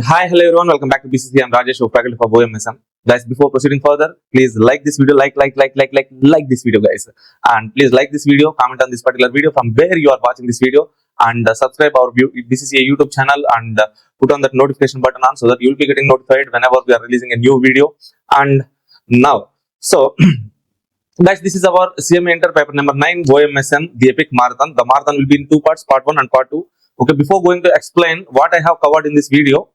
Hi, hello everyone. Welcome back to BCCA. I'm Rajesh, faculty for Omsm. Guys, before proceeding further, please like this video, like this video, guys, and please like this video, comment on this particular video from where you are watching this video, and subscribe our BCCA YouTube channel and put on that notification button on so that you'll be getting notified whenever we are releasing a new video. And now, so guys, this is our CMA Inter paper number 9, Omsm, the epic marathon. The marathon will be in two parts, part 1 and part 2. Okay, before going to explain what I have covered in this video,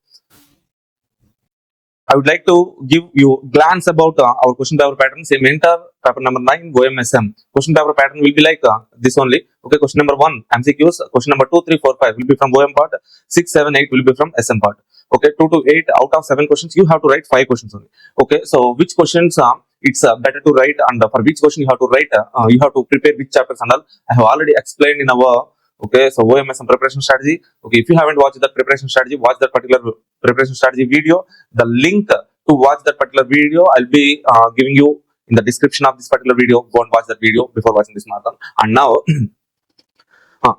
I would like to give you a glance about our question paper pattern. Same Inter paper number 9, Omsm. Question paper pattern will be like this only. Okay, question number 1, MCQs. Question number 2, 3, 4, 5 will be from OM part. 6, 7, 8 will be from SM part. Okay, 2 to 8 out of 7 questions, you have to write 5 questions only. Okay, so which questions it's better to write, and for which question you have to write, you have to prepare which chapters and all. I have already explained in our so OMSM preparation strategy. Okay, if you haven't watched that preparation strategy, watch that particular preparation strategy video. The link to watch that particular video I'll be giving you in the description of this particular video. Go and watch that video before watching this marathon. And now,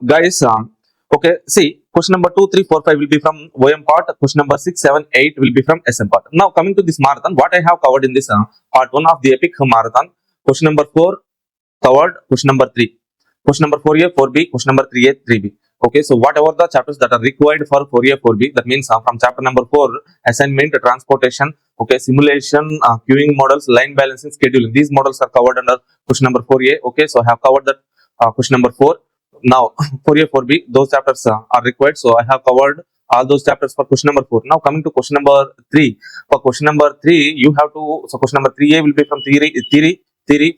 guys, okay, see, question number 2, 3, 4, 5 will be from OM part. Question number 6, 7, 8 will be from SM part. Now, coming to this marathon, what I have covered in this part 1 of the epic marathon. Question number 4 covered. Question number 3. Question number 4A, 4B, question number 3A, 3B. Okay, so whatever the chapters that are required for 4A, 4B, that means from chapter number 4, assignment, transportation, okay, simulation, queuing models, line balancing, scheduling. These models are covered under question number 4A. Okay, so I have covered that question number 4. Now, 4A, 4B, those chapters are required. So I have covered all those chapters for question number 4. Now, coming to question number 3. For question number 3, you have to, so question number 3A will be from theory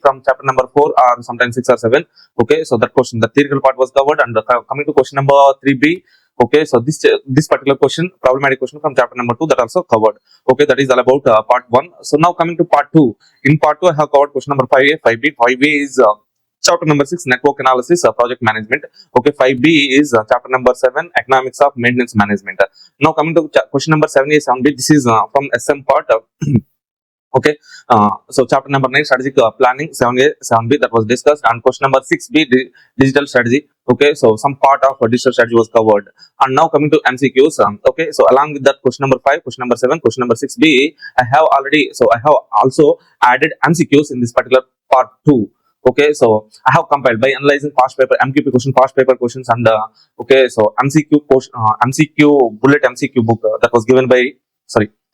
from chapter number 4 or sometimes 6 or 7. Okay, so that question, the theoretical part was covered. And coming to question number 3B, okay, so this particular question, problematic question from chapter number 2, that also covered. Okay, that is all about part 1. So now coming to part 2. In part 2, I have covered question number 5A, 5B. 5A is chapter number 6, network analysis, project management. Okay, 5B is chapter number 7, economics of maintenance management. Now coming to question number 7A, 7B, this is from SM part. Okay, so chapter number 9, strategic planning, 7A, 7B, that was discussed, and question number 6B, digital strategy. Okay, so some part of digital strategy was covered. And now coming to MCQs. Okay, so along with that, question number 5, question number 7, question number 6B, I have also added MCQs in this particular part 2. Okay, so I have compiled by analyzing past paper MQP question, past paper questions, and okay, so MCQ bullet MCQ book that was given by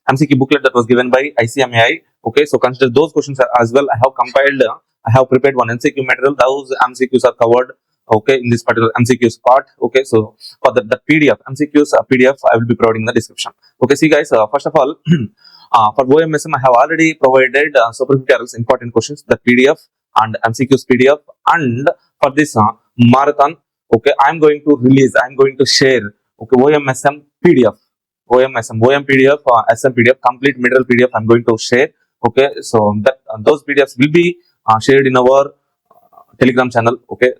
MCQ booklet that was given by ICMAI. Okay, so consider those questions as well. I have compiled, I have prepared one MCQ material. Those MCQs are covered. Okay, in this particular MCQs part. Okay, so for the PDF MCQs PDF, I will be providing the description. Okay, see guys, first of all, for OMSM, I have already provided superficial important questions, the PDF and MCQs PDF. And for this marathon, okay, I'm going to share, okay, OMSM PDF. OM PDF, SM PDF, complete material PDF I'm going to share. Okay, so that those PDFs will be shared in our Telegram channel. Okay,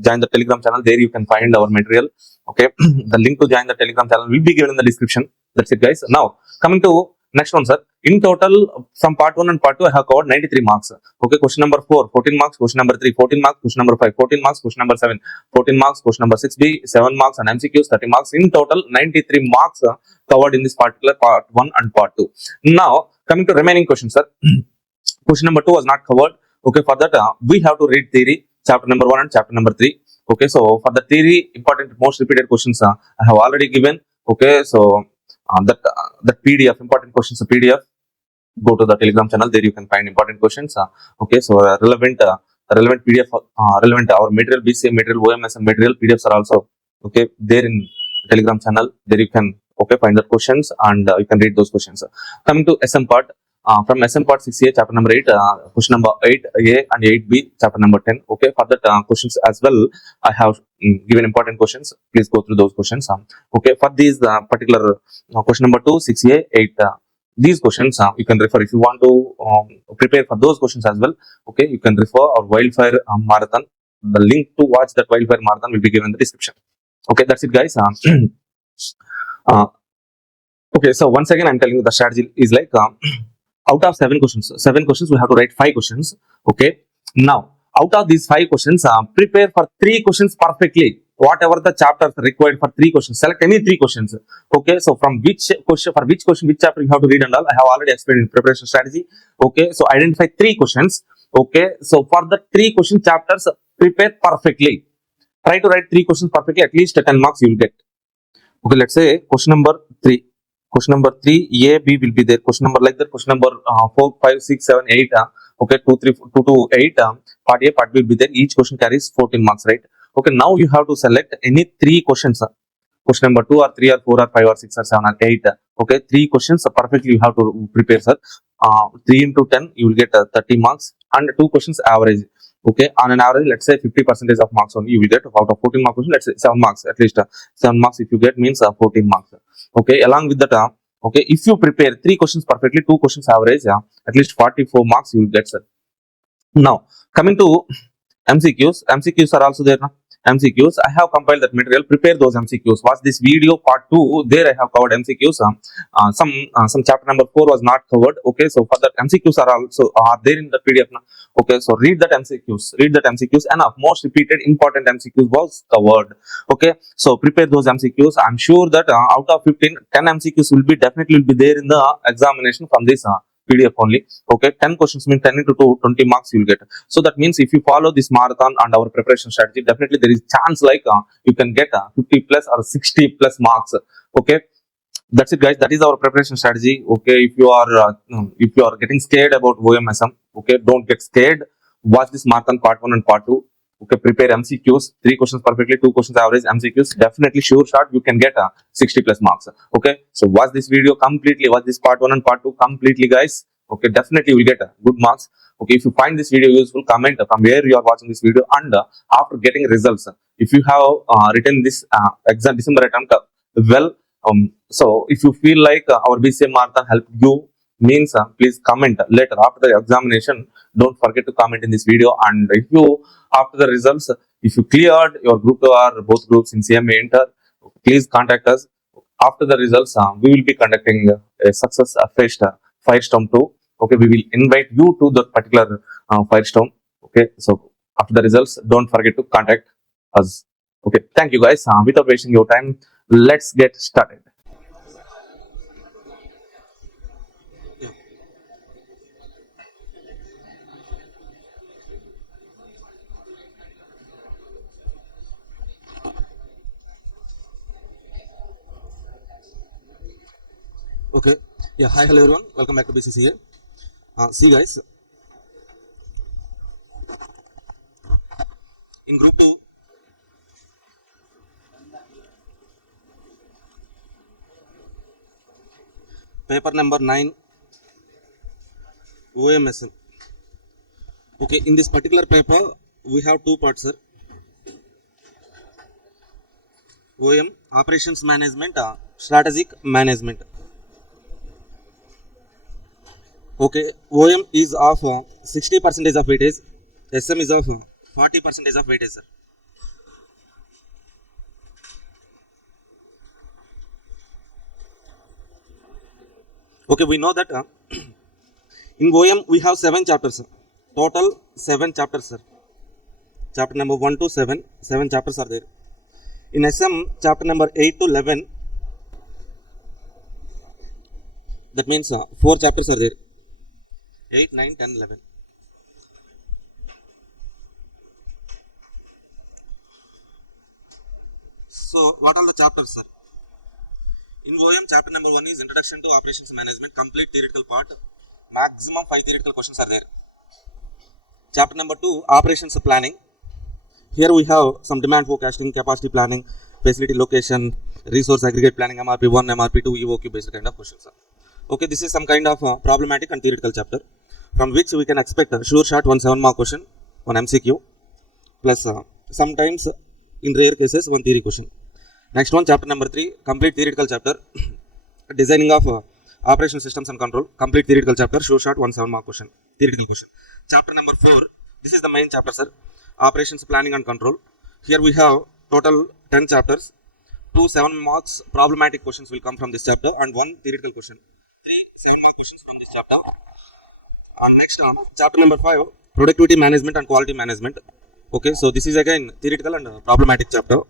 join the Telegram channel. There you can find our material. Okay, the link to join the Telegram channel will be given in the description. That's it, guys. Now coming to next one, sir. In total, from part 1 and part 2, I have covered 93 marks. Okay, question number 4, 14 marks. Question number 3, 14 marks. Question number 5, 14 marks. Question number 7, 14 marks. Question number 6B, 7 marks, and MCQs 30 marks. In total, 93 marks covered in this particular part 1 and part 2. Now coming to remaining questions, sir. Question number 2 was not covered. Okay, for that we have to read theory, chapter number 1 and chapter number 3. Okay, so for the theory, important most repeated questions I have already given. Okay, so that PDF, important questions PDF, go to the Telegram channel. There you can find important questions. Okay, so relevant PDF, relevant our material, BCA material, OMSM material PDFs are also okay there in Telegram channel. There you can find the questions and you can read those questions. Coming to SM part, from SM part 6A, chapter number 8, question number 8A and 8B, chapter number 10. Okay, for that questions as well, I have given important questions. Please go through those questions. Okay, for these particular question number 2, 6A, 8. These questions you can refer if you want to prepare for those questions as well. Okay, you can refer our WILDFIRE marathon. The link to watch that WILDFIRE marathon will be given in the description. Okay, that's it, guys. Okay, so once again, I'm telling you the strategy is like out of 7 questions, we have to write 5 questions. Okay, now out of these 5 questions, prepare for 3 questions perfectly. whatever the chapters required for 3 questions, select any 3 questions. Okay, so from which question, for which question, which chapter you have to read and all, I have already explained in preparation strategy. Okay, so identify 3 questions. Okay, so for the 3 question chapters, prepare perfectly. Try to write 3 questions perfectly, at least 10 marks you will get. Okay, let's say question number 3. Question number 3, A, B will be there. Question number like that. Question number 4, 5, 6, 7, 8. Okay, 2, 3, 2 to 8. Part A, part B will be there. Each question carries 14 marks, right? Okay, now you have to select any 3 questions. Question number 2 or 3 or 4 or 5 or 6 or 7 or 8. Okay, 3 questions perfectly you have to prepare, sir. 3 into 10, you will get 30 marks, and 2 questions average. Okay, on an average, let's say 50% of marks only you will get out of 14 mark question. Let's say 7 marks at least. 7 marks if you get means 14 marks. Okay, along with that, okay, if you prepare 3 questions perfectly, 2 questions average, at least 44 marks you will get, sir. Now, coming to MCQs. MCQs are also there. MCQs. I have compiled that material. Prepare those MCQs. Watch this video part 2. There I have covered MCQs. Some chapter number 4 was not covered. Okay, so for that MCQs are there in the PDF. Okay, so read that MCQs. Read that MCQs. Enough. Most repeated important MCQs was covered. Okay, so prepare those MCQs. I'm sure that out of 15, 10 MCQs will be definitely there in the examination from this PDF only. Okay, 10 questions means 10 into 2, 20 marks you will get. So that means if you follow this marathon and our preparation strategy, definitely there is chance like you can get 50 plus or 60 plus marks. Okay, that's it, guys. That is our preparation strategy. Okay, if you are getting scared about OMSM, okay, don't get scared. Watch this marathon part 1 and part 2. Okay, prepare MCQs, 3 questions perfectly, 2 questions average. MCQs, definitely sure shot you can get 60 plus marks. Okay, so watch this video completely. Watch this part 1 and part 2 completely, guys. Okay, definitely you will get good marks. Okay, if you find this video useful, comment from where you are watching this video, and after getting results, if you have written this exam December attempt well, so if you feel like our BCA marathon helped you, means please comment later after the examination. Don't forget to comment in this video. And if you, after the results, if you cleared your group 2 or both groups in CMA Inter, please contact us. After the results, we will be conducting a success fest Firestorm 2. Okay, we will invite you to that particular Firestorm. Okay, so after the results, don't forget to contact us. Okay, thank you, guys. Without wasting your time, let's get started. Okay. Yeah. Hi. Hello, everyone. Welcome back to BCCA. See, guys. In Group 2, paper number 9, OMSM. Okay. In this particular paper, we have 2 parts, sir. OM, Operations Management, Strategic Management. Okay, OM is of 60% of weightage, SM is of 40% of weightage, sir. Okay, we know that in OM we have 7 chapters, sir. Total 7 chapters, sir. Chapter number 1 to 7, 7 chapters are there. In SM, chapter number 8 to 11, that means 4 chapters are there. 8, 9, 10, 11. So, what are the chapters, sir? In OM, chapter number 1 is Introduction to Operations Management, complete theoretical part. Maximum 5 theoretical questions are there. Chapter number 2, Operations Planning. Here we have some demand forecasting, capacity planning, facility location, resource aggregate planning, MRP1, MRP2, EOQ based kind of questions, sir. Okay, this is some kind of problematic and theoretical chapter, from which we can expect a sure shot 1 7-mark question, 1 MCQ, plus sometimes in rare cases 1 theory question. Next one, chapter number 3, complete theoretical chapter, designing of operation systems and control, complete theoretical chapter, sure shot 1 7-mark question, theoretical question. Chapter number 4, this is the main chapter, sir, operations planning and control. Here we have total 10 chapters, 2 7-marks problematic questions will come from this chapter, and 1 theoretical question. 3 7-mark questions from this chapter. And next one, chapter number 5, productivity management and quality management. Okay, so this is again theoretical and problematic chapter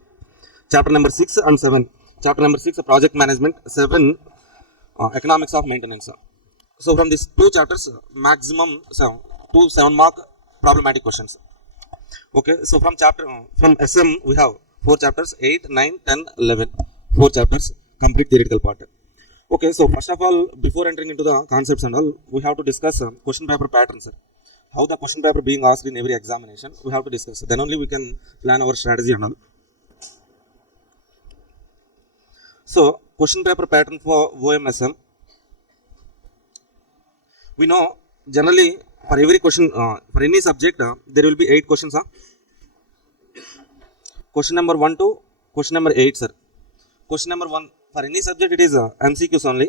chapter number 6 and 7. Chapter number 6 project management, 7 economics of maintenance. So from these two chapters, maximum 7 mark problematic questions. Okay, so from SM we have 4 chapters, 8, 9, 10, 11. 4 chapters, complete theoretical part. Okay, so first of all, before entering into the concepts and all, we have to discuss question paper patterns. How the question paper being asked in every examination, we have to discuss. Then only we can plan our strategy and all. So, question paper pattern for OMSM. We know generally for every question, for any subject, there will be 8 questions. Question number 1 to question number 8, sir. Question number 1, for any subject it is MCQs only.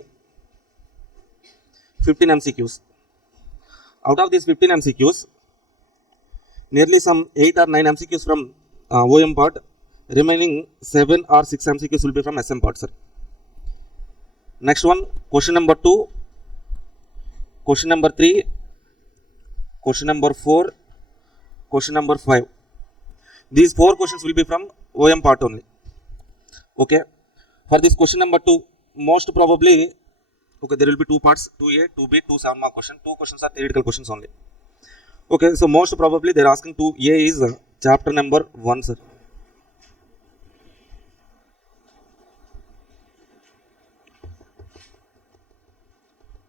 15 MCQs. Out of these 15 MCQs, nearly some 8 or 9 MCQs from OM part, remaining 7 or 6 MCQs will be from SM part, sir. Next one, question number 2, question number 3, question number 4, question number 5. These 4 questions will be from OM part only. Okay. For this question number 2, most probably, okay, there will be 2 parts, 2A, 2B, 2 7 mark question. 2 questions are theoretical questions only. Okay, so most probably they are asking 2A is chapter number 1, sir.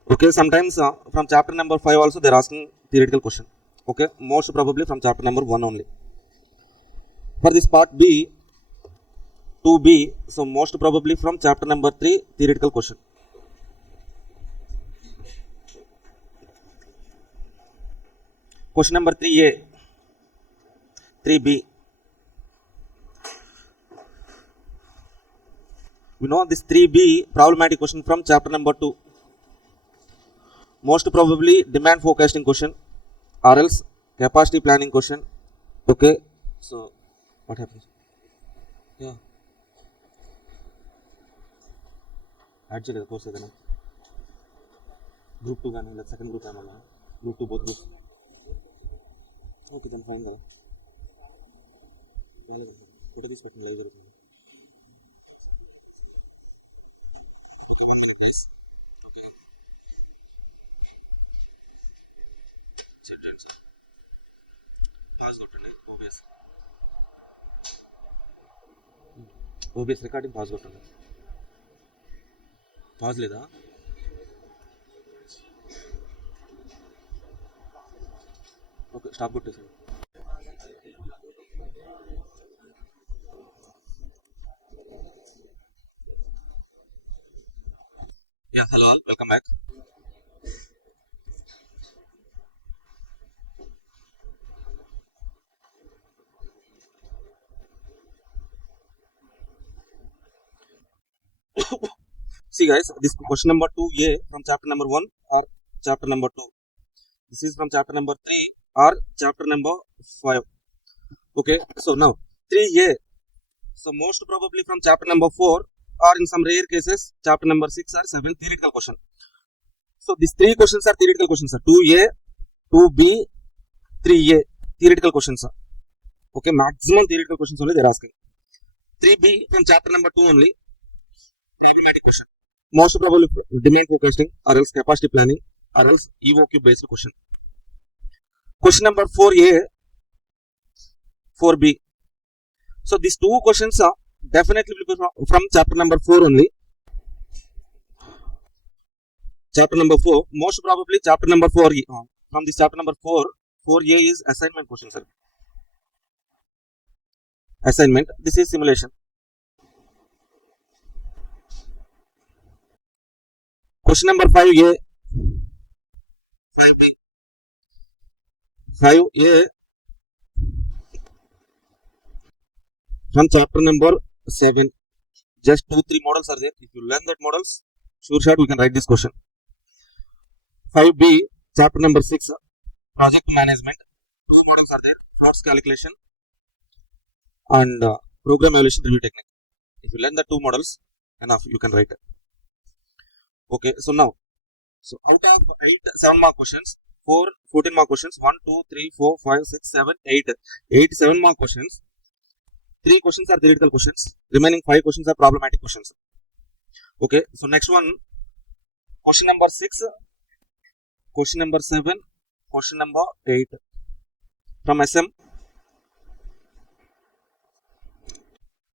Okay, sometimes from chapter number 5 also they are asking theoretical question. Okay, most probably from chapter number 1 only. For this part B, 2B, so most probably from chapter number 3 theoretical question. Question number 3A, 3B. We know this 3B problematic question from chapter number 2. Most probably demand forecasting question or else capacity planning question. Okay, so what happens? Yeah. Actually, the course is group 2 gaani, like second group gaani, group 2 both groups. Okay, then fine. Photo is putting live. Okay, 1 minute please. Okay. Sit down, sir. Pause kottandi. OBS recording pause kottandi. Pause leda. Okay, stop kottesandi. Yeah, hello all, welcome back. See guys, this question number 2A from chapter number 1 or chapter number 2. This is from chapter number 3 or chapter number 5. Okay, so now 3A. So most probably from chapter number 4 or in some rare cases chapter number 6 or 7 theoretical question. So these 3 questions are theoretical questions, sir. 2A, 2B, 3A theoretical questions, sir. Okay, maximum theoretical questions only they are asking. 3B from chapter number 2 only, problematic question. Most probably demand forecasting or else capacity planning or else EOQ based question. Question number 4A, 4B. So these 2 questions are definitely will be from chapter number 4 only. Chapter number 4, most probably chapter number 4, from this chapter number 4, 4A is assignment question, sir. Assignment, this is simulation. Question number 5A, 5B. 5A from chapter number 7. Just 2-3 models are there. If you learn that models, sure shot we can write this question. 5B, chapter number 6, project management. 2 models are there. Cost calculation and program evaluation review technique. If you learn the 2 models, enough you can write it. Okay, so now, so out of 8 7 mark questions, 4 14 mark questions, 1 2 3 4 5 6 7 8 8 7 mark questions, 3 questions are theoretical questions. Remaining 5 questions are problematic questions. Okay, so next one, question number 6, question number 7, question number 8 from SM.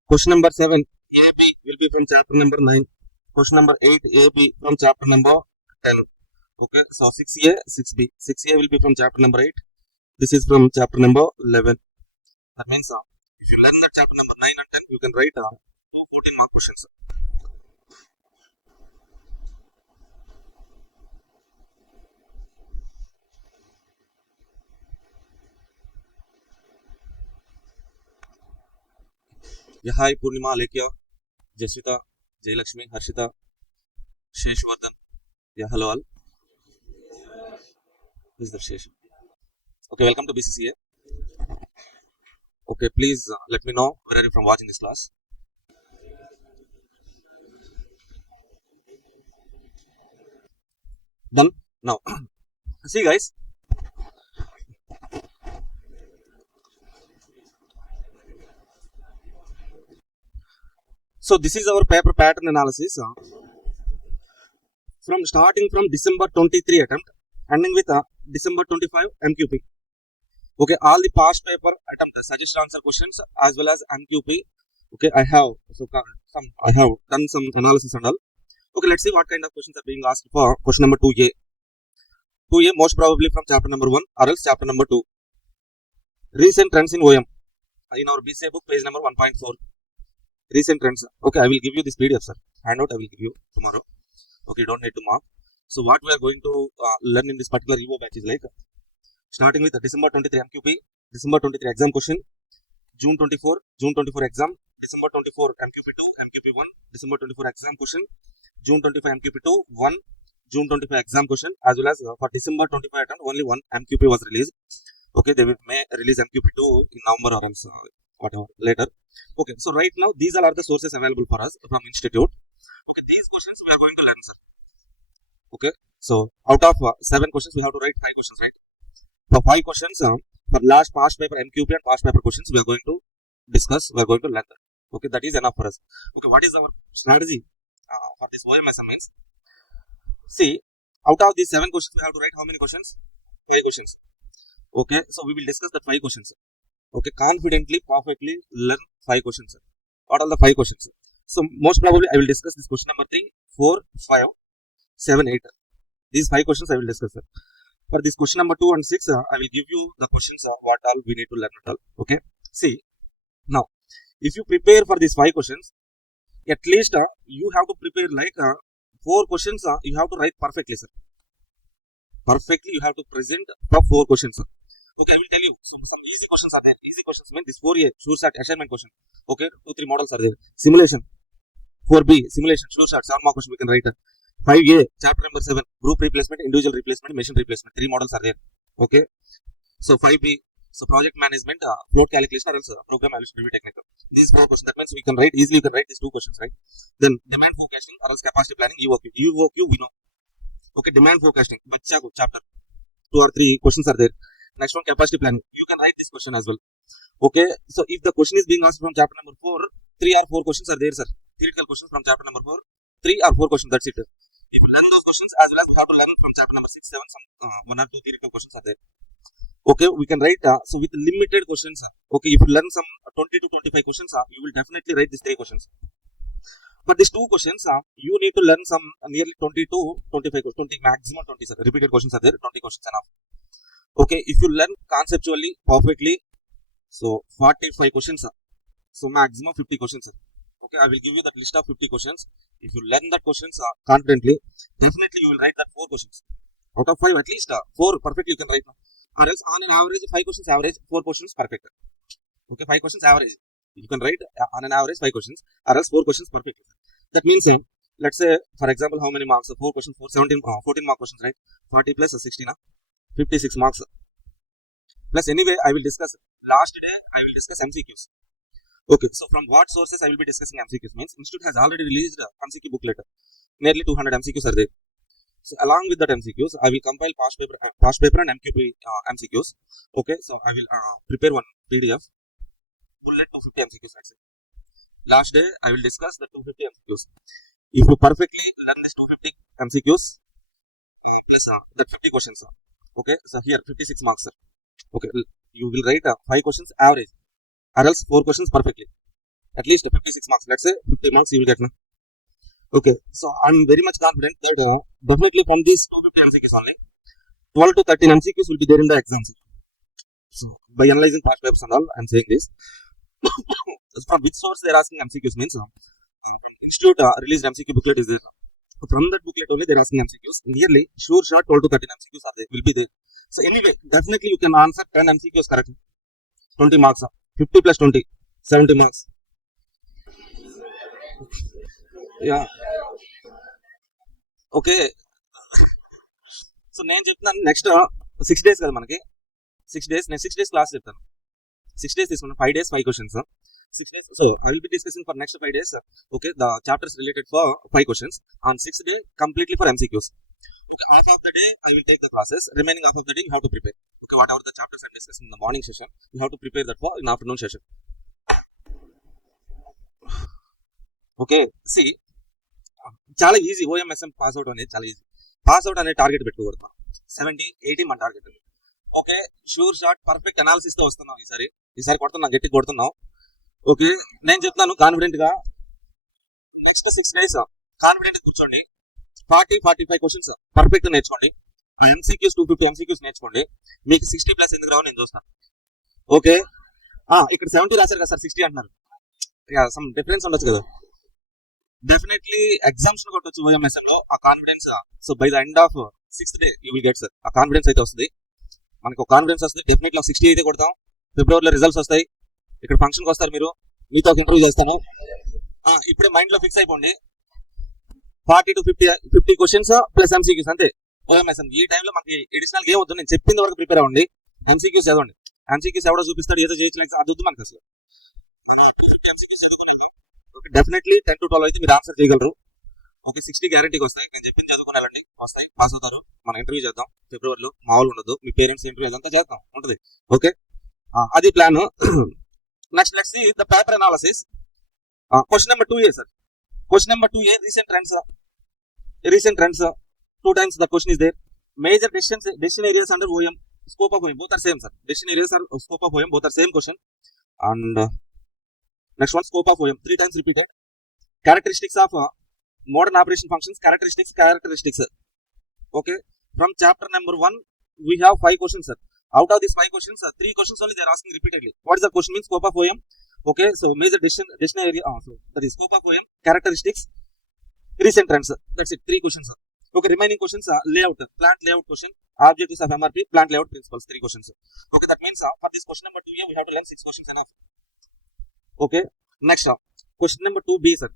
Question number 7, AB will be from chapter number 9. Question number 8, AB from chapter number 10. Okay, so 6A, 6B. 6A will be from chapter number 8. This is from chapter number 11. That means if you learn that chapter number 9 and 10, you can write 2 14-mark questions. Yeah, hi, Purnima, Alekya, Jaswita, Jayalakshmi, Harshita, Sheshwardhan. Yeah, hello all. This is the Shesh. Okay, welcome to BCCA. Okay, please let me know where are you from watching this class. Done? Now, see guys. So this is our paper pattern analysis from starting from December 23 attempt, ending with December 25 MQP. Okay, all the past paper attempt suggested answer questions as well as MQP. Okay, I have done some analysis and all. Okay, let's see what kind of questions are being asked for question number 2A. 2A most probably from chapter number 1 or else chapter number 2. Recent trends in OM in our BCA book, page number 1.4. Recent trends. Okay, I will give you this PDF, sir. Handout I will give you tomorrow. Okay, you don't need to mark. So what we are going to learn in this particular EVO batch is like starting with December 23 MQP, December 23 exam question, June 24 exam, December 24 MQP2, MQP1, December 24 exam question, June 25 MQP2, 1, June 25 exam question, as well as for December 25 attempt, only one MQP was released. Okay, they may release MQP2 in November or else whatever later. Okay, so right now these all are the sources available for us from institute. Okay, these questions we are going to learn, sir. Okay, so out of 7 questions, we have to write 5 questions, right? For 5 questions, for last past paper MQP and past paper questions, we are going to discuss, we are going to learn that. Okay, that is enough for us. Okay, what is our strategy for this OM assignments? See, out of these 7 questions, we have to write how many questions? 5 questions. Okay, so we will discuss the 5 questions. Okay, confidently, perfectly learn 5 questions. What are the 5 questions? So most probably I will discuss this question number 3, 4, 5, 7, 8. These 5 questions I will discuss. For this question number 2 and 6, I will give you the questions what all we need to learn at all. Okay, see, now if you prepare for these 5 questions, at least you have to prepare like 4 questions you have to write perfectly, sir. Perfectly you have to present for 4 questions, sir. Okay, I will tell you some easy questions are there. Easy questions mean this 4A sure shot assignment question. Okay, 2-3 models are there. Simulation 4B simulation sure shot 7 mark question we can write. 5A chapter number 7 group replacement, individual replacement, machine replacement. 3 models are there. Okay, so 5B so project management, float calculation or else program evaluation review technical. These 4 questions. That means we can write easily. You can write these 2 questions, right? Then demand forecasting or else capacity planning. EOQ we know. Okay, demand forecasting chapter 2 or 3 questions are there. Next one, capacity planning. You can write this question as well. Okay, so if the question is being asked from chapter number 4, 3 or 4 questions are there, sir. Theoretical questions from chapter number 4, 3 or 4 questions. That's it. If you learn those questions as well as we have to learn from chapter number 6, 7, some 1 or 2 theoretical questions are there. Okay, we can write so with limited questions. Okay, if you learn some 20 to 25 questions, you will definitely write these 3 questions. For these 2 questions, you need to learn some nearly 20 to 25 questions, 20 maximum 20, sir. Repeated questions are there, 20 questions enough. Okay, if you learn conceptually perfectly, so 45 questions, so maximum 50 questions. Okay, I will give you that list of 50 questions. If you learn that questions confidently, definitely you will write that 4 questions. Out of 5, at least 4 perfectly you can write now. Or else on an average, 5 questions average, 4 questions perfect. Okay, 5 questions average. You can write on an average 5 questions or else 4 questions perfectly. That means, let's say, for example, how many marks? 4 questions, 14 mark questions, right? 40 plus 16, 56 marks. Plus, anyway, I will discuss, last day, I will discuss MCQs. Okay, so from what sources I will be discussing MCQs means, Institute has already released MCQ booklet. Nearly 200 MCQs are there. So, along with that MCQs, I will compile past paper and MQP MCQs. Okay, so I will prepare one PDF. bullet 250 MCQs. That's it. Last day I will discuss the 250 MCQs. If you perfectly learn this 250 MCQs plus that 50 questions, okay, so here 56 marks, sir. Okay, you will write 5 questions average, or else 4 questions perfectly. At least 56 marks. Let's say 50 marks you will get now. Okay, so I'm very much confident that definitely from these 250 MCQs only, 12 to 13 MCQs will be there in the exams. So by analyzing past papers and all, I'm saying this. From which source they're asking MCQs means institute released MCQ booklet is there. From that booklet only they're asking MCQs. Nearly sure shot 12 to 13 MCQs are there, will be there. So anyway, definitely you can answer 10 MCQs correctly. 20 marks, 50 plus 20, 70 marks. Yeah. Okay, so నేను చెప్తున్నాను next 6 days కదా మనకి, 6 days నేను 6 days class చెప్తాను. 6 days తీసుకున్నాను, 5 days 5 questions, 6 days. So I will be discussing for next 5 days, okay, the chapters related for 5 questions. On 6th day completely for MCQs. Okay, half of the day I will take the classes, remaining half of the day you have to prepare. Okay, whatever the chapters I'm discussing in the morning session, you have to prepare that for in afternoon session. Okay, see, చాలా easy. ఓఎంఎస్ఎం pass out అనేది చాలా easy. Pass out అనే target పెట్టుకోకూడదు. 70-80 మన target. Okay, sure shot perfect analysis తో వస్తున్నాం ఈసారి కొడుతున్నాం, గట్టి కొడుతున్నాం. ఓకే, నేను చెప్తున్నాను కాన్ఫిడెంట్ గా నెక్స్ట్ 6 days కాన్ఫిడెంట్ కూర్చోండి. 40-45 క్వశ్చన్స్ పర్ఫెక్ట్ నేర్చుకోండి. MCQs 250 MCQs నేర్చుకోండి. మీకు 60 ప్లస్ ఎందుకు రావు నేను చూస్తాను. ఓకే, ఇక్కడ 70 రాశారు కదా సార్, 60 అంటున్నారు. సమ్ డిఫరెన్స్ ఉండొచ్చు కదా. డెఫినెట్లీ ఎగ్జామ్స్ కొట్టొచ్చు ఓఎంఎస్ఎం లో. ఆ confidence, so by the end of 6th day you will get sir. ఆ కాన్ఫిడెన్స్ అయితే వస్తుంది, మనకు కాన్ఫిడెన్స్ వస్తుంది. డెఫినెట్లీ 60 అయితే కొడతాం. ఫిబ్రవరిలో రిజల్ట్స్ వస్తాయి. ఇక్కడ ఫంక్షన్కి వస్తారు మీరు, మీతో ఒక ఇంటర్వ్యూ చేస్తాను. ఇప్పుడే మైండ్ లో ఫిక్స్ అయిపోండి. 40 to 50 క్వశ్చన్స్ ప్లస్ MCQs అంతే ఓఎంఎస్ఎం. ఈ టైంలో మనకి ఎడిషనల్ ఏం వద్దు, నేను చెప్పింది వరకు ప్రిపేర్ అవ్వండి. MCQs చదవండి. MCQs ఎవడో చూపిస్తాడు, ఏదో చేయొచ్చు, అది వద్దు మనకి అసలు. MCQs చదువుకునేది డెఫినెట్లీ 10 to 12 అయితే మీరు ఆన్సర్ చేయగలరు. ఓకే, 60 గ్యారంటీకి వస్తాయి. నేను చెప్పింది చదువుకుని వెళ్ళండి, వస్తాయి, పాస్ అవుతారు. మనం ఇంటర్వ్యూ చేద్దాం ఫిబ్రవరిలో, మామూలు ఉండదు. మీ పేరెంట్స్ ఇంటర్వ్యూ అదంతా చేద్దాం, ఉంటుంది. ఓకే, అది plan. Next let's see the paper analysis. Question number 2A sir. Question number 2A, recent trends 2 times the question is there. Major decision areas under OM, scope of OM, both are same sir. Decision areas are scope of OM, both are same question. And next one, scope of OM, 3 times repeated. Characteristics of modern operation functions, characteristics. Okay, from chapter number 1 we have 5 questions sir. Out of these 5 questions, 3 questions only they are asking repeatedly. What is the question means? Scope of OM. Okay, so major decision area, so that is scope of OM, characteristics, recent trends, that's it. 3 questions sir. Okay, remaining questions are layout, plant layout question, objectives of MRP, plant layout principles, 3 questions. Okay, that means for this question number 2A we have to learn 6 questions enough. Okay, next question number 2B sir.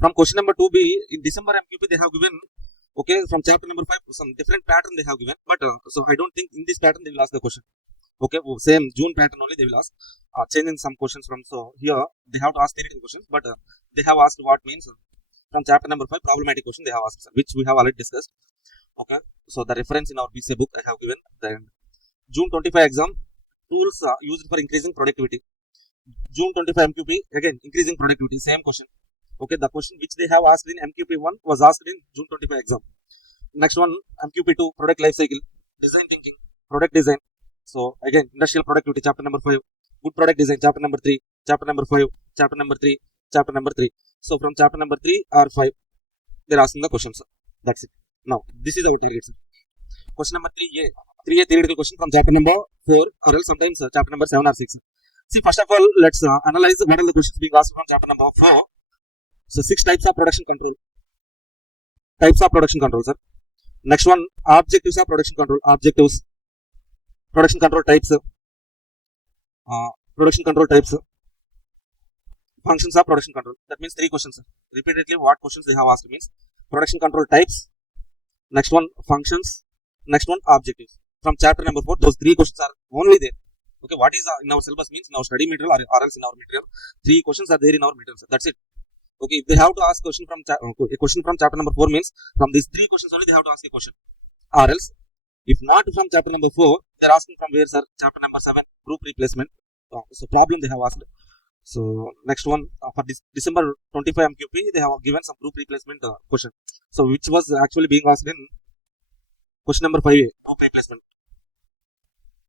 From question number 2B in December MQP they have given, okay, from chapter number 5 some different pattern they have given, but so I don't think in this pattern they will ask the question. Okay, same June pattern only they will ask, changing some questions from, so here they have to ask theoretical questions, but they have asked what means from chapter number 5 problematic question they have asked, which we have already discussed. Okay, so the reference in our BCCA book I have given. Then June 25 exam, tools used for increasing productivity. June 25 MQP, again increasing productivity, same question. Okay, the question which they have asked in MQP1 was asked in June 25 exam. Next one, MQP2, product life cycle, design thinking, product design. So again, industrial productivity, chapter number 5, good product design, chapter number 3, chapter number 5, chapter number 3, chapter number 3. So from chapter number 3 or 5, they're asking the questions. That's it. Now, this is our target. Question number 3A theoretical question from chapter number 4 or else sometimes chapter number 7 or 6. See, first of all, let's analyze what are the questions being asked from chapter number 4. So 6 types of production control. Types of production control, sir. Next one, objectives of production control. Objectives. Production control types. Production control types. Functions of production control. That means 3 questions. Repeatedly, what questions they have asked means production control types. Next one, functions. Next one, objectives. From chapter number 4, those 3 questions are only there. Okay, what is in our syllabus means in our study material or else in our material, 3 questions are there in our material. That's it. Okay, if they have to ask question from a question from chapter number 4 means from these 3 questions only they have to ask a question. Or else, if not from chapter number 4, they're asking from where, sir? Chapter number 7, group replacement. So problem they have asked. So next one for this December 25 MQP, they have given some group replacement question. So which was actually being asked in question number 5A, group replacement.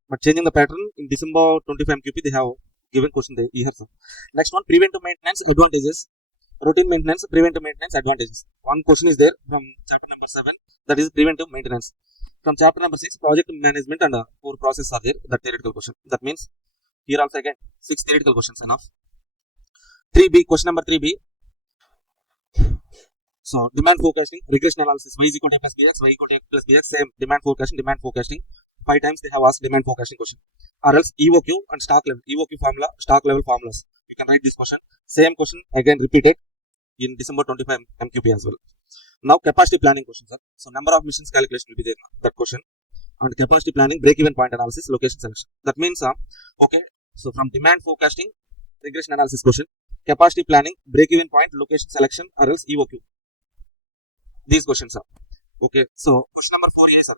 But changing the pattern in December 25 MQP, they have given question here. So next one, preventive maintenance advantages, routine maintenance, preventive maintenance advantages. One question is there from chapter number 7, that is preventive maintenance. From chapter number 6, project management and core process are there, that theoretical question. That means here also again 6 theoretical questions enough. 3B, question number 3B. So demand forecasting, regression analysis, y is equal to a plus bx, y equal to x plus bx, same demand forecasting. 5 times they have asked demand forecasting question. Or else EOQ and stock level, EOQ formula, stock level formulas. You can write this question. Same question again repeated in December 25 MQP as well. Now capacity planning question, sir. So number of missions calculation will be there, that question. And capacity planning, break-even point analysis, location selection. That means, okay, so from demand forecasting, regression analysis question, capacity planning, break-even point, location selection, or else EOQ. These questions are okay. So question number 4A, sir,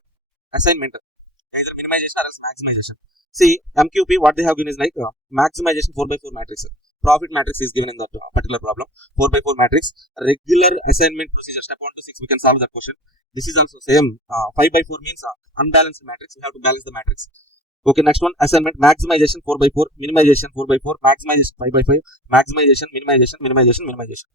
assignment, either minimization or else maximization. See, MQP, what they have given is like maximization 4x4 matrix. Profit matrix is given in that particular problem. 4x4 matrix. Regular assignment procedure, step 1 to 6, we can solve that question. This is also same. 5x4 means unbalanced matrix. We have to balance the matrix. Okay, next one, assignment, maximization 4x4, minimization 4x4, maximization 5x5, maximization, minimization.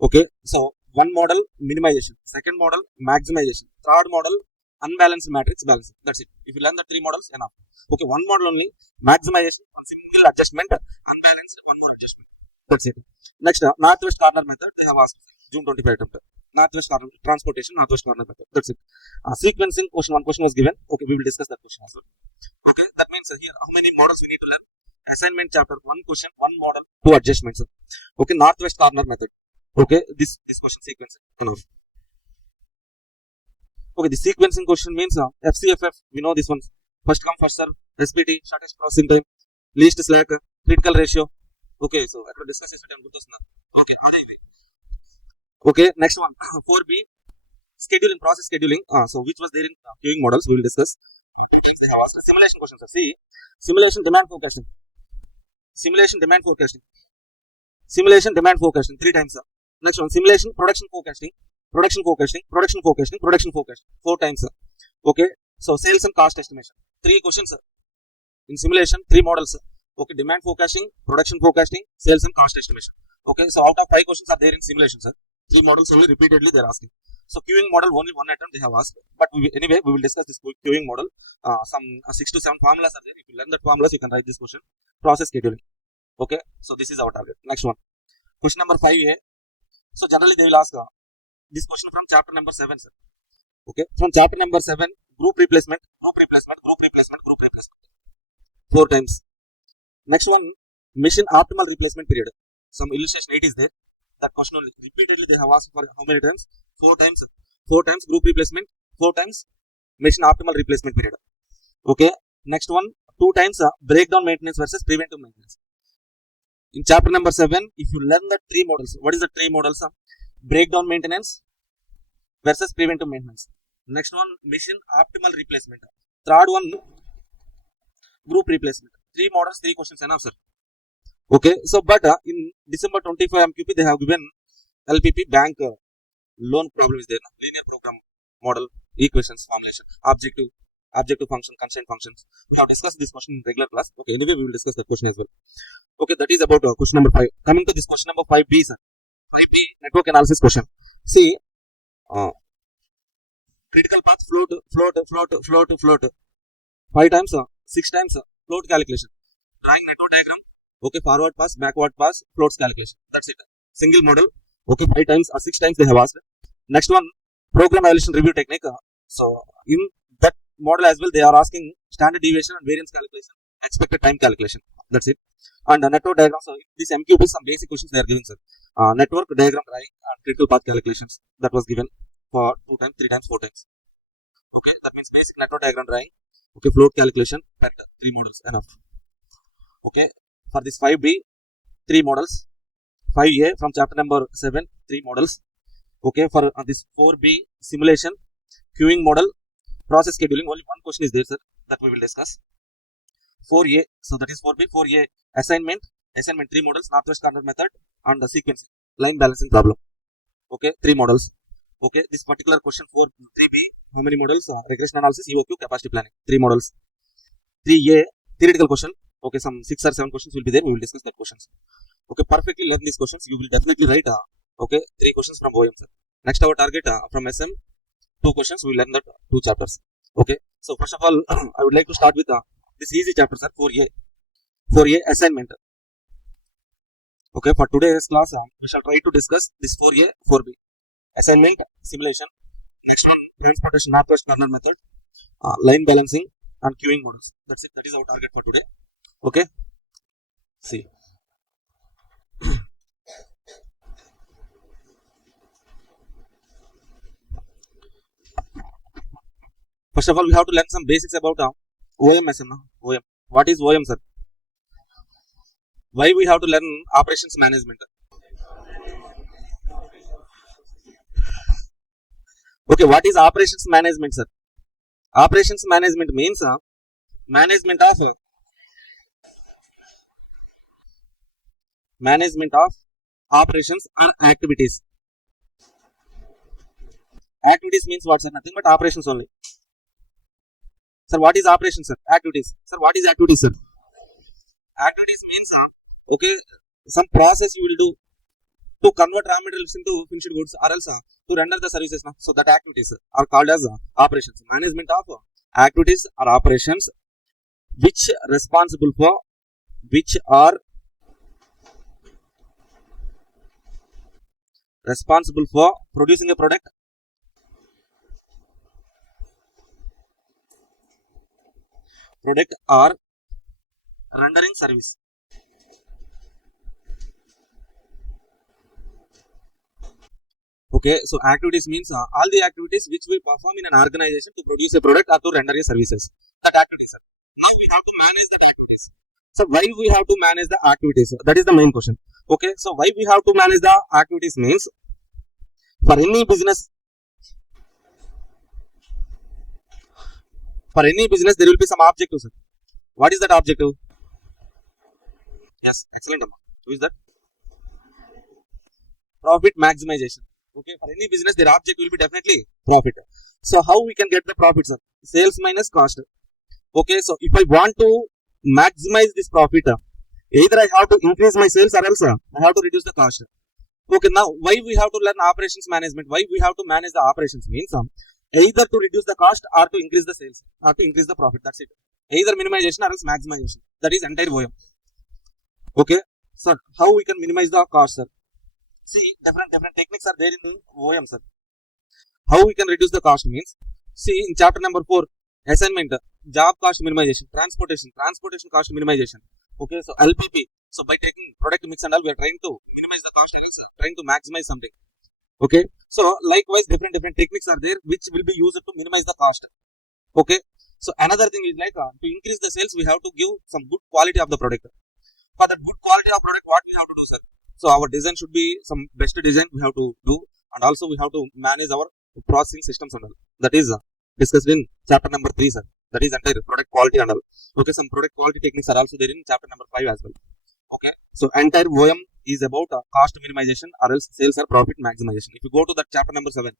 Okay, so one model, minimization. Second model, maximization. Third model, unbalanced matrix balancing. That's it. If you learn the 3 models, enough. Okay, one model only, maximization, one single adjustment, unbalanced, one more adjustment. That's it. Next, northwest corner method, they have asked June 25 attempt. Northwest corner, transportation, northwest corner method. That's it. Sequencing, one question was given. Okay, we will discuss that question as well. Okay, that means here, how many models we need to learn? Assignment chapter, 1 question, 1 model, 2 adjustments. Okay, northwest corner method. Okay, this question sequencing. Okay, the sequencing question means FCFF, we know this one. First come, first serve, SPT, shortest processing time, least slack, critical ratio. Okay, so I will discuss this with you. Okay, okay, next one, 4B, scheduling, process scheduling. So which was there in queuing models, we will discuss. Simulation questions. See, simulation demand forecasting. Simulation demand forecasting. 3 times. Next one, simulation production forecasting. 4 times. Okay, so sales and cost estimation. 3 questions in simulation, 3 models. Okay, demand forecasting, production forecasting, sales and cost estimation. Okay, so out of 5 questions are there in simulation, sir. 3 models only repeatedly they are asking. So queuing model, only 1 attempt they have asked. But anyway, we will discuss this queuing model. Some 6 to 7 formulas are there. If you learn that formulas, you can write this question. Process scheduling. Okay, so this is our target. Next one, question number 5A. So generally they will ask this question from chapter number 7, sir. Okay, from chapter number 7, group replacement. 4 times. Next one, machine optimal replacement period. Some illustration 8 is there. That question only repeatedly they have asked for how many times? 4 times. 4 times group replacement, 4 times machine optimal replacement period. Okay, next one, 2 times breakdown maintenance versus preventive maintenance. In chapter number 7, if you learn the 3 models, what is the 3 models? Breakdown maintenance versus preventive maintenance. Next one, machine optimal replacement. Third one, group replacement. 3 models, 3 questions enough, sir. Okay, so but in December 25 MQP they have given LPP bank loan problem is there. Linear program model, equations, formulation, objective function, constraint functions. We have discussed this question in regular class. Okay, anyway we will discuss that question as well. Okay, that is about question number 5. Coming to this question number 5B, sir. 5B, network analysis question. See, critical path, float. 5 times, 6 times, float calculation. Drawing network diagram. Okay, forward pass, backward pass, floats calculation. That's it. Single model. Okay, 5 times or 6 times they have asked. Next one, program evaluation review technique. So in that model as well, they are asking standard deviation and variance calculation, expected time calculation. That's it. And network diagram. So this MQB, some basic questions they are giving, sir. Network diagram drawing and critical path calculations. That was given for 2 times, 3 times, 4 times. Okay, that means basic network diagram drawing. Okay, float calculation, vector, 3 models enough. Okay, for this 5B, 3 models. 5A from chapter number 7, 3 models. Okay, for this 4B, simulation, queuing model, process scheduling, only 1 question is there, sir, that we will discuss. 4A. So that is 4B. 4A assignment 3 models, northwest corner method and the sequencing, line balancing problem. Okay, 3 models. Okay, this particular question 3B, how many models? Regression analysis, EOQ, capacity planning, 3 models. 3A, theoretical question. Okay, some 6 or 7 questions will be there. We will discuss that questions. Okay, perfectly learn these questions. You will definitely write, okay, 3 questions from OM, sir. Next, our target from SM, 2 questions. We will learn that 2 chapters. Okay, so first of all, I would like to start with this easy chapter, sir, 4A. 4A assignment. Okay, for today's class, we shall try to discuss this 4A, 4B. Assignment, simulation. Next one, transportation, northwest corner method, line balancing, and queuing models. That's it. That is our target for today. Okay. See. First of all, we have to learn some basics about OMSM. OM. What is OM, sir? Why we have to learn operations management? Okay, what is operations management, sir? Operations management means management of operations and activities. Activities means what, sir? Nothing but operations only. Sir, what is operations, sir? Activities. Sir, what is activities, sir? Activities means okay, some process you will do to convert raw materials into finished goods or else to render the services. So that activities are called as operations. Management of activities or operations which are responsible for producing a product, or rendering service. Okay, so activities means all the activities which we perform in an organization to produce a product or to render a services. That activities, sir. Now we have to manage that activities. So why we have to manage the activities? That is the main question. Okay, so why we have to manage the activities means for any business there will be some objective, sir. What is that objective? Yes, excellent. Who is that? Profit maximization. Okay, for any business, their object will be definitely profit. So how we can get the profit, sir? Sales minus cost. Okay, so if I want to maximize this profit, either I have to increase my sales or else I have to reduce the cost. Okay, now why we have to learn operations management? Why we have to manage the operations means either to reduce the cost or to increase the sales or to increase the profit. That's it. Either minimization or else maximization. That is entire OM. Okay, sir, how we can minimize the cost, sir? See, different techniques are there in the OM, sir. How we can reduce the cost means, see in chapter number 4, assignment, job cost minimization, transportation cost minimization. Okay, so LPP. So by taking product mix and all, we are trying to minimize the cost and else trying to maximize something. Okay, so likewise different techniques are there which will be used to minimize the cost. Okay, so another thing is like to increase the sales, we have to give some good quality of the product. For that good quality of product, what we have to do, sir? So our design should be some best design we have to do, and also we have to manage our processing systems and all. That is discussed in chapter number 3, sir. That is entire product quality and all. Okay, some product quality techniques are also there in chapter number 5 as well. Okay, so entire OM is about cost minimization or else sales or profit maximization. If you go to that chapter number 7,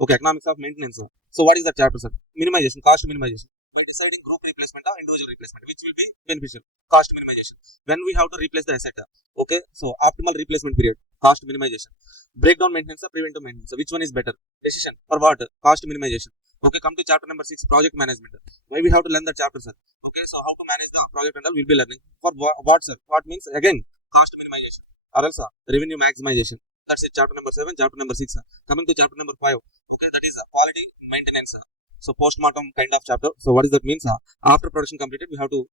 okay, economics of maintenance. So what is that chapter, sir? Minimization, cost minimization. By deciding group replacement or individual replacement, which will be beneficial. Cost minimization. When we have to replace the asset. Okay, so optimal replacement period, cost minimization. Breakdown maintenance or preventive maintenance. Which one is better? Decision for what? Cost minimization. Okay, come to chapter number 6, project management. Why we have to learn that chapter, sir? Okay, so how to manage the project and all we'll be learning. For what, sir? What means again cost minimization or else revenue maximization. That's it, chapter number 7, chapter number 6. Coming to chapter number 5. Okay, that is quality maintenance. So post-mortem kind of chapter. So what does that mean? After production completed, we have to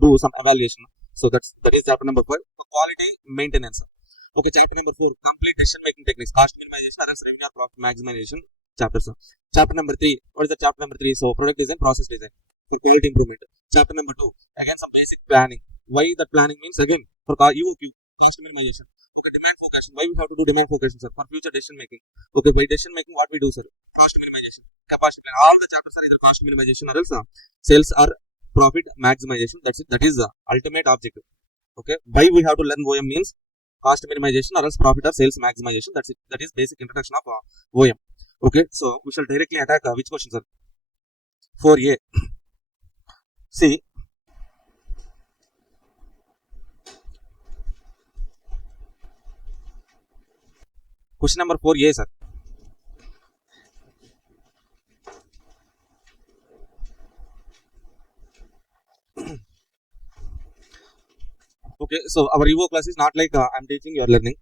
do some evaluation. So that is chapter number 5. So quality maintenance. Okay, chapter number 4, complete decision making techniques, cost minimization or else revenue or profit maximization chapters. Chapter number 3. What is the chapter number 3? So product design, process design for quality improvement. Chapter number 2, again some basic planning. Why that planning means again for EOQ, cost minimization. Okay, demand forecasting. Why we have to do demand forecasting, sir? For future decision making. Okay, by decision making, what we do, sir? Cost minimization, capacity plan. All the chapters are either cost minimization or else sales or profit maximization. That's it. That is the ultimate objective. Okay. Why we have to learn OM means cost minimization or else profit or sales maximization. That's it. That is basic introduction of OM. Okay. So we shall directly attack which questions are 4A. See. Question number 4A, sir. Okay, so our EVO class is not like I'm teaching, you are learning.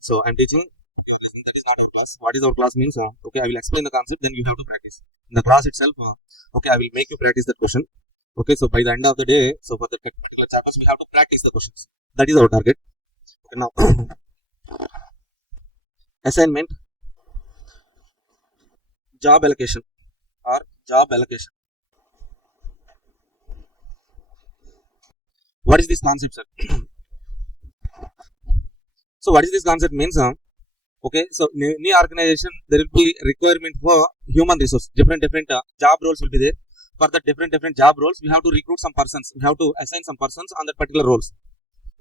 So I'm teaching, you are listening. That is not our class. What is our class means? Okay, I will explain the concept, then you have to practice. In the class itself, okay, I will make you practice that question. Okay, so by the end of the day, so for the particular chapters, we have to practice the questions. That is our target. Okay, now assignment, job allocation or job allocation. What is this concept, sir? So what is this concept means? Okay, so in any organization there will be requirement for human resource. Different job roles will be there. For the different job roles, we have to recruit some persons. We have to assign some persons on that particular roles.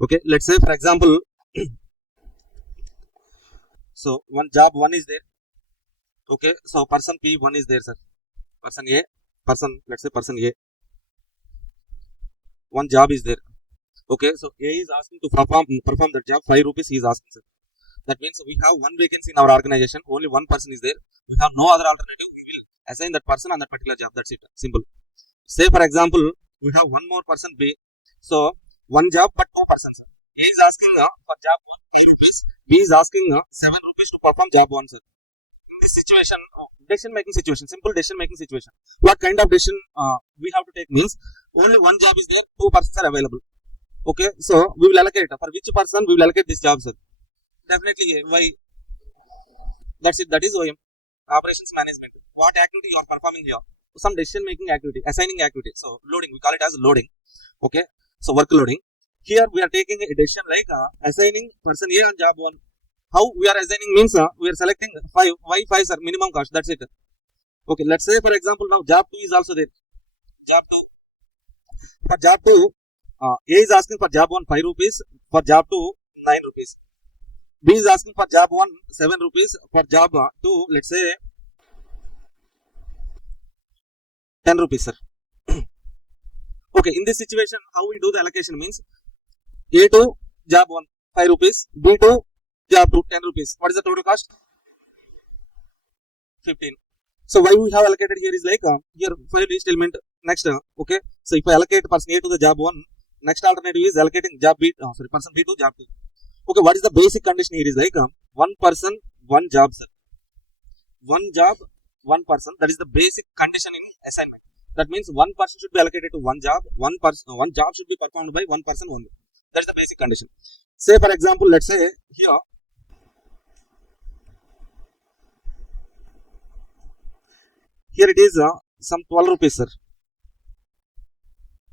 Okay, let's say for example, so one job 1 is there. Okay, so person P1 is there, sir. Person A, let's say person A. One job is there. Okay, so A is asking to perform that job, 5 rupees he is asking, sir. That means we have one vacancy in our organization, only one person is there. We have no other alternative. We will assign that person on that particular job. That's it. Simple. Say for example, we have one more person B. So one job but 2 persons. A is asking for job 1 8 rupees. B is asking 7 rupees to perform job 1, sir. In this situation, decision making situation, simple decision making situation. What kind of decision we have to take means only one job is there, 2 persons are available. Okay, so we will allocate for which person we will allocate this job, sir. Definitely A. Why? That's it. That is OM. Operations management. What activity you are performing here? Some decision making activity, assigning activity. So loading, we call it as loading. Okay, so work loading. Here we are taking a decision like assigning person A on job 1. How we are assigning means we are selecting 5. Why 5, sir? Minimum cost. That's it. Okay, let's say for example now job 2 is also there. Job 2. For job 2, A is asking for job 1 5 rupees, for job 2 9 rupees. B is asking for job 1 7 rupees, for job 2 let's say 10 rupees, sir. Okay, in this situation how we do the allocation means A to job 1 5 rupees, B to job 2 10 rupees. What is the total cost? 15. So why we have allocated here is like here 5 reached element. Next okay, so if I allocate person A to the job 1, next alternative is allocating job B, person B to job 2. Okay, what is the basic condition here is like one person, one job, sir. One job, one person. That is the basic condition in assignment. That means one person should be allocated to one job. One job should be performed by one person only. That's the basic condition. Say for example, let's say here. Here it is some 12 rupees, sir.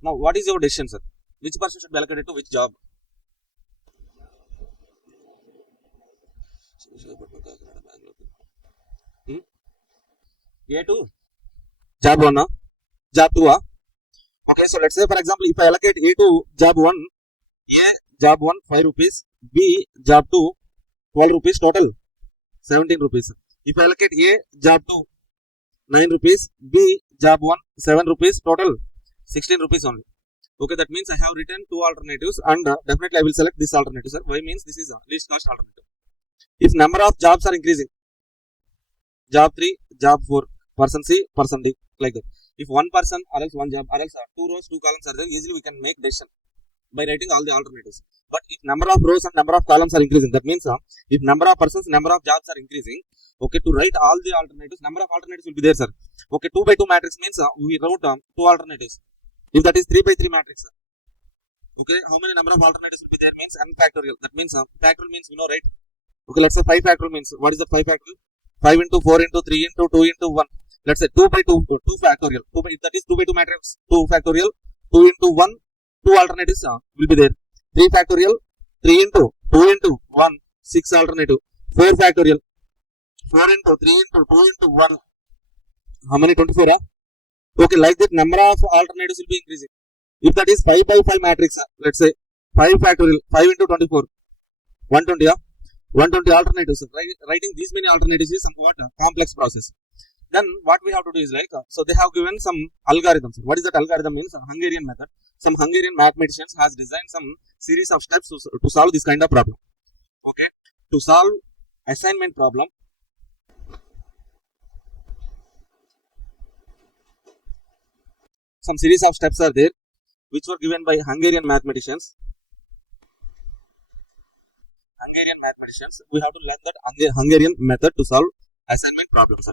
Now, what is your decision, sir? Which person should be allocated to which job? A to job 1, job 2. Okay, so let's say for example, if I allocate A to job 1, A job 1 5 rupees, B job 2 12 rupees, total 17 rupees. If I allocate A job 2 9 rupees, B job 1 7 rupees, total 16 rupees only. Okay, that means I have written 2 alternatives and definitely I will select this alternative, sir. Why means this is a least cost alternative. If number of jobs are increasing, job 3, job 4, person C, person D, like that. If one person or else one job or else 2 rows, 2 columns are there, easily we can make decision by writing all the alternatives. But if number of rows and number of columns are increasing, that means if number of persons, number of jobs are increasing, okay, to write all the alternatives, number of alternatives will be there, sir. Okay, 2 by 2 matrix means we wrote 2 alternatives. If that is 3 by 3 matrix, okay, how many number of alternatives will be there means n factorial. That means factorial means we know, right? Okay, let's say 5 factorial means what is the 5 factorial? 5 into 4 into 3 into 2 into 1. Let's say 2 by 2, 2 factorial. If that is 2 by 2 matrix, 2 factorial, 2 into 1, 2 alternatives will be there. 3 factorial, 3 into 2 into 1, 6 alternative. 4 factorial, 4 into 3 into 2 into 1. How many? 24? Okay, like that number of alternatives will be increasing. If that is 5 by 5 matrix, let's say 5 factorial, 5 into 24, 120, 120 alternatives. Writing these many alternatives is somewhat complex process. Then what we have to do is like, so they have given some algorithms. What is that algorithm means? Hungarian method. Some Hungarian mathematicians has designed some series of steps to solve this kind of problem. Okay, to solve assignment problem, some series of steps are there which were given by Hungarian mathematicians. We have to learn that Hungarian method to solve assignment problems.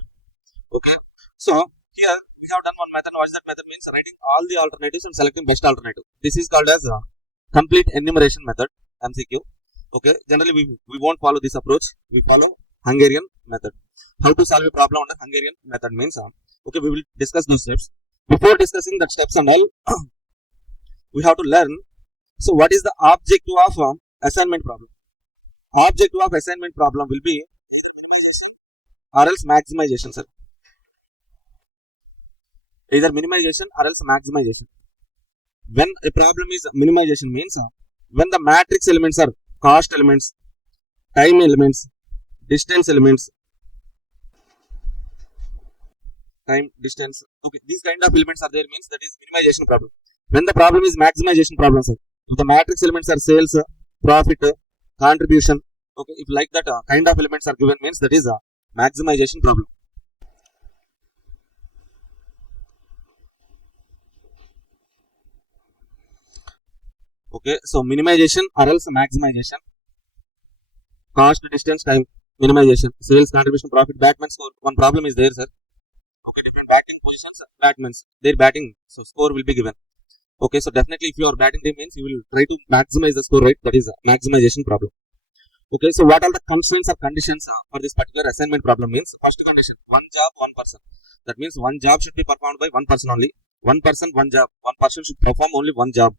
Okay, so here we have done one method. What is that method means? Writing all the alternatives and selecting best alternative. This is called as a complete enumeration method, MCQ. Okay, generally we won't follow this approach. We follow Hungarian method. How to solve a problem under Hungarian method means, okay, we will discuss those steps. Before discussing that steps and all, we have to learn. So what is the objective of assignment problem? Objective of assignment problem will be or else maximization, sir. Either minimization or else maximization. When a problem is minimization means, when the matrix elements are cost elements, time elements, distance elements, time, distance. Okay, these kind of elements are there means that is minimization problem. When the problem is maximization problem, sir. If the matrix elements are sales, profit, contribution. Okay, if like that kind of elements are given means that is a maximization problem. Okay, so minimization or else maximization. Cost, distance, time, minimization, sales, contribution, profit, batman score. One problem is there, sir. Okay, different batting positions, batmans, their batting, so score will be given. Okay, so definitely if your batting team means you will try to maximize the score, right? That is a maximization problem. Okay, so what are the constraints or conditions for this particular assignment problem means? First condition, one job, one person. That means one job should be performed by one person only. One person, one job. One person should perform only one job.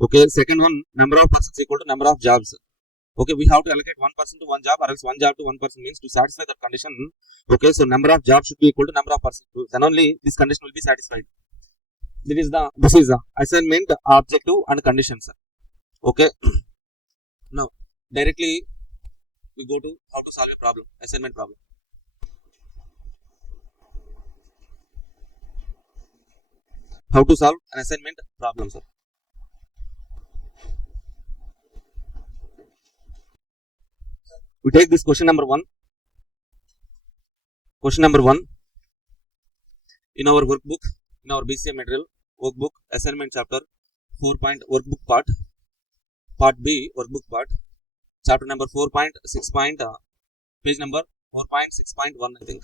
Okay, second one, number of persons equal to number of jobs. Okay, we have to allocate one person to one job or else one job to one person means to satisfy that condition. Okay, so number of jobs should be equal to number of persons. Then only this condition will be satisfied. This is the assignment objective and conditions. Okay, now directly we go to how to solve a problem, assignment problem. How to solve an assignment problem, sir. We take this question number 1. Question number 1 in our workbook, in our BCA material workbook, assignment chapter 4. Workbook part B, workbook part, chapter number 4.6. Page number 4.6.1, I think.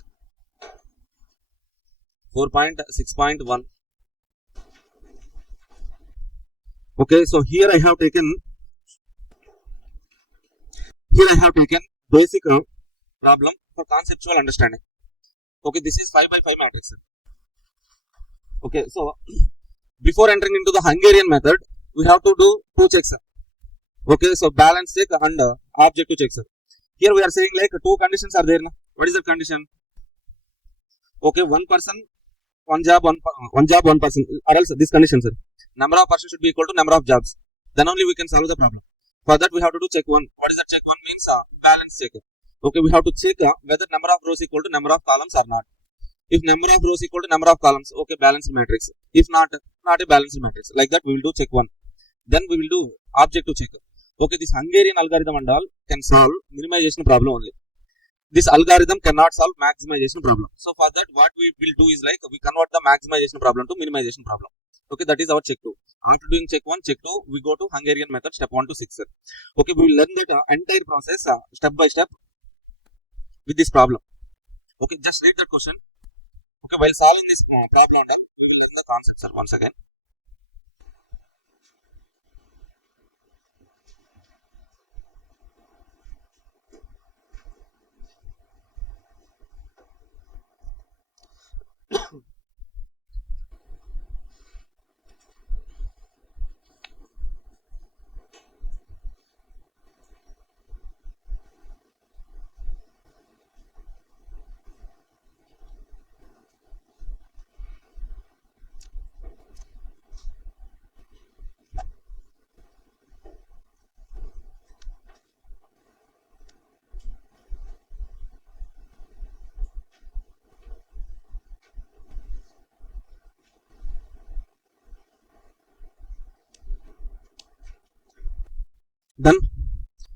4.6.1. Okay, so here I have taken basic problem for conceptual understanding. Okay, this is 5 by 5 matrix. Okay, so before entering into the Hungarian method, we have to do 2 checks. Okay, so balance check and objective check. Here we are saying like 2 conditions are there. What is the condition? Okay, one person, one job, one person. Or else this condition, sir. Number of persons should be equal to number of jobs. Then only we can solve the problem. For that we have to do check 1. What is the check 1 means? Balance check. Okay, we have to check whether number of rows equal to number of columns or not. If number of rows equal to number of columns, okay, balanced matrix. If not a balanced matrix. Like that we will do check 1. Then we will do objective check. Okay, this Hungarian algorithm and all can solve minimization problem only. This algorithm cannot solve maximization problem. So for that what we will do is like we convert the maximization problem to minimization problem. Okay, that is our check 2. After doing check 1, check 2, we go to Hungarian method step 1 to 6. Okay, we will learn that entire process step by step with this problem. Okay, just read that question. Okay, while solving this problem, the concepts are once again.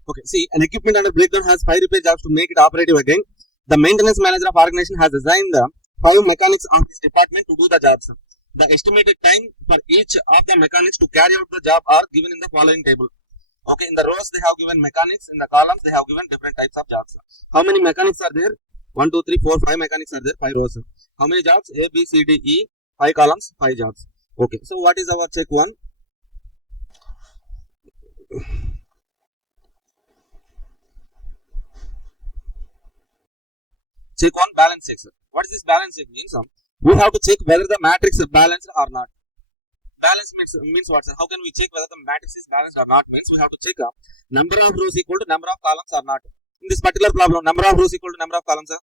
Okay, see, an equipment under breakdown has 5 repair jobs to make it operative again. The maintenance manager of organization has assigned 5 mechanics of his department to do the jobs. The estimated time for each of the mechanics to carry out the job are given in the following table. Okay, in the rows they have given mechanics, in the columns they have given different types of jobs. How many mechanics are there? 1, 2, 3, 4, 5 mechanics are there, 5 rows. How many jobs? A, B, C, D, E, 5 columns, 5 jobs. Okay, so what is our check 1? Check 1, balance check. What is this balance check means? We have to check whether the matrix is balanced or not. Balance means what, sir? How can we check whether the matrix is balanced or not? Means we have to check number of rows equal to number of columns or not. In this particular problem, number of rows equal to number of columns, sir?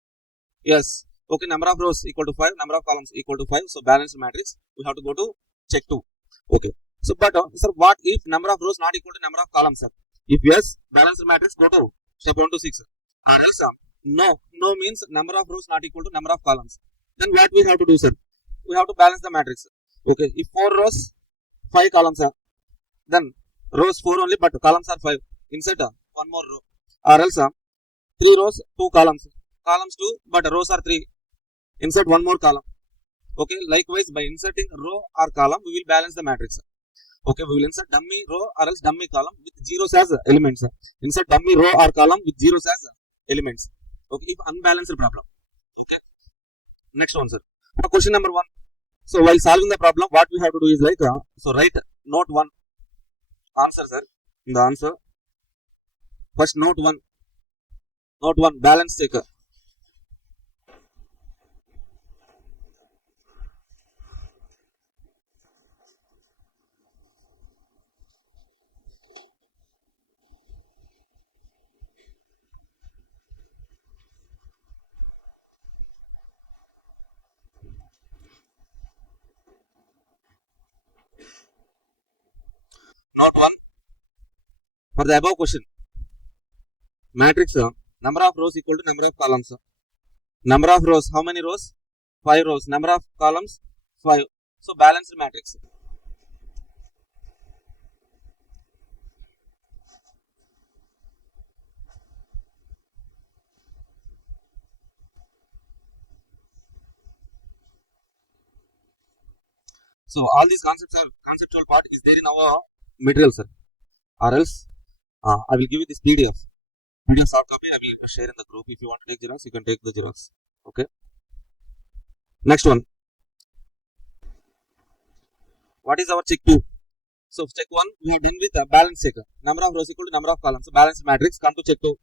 Yes. Okay, number of rows equal to 5, number of columns equal to 5. So balanced matrix, we have to go to check 2. Okay. So, but sir, what if number of rows not equal to number of columns, sir? If yes, balanced matrix, go to step 1 to 6. Or else, no means number of rows not equal to number of columns. Then what we have to do, sir? We have to balance the matrix. Okay, if 4 rows, 5 columns are, then rows 4 only, but columns are 5. Insert one more row. Or else 3 rows, 2 columns. Columns 2, but rows are 3. Insert one more column. Okay, likewise by inserting row or column, we will balance the matrix. Okay, we will insert dummy row or else dummy column with zeros as elements. Insert dummy row or column with zeros as elements. Okay, if unbalanced problem. Okay, next one, sir. Question number 1. So while solving the problem, what we have to do is like, so write note 1. Answer, sir. In the answer, first note 1. Note 1, balance check. Note 1. For the above question, matrix number of rows equal to number of columns. Number of rows, how many rows? 5 rows. Number of columns, 5. So balanced matrix. So all these conceptual part is there in our material, sir. Or else I will give you this PDF. PDF soft copy I will share in the group. If you want to take Xerox, you can take the Xerox. Okay. Next one. What is our check 2? So check 1, we are done with the balance check. Number of rows equal to number of columns. So balanced matrix. Come to check 2.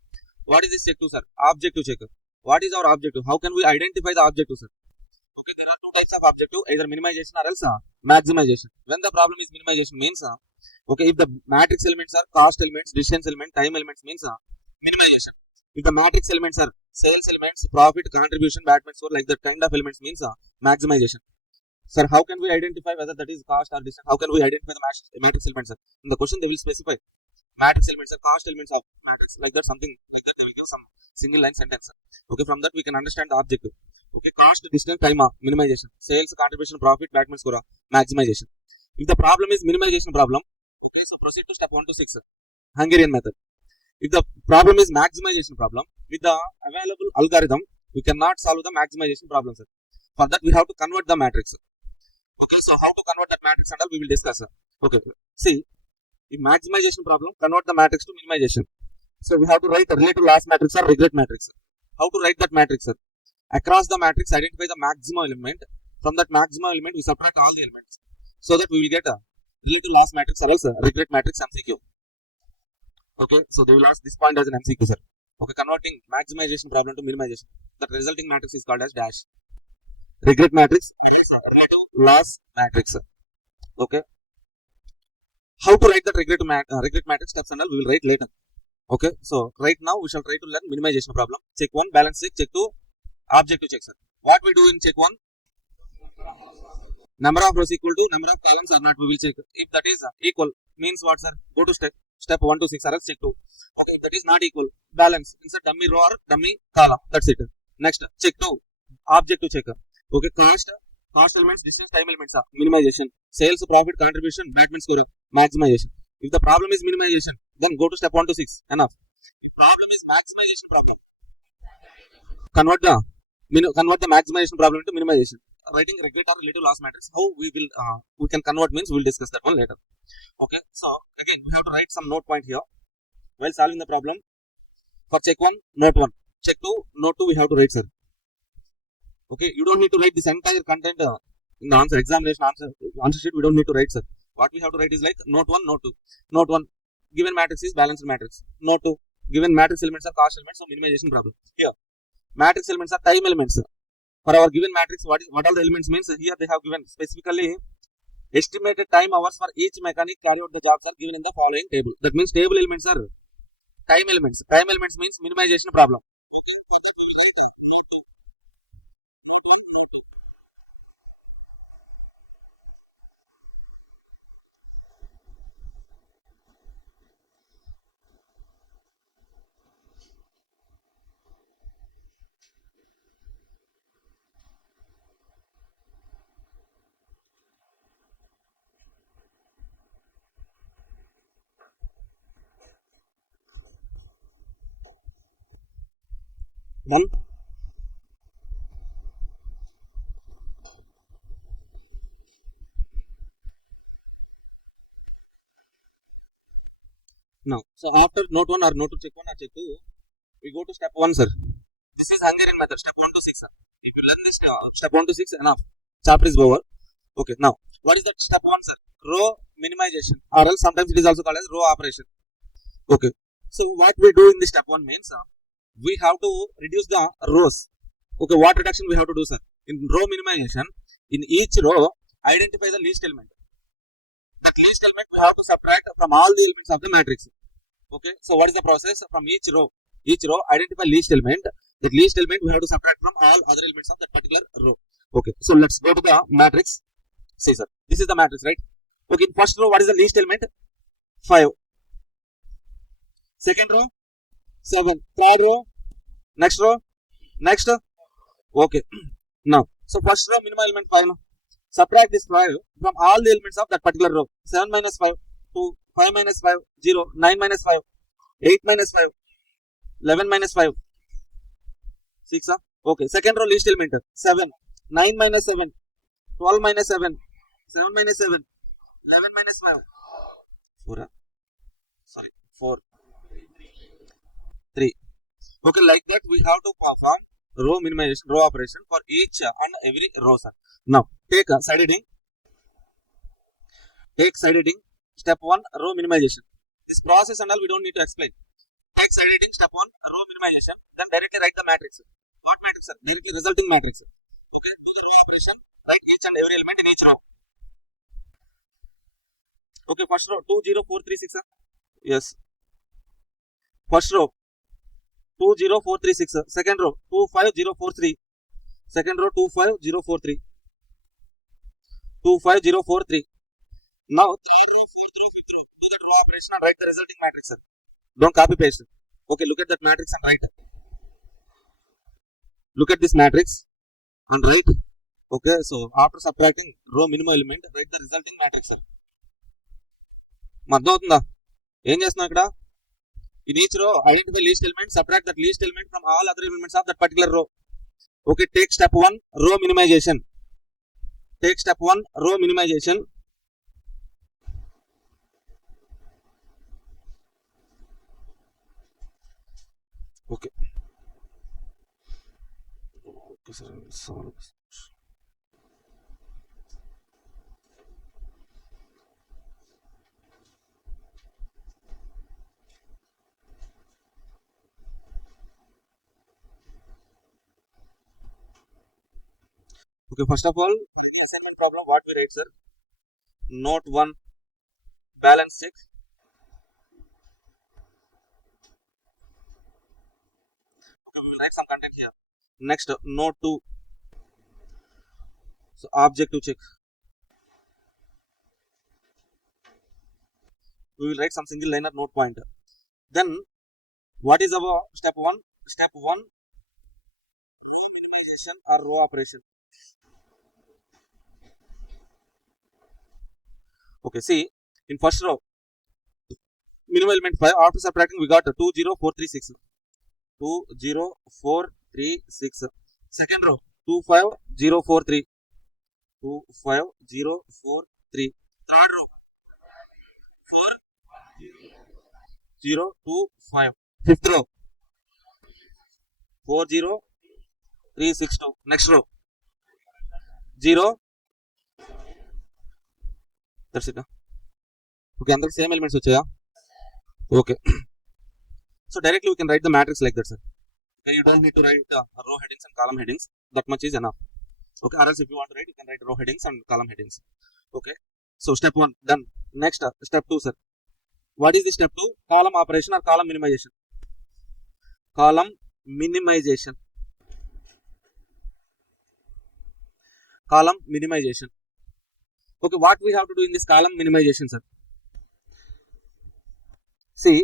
What is this check 2, sir? Objective check. What is our objective? How can we identify the objective, sir? Okay, there are 2 types of objective, either minimization or else maximization. When the problem is minimization means, okay, if the matrix elements are cost elements, distance element, time elements means minimization. If the matrix elements are sales elements, profit, contribution, batman score, like that kind of elements means maximization. Sir, how can we identify whether that is cost or distance? How can we identify the matrix elements, sir? In the question they will specify matrix elements are cost elements of matrix, like that, something like that. They will give some single line sentence. Okay, from that we can understand the objective. Okay, cost, distance, time, minimization. Sales, contribution, profit, batman score, maximization. If the problem is minimization problem, so proceed to step 1 to 6, Hungarian method. If the problem is maximization problem, with the available algorithm, we cannot solve the maximization problem, sir. For that, we have to convert the matrix. Okay, so how to convert that matrix and all we will discuss, sir. Okay, see, if maximization problem, convert the matrix to minimization. So we have to write a relative loss matrix or regret matrix. How to write that matrix, sir? Across the matrix, identify the maximum element. From that maximum element, we subtract all the elements, so that we will get a relative loss matrix or else regret matrix MCQ. Okay, so they will ask this point as an MCQ, sir. Okay, converting maximization problem to minimization. The resulting matrix is called as dash. Regret matrix, relative loss matrix. Okay. How to write that regret matrix steps and all we will write later. Okay, so right now we shall try to learn minimization problem. Check 1, balance check. Check 2, objective check, sir. What we do in check 1? Number of rows equal to number of columns or not, we will check. If that is equal, means what, sir? Go to step 1 to 6 or else check 2. Okay, if that is not equal, balance. Insert dummy row or dummy column. That's it. Next, check 2, objective check. Okay, cost elements, distance, time elements, minimization. Sales, profit, contribution, batman score, maximization. If the problem is minimization, then go to step 1 to 6. Enough. The problem is maximization problem. Convert the maximization problem into minimization. Writing regret or relative loss matrix. How we can convert means we'll discuss that one later. Okay. So again we have to write some note point here while solving the problem. For check 1, note 1. Check 2, note 2 we have to write, sir. Okay, you don't need to write this entire content in the examination answer sheet. We don't need to write, sir. What we have to write is like note 1, note 2. Note 1, given matrix is balanced matrix. Note 2, given matrix elements are cost elements, so minimization problem. Here, matrix elements are time elements. For our given matrix, what all the elements means? Here they have given specifically estimated time hours for each mechanic carry out the jobs are given in the following table. That means table elements are time elements. Time elements means minimization problem. One. Now, so after note 1 or note 2, check 1 or check 2, we go to step 1, sir. This is Hungarian method, step 1 to 6, sir. If you learn this step 1 to 6, enough. Chapter is over. Okay, now, what is that step 1, sir? Row minimization, or else sometimes it is also called as row operation. Okay, so what we do in this step 1 means, we have to reduce the rows. Okay, what reduction we have to do, sir? In row minimization, in each row, identify the least element. That least element we have to subtract from all the elements of the matrix. Okay, so what is the process? From each row, identify least element. That least element we have to subtract from all other elements of that particular row. Okay, so let's go to the matrix. See, sir, this is the matrix, right? Okay, in first row, what is the least element? 5. Second row, 7. Third row, next row, next. Okay, now, so first row, minimum element 5. Subtract this 5 from all the elements of that particular row. 7 minus 5, 2, 5 minus 5, 0, 9 minus 5, 8 minus 5, 11 minus 5, 6. Okay, second row least element 7, 9 minus 7, 12 minus 7, 7 minus 7, 11 minus 5, 4. Sorry, 4, 3. Okay, like that we have to perform row minimization, row operation for each and every row, sir. Now, take side heading. Take side heading. Step 1, row minimization. This process and all we don't need to explain. Take side heading, step 1, row minimization. Then directly write the matrix. What matrix, sir? Directly resulting matrix. Okay, do the row operation. Write each and every element in each row. Okay, first row 2, 0, 4, 3, 6. Yes. First row 2, 0, 4, 3, 6. Second row 2, 5, 0, 4, 3. Second row 2, 5, 0, 4, 3. 2, 5, 0, 4, 3. Now, third row, fourth row, fifth row, do that row operation and write the resulting matrix, sir. Don't copy paste. Okay, look at that matrix and write. Look at this matrix and write. Okay, so after subtracting row minimum element, write the resulting matrix, sir. అర్థమవుతుందా? ఏం చేస్తున్నాం ఇక్కడ? In each row, identify least element, subtract that least element from all other elements of that particular row. Okay, take step 1, row minimization. Take step 1, row minimization. Okay. Okay, sir. Solve this. Okay, first of all, assignment problem, what we write, sir? Note 1, balance check. Okay, we will write some content here. Next, note 2. So, objective check. We will write some single liner note point. Then, what is our step 1? Step 1, minimization or row operation. Okay, see, in first row, minimum element 5. After subtracting, we got 20436. 20436. Second row 25043. 25043. Third row 4025. Fifth row 40362. Next row 0. That's it. Okay, అందరికి same elements వచ్చాయా? Okay. So directly we can write the matrix like that, sir. Okay, you don't need to write row headings and column headings. That much is enough. Okay, or else if you want to write, you can write row headings and column headings. Okay. So step 1 done. Next step 2, sir. What is the step 2? Column operation or column minimization? Column minimization. Column minimization. Okay, what we have to do in this column minimization, sir? See,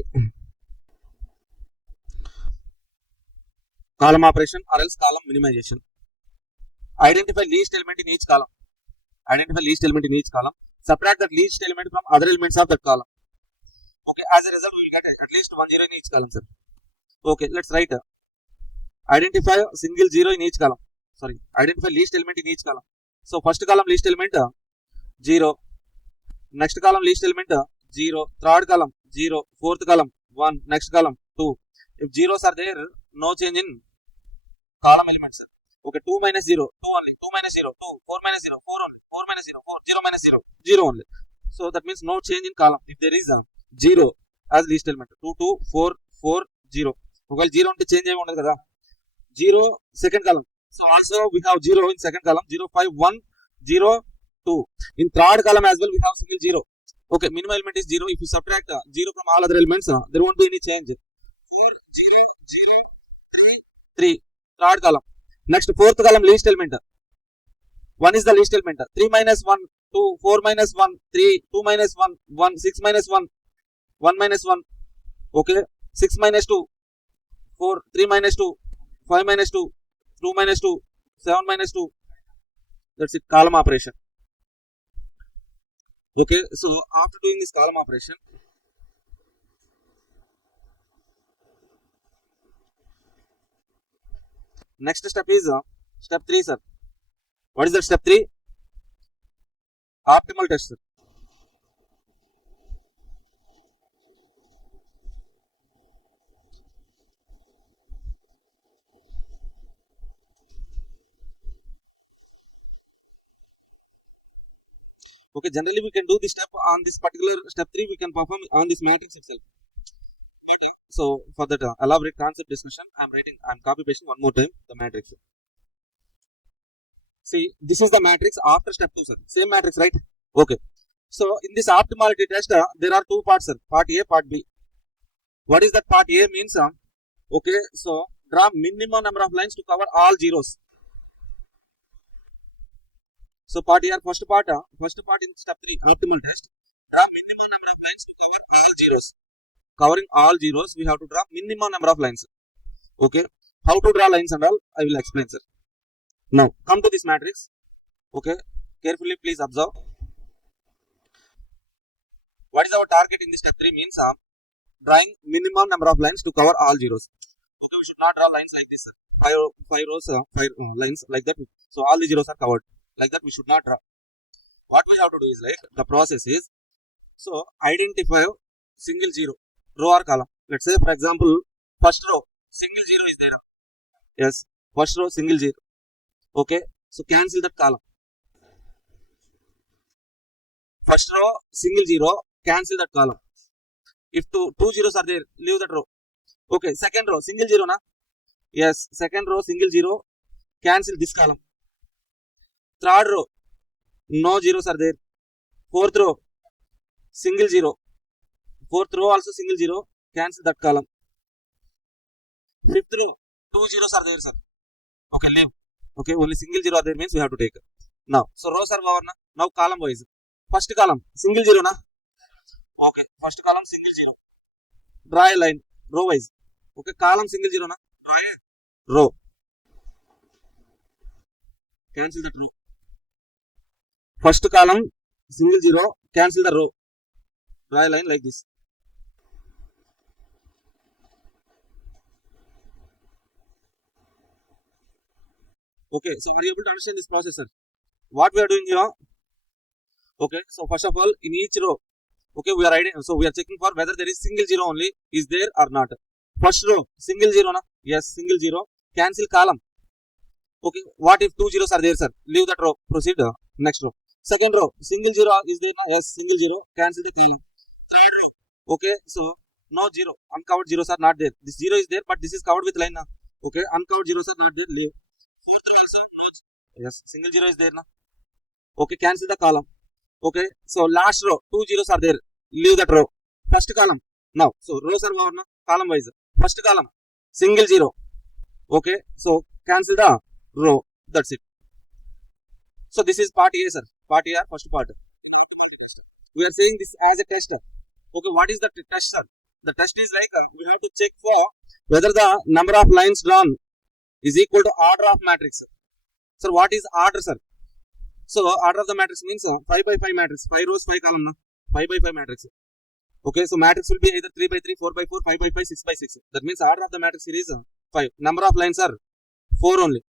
column operation or else column minimization. Identify least element in each column. Identify least element in each column. Subtract that least element from other elements of that column. Okay, as a result, we will get at least 1 0 in each column, sir. Okay, let's write. Identify single 0 in each column. Sorry, identify least element in each column. So first column least element 0. Next column least element 0. Third column 0. Fourth column 1. Next column 2. If zeros are there, no change in column elements, sir. Okay, 2 minus 0, 2 only. 2 minus 0, 2. 4 minus 0, 4 only. 4 minus 0, 4. 0 minus 0, 0 only. So that means no change in column. If there is a 0 as least element, 2, 2, 4, 4, 0. Okay, 0 until change ayam undadu kada. 0 second column. So also we have 0 in second column. 0, 5, 1, 0, 2. In third column as well we have single 0. Okay, minimum element is 0. If you subtract 0 from all other elements, there won't be any change. 4, 0, 0, 3, 3. Third column. Next fourth columm least element. 1 is the least element. 3 minus 1, 2, 4 minus 1, 3, 2 minus 1, 1, 6 minus 1, 1 minus 1. Okay, 6 minus 2, 4, 3 minus 2, 5 minus 2, 2 minus 2, 7 minus 2. That's it, column operation. Okay, so after doing this column operation, next step is step 3, sir. What is that step 3? Optimal test, sir. Okay, generally we can do this step on this particular step 3, we can perform on this matrix itself. So for that elaborate concept discussion, I'm copy pasting one more time the matrix. See, this is the matrix after step 2, sir. Same matrix, right? Okay. So in this optimality test, there are two parts, sir. Part A, part B. What is that part A means? Okay, so draw minimum number of lines to cover all zeros. So part A, first part in step 3, optimal test. Draw minimum number of lines to cover all zeros. Covering all zeros, we have to draw minimum number of lines. Okay, how to draw lines and all, I will explain, sir. Now, come to this matrix. Okay, carefully please observe. What is our target in this step 3 means drawing minimum number of lines to cover all zeros. Okay, we should not draw lines like this, sir. 5 rows, 5 lines like that. So all the zeros are covered. Like that, we should not draw. What we have to do is like the process is, so identify single zero, row or column. Let's say, for example, first row single zero is there. Yes, first row single zero. Okay, so cancel that column. First row single zero, cancel that column. If two zeros are there, leave that row. Okay, second row single zero, na? Yes, second row single zero, cancel this column. Third row, no zeros are there. Fourth row, single zero. Fourth row also single zero, cancel that column. Fifth row, 2 zeros are there, sir. Okay, leave. Okay, only single zero are there means we have to take. Now, so rows are over, na? Now column wise. First column, single zero, na? Okay, first column single zero. Draw a line, row wise. Okay, column single zero, na? Draw a row. Cancel that row. First column single zero, cancel the row. Draw a line like this. Okay, so are you able to understand this process, sir? What we are doing here? Okay, so first of all, in each row, okay, so we are checking for whether there is single zero only is there or not. First row, single zero, na? Yes, single zero. Cancel column. Okay, what if two zeros are there, sir? Leave that row. Proceed. Next row. Second row, single zero is there, na? Yes, single zero. Cancel the column. Third row. Okay, so no zero. Uncovered zeros are not there. This zero is there, but this is covered with line, na? Okay, uncovered zeros are not there. Leave. Fourth row also no. Yes, single zero is there, na? Okay, cancel the column. Okay, so last row, two zeros are there. Leave that row. First column. Now, so rows are over, na? Column wise. First column, single zero. Okay, so cancel the row. That's it. So this is part A, sir. Part A, first part. We are saying this as a test. Okay, what is the test, sir? The test is like we have to check for whether the number of lines drawn is equal to order of matrix. Sir, what is order, sir? So order of the matrix means 5 by 5 matrix, 5 rows, 5 column, 5 by 5 matrix. Okay, so matrix will be either 3 by 3, 4 by 4, 5 by 5, 6 by 6. That means order of the matrix here is 5. Number of lines are 4 only.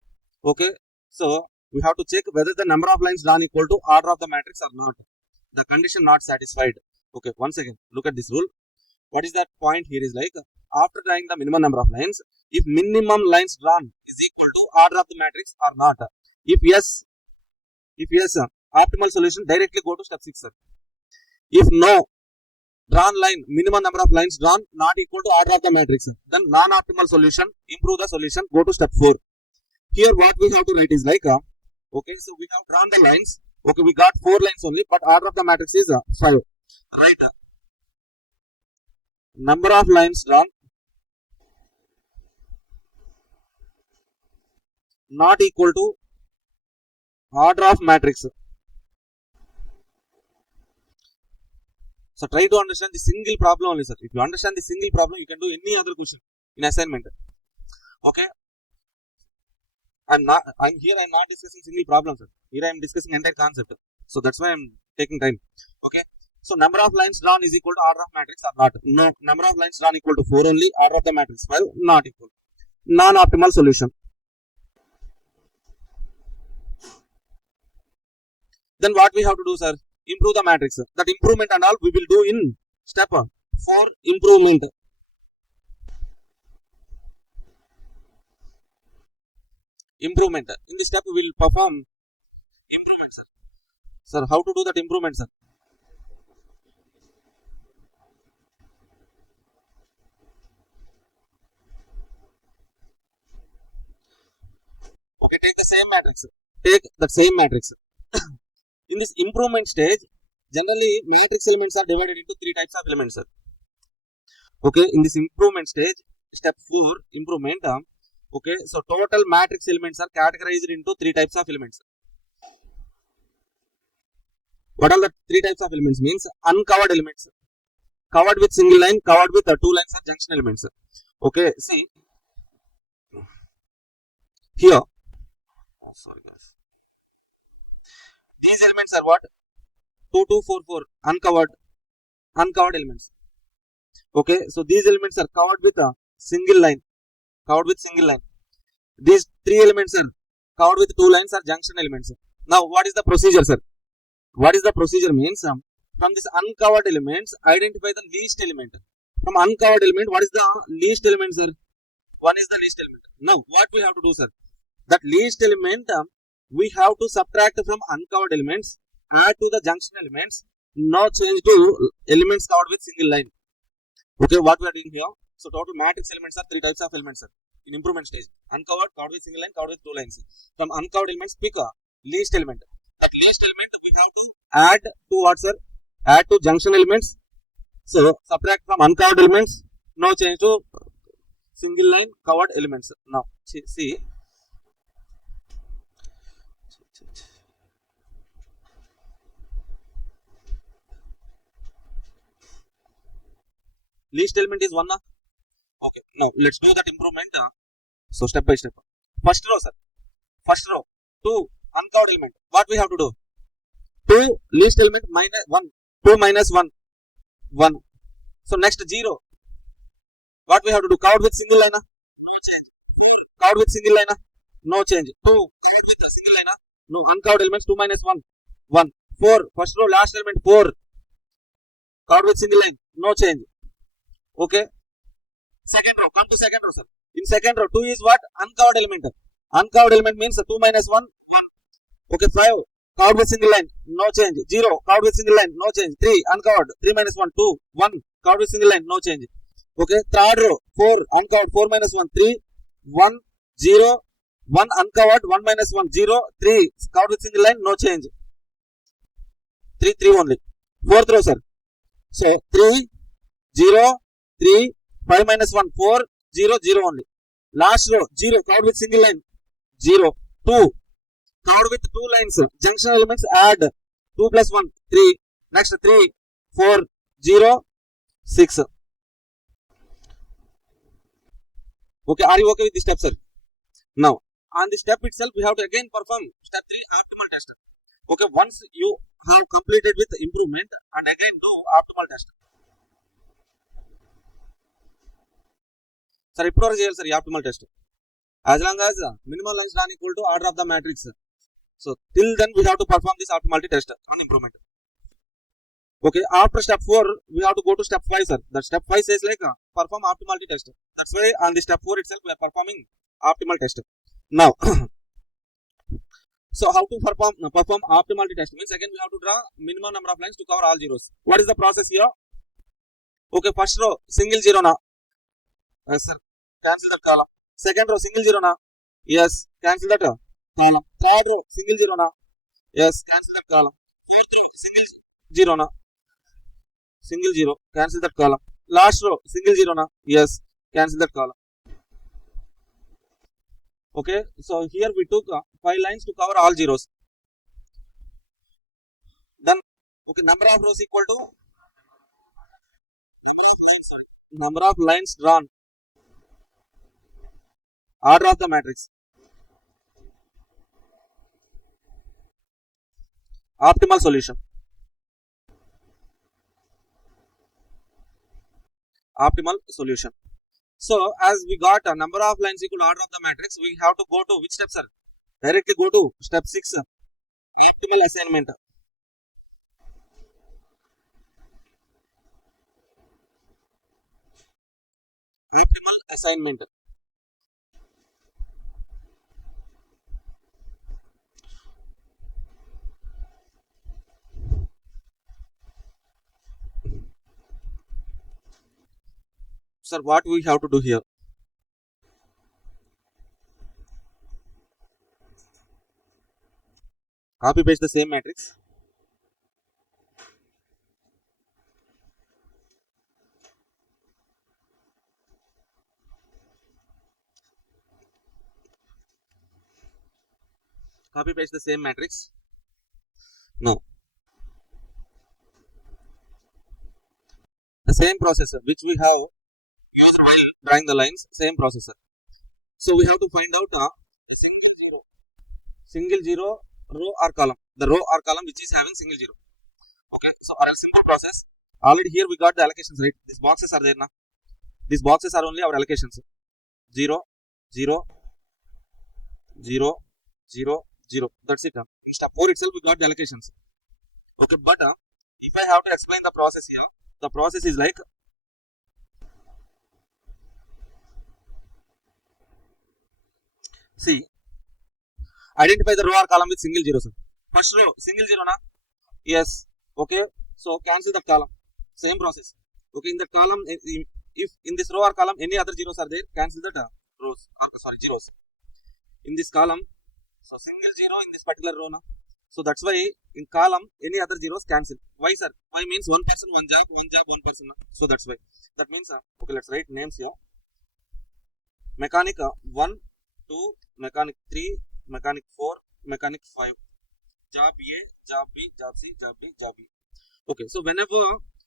Okay, so we have to check whether the number of lines drawn equal to order of the matrix or not. The condition not satisfied. Okay, once again, look at this rule. What is that point here is like, after drawing the minimum number of lines, if minimum lines drawn is equal to order of the matrix or not. If yes, optimal solution, directly go to step 6, sir. If no, drawn line, minimum number of lines drawn not equal to order of the matrix, then non-optimal solution, improve the solution, go to step 4. Here what we have to write is like, okay, so we have drawn the lines, okay, we got 4 lines only, but order of the matrix is 5. Right, number of lines drawn not equal to order of matrix. So try to understand the single problem only, sir. If you understand the single problem, you can do any other question in assignment. Okay. I'm not discussing single problem, sir. Here I am discussing entire concept. So that's why I'm taking time. Okay. So number of lines drawn is equal to order of matrix or not? No. Number of lines drawn equal to 4 only. Order of the matrix 5 not equal. Non-optimal solution. Then what we have to do, sir? Improve the matrix. That improvement and all we will do in step 4, improvement. Improvement. In this step we will perform improvement, sir. Sir, how to do that improvement, sir? Okay, take the same matrix. Take that same matrix. In this improvement stage, generally matrix elements are divided into 3 types of elements, sir. Okay, in this improvement stage, step 4, improvement. Okay, so total matrix elements are categorized into 3 types of elements. What are the 3 types of elements? Means uncovered elements, covered with single line, covered with 2 lines are junction elements. Okay, see here. Oh, sorry guys. These elements are what? 2, 2, 4, 4 uncovered elements. Okay, so these elements are covered with a single line. These 3 elements are covered with 2 lines are junction elements. Now, what is the procedure, sir? What is the procedure means? From this uncovered elements, identify the least element. From uncovered element, what is the least element, sir? 1 is the least element. Now, what we have to do, sir? That least element, we have to subtract from uncovered elements, add to the junction elements, now change to elements covered with single line. Okay, what we are doing here? So total matrix elements are 3 types of elements, sir. In improvement stage, uncovered, covered with single line, covered with 2 lines. From uncovered elements, pick a least element. That least element we have to add to what, sir? Add to junction elements. So subtract from uncovered elements, now change to single line covered elements. Now see. Least element is 1. Okay, now let's do that improvement. So step by step. First row, sir. First row. 2 uncovered element. What we have to do? 2 least element minus 1. 2 minus 1. 1. So next 0. What we have to do? Covered with single line. No change. Covered with single line. no change. 2 covered with a single line. No, uncovered elements 2 minus 1, 1. 4, first row last element 4 covered with single line, no change. Okay, second row, come to second row, sir. In second row 2 is what? Uncovered element. Uncovered element means 2 minus 1, 1. Okay, 5 covered with single line, no change. 0 covered with single line, no change. 3 uncovered, 3 minus 1, 2, 1 covered with single line, no change. Okay, third row 4 uncovered, 4 minus 1, 3, 1, 0, 1 uncovered, 1 minus 1, 0, 3 covered with single line, no change. 3, 3 only. Fourth row, sir. So 3, 0, 3, 5 minus 1, 4, 0, 0 only. Last row 0 covered with single line, 0, 2 covered with 2 lines. Junction elements add 2 plus 1, 3. Next 3, 4, 0, 6. Okay, are you okay with this step, sir? Now, on the step itself, we have to again perform step 3 optimal test. Okay, once you have completed with improvement and again do optimal test. Sir, ఇప్పుడు వరకు చేయాలి sir ఈ optimal test. As long as minimal lines non equal to order of the matrix. So, till then we have to perform this optimality test on improvement. Okay, after step 4, we have to go to step 5, sir. That step 5 says like perform optimality test. That's why on the step 4 itself we are performing optimal test. Now, so how to perform optimality test means again we have to draw minimum number of lines to cover all zeros. What is the process here? Okay, first row single zero na. Yes, sir. Cancel that column. Second row single zero na. Yes, cancel that column. Third row single zero na. Yes, cancel that column. Fourth row single zero na. Single zero, cancel that column. Last row single zero na. Yes, cancel that column. Okay, so here we took 5 lines to cover all zeros. Then, okay, number of rows equal to number of lines drawn. Order of the matrix. Optimal solution. Optimal solution. So, as we got a number of lines equal to order of the matrix, we have to go to which step, sir? Directly go to step 6, optimal assignment. Optimal assignment. Sir, what we have to do here? Copy paste the same matrix. Copy paste the same matrix. Now, the same processor which we have used while drawing the lines, same processor. So we have to find out single zero row or column, the row or column which is having single zero. Okay, so our simple process. Already here we got the allocations, right? These boxes are there now. These boxes are only our allocations. 0, 0, 0, 0, 0. That's it. Step 4 itself we got the allocations. Okay, but if I have to explain the process here, the process is like see, identify the row or column with single zero, sir. First row, single zero, na? Yes. Okay. So cancel the column. Same process. Okay. In the column, if in this row or column any other zeros are there, cancel the rows or sorry zeros. In this column, so single zero in this particular row, na? So that's why in column any other zeros cancel. Why, sir? Why means one person, one job, one person. Na? So that's why. That means okay. Let's write names here. Mechanic 1, 2, mechanic 3, mechanic 4, mechanic 5. Job A, job B, job C, job B, job B. Okay, so whenever,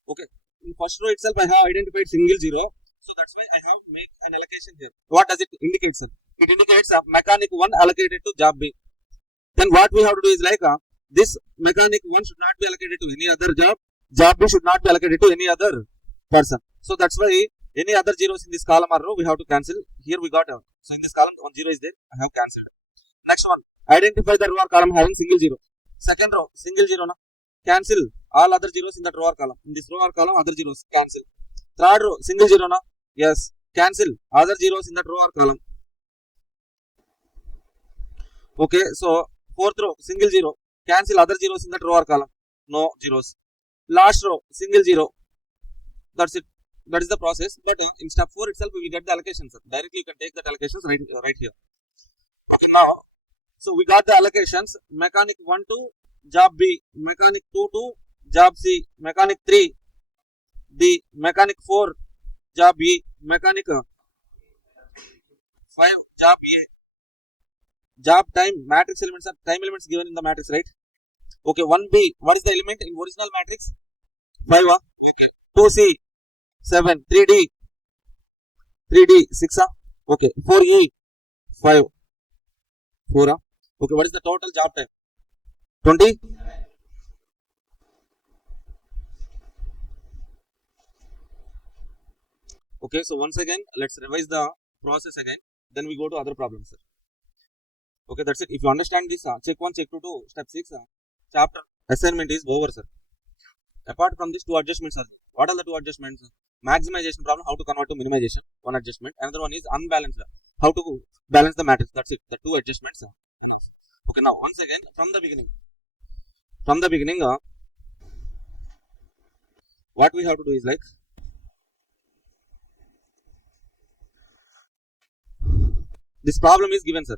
okay, in first row itself I have identified single zero. So that's why I have make an allocation here. What does it indicate, sir? It indicates mechanic 1 allocated to job B. Then what we have to do is like this mechanic 1 should not be allocated to any other job. Job B should not be allocated to any other person. So that's why any other zeros in this column or row we have to cancel. Here we got so in this column 1 0 is there. I have cancelled. Next one, identify the row or column having single zero. Second row, single zero na, cancel all other zeros in that row or column. In this row or column, other zeros cancel. Third row, single zero na, yes, cancel other zeros in that row or column. Okay, so fourth row, single zero, cancel other zeros in that row or column. No zeros. Last row, single zero. That's it. That is the process. But in step 4 itself, we will get the allocations. Directly, you can take that allocations right here. Okay, now, so we got the allocations. Mechanic 1 to job B, mechanic 2 to job C, mechanic 3 D, mechanic 4 job E, mechanic 5 job A. Job time, matrix elements are time elements given in the matrix, right? Okay, 1B, what is the element in original matrix? 5, 2C, 7, 3D, 6, okay, 4E, 5, 4, okay, what is the total job time? 20? Okay, so once again, let's revise the process again, then we go to other problems, sir. Okay, that's it. If you understand this, check 1, check 2 to step 6, chapter assignment is over, sir. Apart from these 2 adjustments are there. What are the 2 adjustments? Maximization problem, how to convert to minimization, one adjustment. Another one is unbalanced, how to balance the matrix. That's it, the 2 adjustments. Okay, now once again, from the beginning, what we have to do is like, this problem is given, sir.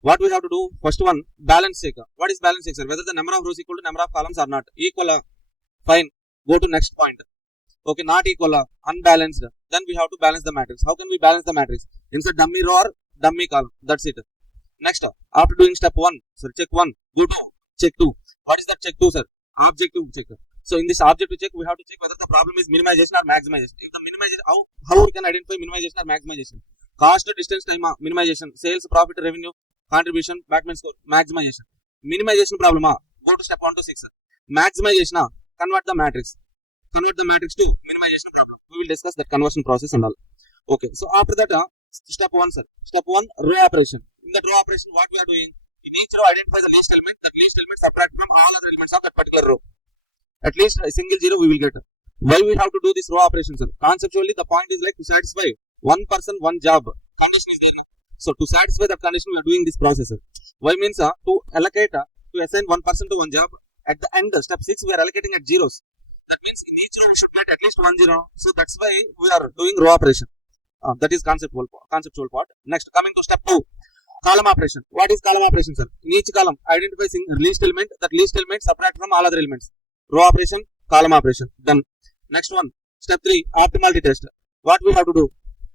What we have to do, first one, balance check. What is balance check, sir? Whether the number of rows equal to number of columns or not. Equal, fine, go to next point. Okay, not equal, unbalanced. Then we have to balance the matrix. How can we balance the matrix? Insert dummy row or dummy column. That's it. Next, after doing step 1, sir, check 1, go to check 2. What is that check 2, sir? Objective check. So in this objective check, we have to check whether the problem is minimization or maximization. If the minimization, how we can identify minimization or maximization? Cost, distance, time, minimization. Sales, profit, revenue, contribution, Batman score, maximization. Minimization problem, go to step 1 to 6. Maximization, convert the matrix. Convert the matrix to minimization problem. We will discuss that conversion process and all. Okay, so after that, step 1, sir. Step 1, row operation. In that row operation, what we are doing? In each row, identify the least element. That least element subtract from all other elements of that particular row. At least a single zero we will get. Why we have to do this row operation, sir? Conceptually, the point is like to satisfy one person, one job. Condition is there. So to satisfy that condition, we are doing this process, sir. Why means to allocate, to assign one person to one job. At the end, step 6, we are allocating at zeros. That means in each row we should get at least 1 0. So that's why we are doing row operation. That is conceptual part. Next, coming to step 2, column operation. What is column operation, sir? In each column, identify least element. That least element subtract from all other elements. Row operation, column operation. Done. Next one, step 3, optimality test. What we have to do?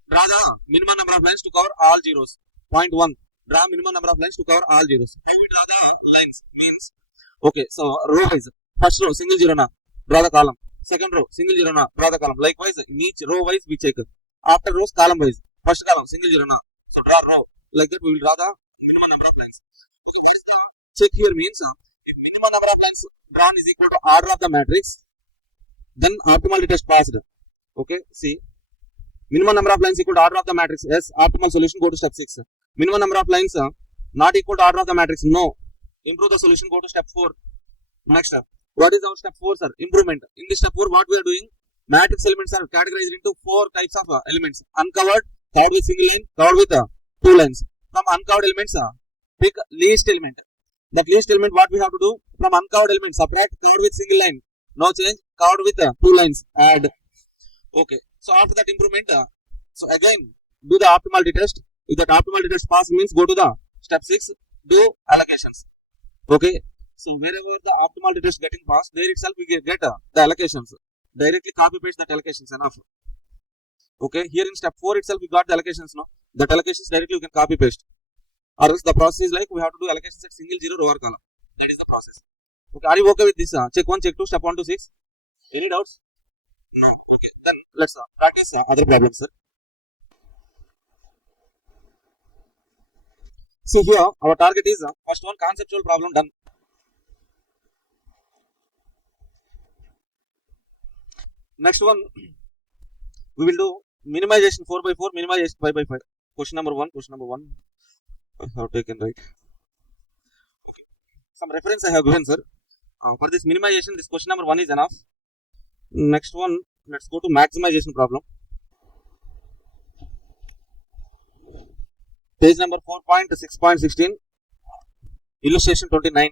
Draw the minimum number of lines to cover all zeros. Point 1, draw minimum number of lines to cover all zeros. How we draw the lines? Means, okay, so row wise, first row, single zero na, draw the column. Second row, single zero na, draw the column. Likewise, in each row wise, we check. After rows, column wise. First column, single zero na. So draw row. Like that, we will draw the minimum number of lines. Check here means, if minimum number of lines drawn is equal to order of the matrix, then optimality test passed. Okay, see. Minimum number of lines equal to order of the matrix. Yes, optimal solution, go to step 6. Minimum number of lines not equal to order of the matrix. No. Improve the solution, go to step 4. Next, what is our step 4, sir? Improvement. In this step 4, what we are doing? Matrix elements are categorized into 4 types of elements. Uncovered, covered with single line, covered with 2 lines. From uncovered elements, pick least element. That least element, what we have to do? From uncovered element, subtract covered with single line. No change, covered with 2 lines. Add. Okay. So after that improvement, so again, do the optimality test. If that optimality test pass means go to the step 6, do allocations. Okay. So wherever the optimality test getting passed, there itself we get the allocations. Directly copy paste that allocations enough. Okay. Here in step 4 itself we got the allocations. No, that allocations directly you can copy paste. Or else the process is like we have to do allocations at single zero row or column. That is the process. Okay. Are you okay with this? Check 1, check 2, step 1 to 6. Any doubts? No. Okay. Then let's practice other problems, sir. See here, our target is first one, conceptual problem done. Next one, we will do minimization 4 by 4, minimization 5 by 5. Question number 1. I have taken right. some reference I have given, sir. For this minimization, this question number 1 is enough. Next one, let's go to maximization problem. Page number 4.6.16, illustration 29.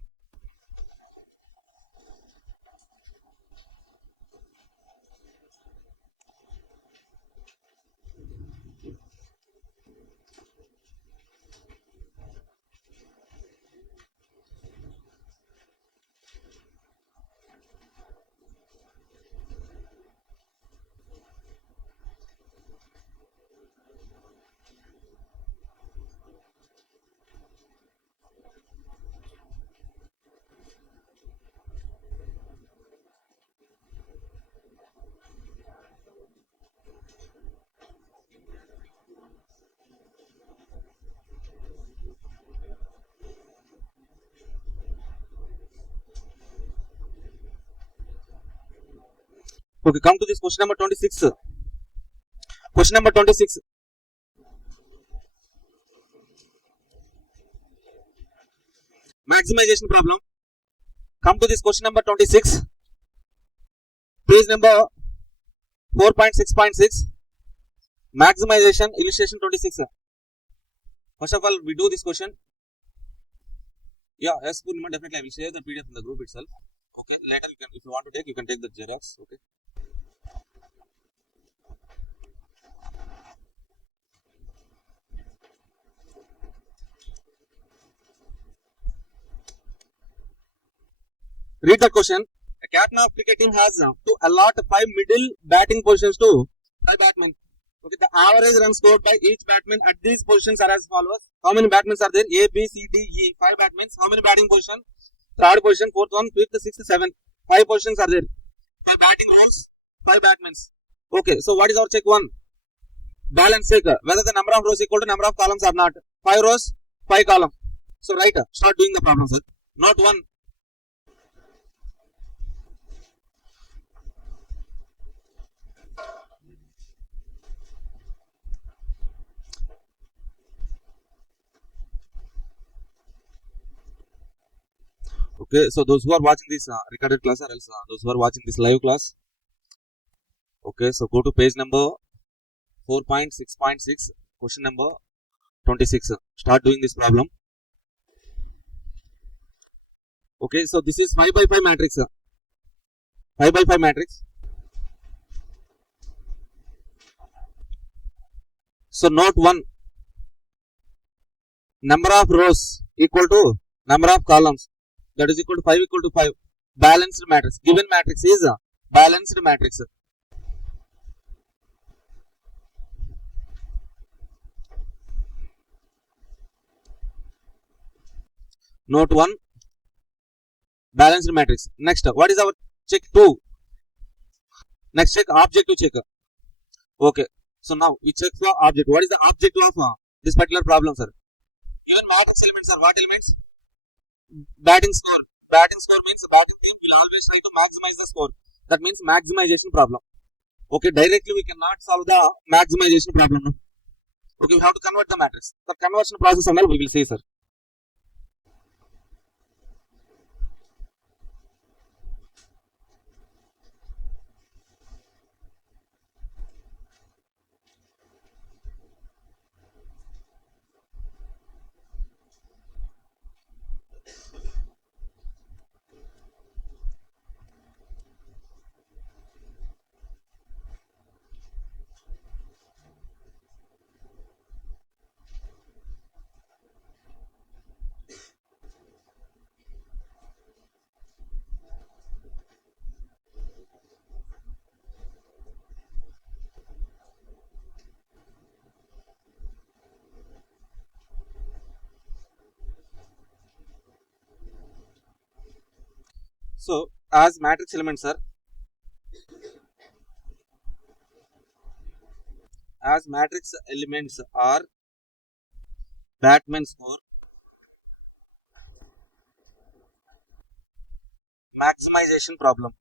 Okay, come to this question number 26. Question number 26. Maximization problem. Come to this question number 26. Page number 4.6.6. Maximization, illustration 26. First of all, we do this question. Yeah, yes, Purnima, definitely I will share the PDF in the group itself. Okay, later you can, if you want to take, you can take the Xerox. Okay. Read the question. A captain of cricket team has to allot 5 middle batting positions to 5 batsmen. Okay, the average run scored by each batsman at these positions are as follows. How many batsmen are there? A, B, C, D, E. 5 batsmen. How many batting positions? Third position, fourth one, fifth, sixth, seventh. 5 positions are there. 5 batting roles, 5 batsmen. Okay, so what is our check 1? Balance check. Whether the number of rows equal to number of columns or not. 5 rows, 5 columns. So right, start doing the problem, sir. Not 1. Okay, so those who are watching this recorded class or else those who are watching this live class. Okay, so go to page number 4.6.6, question number 26. Start doing this problem. Okay, so this is 5 by 5 matrix. 5 by 5 matrix. So note 1. Number of rows equal to number of columns. That is equal to 5 equal to 5. Balanced matrix. Given matrix is a balanced matrix. Note 1. Balanced matrix. Next, what is our check 2? Next check, objective check. Okay. So now we check for object. What is the objective of this particular problem, sir? Given matrix elements are what elements? Batting score. Batting score means batting team will always try to maximize the score. That means maximization problem. Okay, directly we cannot solve the maximization problem. No? Okay, we have to convert the matrix. The conversion process and all we will see, sir. So, as matrix elements are Batman score, maximization problem.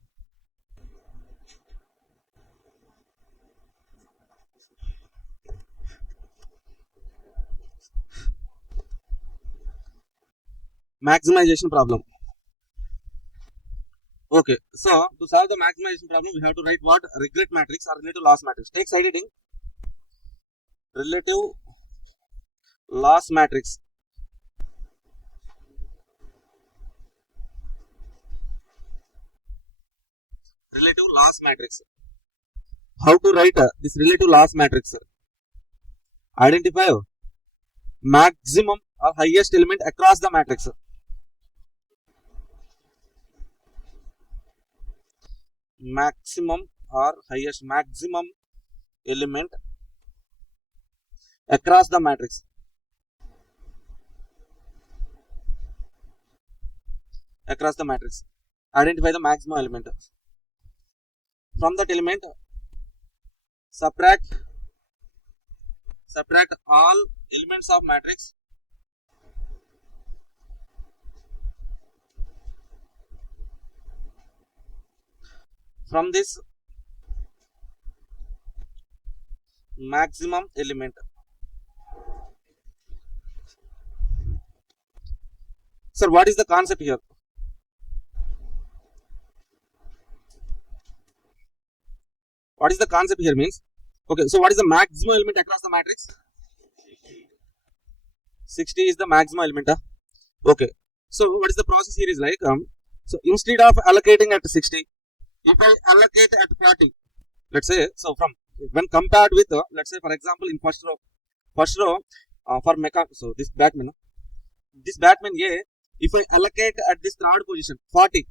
Maximization problem. Okay, so to solve the maximization problem, we have to write what? Regret matrix or relative loss matrix. Take side heading relative loss matrix. Relative loss matrix. How to write this relative loss matrix? Sir? Identify maximum or highest element across the matrix. Maximum or highest maximum element across the matrix. Across the matrix. Identify the maximum element. From that element, subtract all elements of matrix from this maximum element. Sir, what is the concept here? What is the concept here means? Okay, so what is the maximum element across the matrix? 60 is the maximum element. Okay, so what is the process here is like, so instead of allocating at 60, if I allocate at 40, let's say, so from when compared with, let's say for example in first row for mecha, so this batman A, if I allocate at this third position 40,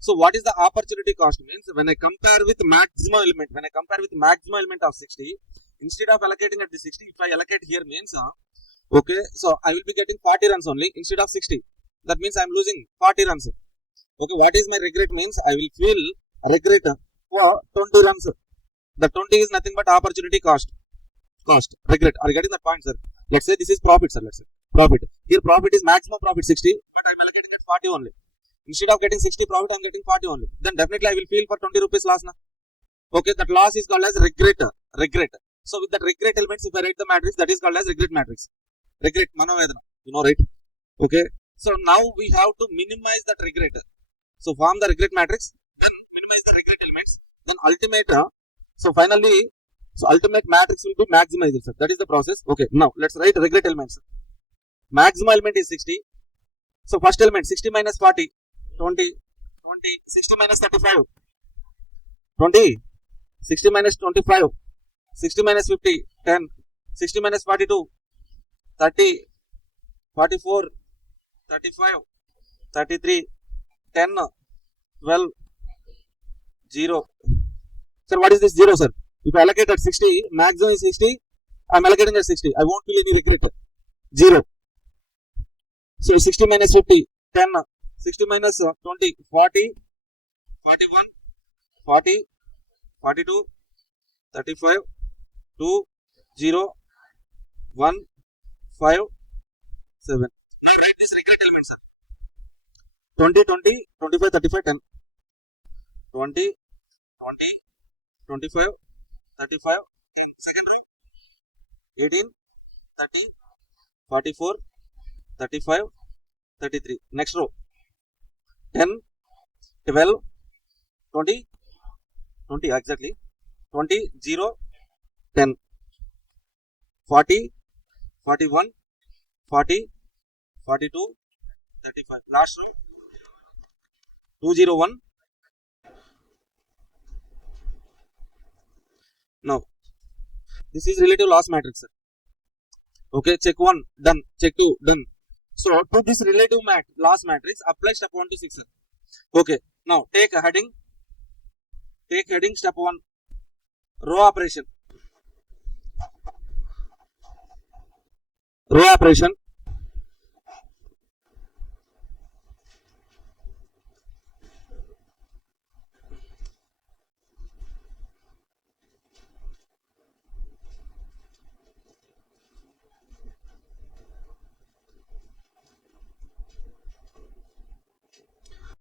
so what is the opportunity cost means when I compare with maximum element, of 60, instead of allocating at the 60, if I allocate here means, okay, so I will be getting 40 runs only instead of 60. That means I am losing 40 runs. Okay, what is my regret means? I will feel regret for 20 runs. The 20 is nothing but opportunity cost. Regret. Are you getting that point, sir? Let's say this is profit, sir. Let's say profit. Here profit is maximum profit 60, but I am allocating at 40 only. Instead of getting 60 profit, I am getting 40 only. Then definitely I will feel for 20 rupees loss. Na? Okay, that loss is called as regret. So with that regret elements, if I write the matrix, that is called as regret matrix. Regret, manovedana. You know, right? Okay. So now we have to minimize that regret. So form the regret matrix, then minimize the regret elements, then ultimate. So finally, ultimate matrix will be maximized. Sir. That is the process. Okay. Now let's write regret elements. Maximum element is 60. So first element 60 minus 40, 20, 60 minus 35, 20, 60 minus 25, 60 minus 50, 10, 60 minus 42, 30, 44, 35, 33, 10, 12, 0. Sir, what is this 0, sir? If I allocate at 60, maximum is 60, I am allocating at 60. I won't feel any regret. 0. So 60 minus 50, 10, 60 minus 20, 40, 41, 40, 42, 35, 2, 0, 1, 5, 7. Now write this regret element, sir. 20, 20, 25, 35, 10. 20, 20, 25, 35, 10. Second row. 18, 30, 44, 35, 33. Next row. 10, 12, 20, 20 exactly. 20, 0, 10. 40, 41, 40, 42, 35. Last row. 201. Now, this is relative loss matrix, sir. Okay, check 1, done. Check 2, done. So, to this relative loss matrix, apply step 1 to 6, sir. Okay, now take a heading. Take heading step 1. Row operation. Row operation.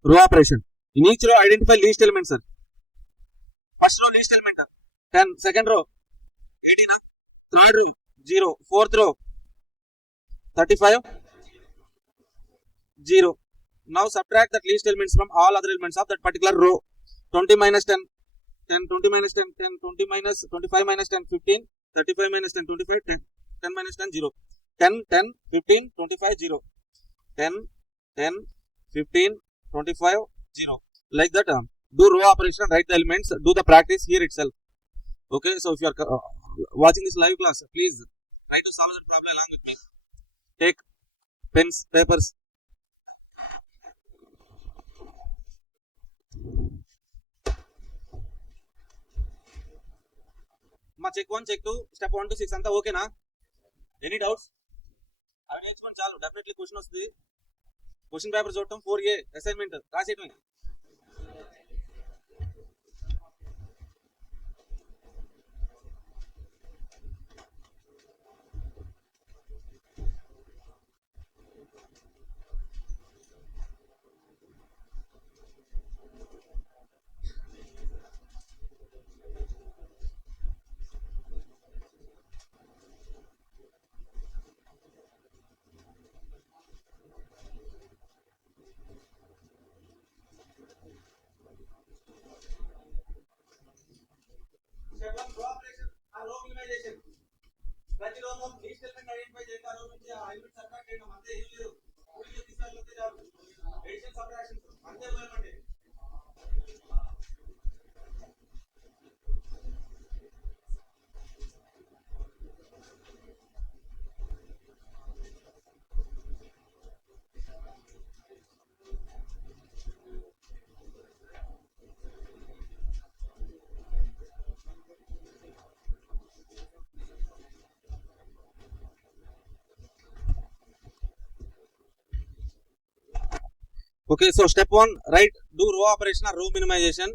Row operation. In each row, identify least element, sir. First row, least element, 10. Second row, 18. Third row, 0. Fourth row, 35, 0. Now subtract that least elements from all other elements of that particular row. 20 minus 10, 10, 20 minus 10, 10, 20 minus 25 minus 10, 15, 35 minus 10, 25, 10, 10 minus 10, 0. 10, 10, 15, 25, 0. 10, 10, 15, 25, 0. Like that, do row operation, write the elements, do the practice here itself. Okay, so if you are watching this live class, please try to solve that problem along with me. Take pens, papers. Check 1, check 2, step 1 to 6 anta okay na? Any doubts? అవి నేర్చుకొని చాలు, definitely question వస్తుంది. Question paper చూడటం 4A assignment రాసేయటమే. Step 1 row operation or row minimization. ప్రతి రో లో least element identify చేయండి, ఆ రో నుంచి ఆ ఎలిమెంట్ సబ్ట్రాక్ట్ చేయడం అంతే, ఏం లేదు. ఊరికే తీసుకోవాలి చాలు. ఎడిషన్ సబ్ట్రాక్షన్స్ అంతే వదిలేమండి. Okay, so step 1, right, do row operation or row minimization.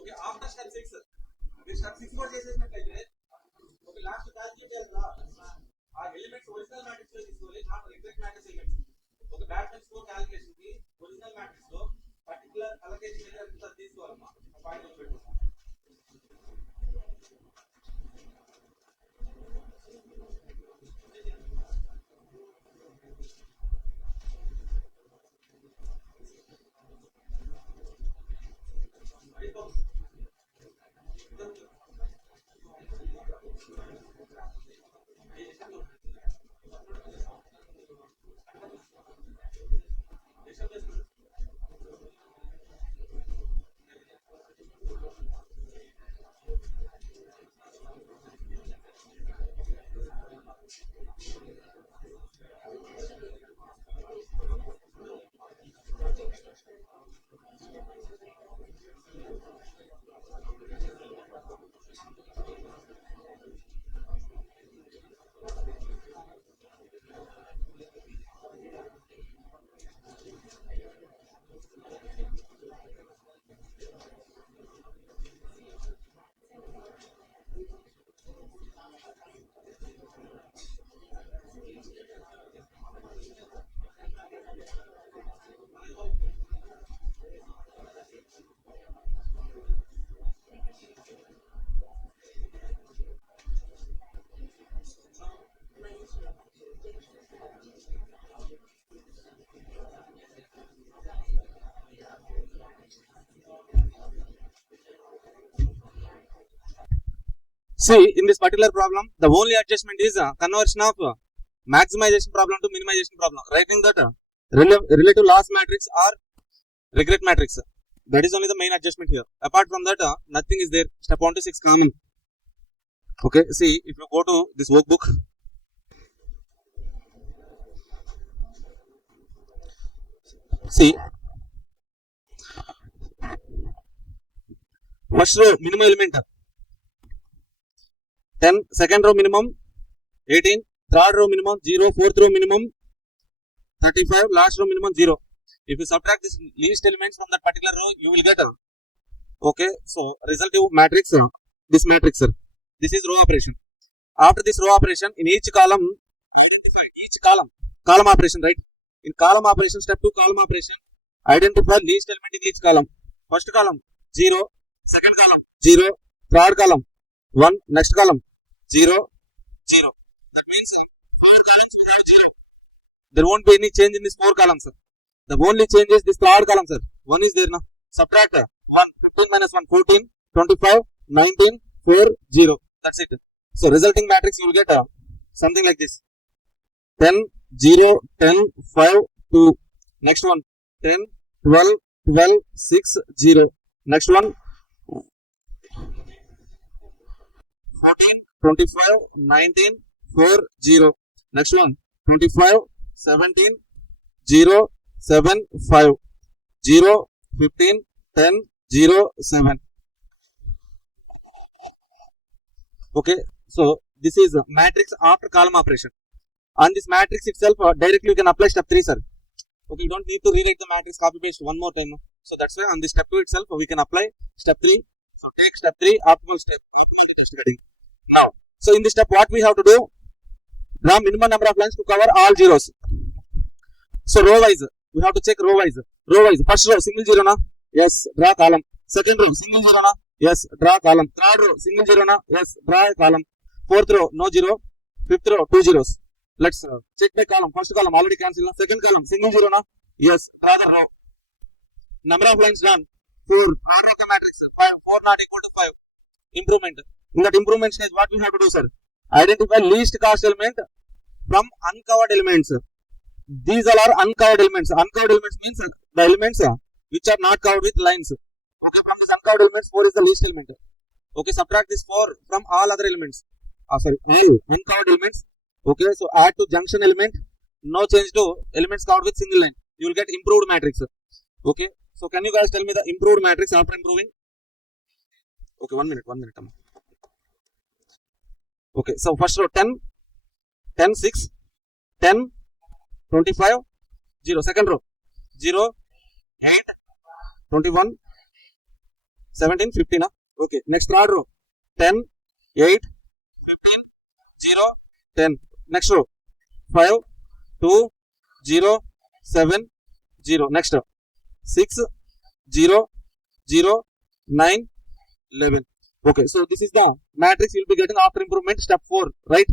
Okay, after step 6, step 6 కూడా చేసేసినట్లయితే ఓకే లాస్ట్ క్యాల్కులేట్ చేయాలా ఆ ఎలిమెంట్స్ ఒరిజినల్ మ్యాట్రిక్స్ లో తీసుకోవాలి నాట్ ఎగ్జాక్ట్ మ్యాట్రిక్స్ ఎలిమెంట్స్ ఒక బ్యాట్మెన్ స్కోర్ క్యాలిక్యులేషన్ కి ఒరిజినల్ మ్యాట్రిక్స్ లో particular allocation ఏదైతే తీసుకోవాలమ్మా point లో పెట్టుకోవాలి See, in this particular problem, the only adjustment is conversion of maximization problem to minimization problem. Writing that relative loss matrix or regret matrix. That is only the main adjustment here. Apart from that, nothing is there. Step 1 to 6 common. Okay, see, if you go to this workbook, see, first row minimum element 10, second row minimum 18, third row minimum 0, fourth row minimum 35, last row minimum 0. If you subtract this least elements from that particular row, you will get okay. So resultive matrix, this matrix, this is row operation. After this row operation, in each column, each column operation, right? In column operation, step 2 column operation, identify least element in each column. First column 0, second column 0, third column 1, next column 0, 0. That means 4 columns will have 0. There won't be any change in these 4 columns, sir. The only change is this third column, sir. 1 is there now. Subtract 1, 15 minus 1, 14, 25, 19, 4, 0. That's it. So resulting matrix you will get something like this. 10, 0, 10, 5, 2. Next one 10, 12, 12, 6, 0. Next one 14, 25, 19, 4, 0. Next one 25, 17, 0, 7, 5, 0, 15, 10, 0, 7. Okay, so this is a matrix after column operation. On this matrix itself, directly you can apply step 3, sir. Okay, you don't need to rewrite the matrix, copy paste one more time. So that's why on this step 2 itself, we can apply step 3. So take step 3, optimal step. Now, so in this step, what we have to do? Draw minimum number of lines to cover all zeros. So row wise, we have to check row wise. Row wise, first row single 0 na? Yes, draw column. Second row single 0 na? Yes, draw column. Third row single 0 na? Yes, draw column. Fourth row no 0. Fifth row, 2 zeros. Let's check by column. First column already cancelled. Na? Second column, single zero. Na? Yes, try the row. Number of lines done. 4. Row ka matrix. 5. 4 not equal to 5. Improvement. In that improvement stage, what we have to do, sir? Identify least cost element from uncovered elements. These all are uncovered elements. Uncovered elements means the elements which are not covered with lines. Okay, from this uncovered elements, 4 is the least element. Okay, subtract this 4 from all other elements. All uncovered elements. Okay, so add to junction element. No change to elements covered with single line. You will get improved matrix. Okay, so can you guys tell me the improved matrix after improving? Okay, 1 minute. Okay, so first row 10, 10, 6, 10, 25, 0. Second row 0, 8, 21, 17, 15. Okay, next third row 10, 8, 15, 0, 10. Next row 5, 2, 0, 7, 0. Next row 6, 0, 0, 9, 11. Okay, so this is the matrix you will be getting after improvement, step 4, right?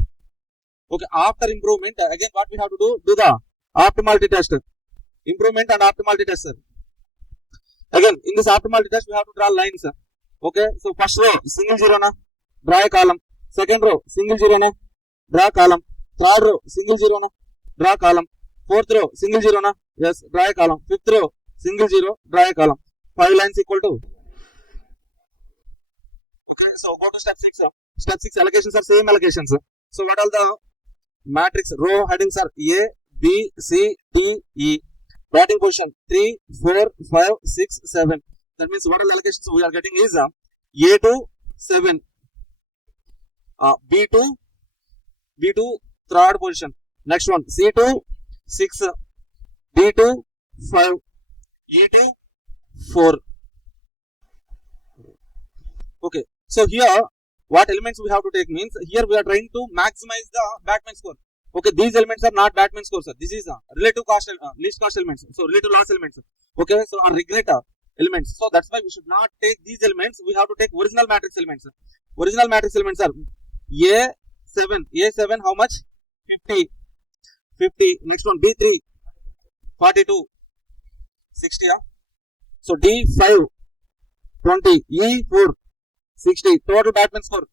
Okay, after improvement, again what we have to do the optimality test. Improvement and optimality test, sir. Again, in this optimality test, we have to draw lines. Okay, so first row, single zero na, draw a column. Second row, single zero na, draw a column. Third row, single zero na, draw a column. Fourth row, single zero na, yes, draw a column. Fifth row, single zero, draw a column. 5 lines equal to. Okay, so go to step 6. Step 6 allocations are same allocations. So what are the matrix row headings are A, B, C, D, E. Batting position 3, 4, 5, 6, 7. That means what all allocations we are getting is A2, 7. B2, third position. Next one, C2, 6. D2, 5. E2, 4. Okay, so here what elements we have to take means here we are trying to maximize the Batman score. Okay, these elements are not Batman score, sir. This is relative cost, least cost elements. So relative loss elements. Okay, so our regret elements. So that's why we should not take these elements. We have to take original matrix elements. Original matrix elements are A7. A7 how much? 50. 50. Next one B3 42. 60. So D5 20. E4 60. Total Batman score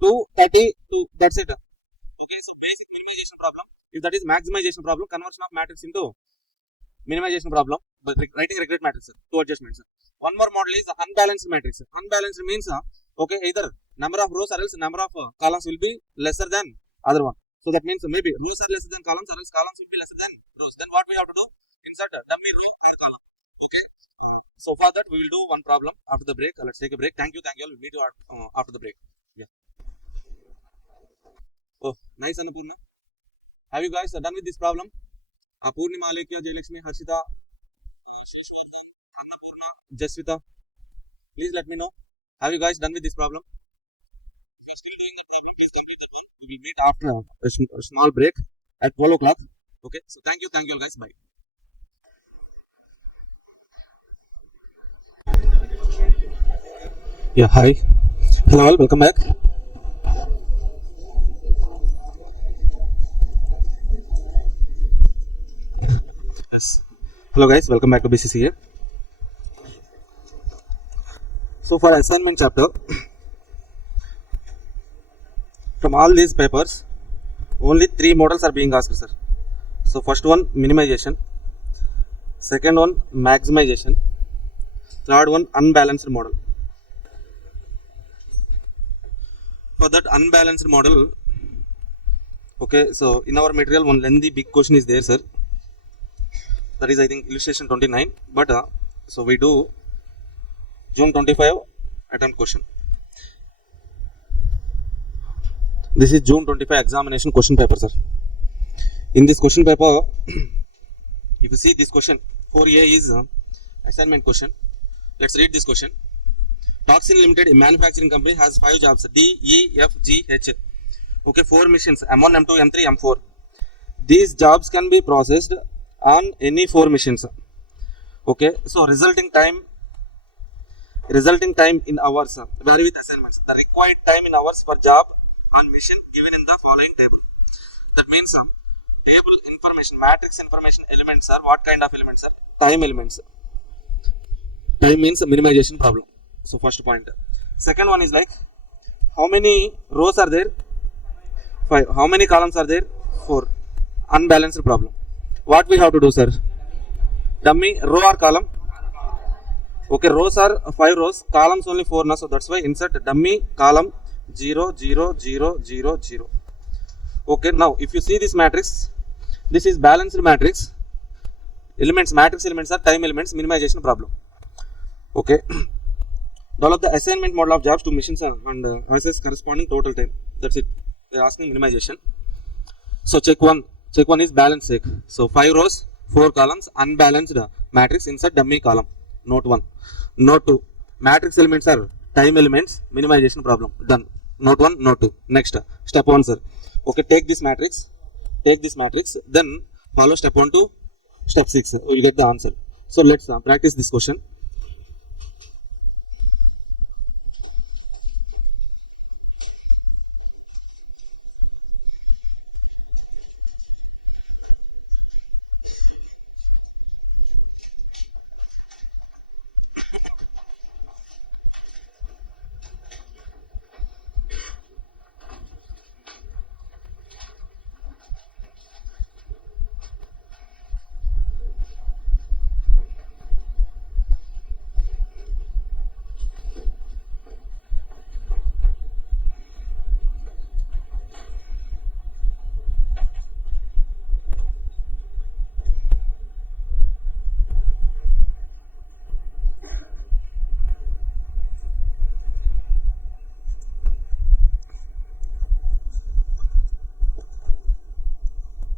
232. That's it. Okay, so basic minimization problem. If that is maximization problem, conversion of matrix into minimization problem, but writing regret matrix, 2 adjustments. One more model is unbalanced matrix. Unbalanced means okay, either number of rows or else number of columns will be lesser than other one. So that means maybe rows are lesser than columns or else columns will be lesser than rows. Then what we have to do? Insert a dummy row per column. Okay. So for that we will do one problem after the break. Let's take a break. Thank you all. We'll meet you after the break. Yeah. Oh, nice Annapurna. Have you guys done with this problem? Purnima, Alekya, Jayalakshmi, Harshita, Annapurna, Jaswita. Please let me know. Have you guys done with this problem? If you're still doing the problem, please complete that one. We will meet after a small break at 12 o'clock. Okay, so thank you all guys. Bye. Yeah, hi. Hello all, welcome back. Yes. Hello guys, welcome back to BCCA. So for assignment chapter, from all these papers, only 3 models are being asked, sir. So first one, minimization. Second one, maximization. Third one, unbalanced model. For that unbalanced model, okay, so in our material one lengthy big question is there, sir. That is I think illustration 29, but so we do June 25 attempt question. This is June 25 examination question paper, sir. In this question paper, if you see this question 4A is assignment question. Let's read this question. Toxin Limited, a manufacturing company, has 5 jobs D, E, F, G, H. Okay, 4 machines M1, M2, M3, M4. These jobs can be processed on any 4 machines. Okay, so resulting time in hours vary with assignments. The required time in hours per job on machine given in the following table. That means table information, matrix information elements are what kind of elements are? Time elements. Time means minimization problem. So first point. Second one is like how many rows are there? 5. How many columns are there? 4. Unbalanced problem. What we have to do, sir? Dummy row or column? Okay, rows are 5 rows, columns only 4 now, so that's why insert dummy column 0 0 0 0 0. Okay, now if you see this matrix, this is balanced matrix. Elements, matrix elements are time elements, minimization problem. Okay, develop the assignment model of jobs to machines and assess corresponding total time. That's it. They're asking minimization. So check one is balance check. So 5 rows, 4 columns, unbalanced matrix, insert dummy column. Note 1. Note 2. Matrix elements are time elements, minimization problem. Done. Note 1, note 2. Next, step 1, sir. Okay, take this matrix, then follow step 1 to step 6. You will get the answer. So let's practice this question.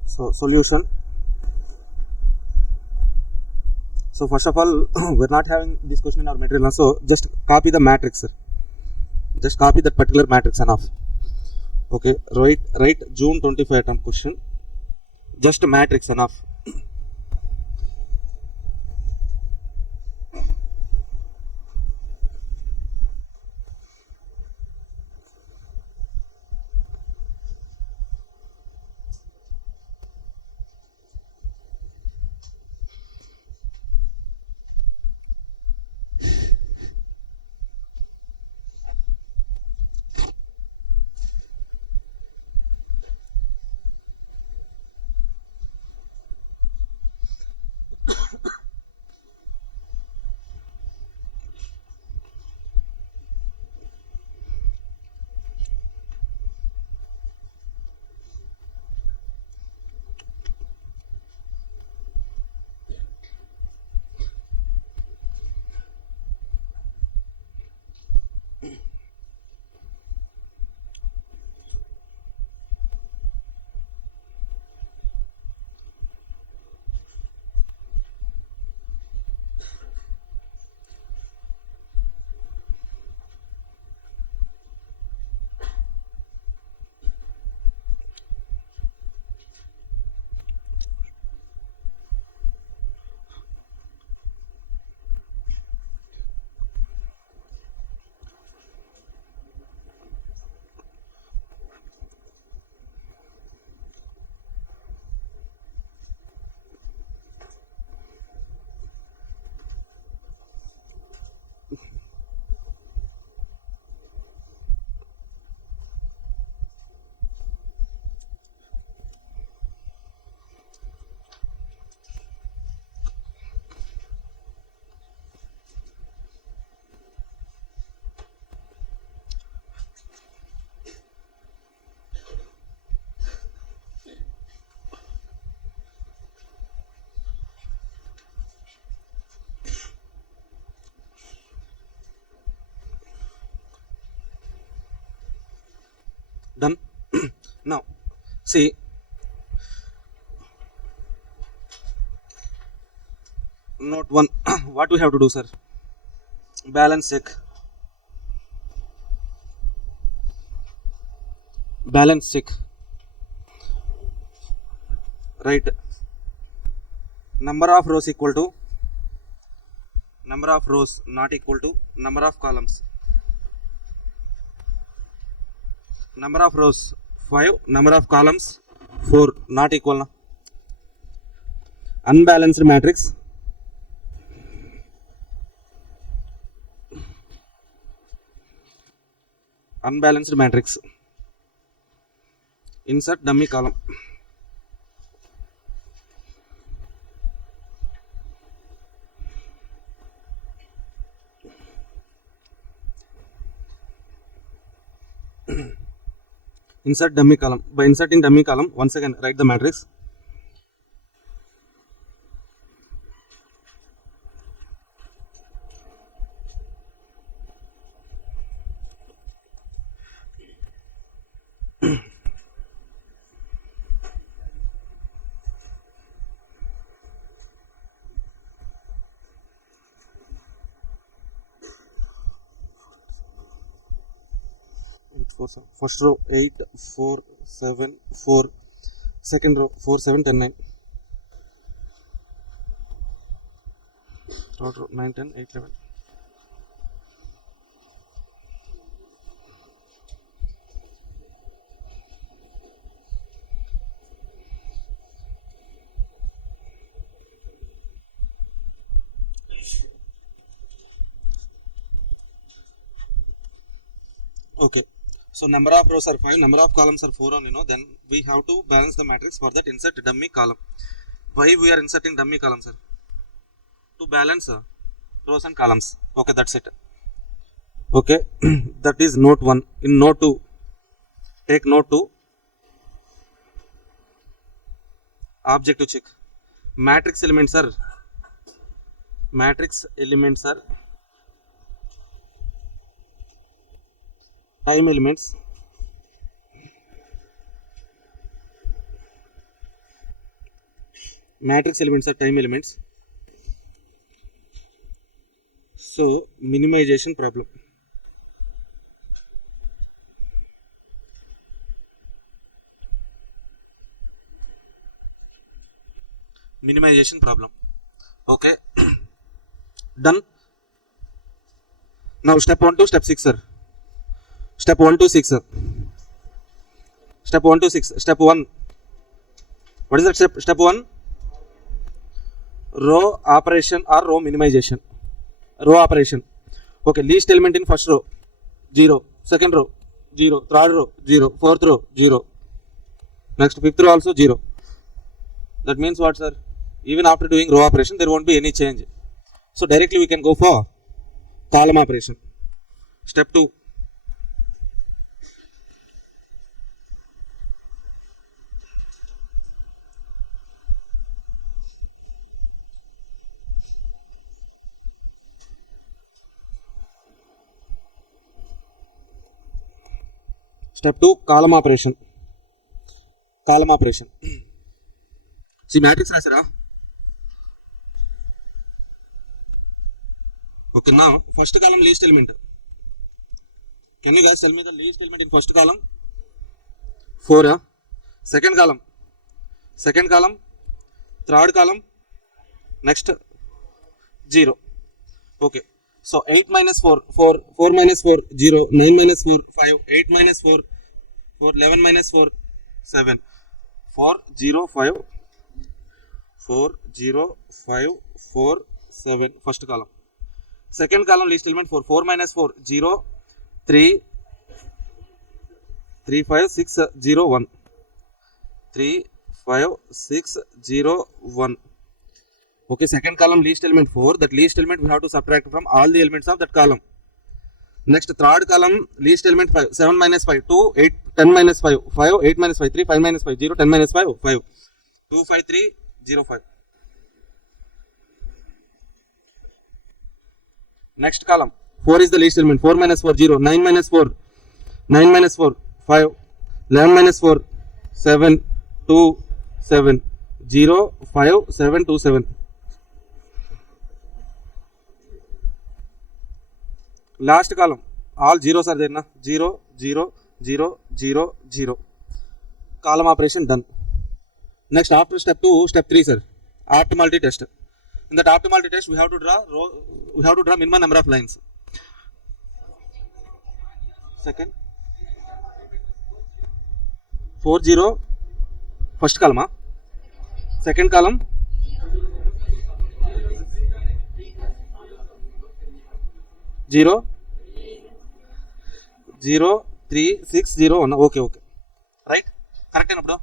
So solution. So first of all, we're not having this question in our material, so just copy the matrix, sir. Just copy that particular matrix enough. Okay, write June 25 term question. Just matrix enough. Done. Now see, note 1. What we have to do, sir? Balance check. Right, number of rows equal to number of rows not equal to number of columns. Number of rows 5, number of columns 4, not equal na. Unbalanced matrix. Unbalanced matrix. Insert dummy column. Insert dummy column. By inserting dummy column, once again write the matrix. First row 8, 4, 7, 4. Second row 4, 7, 10, 9. Third row 9, 10, 8, 11. Okay. So number of rows are 5, number of columns are 4 on, then we have to balance the matrix. For that, insert dummy column. Why we are inserting dummy columns, sir? To balance rows and columns. Okay, that's it. Okay, that is note 1. In note 2, take note 2. Objective check. Matrix elements are time elements. Matrix elements are time elements. So minimization problem. Minimization problem. Okay. Done. Now step 1 to step 6, sir. Step 1 to 6, sir. Step 1 to 6. Step 1. What is that step? Step 1. Row operation or row minimization. Row operation. Okay, least element in first row 0, second row 0, third row 0, fourth row 0. Next fifth row also 0. That means what, sir? Even after doing row operation, there won't be any change. So directly we can go for column operation. Step 2. Step 2, column operation. Column operation. See, matrix rasara. Okay, now first column least element. Can you guys tell me the least element in first column? 4. Second column. Third column. Next 0. Okay. So 8 minus 4, 4 minus 4, 0, 9 minus 4, 5, 8 minus 4, 11 minus 4, 7, 4, 0, 5, 4, 0, 5, 4, 7, first column. Second column least element 4, 4 minus 4, 0, 3, 3, 5, 6, 0, 1, 3, 5, 6, 0, 1. Okay, second column least element 4, that least element we have to subtract from all the elements of that column. Next third column least element 5, 7 minus 5, 2, 8, 10 minus 5, 5, 8 minus 5, 3, 5 minus 5, 0, 10 minus 5, 5, 2, 5, 3, 0, 5. Next column 4 is the least element, 4 minus 4, 0, 9 minus 4, 9 minus 4, 5, 11 minus 4, 7, 2, 7, 0, 5, 7, 2, 7. Last column, all zeros are there, na? 0, 0, 0, 0, 0. Column operation done. Next, after step 2, step 3, sir. Optimality test. In that optimality test, we have to draw minimum number of lines. Second. 4 0 first column, second column 0 0 3 6 0 1. Okay, right, correct enough, bro.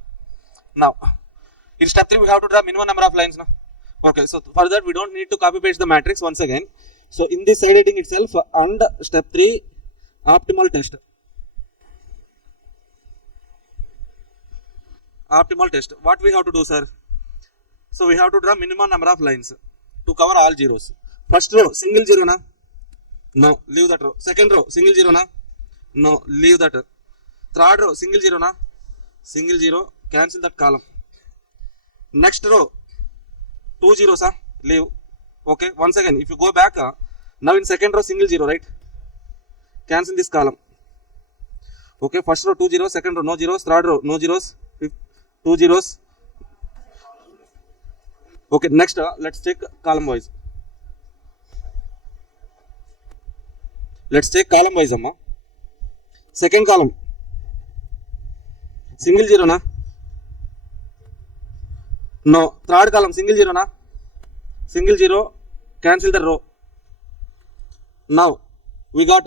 Now in step 3 we have to draw minimum number of lines now. Okay, so for that we don't need to copy paste the matrix once again. So in this side heading itself, and step 3 optimal test. What we have to do, sir? So we have to draw minimum number of lines to cover all zeros. First row single zero na, no, leave that row. Second row single zero na, no, leave that. Third row single zero na, single zero, cancel that column. Next row 2 zeros, leave. Okay, once again if you go back, now in second row single zero, right, cancel this column. Okay, first row 2 zeros, second row no zeros, third row no zeros, 2 zeros. Okay, next let's take column wise. Amma. Second column single zero na, no. Third column single zero na, single zero, cancel the row. Now we got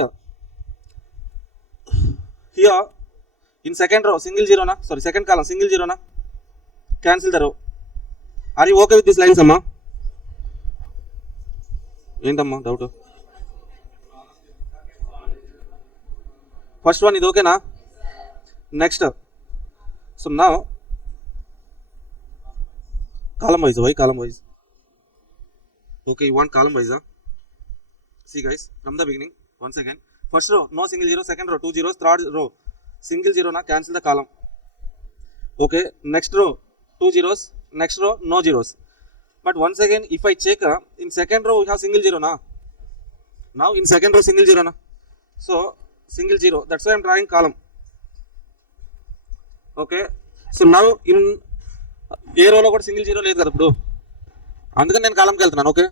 here in second row single zero na, sorry, second column single zero na, cancel the row. Are you okay with this lines, amma? Entamma doubt? First one is okay na? Next, so now column wise. Why column wise? Okay, you want column wise, huh? See guys, from the beginning once again, first row no single zero, second row 2 zeros, third row single zero na, cancel the column. Okay, next row 2 zeros, next row no zeros. But once again if I check, in second row we have single zero na, now in second row single zero na, so single zero, that's why I'm drawing column. Okay, so now in ఏ రోలో కూడా single zero లేదు కదా ఇప్పుడు, అందుకని నేను కాలంకి వెళ్తున్నాను. Okay,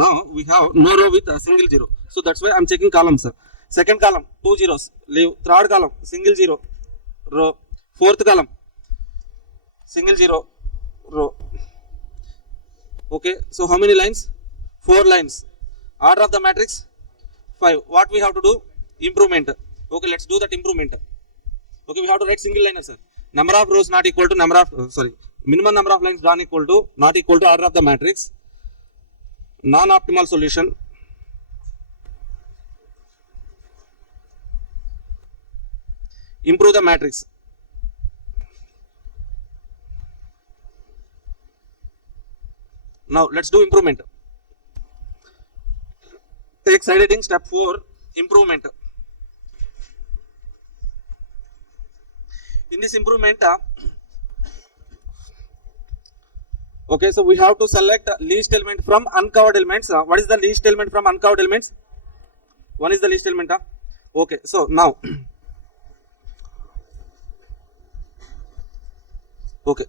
no we have no row with single zero, so that's why I'm checking columns. Second column 2 zeros, leave. Third column single zero, row. Fourth column single zero, row. Okay, so how many lines? 4 lines. Order of the matrix 5. What we have to do? Improvement. Okay, let's do that improvement. Okay, we have to write single liner, sir. Number of rows not equal to number of minimum number of lines drawn equal to not equal to order of the matrix. Non-optimal solution. Improve the matrix. Now let's do improvement. Take side heading step 4, improvement. In this improvement, okay, so we have to select least element from uncovered elements. What is the least element from uncovered elements? 1 is the least element. Okay, so now okay,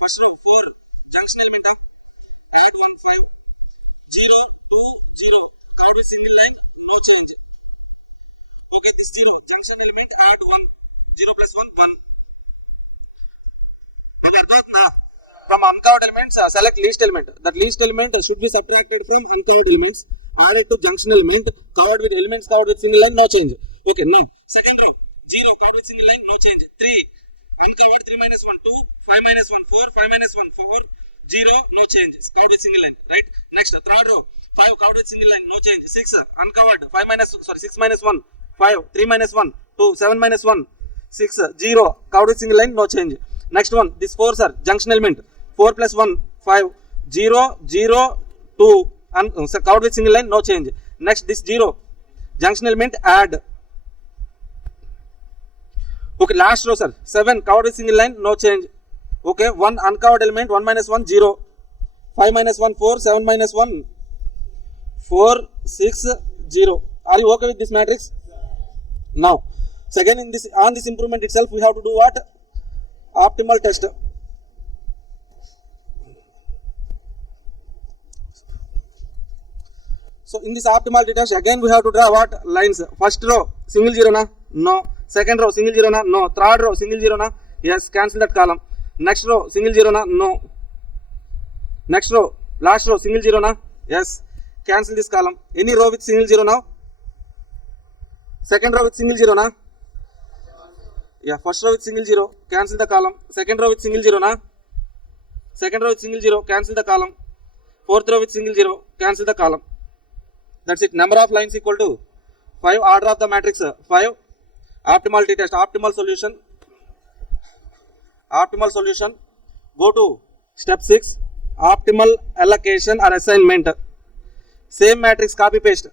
first row 4 junction element, add 1 5 0 2 0, add a single line, no change. Okay, this 0 junction element, add 1 0 plus 1 1. From uncovered elements, select least element. That least element should be subtracted from uncovered elements. Added to junction element, covered with elements covered with single line, no change. Okay, now second row 0 covered with single line, no change. 3 uncovered, 3 minus 1 2, 5 minus 1 4, 5 minus 1 4, 0, no change, covered with single line, right? Next third row 5 covered with single line, no change. 6 uncovered, 6 minus 1 5, 3 minus 1 2, 7 minus 1 6, 0, covered with single line, no change. Next one, this 4, sir, junction element, 4 plus 1 5, 0 0 2, covered with single line, no change. Next this 0 junction element, add. Okay, last row, sir, 7 covered with single line, no change. Okay, 1 uncovered element, 1 minus 1 0, 5 minus 1 4, 7 minus 1 4 6 0. Are you okay with this matrix? Now second, in this, on this improvement itself, we have to do what? Optimal test. So in this optimal detached, again we have to draw what lines. First row single zero na, no. Second row single zero na, no. Third row single zero na, yes, cancel that column. Next row single zero na, no. Next row, last row single zero na, yes, cancel this column. Any row with single zero now? Second row with single zero na, yeah, first row with single zero, cancel the column. Second row with single zero na, second row with single zero, cancel the column. Fourth row with single zero, cancel the column. That's it. Number of lines equal to 5. Order of the matrix 5. Optimal t-test. Optimal solution. Optimal solution. Go to step 6. Optimal allocation or assignment. Same matrix copy paste.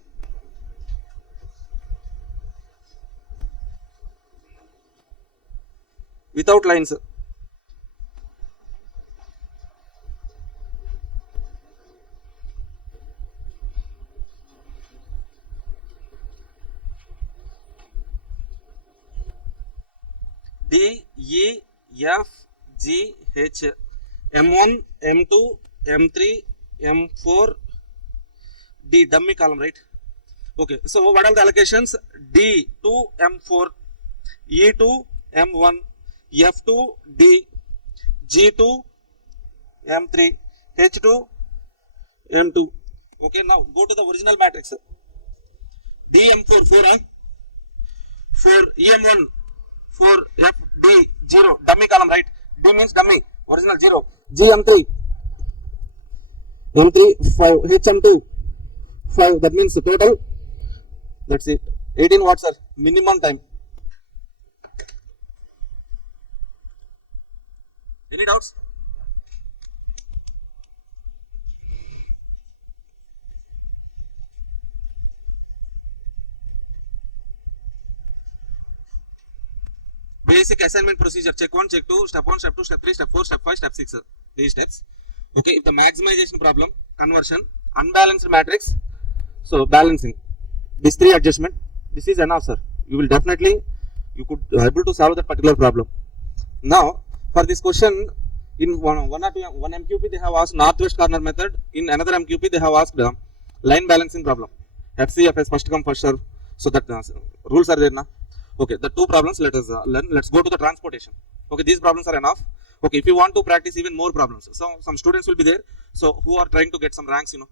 Without lines. D, E, F, G, H, M1, M2, M3, M4, D, dummy column, right? Okay, so what are the allocations? D to M4, E to M1, F to D, G to M3, H to M2. Okay, now go to the original matrix. D, M4, 4, 4, EM1, 4, F, D, 0, dummy column, right? D means dummy, original 0. G, M3, M3, 5, H, M2, 5, that means total, that's it. 18 watts are minimum time. Any doubts? Basic assignment procedure, check 1, check 2, step 1, step 2, step 3, step 4, step 5, step 6, these steps. Okay, if the maximization problem, conversion, unbalanced matrix, so balancing, this 3 adjustment, this is enough, sir. You will definitely, you could able to solve that particular problem. Now, for this question, in one MQP they have asked northwest corner method, in another MQP they have asked line balancing problem, FCFS, first come first serve, so that rules are there now. Okay, the 2 problems let us learn. Let's go to the transportation. Okay, these problems are enough. Okay, if you want to practice even more problems, so some students will be there, so who are trying to get some ranks, you know.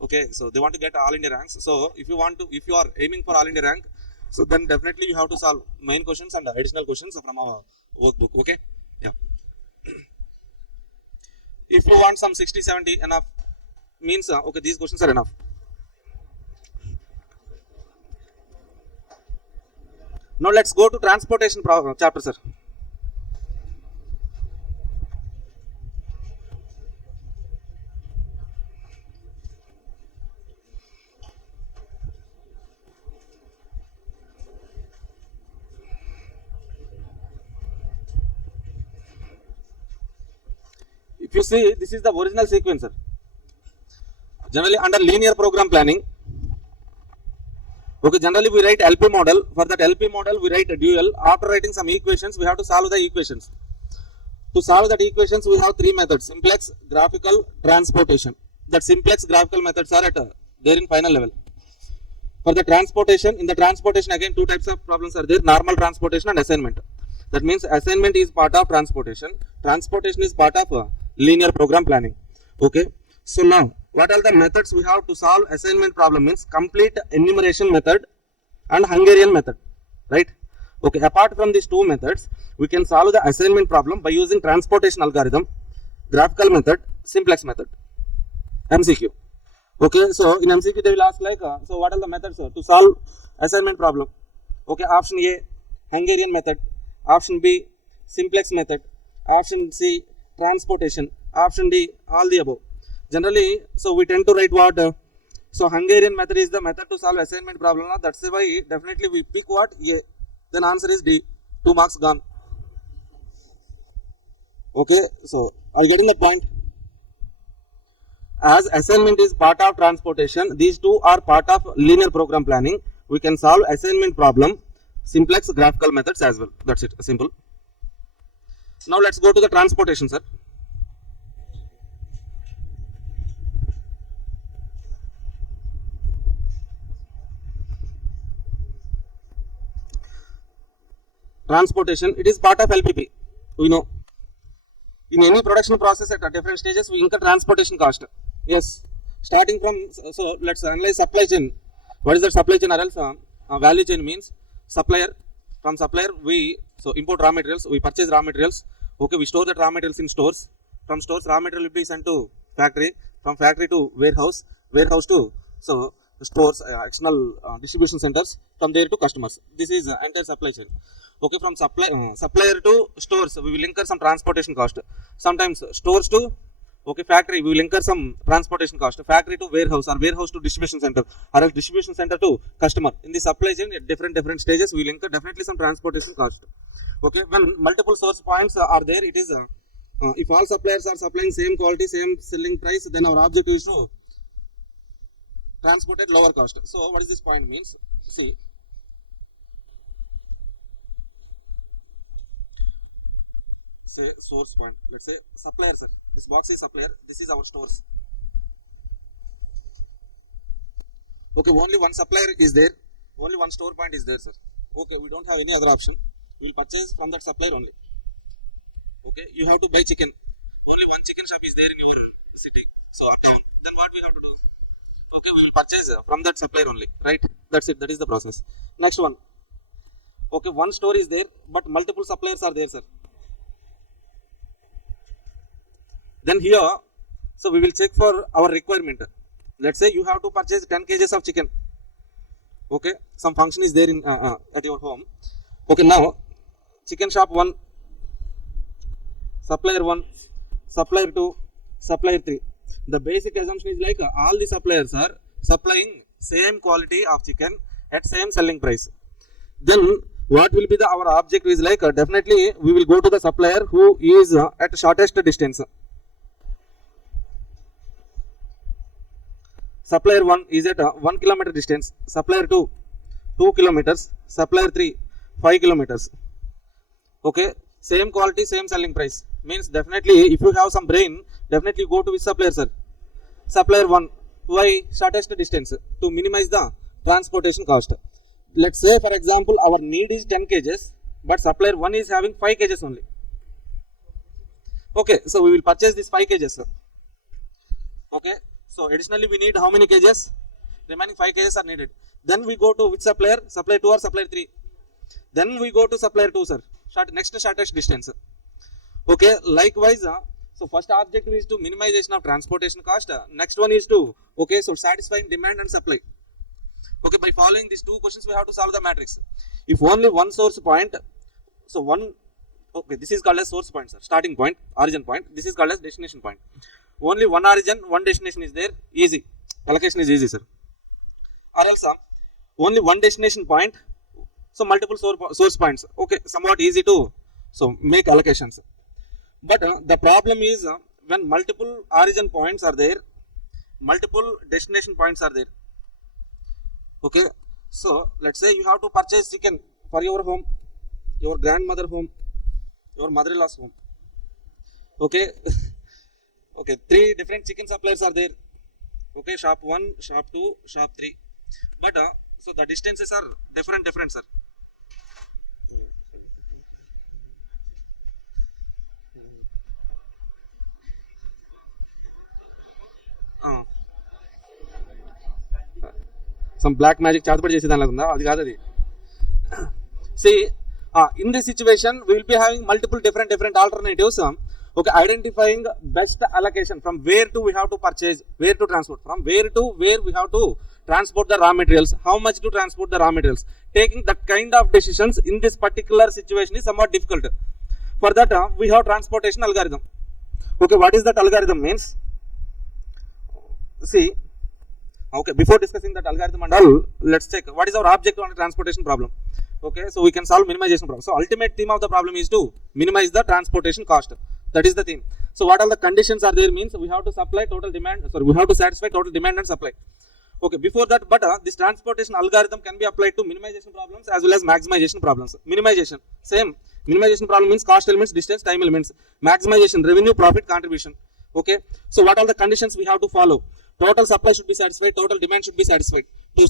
Okay, so they want to get all India ranks. So if you are aiming for all India rank, so then definitely you have to solve main questions and additional questions from our workbook. Okay, yeah. If you want some 60, 70 enough, means okay, these questions are enough. Now let's go to transportation chapter, sir. If you see, this is the original sequence, sir. Generally under linear program planning, okay, generally we write LP model. For that LP model, we write a dual. After writing some equations, we have to solve the equations. To solve that equations, we have 3 methods: simplex, graphical, transportation. That simplex, graphical methods are at there in final level. For the transportation, in the transportation again 2 types of problems are there: normal transportation and assignment. That means assignment is part of transportation. Transportation is part of linear program planning. Okay. So now, what are the methods we have to solve assignment problem? Means complete enumeration method and Hungarian method, right? Okay, apart from these 2 methods, we can solve the assignment problem by using transportation algorithm, graphical method, simplex method, MCQ. Okay, so in MCQ they will ask like, so what are the methods to solve assignment problem? Okay, option A, Hungarian method, option B, simplex method, option C, transportation, option D, all the above. Generally, so we tend to write what? So Hungarian method is the method to solve assignment problem. That's why definitely we pick what? A. Then answer is D. 2 marks gone. Okay, so are you getting the point? As assignment is part of transportation, these 2 are part of linear program planning. We can solve assignment problem, simplex, graphical methods as well. That's it, simple. Now let's go to the transportation, sir. transportation, it is part of LPP. We know. In any production process at different stages, we incur transportation cost. Yes. Starting from, so let's analyze supply chain. What is the supply chain or else value chain means supplier. From supplier, we import raw materials, we purchase raw materials. Okay, we store that raw materials in stores. From stores, raw material will be sent to factory. From factory to warehouse, warehouse to stores, external distribution centers. From there to customers. This is entire supply chain. Okay, from supplier to stores, we will incur some transportation cost. Sometimes stores to factory, we will incur some transportation cost. Factory to warehouse or warehouse to distribution center or else distribution center to customer. In the supply chain at different stages, we will incur definitely some transportation cost. Okay, when multiple source points are there, it is if all suppliers are supplying same quality, same selling price, then our objective is to transport at lower cost. So what is this point means? See, say source point. Let's say supplier, sir. This box is supplier. This is our stores. Okay, only one supplier is there. Only one store point is there, sir. Okay, we don't have any other option. We will purchase from that supplier only. Okay, you have to buy chicken. Only one chicken shop is there in your city. So up down. Then what we have to do? Okay, we will purchase from that supplier only. Right? That's it. That is the process. Next one. Okay, one store is there, but multiple suppliers are there, sir. Then here, so we will check for our requirement. Let's say you have to purchase 10 kgs of chicken. Okay, some function is there in at your home. Okay, now chicken shop 1, supplier 1, supplier 2, supplier 3. The basic assumption is like all the suppliers are supplying same quality of chicken at same selling price. Then what will be our objective is like definitely we will go to the supplier who is at shortest distance. Supplier 1 is at 1 kilometer distance, supplier 2, 2 kilometers, supplier 3, 5 kilometers. Okay, same quality, same selling price. Means definitely if you have some brain, definitely go to which supplier, sir? Supplier 1. Why? Shortest distance, to minimize the transportation cost. Let's say for example our need is 10 kgs, but supplier 1 is having 5 kgs only. Okay, so we will purchase this 5 kgs, sir. Okay. So additionally we need how many kgs? Remaining 5 kgs are needed. Then we go to which supplier? Supplier 2 or supplier 3? Then we go to supplier 2, sir. Next shortest distance. Okay, likewise, so first objective is to minimization of transportation cost. Next one is to, so satisfying demand and supply. Okay, by following these two questions we have to solve the matrix. If only one source point, so one, this is called as source point, sir. Starting point, origin point. This is called as destination point. Only one origin, one destination is there, easy. Allocation is easy, sir. Or else, only one destination point, so multiple source points. Okay, somewhat easy to make allocations. But the problem is when multiple origin points are there, multiple destination points are there. Okay, so let's say you have to purchase chicken for your home, your grandmother home, your mother-in-law's home. Okay. Okay, 3 different chicken suppliers are there. Okay, shop 1, shop 2, shop 3. But so the distances are different, sir. Some black magic చాతపడి చేసే దాని లాగా ఉందా? అది కాదు అది. See, in this situation we will be having multiple different alternatives. Okay, identifying best allocation from where to we have to purchase, where to transport, from where to where we have to transport the raw materials, how much to transport the raw materials. Taking that kind of decisions in this particular situation is somewhat difficult. For that, we have transportation algorithm. Okay, what is that algorithm means? See, okay, before discussing that algorithm and all, let's check what is our objective on the transportation problem. Okay, so we can solve minimization problem. So ultimate theme of the problem is to minimize the transportation cost. That is the theme. So what all the conditions are there means we have to supply total demand. Sorry, we have to satisfy total demand and supply. Okay, before that, but this transportation algorithm can be applied to minimization problems as well as maximization problems. Minimization, same. Minimization problem means cost elements, distance, time elements. Maximization, revenue, profit, contribution. Okay, so what all the conditions we have to follow? Total supply should be satisfied, total demand should be satisfied. To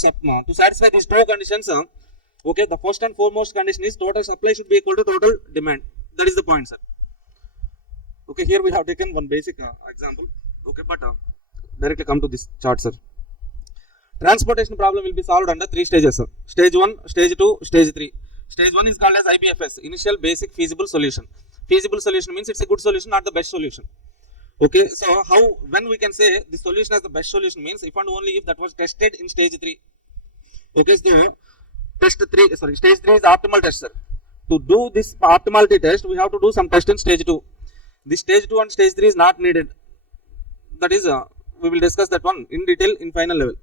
satisfy these two conditions, Okay, the first and foremost condition is total supply should be equal to total demand. That is the point, sir. Okay, here we have taken one basic example. Okay, but directly come to this chart, sir. Transportation problem will be solved under 3 stages, sir. Stage 1, stage 2, stage 3. Stage 1 is called as IBFS, initial basic feasible solution. Feasible solution means it's a good solution, not the best solution. Okay, so when we can say the solution as the best solution means if and only if that was tested in stage 3. Okay, so stage 3 is optimal test, sir. To do this optimality test, we have to do some test in stage 2. The stage 2 and stage 3 is not needed. That is, we will discuss that one in detail in final level.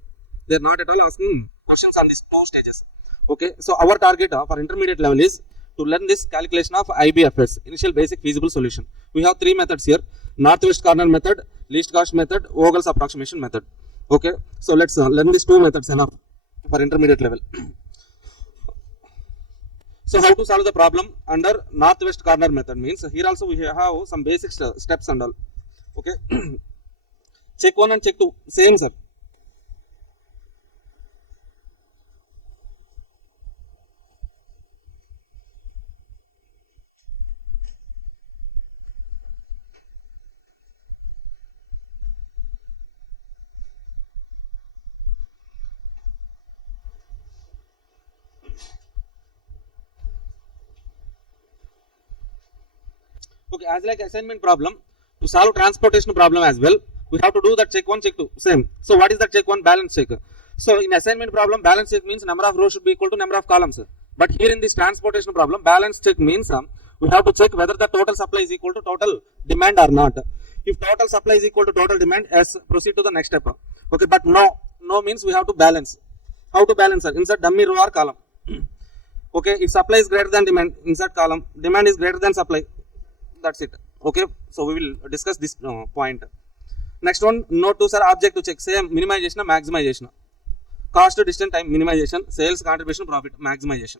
They are not at all asking questions on these 2 stages. Okay, so our target for intermediate level is to learn this calculation of IBFS, initial basic feasible solution. We have 3 methods here: northwest corner method, least cost method, Vogel's approximation method. Okay, so let's learn these 2 methods enough for intermediate level. So how to solve the problem under northwest corner method means here also we have some basic steps and all. Okay, check 1 and check 2 same, sir. Okay, as like assignment problem, to solve transportation problem as well, we have to do that check 1, check 2, same. So what is that check 1? Balance check. So in assignment problem, balance check means number of rows should be equal to number of columns. But here in this transportation problem, balance check means we have to check whether the total supply is equal to total demand or not. If total supply is equal to total demand, yes, proceed to the next step. Okay, but no means we have to balance. How to balance, sir? Insert dummy row or column. Okay, if supply is greater than demand, insert column. Demand is greater than supply. That's it. Okay, so we will discuss this point. Next one, note to sir, objective check, same, minimization, maximization, cost, distance, time, minimization, sales, contribution, profit, maximization.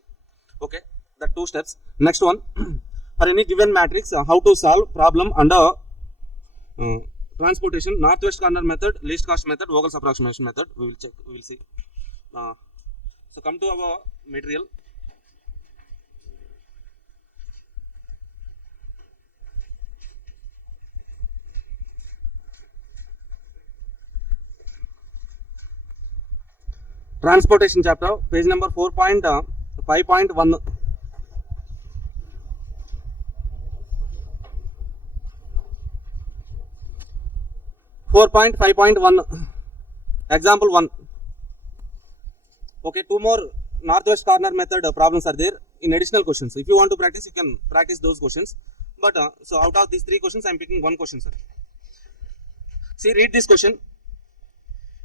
Okay, the 2 steps. Next one, for any given matrix, how to solve problem under transportation, northwest corner method, least cost method, Vogel's approximation method. We will check, we will see. So come to our material. Transportation chapter, page number 4.5.1. 4.5.1. Example 1. Okay, 2 more northwest corner method problems are there in additional questions. If you want to practice, you can practice those questions. But so out of these 3 questions, I am picking 1 question, sir. See, read this question.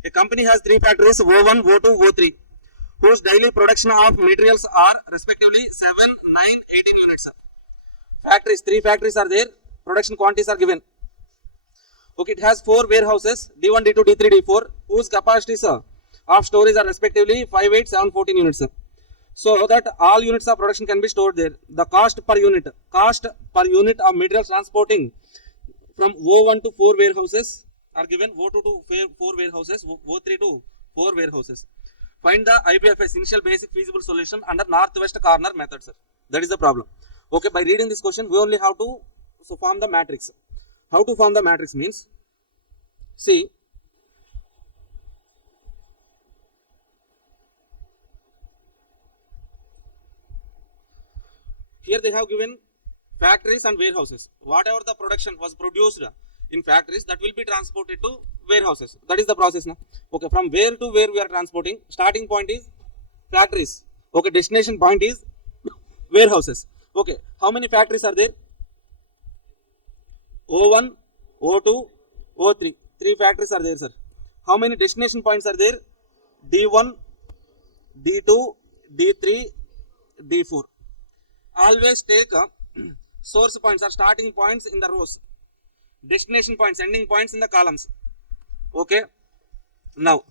A company has 3 factories, O1, O2, O3, whose daily production of materials are respectively 7, 9, 18 units. Factories, 3 factories are there, production quantities are given. Okay, it has 4 warehouses, D1, D2, D3, D4, whose capacities of storage are respectively 5, 8, 7, 14 units. So that all units of production can be stored there. The cost per unit of materials transporting from O1 to 4 warehouses are given, O2 to 4 warehouses, O3 to 4 warehouses. Find the IBFS, initial basic feasible solution under northwest corner method, sir. That is the problem. Okay, by reading this question, we only have to form the matrix. How to form the matrix means, see, here they have given factories and warehouses. Whatever the production was produced in factories, that will be transported to warehouses. That is the process now. Okay, from where to where we are transporting, starting point is factories. Okay, destination point is warehouses. Okay, how many factories are there? O1, O2, O3. 3 factories are there, sir. How many destination points are there? D1, D2, D3, D4. Always take source points or starting points in the rows. Destination points, ending points in the columns. Okay. Now,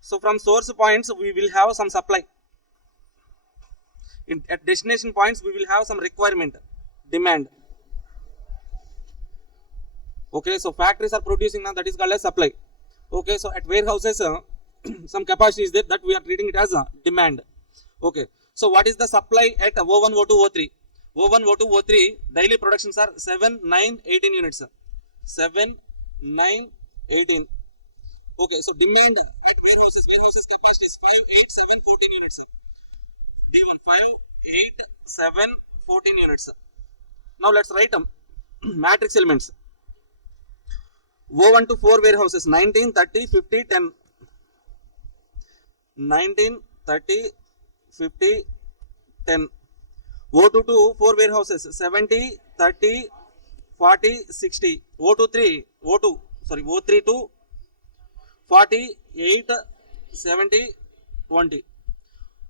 so from source points, we will have some supply. At destination points, we will have some requirement, demand. Okay, so factories are producing now, that is called as supply. Okay, so at warehouses, some capacity is there, that we are treating it as a demand. Okay, so what is the supply at O1, O2, O3? O1, O2, O3 daily productions are 7, 9, 18 units. 7, 9, 18. Okay, so demand at warehouses capacity is 5, 8, 7, 14 units. D1 5, 8, 7, 14 units. Now let's write them. Matrix elements. O1 to 4 warehouses 19, 30, 50, 10. 19, 30, 50, 10. O2 to 4 warehouses 70, 30, 40, 60. O3 to 40, 8, 70, 20.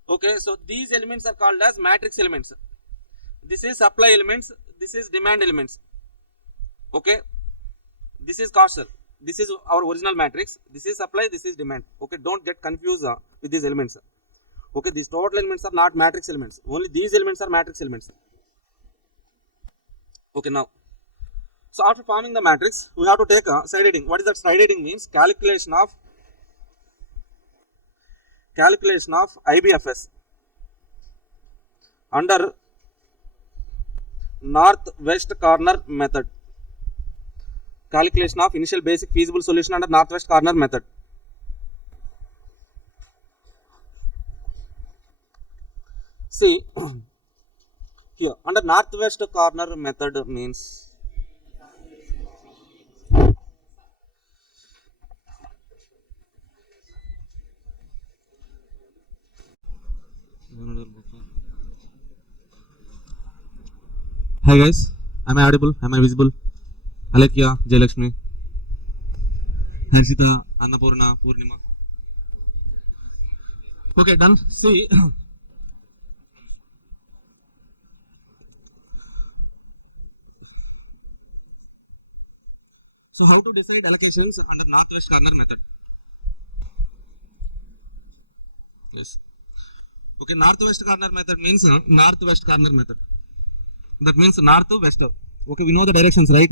Okay, so these elements are called as matrix elements. This is supply elements, this is demand elements. Okay, this is cost cell. This is our original matrix. This is supply, this is demand. Okay, don't get confused with these elements. Okay, these total elements are not matrix elements. Only these elements are matrix elements. Okay, now, so after forming the matrix, we have to take a side heading. What is that side heading means? Calculation of IBFS under northwest corner method. Calculation of initial basic feasible solution under northwest corner method. See here, under northwest corner method means hi guys, am I audible? Am I visible? Alekya, Jayalakshmi, Harshita, Annapurna, Purnima. Okay, done. See, so how to decide allocations under northwest corner method? Yes. Okay, northwest corner method means northwest corner method. That means north to west. Okay, we know the directions, right?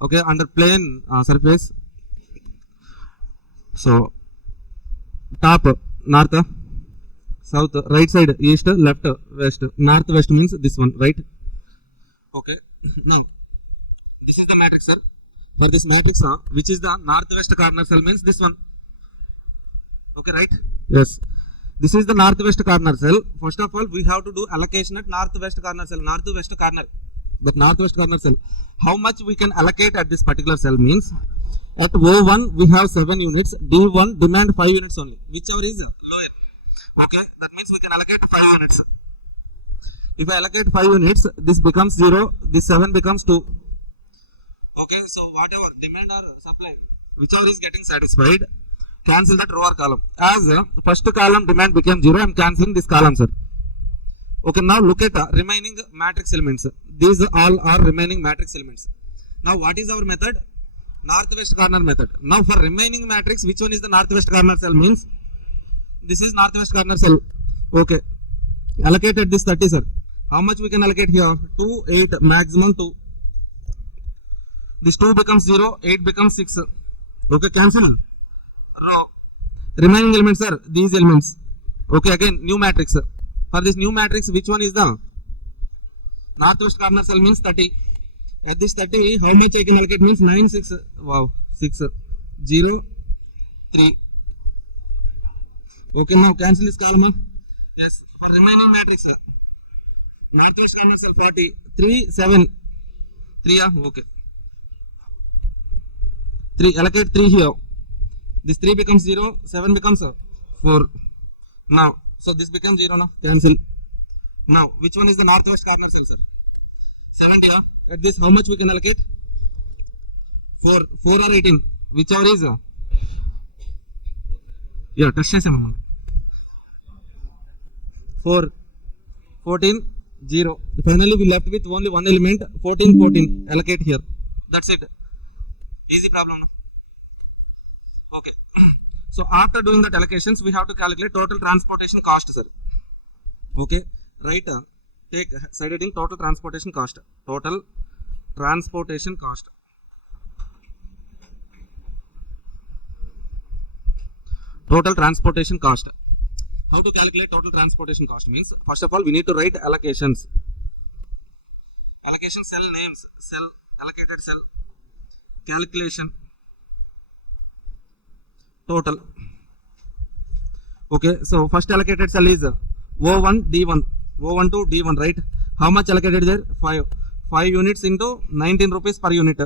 Okay, under plane surface. So top north, south, right side east, left west. North west means this one, right? Okay. Now this is the matrix, sir. For this matrix, which is the northwest corner cell means this one. Okay, right? Yes. This is the northwest corner cell. First of all, we have to do allocation at northwest corner cell. Northwest corner. That northwest corner cell. How much we can allocate at this particular cell means at O1 we have 7 units. D1 demand 5 units only. Whichever is lower. Okay, that means we can allocate 5 units. If I allocate 5 units, this becomes 0. This 7 becomes 2. Okay, so whatever demand or supply, whichever is getting satisfied, cancel that row or column. As first column demand became 0, I am cancelling this column, sir. Okay, now look at remaining matrix elements. These all are remaining matrix elements. Now what is our method? Northwest corner method. Now for remaining matrix, which one is the northwest corner cell means? This is northwest corner cell. Okay, allocated this 30, sir. How much we can allocate here? 2, 8, maximum 2. This 2 becomes 0, 8 becomes 6. Okay, cancel. Row. Remaining elements are these elements. Okay, again new matrix. For this new matrix, which one is the northwest corner cell means 30. At this 30, how much I can allocate means 9, 6. Wow, 6, 0, 3. Okay, now cancel this column. Yes, for remaining matrix, northwest corner cell 40, 3, 7. 3, okay. 3, allocate 3 here. This 3 becomes 0, 7 becomes 4. Now, so this becomes 0 now, cancel. Now, which one is the northwest corner cell, sir? 70. At this, how much we can allocate? 4 or 18, whichever is. Yeah, touch 4, 14, 0. Finally, we left with only one element, 14, 14. Allocate here. That's it. Easy problem now. Okay. So after doing that allocations, we have to calculate total transportation cost, sir. Okay. Right. Take side heading total transportation cost. Total transportation cost. total transportation cost. How to calculate total transportation cost means, first of all, we need to write allocations. Allocation cell names, cell, allocated cell, calculation, total. Okay, so first allocated cell is O1 D1, O1 to D1, right? How much allocated there? 5 units into 19 rupees per unit.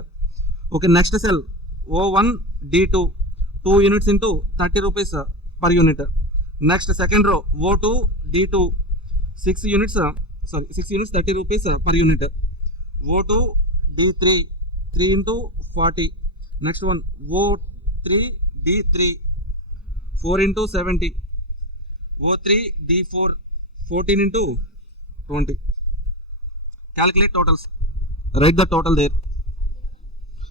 Okay, next cell O1 D2, 2 units into 30 rupees per unit. Next second row O2 D2, 6 units 30 rupees per unit. O2 D3, 3 into 40. Next one O3 D3, 4 into 70. O3 D4, 14 into 20. Calculate totals. Write the total there.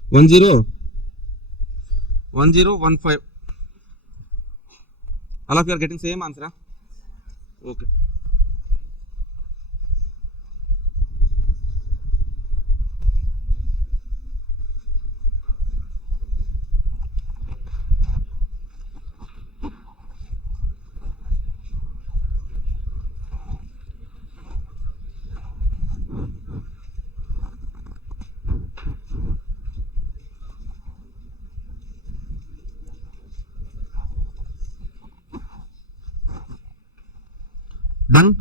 1015. All of you are getting same answer, huh? Okay. Done.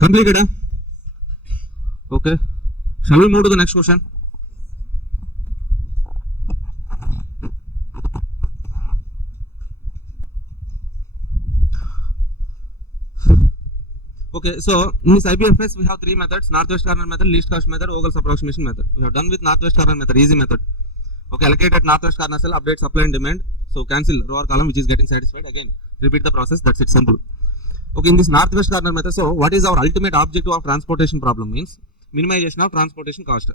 Completed, huh? Okay. Shall we move to the next question? Okay, so in this IBFS we have three methods: northwest corner method, least cost method, Vogel's approximation method. We have done with northwest corner method, easy method. Okay, allocate at northwest corner cell, update supply and demand. So cancel row or column which is getting satisfied. Again, repeat the process. That's it, simple. Okay, in this northwest corner method, so what is our ultimate objective of transportation problem means minimization of transportation cost.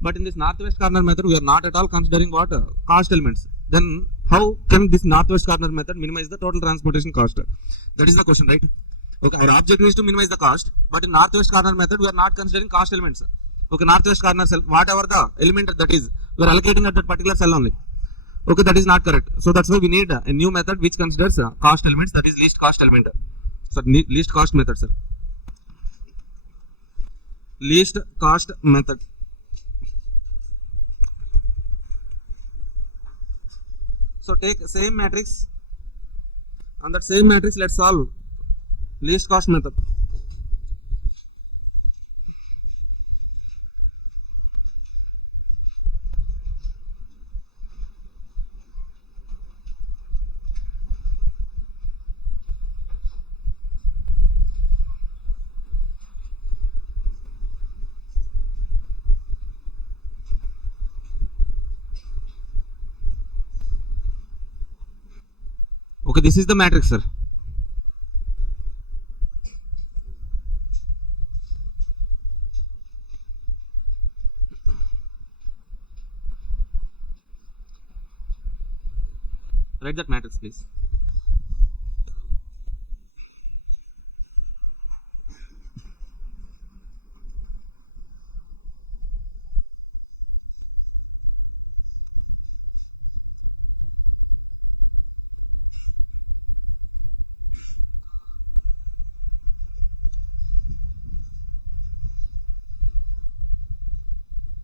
But in this northwest corner method, we are not at all considering what cost elements. Then how can this northwest corner method minimize the total transportation cost? That is the question, right? Okay, our objective is to minimize the cost, but in northwest corner method, we are not considering cost elements. Okay, northwest corner cell, whatever the element that is, we are allocating at that particular cell only. Okay, that is not correct. So that's why we need a new method which considers cost elements, that is least cost element. So least cost method, sir. Least cost method. So take same matrix, and that same matrix let's solve least cost method. Okay, this is the matrix, sir. Write that matrix, please.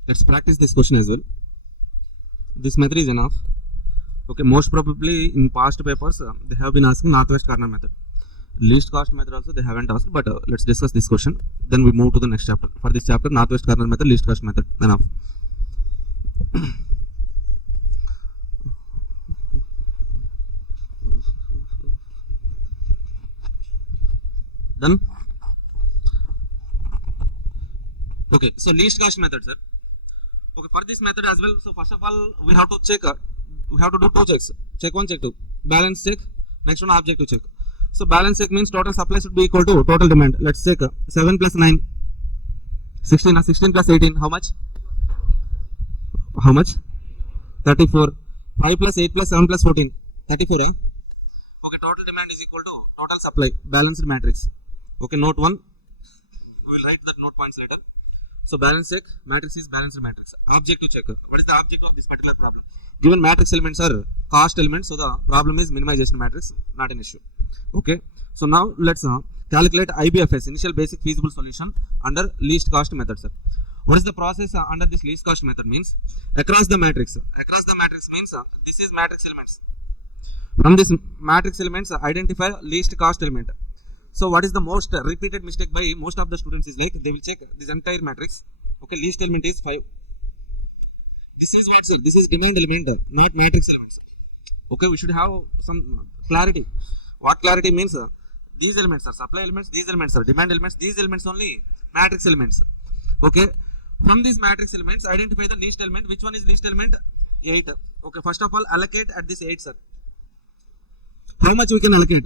Let's practice this question as well. This method is enough. Okay, most probably in past papers they have been asking northwest corner method. Least cost method also they haven't asked, but let's discuss this question. Then we move to the next chapter. For this chapter, northwest corner method, least cost method, enough. Done. Okay, so least cost method, sir. Okay, for this method as well, so first of all we have to check, we have to do two checks. Check 1, check 2. Balance check. Next one, objective check. So balance check means total supply should be equal to total demand. Let's check 7 plus 9, 16 plus 18. How much? How much? 34. 5 plus 8 plus 7 plus 14. 34, eh? Okay, total demand is equal to total supply. Balanced matrix. Okay, note 1. We will write that note points later. So balance check, matrix is balanced matrix. Objective check. What is the objective of this particular problem? Given matrix elements are cost elements, so the problem is minimization matrix, not an issue. Okay. So now let's calculate IBFS, initial basic feasible solution under least cost method, sir. What is the process under this least cost method means? Across the matrix. Across the matrix means this is matrix elements. From this matrix elements, identify least cost element. So what is the most repeated mistake by most of the students is like they will check this entire matrix. Okay, least element is 5. This is what, sir? This is demand element, not matrix elements. Okay, we should have some clarity. What clarity means? These elements are supply elements, these elements are demand elements, these elements only matrix elements. Okay, from these matrix elements, identify the least element. Which one is least element? 8. Okay, first of all, allocate at this 8, sir. How much we can allocate?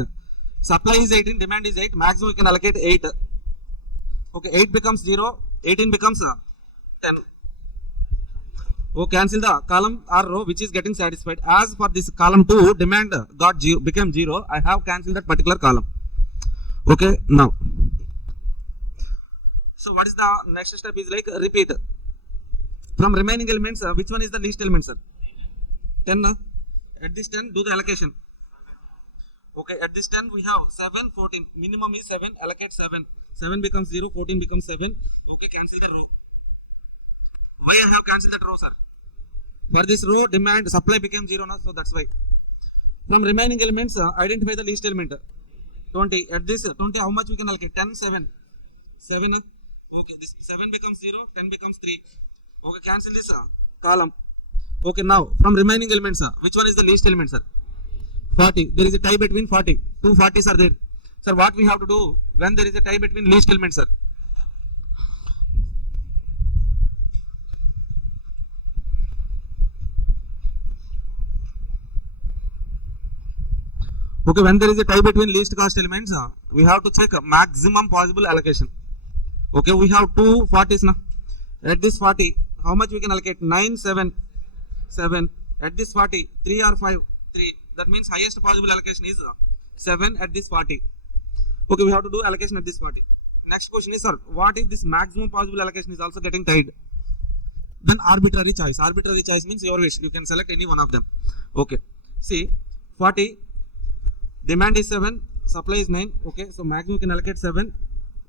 Supply is 18, demand is 8, maximum we can allocate 8. Okay, 8 becomes 0, 18 becomes 10. Oh, cancel the column or row which is getting satisfied. As for this column 2, demand got 0, became 0, I have cancelled that particular column. Okay, now. So what is the next step is like repeat. From remaining elements, which one is the least element, sir? 10. At this 10, do the allocation. Okay, at this 10 we have 7, 14. Minimum is 7, allocate 7. 7 becomes 0, 14 becomes 7. Okay, cancel the row. Why I have cancelled that row, sir? For this row, demand, supply became 0 now, so that's why. From remaining elements, identify the least element. 20. At this 20, how much we can allocate? 10, 7. 7. Okay, this 7 becomes 0, 10 becomes 3. Okay, cancel this column. Okay, now from remaining elements, which one is the least element, sir? 40. There is a tie between 40. 2 40s are there. Sir, what we have to do when there is a tie between least elements, sir? Okay, when there is a tie between least cost elements, we have to check maximum possible allocation. Okay, we have 2 40s now. At this 40, how much we can allocate? 9, 7, 7. At this 40, 3 or 5, 3. That means highest possible allocation is 7 at this 40. Okay, we have to do allocation at this 40. Next question is, sir, what if this maximum possible allocation is also getting tied? Then arbitrary choice. Arbitrary choice means your wish. You can select any one of them. Okay. See, 40. Demand is 7. Supply is 9. Okay, so maximum you can allocate 7.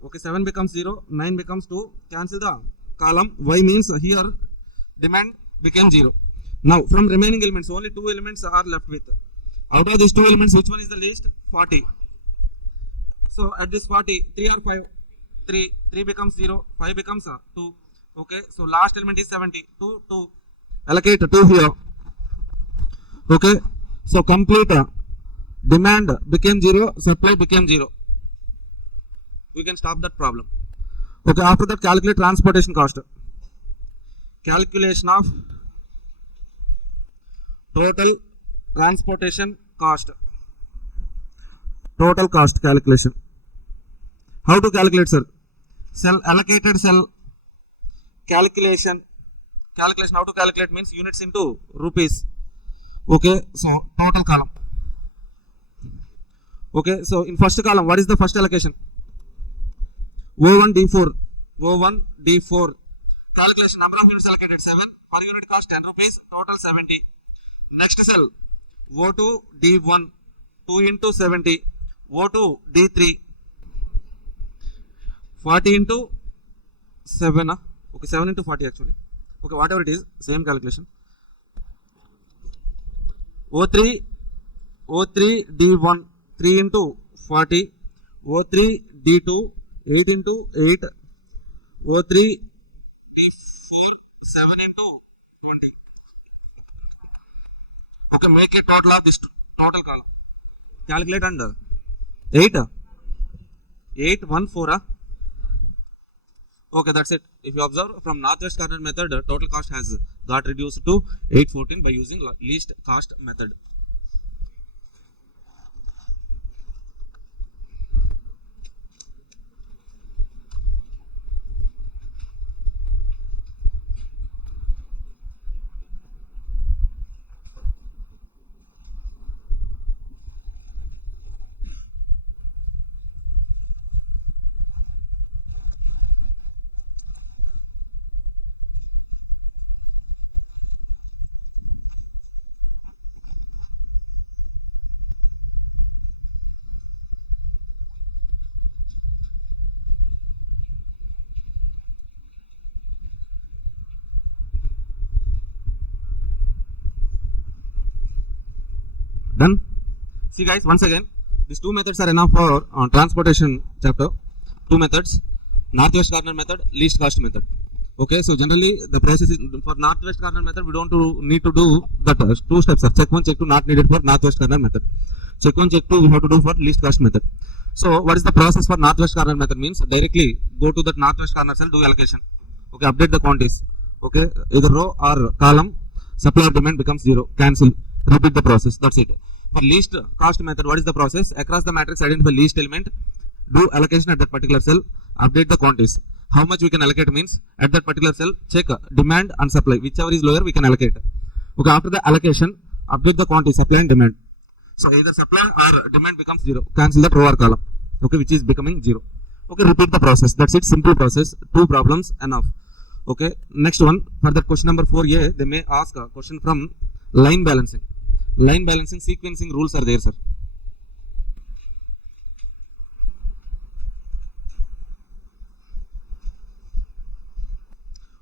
Okay, 7 becomes 0. 9 becomes 2. Cancel the column. Y means here demand became 0. Now, from remaining elements, only 2 elements are left with. Out of these 2 elements, which one is the least? 40. So, at this 40, 3 or 5? 3. 3 becomes 0. 5 becomes 2. Okay, so last element is 70. 2, 2. Allocate 2 here. Okay, so complete demand became 0, supply became 0. We can stop that problem. Okay, after that, calculate transportation cost. Calculation of total transportation cost. Total cost calculation. How to calculate, sir? Cell allocated cell calculation. Calculation, how to calculate means units into rupees. Okay, so total column. Okay, so in first column, what is the first allocation? O1 D4. O1 D4. Calculation, number of units allocated 7. Per unit cost 10 rupees. Total 70. Next cell, O2 D1. 2 into 70. O2 D3. 40 into 7. Okay, 7 into 40 actually. Okay, whatever it is, same calculation. O3 D1. 3 into 40. O3 D2. 8 into 8. O3 D4. 7 into 20. Okay, make a total of this total column. Calculate and 8. 8, 1, 4. Okay, that's it. If you observe from northwest corner method, total cost has got reduced to 814 by using least cost method. Done. See guys, once again, these two methods are enough for transportation chapter. Two methods, northwest corner method, least cost method. Okay, so generally the process is for northwest corner method, we don't need to do that two steps. Check 1, check 2 not needed for northwest corner method. Check 1, check 2 we have to do for least cost method. So what is the process for northwest corner method? Means directly go to that northwest corner cell, do allocation. Okay, update the quantities. Okay, either row or column, supply or demand becomes 0. Cancel. Repeat the process. That's it. For least cost method, what is the process? Across the matrix, identify least element, do allocation at that particular cell, update the quantities. How much we can allocate means at that particular cell, check demand and supply. Whichever is lower, we can allocate. Okay, after the allocation, update the quantity, supply and demand. So either supply or demand becomes 0. Cancel that row or column. Okay, which is becoming 0. Okay, repeat the process. That's it. Simple process. 2 problems enough. Okay, next one. For that question number 4A, they may ask a question from line balancing. Line balancing sequencing rules are there, sir.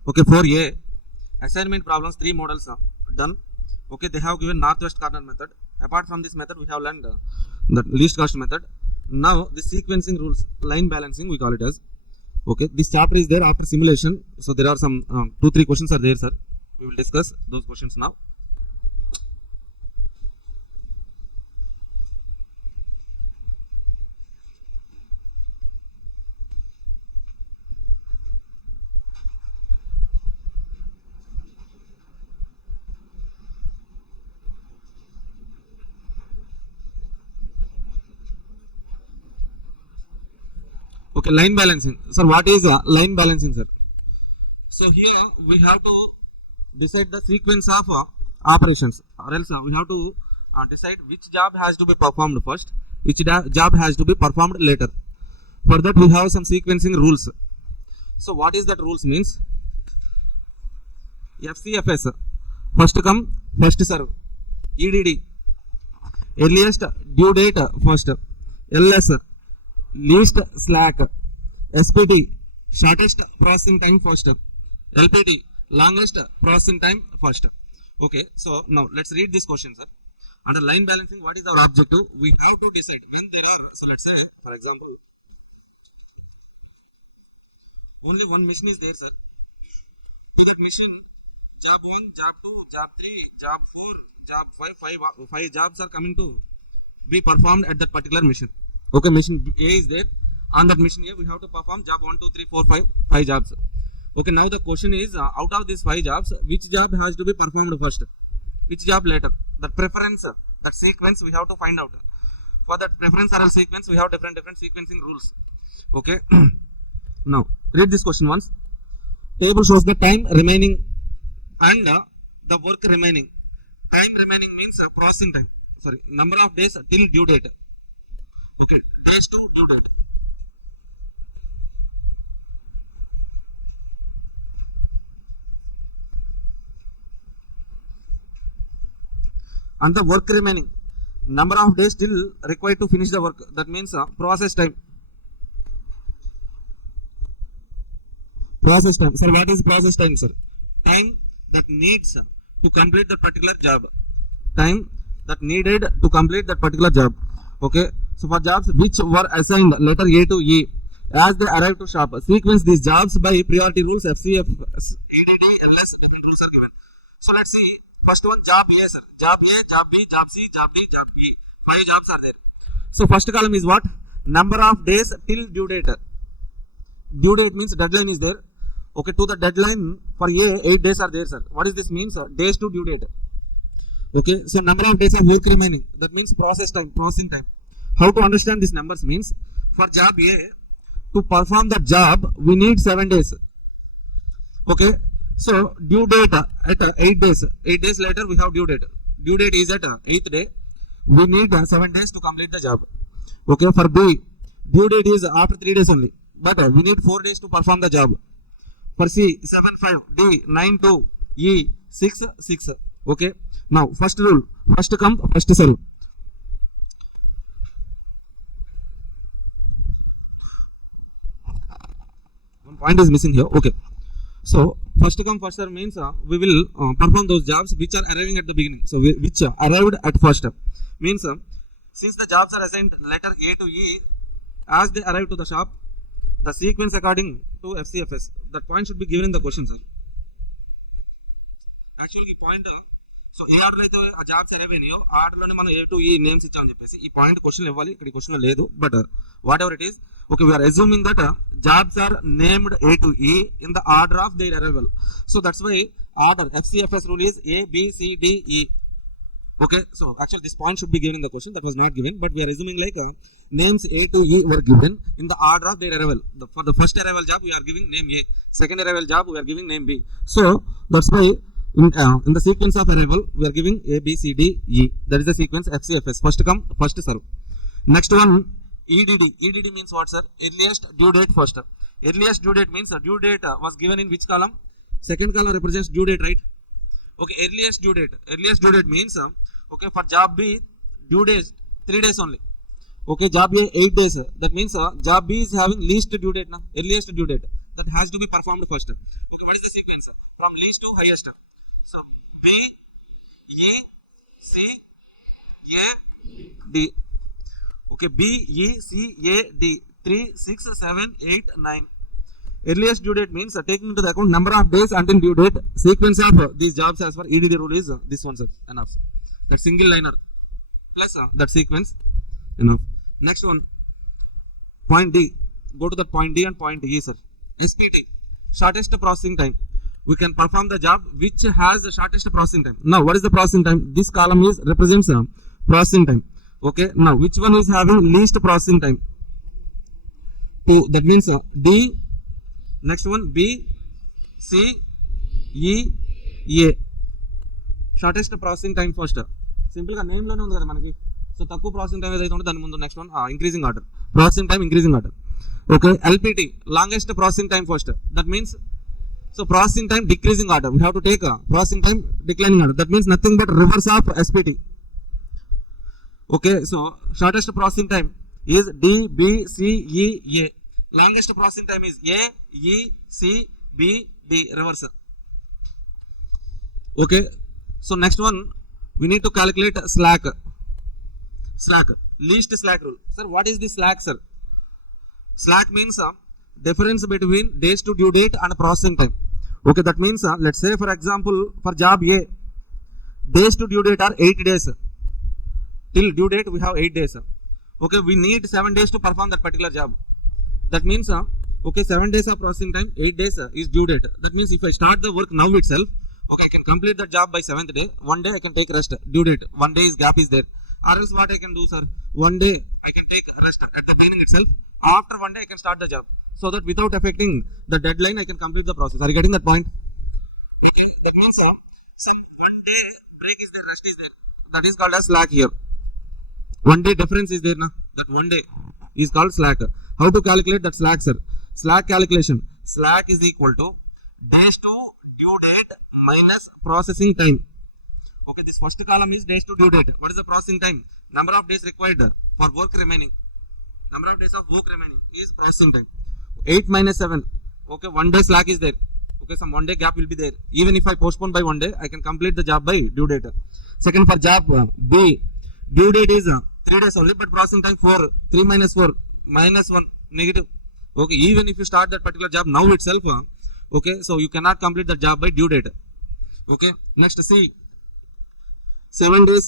Okay, 4A, assignment problems, 3 models are done. Okay, they have given northwest corner method. Apart from this method, we have learned the least cost method. Now, the sequencing rules, line balancing, we call it as. Okay, this chapter is there after simulation. So, there are some 2-3 questions are there, sir. We will discuss those questions now. Okay, line balancing. Sir, what is line balancing, sir? So here we have to decide the sequence of operations, or else we have to decide which job has to be performed first, which job has to be performed later. For that we have some sequencing rules. So what is that rules means? FCFS, first come, first serve. EDD, earliest due date first. LS, least slack. SPT, shortest processing time first. LPT, longest processing time first. Okay, so now let's read this question, sir. Under line balancing, what is our objective? We have to decide when there are, so let's say, for example, only one machine is there, sir. To that machine, job 1, job 2, job 3, job 4, job 5 jobs are coming to be performed at that particular machine. Okay, machine A is there. On that machine A, we have to perform job 1, 2, 3, 4, 5 jobs. Okay, now the question is, out of these 5 jobs, which job has to be performed first? Which job later? That preference, that sequence we have to find out. For that preference or sequence, we have different sequencing rules. Okay, now read this question once. Table shows the time remaining and the work remaining. Time remaining means processing time. Sorry, number of days till due date. Okay, days to due date. And the work remaining, number of days still required to finish the work. That means process time. Process time. Sir, what is process time, sir? Time that needs to complete that particular job. Time that needed to complete that particular job. Okay. So for jobs which were assigned letter A to E, as they arrive to shop, sequence these jobs by priority rules. FCF, EDD, LS, different rules are given. So let's see. First one, job A, sir. Job A, job B, job C, job D, job E. 5 jobs are there. So first column is what? Number of days till due date. Due date means deadline is there. Okay, to the deadline for A, 8 days are there, sir. What does this mean, sir? Days to due date. Okay, so number of days of work remaining. That means process time, processing time. How to understand these numbers means, for job A, to perform that job, we need 7 days. Okay. So due date at 8 days. 8 days later we have due date. Due date is at 8th day. We need 7 days to complete the job. Okay, for B, due date is after 3 days only. But we need 4 days to perform the job. For C, 7-5, D, 9-2, E, 6-6. Okay. Now first rule, first come, first serve. One point is missing here. Okay. So first come first serve means we will perform those jobs which are arriving at the beginning. So which arrived at first means since the jobs are assigned letter A to E as they arrive to the shop, the sequence according to FCFS, that point should be given in the question, sir. Actually ఈ point so ఏ ఆర్డర్లో అయితే ఆ jobs arrive అయినాయో ఆ ఆర్డర్లోనే మనం A to ఈ names ఇచ్చామని చెప్పేసి ఈ పాయింట్ క్వశ్చన్ ఇవ్వాలి. ఇక్కడ క్వశ్చన్ లేదు, but what ever it is, okay, we are assuming that jobs are named A to E in the order of their arrival. So that's why order FCFS rule is A, B, C, D, E. Okay, so actually this point should be given in the question, that was not given, but we are assuming like names A to E were given in the order of their arrival. For the first arrival job we are giving name A, second arrival job we are giving name B. So that's why in the sequence of arrival we are giving A, B, C, D, E. That is the sequence FCFS, first come first serve. Next one EDD. EDD means what, sir? Earliest due date first. Earliest due date means due date was given in which column? Second column represents due date, right? Okay, earliest due date. Earliest due date means okay, for job B due days 3 days only. Okay, job A 8 days. That means job B is having least due date now. Earliest due date that has to be performed first. Okay, what is the sequence from least to highest? So B, E, C, A, D. Okay, B, E, C, A, D. 3, 6, 7, 8, 9. Earliest due date means taking into the account number of days until due date. Sequence of these jobs as per EDD rule is this one, sir. Enough. That single liner plus that sequence. Enough. Next one. Point D. Go to the point D and point E, sir. SPT. Shortest processing time. We can perform the job which has the shortest processing time. Now, what is the processing time? This column is represents processing time. Okay, now which one is having least processing time? 2. That means D. Next one B, C, E, A. Shortest processing time first. Simple గా name లోనే ఉంది కదా మనకి. So తక్కువ processing time ఏదైతే ఉందో దాని ముందు next one increasing order. Processing time increasing order. Okay, LPT longest processing time first. That means so processing time decreasing order. We have to take processing time declining order. That means nothing but reverse of SPT. Okay, so shortest processing time is D, B, C, E, A. Longest processing time is A, E, C, B, D. Reverse. Okay, so next one we need to calculate slack. Slack, least slack rule. Sir, what is the slack, sir? Slack means difference between days to due date and processing time. Okay, that means let's say for example for job A, days to due date are 8 days. Till due date we have 8 days. Okay, we need 7 days to perform that particular job. That means okay, 7 days of processing time, 8 days is due date. That means if I start the work now itself, okay, I can complete the job by 7th day. 1 day I can take rest, due date 1 day is gap is there. Or else what I can do, sir, 1 day I can take rest at the beginning itself. After 1 day I can start the job, so that without affecting the deadline I can complete the process. Are you getting that point? Okay, that means some 1 day break is there, rest is there. That is called as slack here. 1 day difference is there now. That 1 day is called slack. How to calculate that slack, sir? Slack calculation. Slack is equal to days to due date minus processing time. Okay, this first column is days to due date. What is the processing time? Number of days required for work remaining. Number of days of work remaining is processing time. 8 minus 7. Okay, 1 day slack is there. Okay, some 1 day gap will be there. Even if I postpone by 1 day, I can complete the job by due date. Second, for job B, due date is 3 days only, but processing time 4. 3 minus 4 minus 1 negative. Okay, even if you start that particular job now itself, okay, so you cannot complete the job by due date. Okay, next C, 7 days,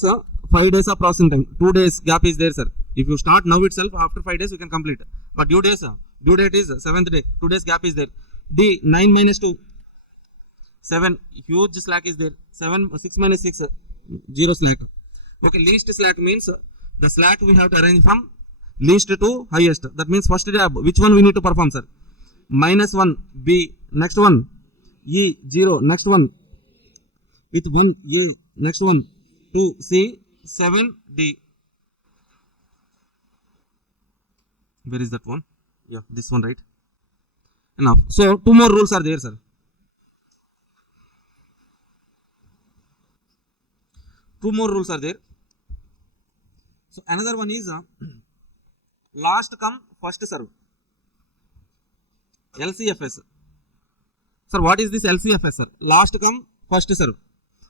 5 days of processing time. 2 days gap is there, sir. If you start now itself, after 5 days you can complete. But due days, due date is 7th day. 2 days gap is there. D, 9 minus 2, 7. Huge slack is there. 7, 6 minus 6, 0 slack. Okay, least slack means the slack we have to arrange from least to highest. That means first job, which one we need to perform, sir? Minus 1, B. Next one, E, 0. Next one, with 1, A. Next one, 2, C, 7, D. Where is that one? Yeah, this one, right? Enough. So 2 more rules are there, sir. 2 more rules are there. So another one is last come first serve. LCFS. Sir, what is this LCFS, sir? Last come, first serve.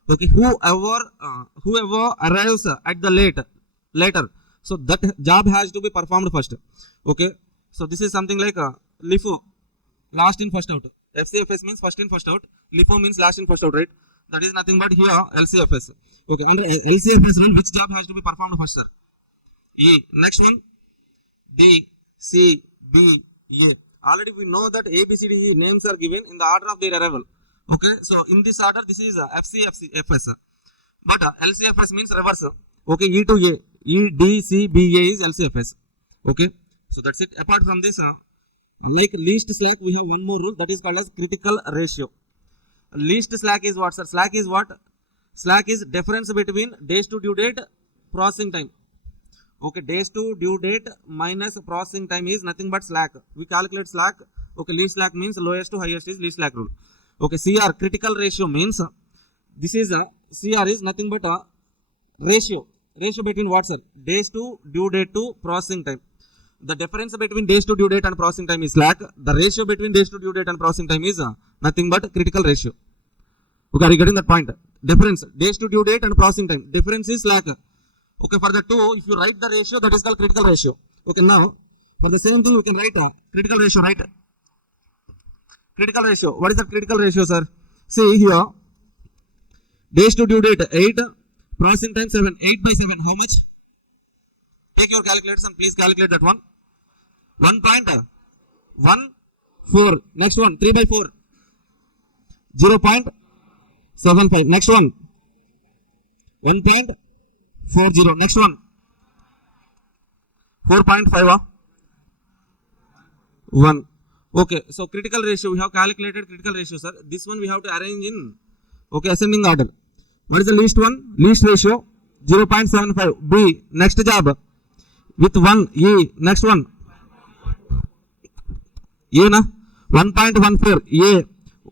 Okay, whoever arrives at the later, so that job has to be performed first. Okay, so this is something like LIFO, last in first out. FCFS means first in first out. LIFO means last in first out, right? That is nothing but here LCFS. Okay, under LCFS rule, which job has to be performed first, sir? E. Next one, D, C, B, A. Already we know that A, B, C, D, E names are given in the order of their arrival. Okay, so in this order, this is FCFS. But LCFS means reverse. Okay, E to A, E, D, C, B, A is LCFS. Okay, so that's it. Apart from this, like least slack, we have one more rule that is called as critical ratio. Least slack is what, sir? Slack is what? Slack is difference between days to due date, processing time. Okay, days to due date minus processing time is nothing but slack. We calculate slack. Okay, least slack means lowest to highest is least slack rule. Okay, CR, critical ratio means this is a CR is nothing but a ratio between what, sir? Days to due date to processing time. The difference between days to due date and processing time is slack. The ratio between days to due date and processing time is nothing but critical ratio. Okay, are you getting that point? Difference, days to due date and processing time. Difference is slack. Okay, for the two, if you write the ratio, that is called critical ratio. Okay, now for the same thing, you can write critical ratio, right? Critical ratio. What is the critical ratio, sir? See here, days to due date 8, processing time 7. 8 by 7, how much? Take your calculators and please calculate that one. 1.14. Next one, 3 by 4. 0.75. Next one, 1.40. Next one, 4.5. 1. Okay, so critical ratio, we have calculated critical ratio, sir. This one we have to arrange in, okay, ascending order. What is the least one? Least ratio, 0.75. B, next job, with 1. E, next one. A, na? 1.14. A,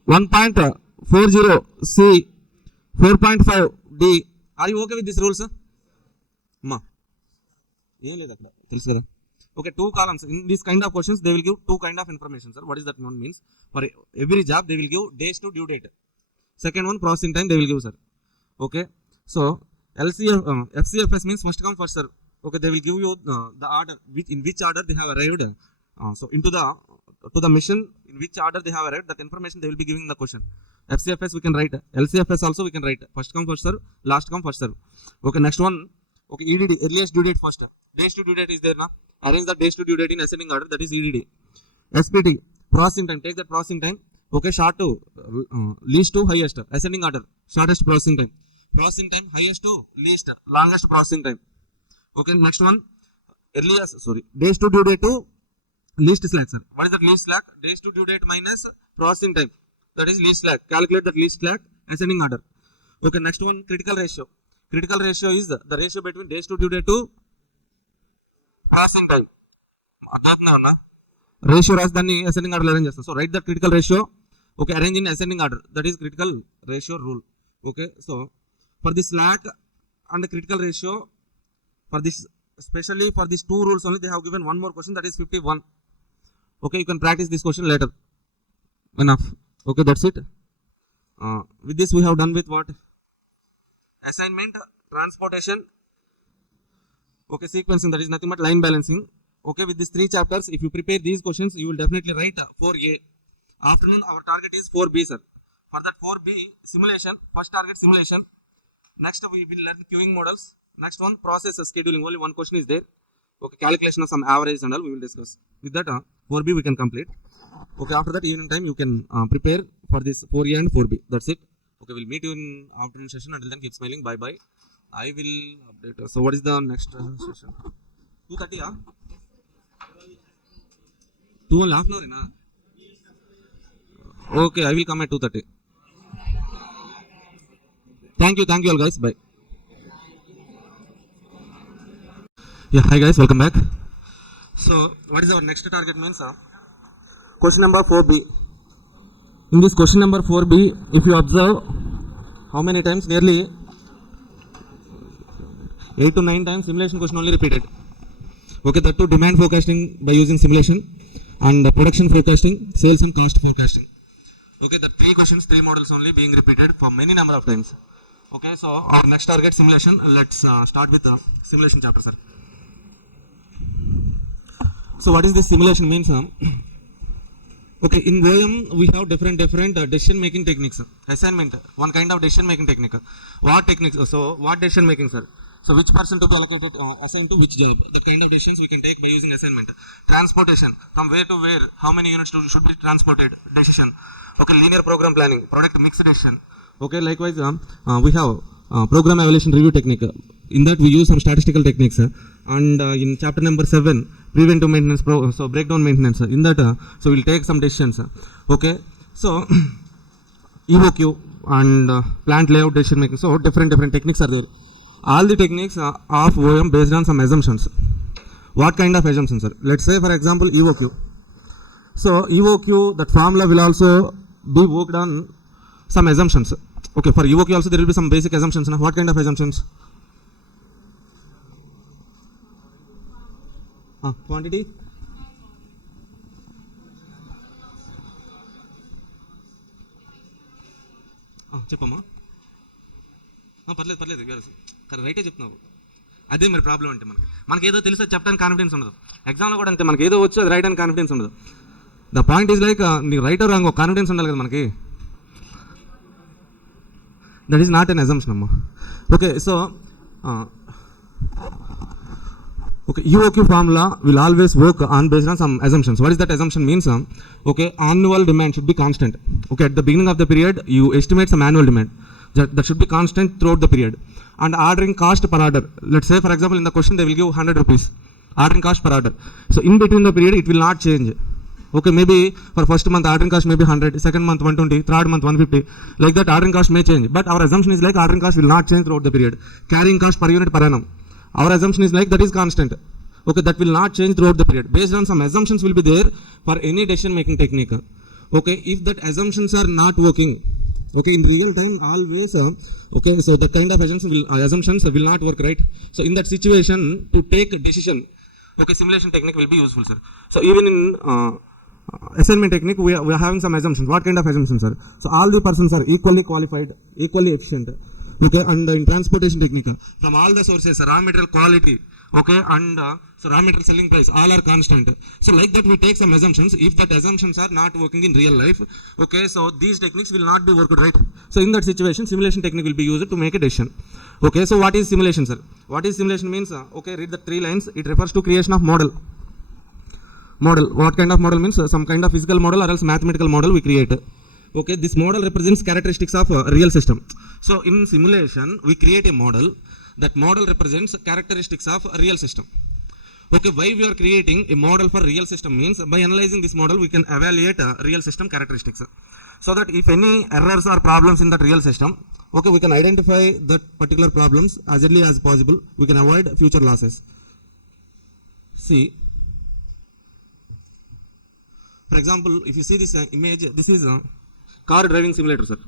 1.40. C, 4.5. D. Are you okay with this rule, sir? Ma. Okay, 2 columns. In this kind of questions, they will give 2 kind of information, sir. What is that one means? For every job, they will give days to due date. Second one, processing time, they will give, sir. Okay, so FCFS means first come, first serve. Okay, they will give you the order, in which order they have arrived. So into to the mission, in which order they have arrived, that information they will be giving in the question. FCFS we can write. LCFS also we can write. First come, first serve. Last come, first serve. Okay, next one. Okay, EDD, earliest due date first. Days to due date is there now. Arrange the days to due date in ascending order, that is EDD. SPT, processing time, take that processing time. Okay, short to least to highest, ascending order, shortest processing time. Processing time, highest to least, longest processing time. Okay, next one, days to due date to least slack, sir. What is that least slack? Days to due date minus processing time, that is least slack. Calculate that least slack, ascending order. Okay, next one, critical ratio. Critical ratio is the ratio between days to due date to processing time. Ratio as the ascending order arrange. So write the critical ratio. Okay, arrange in ascending order. That is critical ratio rule. Okay, so for this slack and the critical ratio, for this, especially for these 2 rules only, they have given one more question, that is 51. Okay, you can practice this question later. Enough. Okay, that's it. With this we have done with what? Assignment, transportation, okay, sequencing, that is nothing but line balancing. Okay, with these 3 chapters, if you prepare these questions, you will definitely write 4A. Afternoon, our target is 4B, sir. For that 4B, simulation, first target simulation. Next, we will learn queuing models. Next one, process scheduling, only one question is there. Okay, calculation of some average and all we will discuss. With that, 4B we can complete. Okay, after that, evening time, you can prepare for this 4A and 4B. That's it. Okay, we'll meet you in afternoon session. Until then, keep smiling. Bye bye. I will update. So, what is the next session? 2:30. 2.5 hours. Okay, I will come at 2:30. Thank you all guys. Bye. Yeah, hi guys, welcome back. So, what is our next target means? Question number 4B. In this question number 4B, if you observe, how many times? Nearly 8 to 9 times simulation question only repeated. Okay, that too demand forecasting by using simulation and production forecasting, sales and cost forecasting. Okay, the 3 questions, 3 models only being repeated for many number of times. Okay, so our next target simulation. Let's start with the simulation chapter, sir. So what is this simulation means? Okay, in OM we have different decision making techniques. Assignment, one kind of decision making technique. What techniques? So what decision making, sir? So which person to be allocated, assigned to which job? That kind of decisions we can take by using assignment. Transportation, from where to where, how many units should be transported? Decision. Okay, linear program planning, product mix decision. Okay, likewise we have program evaluation review technique. In that we use some statistical techniques. And in chapter number 7, preventive maintenance, so breakdown maintenance. In that, so we'll take some decisions. Okay, so EOQ and plant layout decision making. So different techniques are there. All the techniques of OM based on some assumptions. What kind of assumptions, sir? Let's say for example EOQ. So EOQ, that formula will also be worked on some assumptions. Okay, for EOQ also there will be some basic assumptions. Now, what kind of assumptions? Quantity. చెప్పమ్మా. పర్లేదు రైటే చెప్తున్నావు. అదే మరి problem అంటే మనకి ఏదో తెలుసు చెప్పడానికి కాన్ఫిడెన్స్ ఉండదు. ఎగ్జామ్లో కూడా అంతే, మనకి ఏదో వచ్చు అది రైట్ అని కాన్ఫిడెన్స్ ఉండదు. ద పాయింట్ ఈజ్ లైక్ నీకు రైట్ ఆర్ రాంగ్ కాన్ఫిడెన్స్ ఉండాలి కదా మనకి. That is not an assumption అమ్మా. Okay, so okay, EOQ formula will always work on based on some assumptions. What is that assumption means? Okay, annual demand should be constant. Okay, at the beginning of the period you estimate some annual demand that should be constant throughout the period. And ordering cost per order, let's say for example in the question they will give 100 rupees ordering cost per order. So in between the period it will not change. Okay, maybe for first month ordering cost may be 100, second month 120, third month 150, like that ordering cost may change. But our assumption is like ordering cost will not change throughout the period. Carrying cost per unit per annum, our assumption is like that is constant. Okay, that will not change throughout the period. Based on some assumptions will be there for any decision making technique. Okay, if that assumptions are not working, okay, in real time always okay, so that kind of assumptions will not work, right? So in that situation to take a decision, okay, simulation technique will be useful, sir. So even in assignment technique we are having some assumptions. What kind of assumptions, sir? So all the persons are equally qualified, equally efficient. Okay, and in transportation technique, from all the sources, raw material quality, okay, and so raw material selling price, all are constant. So like that we take some assumptions. If that assumptions are not working in real life, okay, so these techniques will not be worked, right? So in that situation simulation technique will be used to make a decision. Okay, so what is simulation, sir? What is simulation means? Okay, read the 3 lines. It refers to creation of model. What kind of model means? Some kind of physical model or else mathematical model we create. Okay, this model represents characteristics of a real system. So in simulation we create a model. That model represents characteristics of a real system. Okay, why we are creating a model for real system means by analyzing this model we can evaluate real system characteristics, so that if any errors or problems in that real system, okay, we can identify that particular problems as early as possible. We can avoid future losses. See, for example, if you see this image, this is a car driving simulator, sir.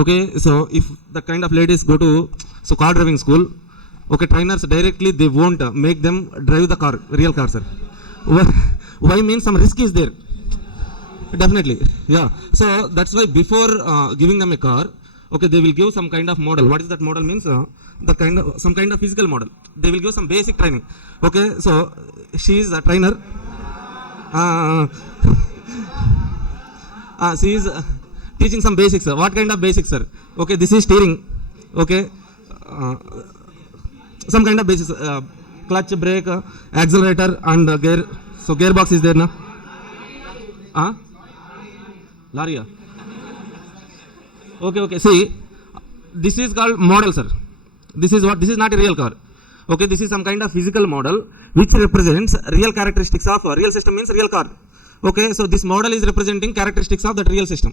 Okay, so if the kind of ladies go to car driving school, okay, trainers directly they won't make them drive the car, real car, sir. Why means some risk is there, definitely, yeah. So that's why before giving them a car, okay, they will give some kind of model. What is that model means? Some kind of physical model. They will give some basic training. Okay, so she is a trainer. She is teaching some basics, sir. What kind of basics, sir? Okay, this is steering. Okay, some kind of basics, clutch, brake, accelerator and gear. So gearbox is there now. Laria. Okay, see, this is called model, sir. This is not a real car. Okay, this is some kind of physical model which represents real characteristics of a real system, means real car. Okay, so this model is representing characteristics of that real system.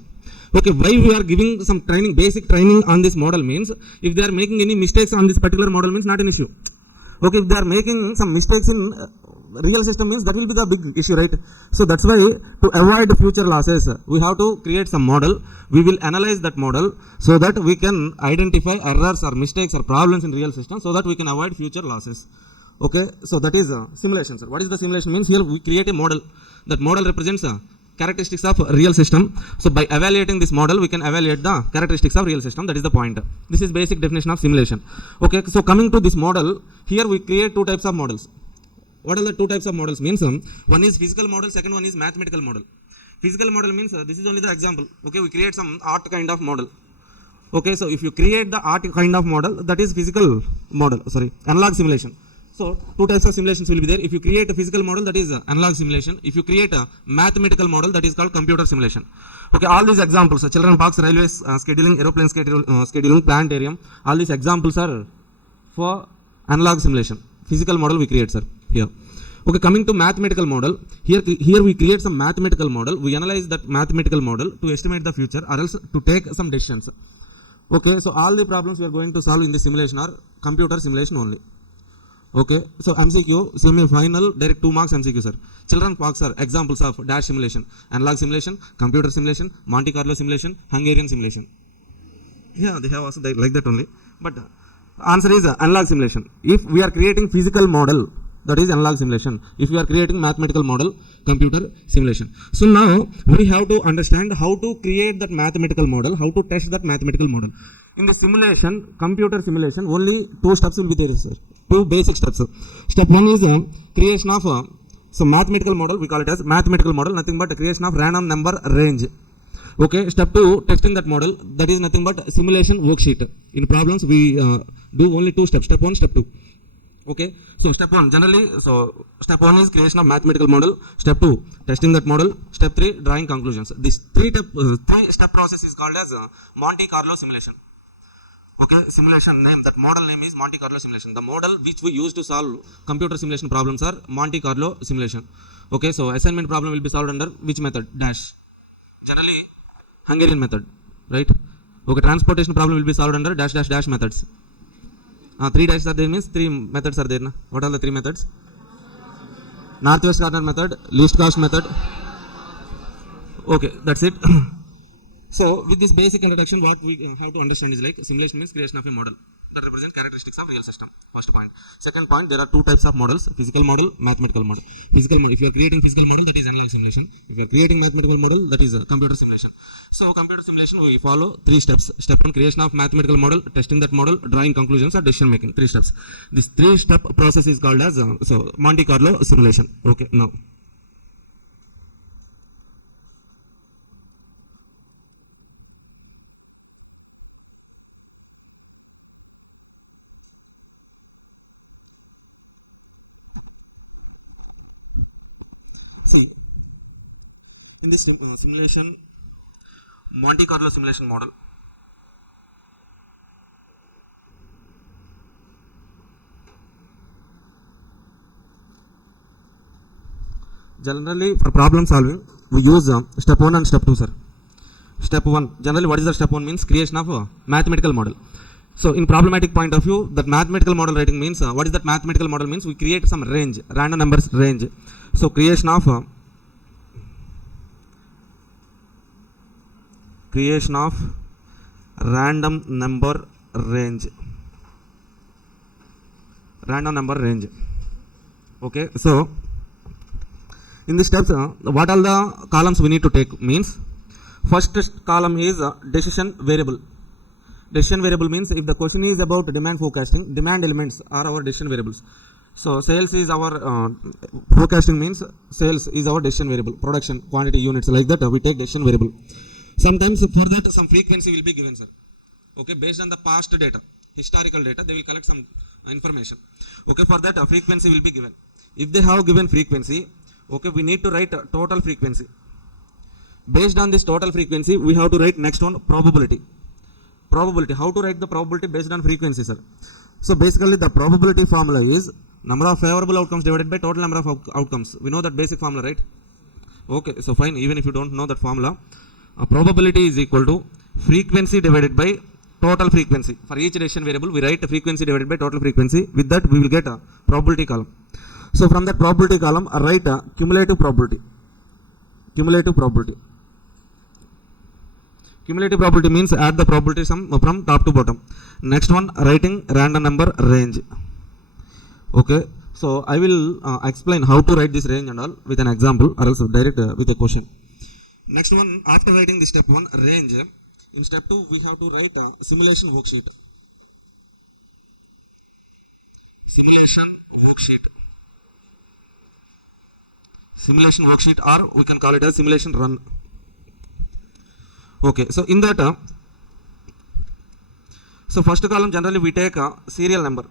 Okay, why we are giving some training, basic training on this model means if they are making any mistakes on this particular model means not an issue. Okay, if they are making some mistakes in real system means that will be the big issue, right? So that's why to avoid future losses we have to create some model. We will analyze that model so that we can identify errors or mistakes or problems in real system so that we can avoid future losses. Okay, so that is simulation, sir. What is the simulation means? Here we create a model. That model represents characteristics of real system. So by evaluating this model, we can evaluate the characteristics of real system. That is the point. This is basic definition of simulation. Okay, so coming to this model, here we create two types of models. What are the two types of models? Means one is physical model, second one is mathematical model. Physical model means this is only the example. Okay, we create some art kind of model. Okay, so if you create the art kind of model, that is physical model, analog simulation. So two types of simulations will be there. If you create a physical model, that is analog simulation. If you create a mathematical model, that is called computer simulation. Okay, all these examples, children parks, railways scheduling, aeroplane scheduling, planetarium, all these examples are for analog simulation. Physical model we create, sir, here. Okay, coming to mathematical model, here we create some mathematical model. We analyze that mathematical model to estimate the future or else to take some decisions. Okay, so all the problems we are going to solve in this simulation are computer simulation only. Okay, so MCQ, semi-final, direct 2 marks MCQ, sir. Children parks are examples of dash simulation, analog simulation, computer simulation, Monte Carlo simulation, Hungarian simulation. Yeah, they have also like that only. But answer is analog simulation. If we are creating physical model, that is analog simulation. If we are creating mathematical model, computer simulation. So now we have to understand how to create that mathematical model, how to test that mathematical model. In the simulation, computer simulation, only 2 steps will be there, sir. 2 basic steps. Step 1 is creation of some mathematical model. We call it as mathematical model, nothing but creation of random number range. Okay, step 2, testing that model. That is nothing but simulation worksheet. In problems, we do only 2 steps. Step 1, step 2. Okay, so step 1 generally, step 1 is creation of mathematical model. Step 2, testing that model. Step 3, drawing conclusions. This 3-step process is called as Monte Carlo simulation. Okay, simulation name, that model name is Monte Carlo simulation. The model which we use to solve computer simulation problems are Monte Carlo simulation. Okay, so assignment problem will be solved under which method? Dash. Generally, Hungarian method, right? Okay, transportation problem will be solved under dash dash dash methods. 3 dashes are there, means 3 methods are there. Na? What are the 3 methods? Northwest corner method, least cost method. Okay, that's it. So with this basic introduction, what we have to understand is like simulation means creation of a model that represents characteristics of real system. First point. Second point, there are 2 types of models: physical model, mathematical model. Physical model, if you are creating physical model, that is analog simulation. If you are creating mathematical model, that is computer simulation. So computer simulation, we follow 3 steps. Step 1, creation of mathematical model, testing that model, drawing conclusions or decision making. 3 steps. This 3-step process is called as Monte Carlo simulation. Okay, now. See, in this simulation, Monte Carlo simulation model, generally for problem solving, we use step 1 and step 2, sir. Step 1, generally what is the step 1 means? Creation of a mathematical model. So in problematic point of view, that mathematical model writing means, what is that mathematical model means? We create some range, random numbers range. So creation of random number range. Okay, so in this steps, what all the columns we need to take means, first column is decision variable. Decision variable means if the question is about demand forecasting, demand elements are our decision variables. So sales is our forecasting means sales is our decision variable. Production, quantity, units, like that we take decision variable. Sometimes for that some frequency will be given, sir. Okay, based on the past data, historical data, they will collect some information. Okay, for that frequency will be given. If they have given frequency, okay, we need to write total frequency. Based on this total frequency, we have to write next one, probability. How to write the probability based on frequency, sir? So basically the probability formula is number of favorable outcomes divided by total number of outcomes. We know that basic formula, right? Okay, so fine, even if you don't know that formula, probability is equal to frequency divided by total frequency. For each decision variable, we write frequency divided by total frequency. With that, we will get a probability column. So from that probability column, I write a cumulative probability. Cumulative probability means add the probability sum from top to bottom. Next one, writing random number range. Okay, so I will explain how to write this range and all with an example, or else direct with a question. Next one, after writing the step 1 range, in step 2 we have to write a simulation worksheet. Simulation worksheet, or we can call it as simulation run. Okay, so in that, so first column generally we take a serial number.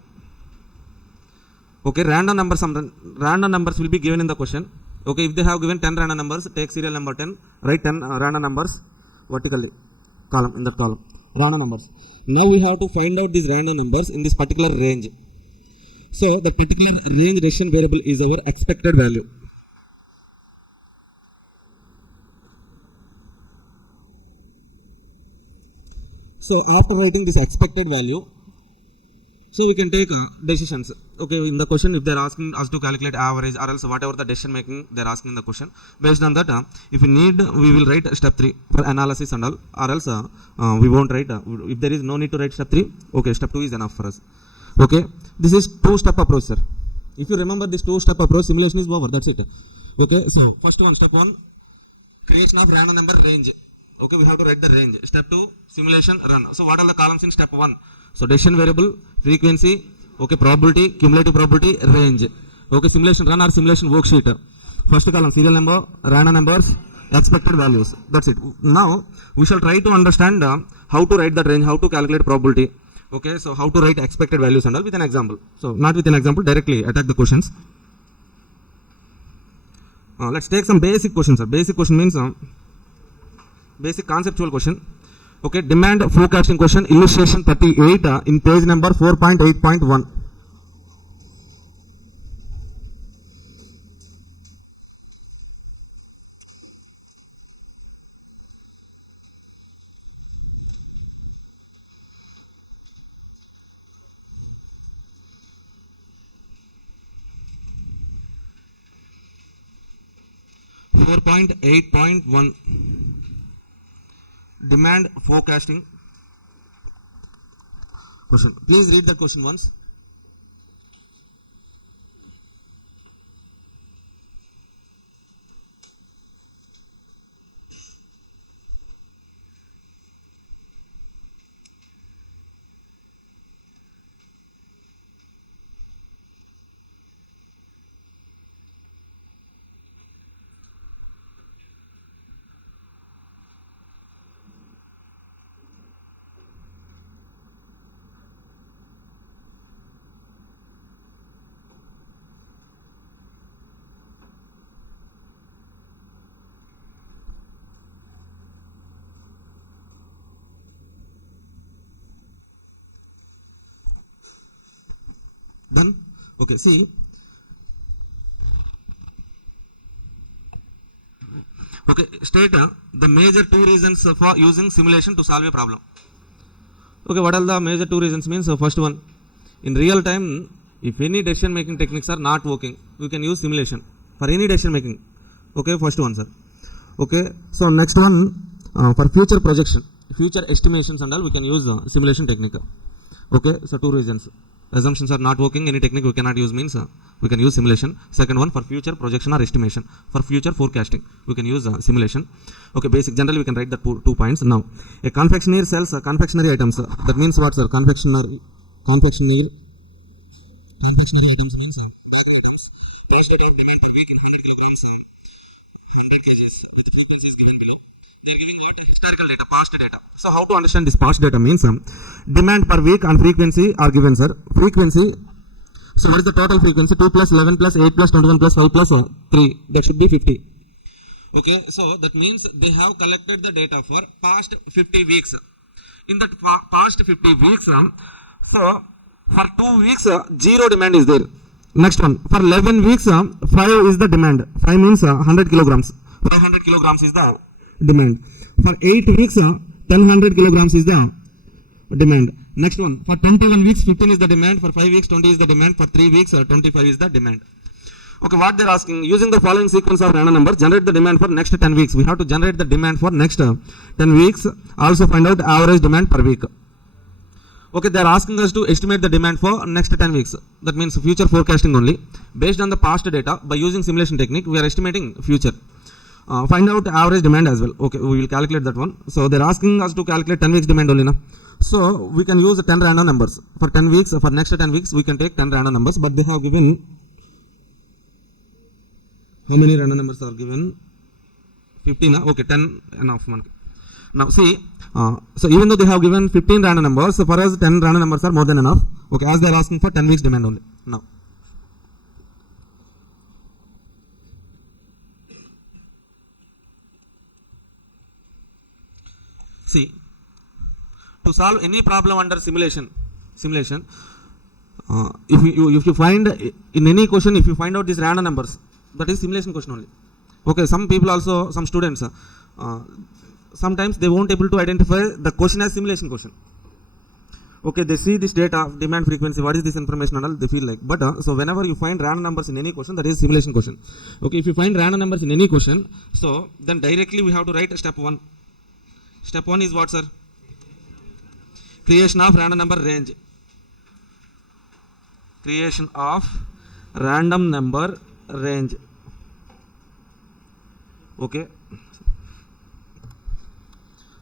Okay, random numbers will be given in the question. Okay, if they have given 10 random numbers, take serial number 10, write 10 random numbers vertically, column, in that column, random numbers. Now we have to find out these random numbers in this particular range. So the particular range decision variable is our expected value. So after writing this expected value, so we can take decisions. Okay, in the question, if they are asking us to calculate average or else whatever the decision making they are asking in the question, based on that, if we need, we will write step 3 for analysis and all, or else we won't write. If there is no need to write step 3, okay, step 2 is enough for us. Okay, this is 2-step approach, sir. If you remember this 2-step approach, simulation is over, that's it. Okay, so first one, step 1, creation of random number range. Okay, we have to write the range. Step 2, simulation run. So what are the columns in step 1? So decision variable, frequency, okay, probability, cumulative probability, range. Okay, simulation run or simulation worksheet. First column, serial number, random numbers, expected values. That's it. Now we shall try to understand how to write that range, how to calculate probability. Okay, so how to write expected values and all with an example. So not with an example, directly attack the questions. Let's take some basic questions. Basic question means basic conceptual question. Okay, demand forecasting question, illustration 38 in page number 4.8.1. Demand forecasting question. Please read the question once. Done? Okay, see. Okay, state the major 2 reasons for using simulation to solve a problem. Okay, what are the major 2 reasons means? First one, in real time, if any decision making techniques are not working, we can use simulation for any decision making. Okay, first one, sir. Okay, so next one, for future projection, future estimations and all, we can use simulation technique. Okay, so 2 reasons. Assumptions are not working, any technique we cannot use means we can use simulation. Second one, for future projection or estimation, for future forecasting, we can use simulation. Okay, basic, generally we can write the 2 points. Now, a confectionery sells confectionery items. That means what, sir? Confectionery items means bag items. Based on demand per week in 100 kilograms, 100 kgs with frequencies given below. They are giving out historical data, past data. So how to understand this past data means demand per week and frequency are given, sir. Frequency, so what is the total frequency? 2 plus 11 plus 8 plus 21 plus 5 plus 3, that should be 50. Okay, so that means they have collected the data for past 50 weeks. In that past 50 weeks, so for 2 weeks 0 demand is there. Next one, for 11 weeks 5 is the demand. 5 means 100 kilograms. 500 kilograms is the demand. For 8 weeks 1000 kilograms is the demand. Next one, for 21 weeks 15 is the demand. For 5 weeks 20 is the demand. For 3 weeks 25 is the demand. Okay, what they're asking, using the following sequence of random numbers, generate the demand for next 10 weeks. We have to generate the demand for next 10 weeks. Also find out average demand per week. Okay, they are asking us to estimate the demand for next 10 weeks. That means future forecasting only. Based on the past data, by using simulation technique, we are estimating future. Find out average demand as well. Okay, we will calculate that one. So they're asking us to calculate 10 weeks demand only now. So we can use 10 random numbers for 10 weeks. For next 10 weeks we can take 10 random numbers, but they have given, how many random numbers are given? 15. Okay, 10 enough. Now see, so even though they have given 15 random numbers, so for us 10 random numbers are more than enough. Okay, as they are asking for 10 weeks demand only. Now see, to solve any problem under simulation, if you find in any question, if you find out these random numbers, that is simulation question only. Okay, some people also, some students, sometimes they won't able to identify the question as simulation question. Okay, they see this data, demand, frequency, what is this information and all, they feel like. But so whenever you find random numbers in any question, that is simulation question. Okay, if you find random numbers in any question, so then directly we have to write step 1. Step 1 is what, sir? Creation of random number range. Creation of random number range. Okay.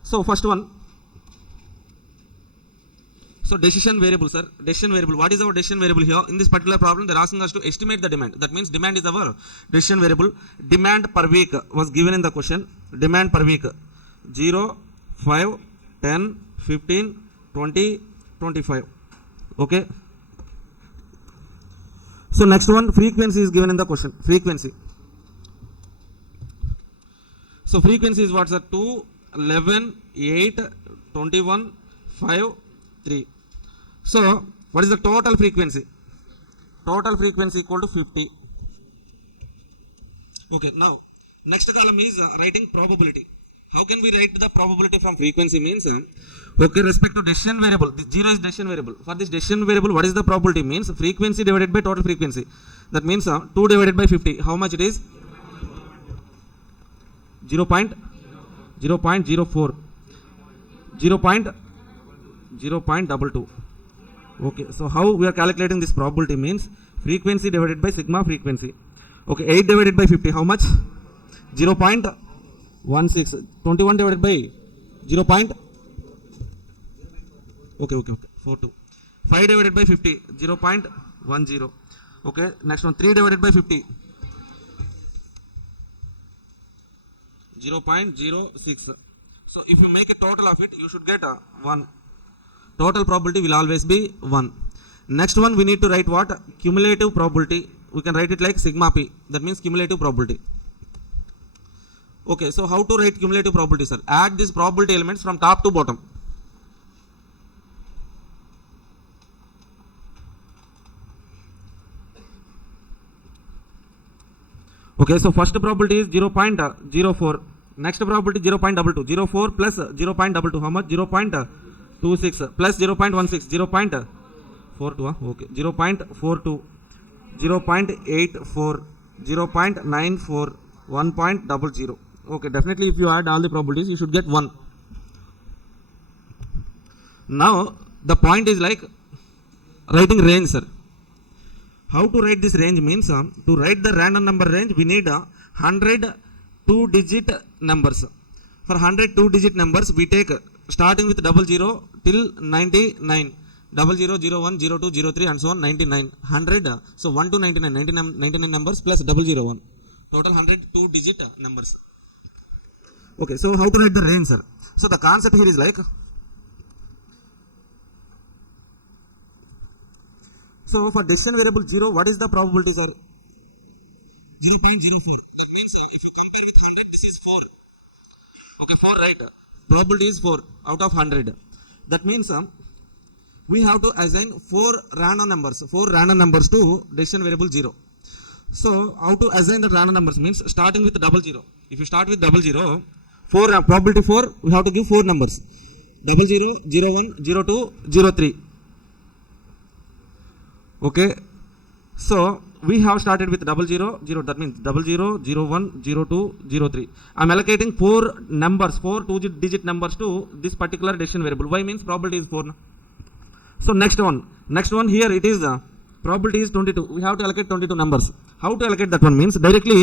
So first one. So decision variable, sir. Decision variable. What is our decision variable here? In this particular problem, they're asking us to estimate the demand. That means demand is our decision variable. Demand per week was given in the question. Demand per week 0, 5, 10, 15, 20, 25. Okay. So next one, frequency is given in the question. Frequency. So frequency is what, sir? 2, 11, 8, 21, 5, 3. So what is the total frequency? Total frequency equal to 50. Okay, now next column is writing probability. How can we write the probability from frequency? Means okay, respect to decision variable, this 0 is decision variable. For this decision variable, what is the probability? Means frequency divided by total frequency. That means 2 divided by 50. How much it is? 0.04. 0.22. Okay, so how we are calculating this probability? Means frequency divided by sigma frequency. Okay, 8 divided by 50, how much? 0.16. 21 divided by 0. Okay, 42. 5 divided by 50, 0.10. Okay, next one, 3 divided by 50, 0.06. So if you make a total of it, you should get 1. Total probability will always be 1. Next one, we need to write what? Cumulative probability. We can write it like sigma p. That means cumulative probability. Okay, so how to write cumulative probability, sir? Add these probability elements from top to bottom. Okay, so first probability is 0.04. Next probability 0.22. 04 plus 0.22. How much? 0.26 plus 0.16. 0.42. Okay, 0.42. 0.84. 0.94. 1.00. Okay, definitely if you add all the probabilities, you should get 1. Now the point is like writing range, sir. How to write this range? Means to write the random number range, we need 100 2-digit numbers. For 100 2-digit numbers, we take starting with 00 till 99. 00, 01, 02, 03 and so on, 99. 100. So 1 to 99, 99 numbers plus 001. Total 100 2-digit numbers. Okay, so how to write the range, sir? So the concept here is like, so for decision variable 0, what is the probability, sir? 0.04. That means if you compare with 100, this is 4. Okay, 4, right? Probability is 4 out of 100. That means we have to assign 4 random numbers to decision variable 0. So how to assign the random numbers? Means starting with 00. If you start with 00, 4 probability 4, we have to give 4 numbers. 00, 01, 02, 03. Okay, so we have started with 000, that means 00, 01, 02, 03. I am allocating 4 numbers, 4 2-digit numbers to this particular decision variable. Why? Means probability is 4. So next one here it is probability is 22. We have to allocate 22 numbers. How to allocate that one means directly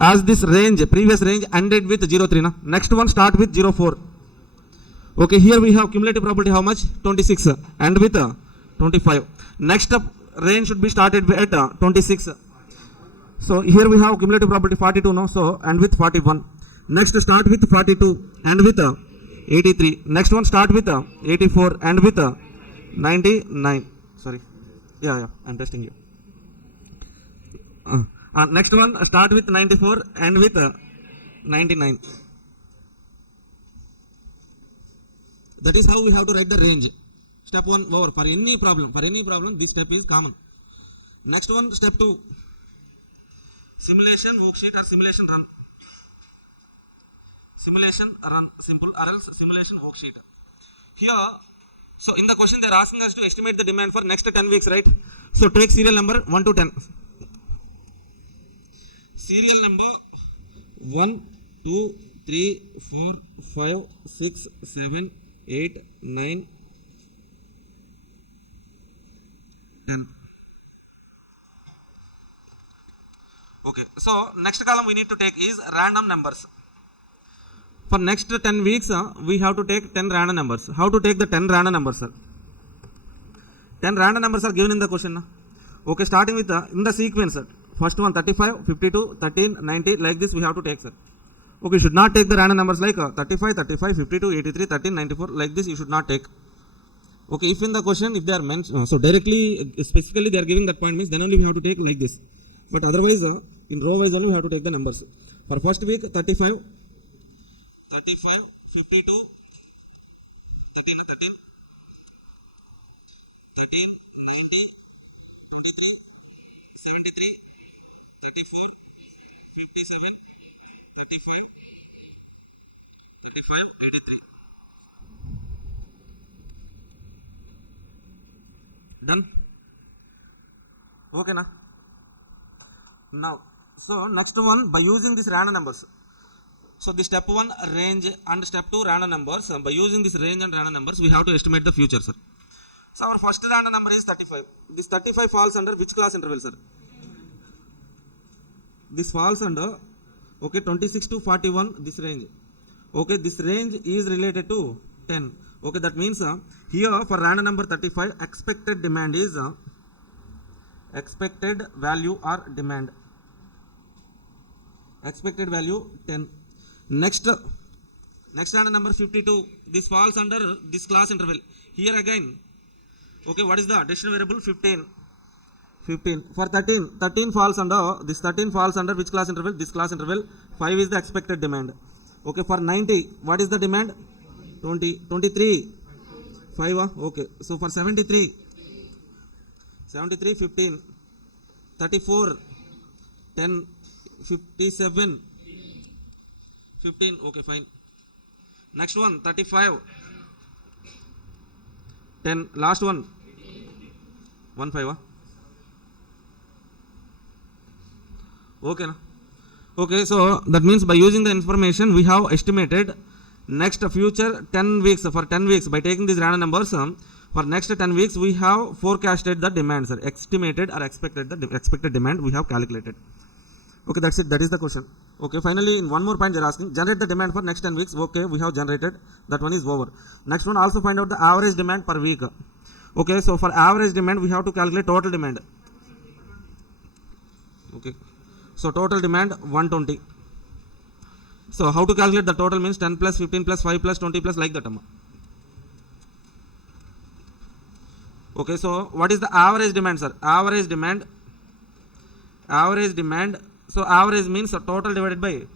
as this range, previous range ended with 03. Na? Next one start with 04. Okay, here we have cumulative probability how much? 26 and with 25. Next up range should be started at 26. So here we have cumulative probability 42 no, so and with 41. Next start with 42 and with 83. Next one start with 84 and with 99. Sorry, yeah, I'm testing you. Next one start with 94 and with 99. That is how we have to write the range. Step 1 over. For any problem this step is common. Next one, step 2, simulation worksheet or simulation run. Simulation run, simple, or else simulation worksheet. Here, so in the question they are asking us to estimate the demand for next 10 weeks, right? So take serial number 1 to 10. Serial number 1, 2, 3, 4, 5, 6, 7, 8, 9, 10. Okay, so next column we need to take is random numbers. For next 10 weeks, we have to take 10 random numbers. How to take the 10 random numbers, sir? 10 random numbers are given in the question. Okay, starting with in the sequence, sir. First one 35, 52, 13, 90, like this we have to take, sir. Okay, you should not take the random numbers like 35, 35, 52, 83, 13, 94, like this you should not take. Okay, if in the question, if they are mentioned, so directly, specifically they are giving that point means then only we have to take like this. But otherwise, in row wise only we have to take the numbers. For first week, 35, 35, 52, 13, 90, 23, 73, 34, 57, 35, 83. Done? Okay, na? Now, so next one, by using this random numbers. So the step 1 range and step 2 random numbers. By using this range and random numbers, we have to estimate the future, sir. So our first random number is 35. This 35 falls under which class interval, sir? This falls under, okay, 26 to 41, this range. Okay, this range is related to 10. Okay, that means here for random number 35, expected demand is expected value or demand. Expected value 10. Next random number 52. This falls under this class interval. Here again, okay, what is the decision variable? 15. 15. For 13 falls under, this 13 falls under which class interval? This class interval. 5 is the expected demand. Okay, for 90, what is the demand? 20. 23, 5. Okay, so for 73, 15. 34, 10, 57, 15. Okay, fine. Next one, 35, 10. Last one, 15. Okay, na? Okay, so that means by using the information we have estimated next future 10 weeks. For 10 weeks, by taking these random numbers, for next 10 weeks we have forecasted the demand, sir. Estimated or expected the expected demand we have calculated. Okay, that's it. That is the question. Okay, finally in one more point they are asking, generate the demand for next 10 weeks. Okay, we have generated. That one is over. Next one, also find out the average demand per week. Okay, so for average demand we have to calculate total demand. Okay, so total demand 120. So how to calculate the total means 10 plus 15 plus 5 plus 20 plus like that. Okay, so what is the average demand, sir? Average demand. So average means total divided by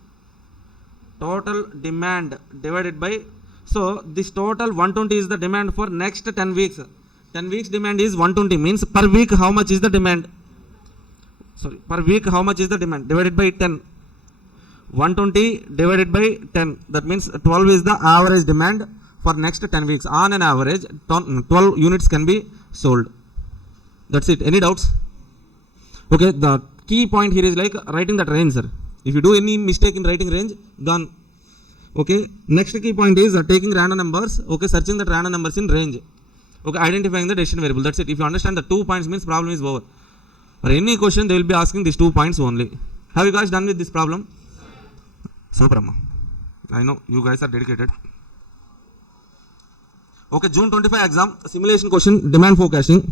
total demand divided by. So this total 120 is the demand for next 10 weeks. 10 weeks demand is 120 means per week how much is the demand? Sorry, per week how much is the demand divided by 10. 120 divided by 10. That means 12 is the average demand for next 10 weeks. On an average, 12 units can be sold. That's it. Any doubts? Okay, the key point here is like writing that range, sir. If you do any mistake in writing range, done. Okay, next key point is taking random numbers. Okay, searching that random numbers in range. Okay, identifying the decision variable. That's it. If you understand the 2 points means problem is over. For any question, they will be asking these 2 points only. Have you guys done with this problem? Super, Amma. I know you guys are dedicated. Okay, June 25 exam, simulation question, demand forecasting.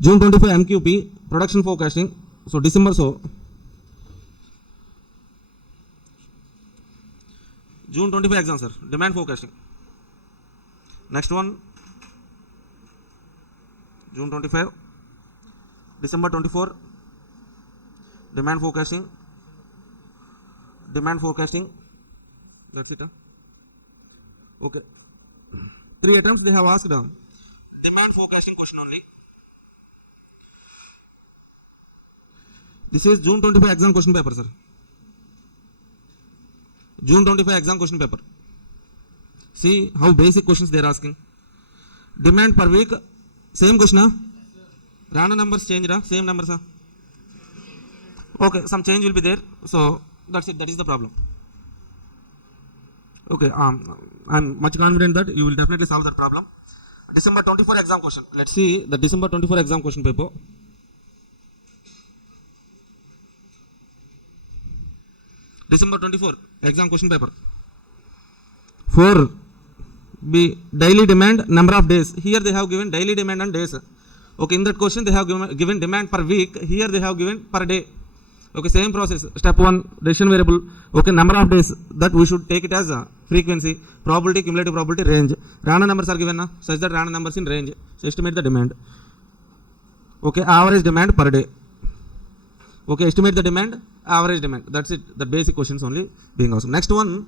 June 25 MQP, production forecasting. So December, so June 25 exam, sir, demand forecasting. Next one, June 25, December 24, demand forecasting. That's it. Okay, 3 attempts they have asked demand forecasting question only. This is June 25 exam question paper, sir. June 25 exam question paper. See how basic questions they are asking. Demand per week, same question, random numbers change, same numbers. Okay, some change will be there. So that's it. That is the problem. Okay, I'm much confident that you will definitely solve that problem. December 24 exam question. Let's see the December 24 exam question paper. December 24 exam question paper. 4B, daily demand, number of days. Here they have given daily demand and days. Okay, in that question they have given demand per week. Here they have given per day. Okay, same process. Step 1, decision variable. Okay, number of days, that we should take it as a frequency, probability, cumulative probability, range. Random numbers are given such that random numbers in range. So estimate the demand. Okay, average demand per day. Okay, estimate the demand, average demand. That's it. The basic questions only being asked. Next one,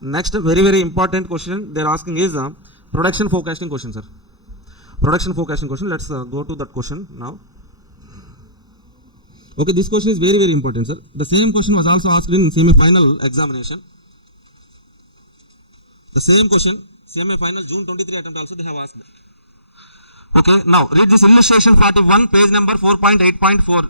next very important question they are asking is production forecasting question, sir. Production forecasting question. Let's go to that question now. Okay, this question is very important, sir. The same question was also asked in semi-final examination. The same question, semi-final June 23 attempt also they have asked. Okay, now read this illustration 41, page number 4.8.4.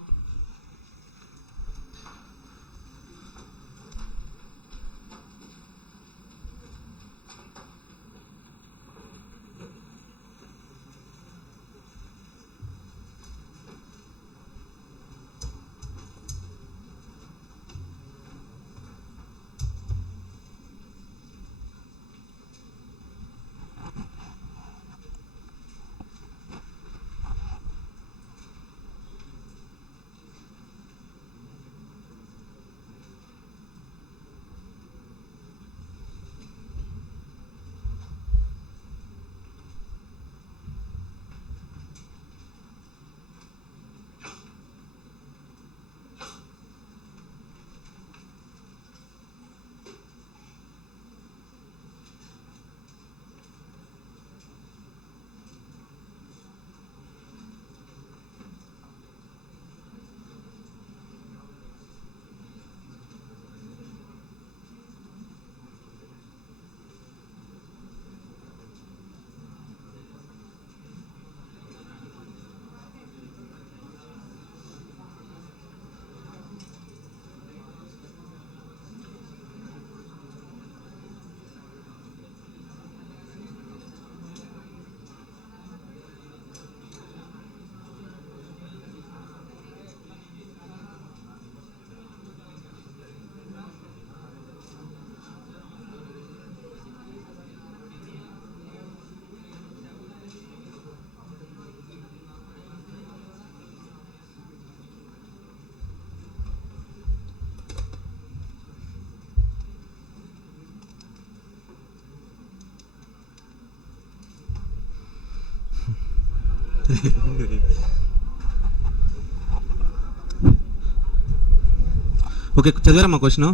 Okay చదివారమ్మా question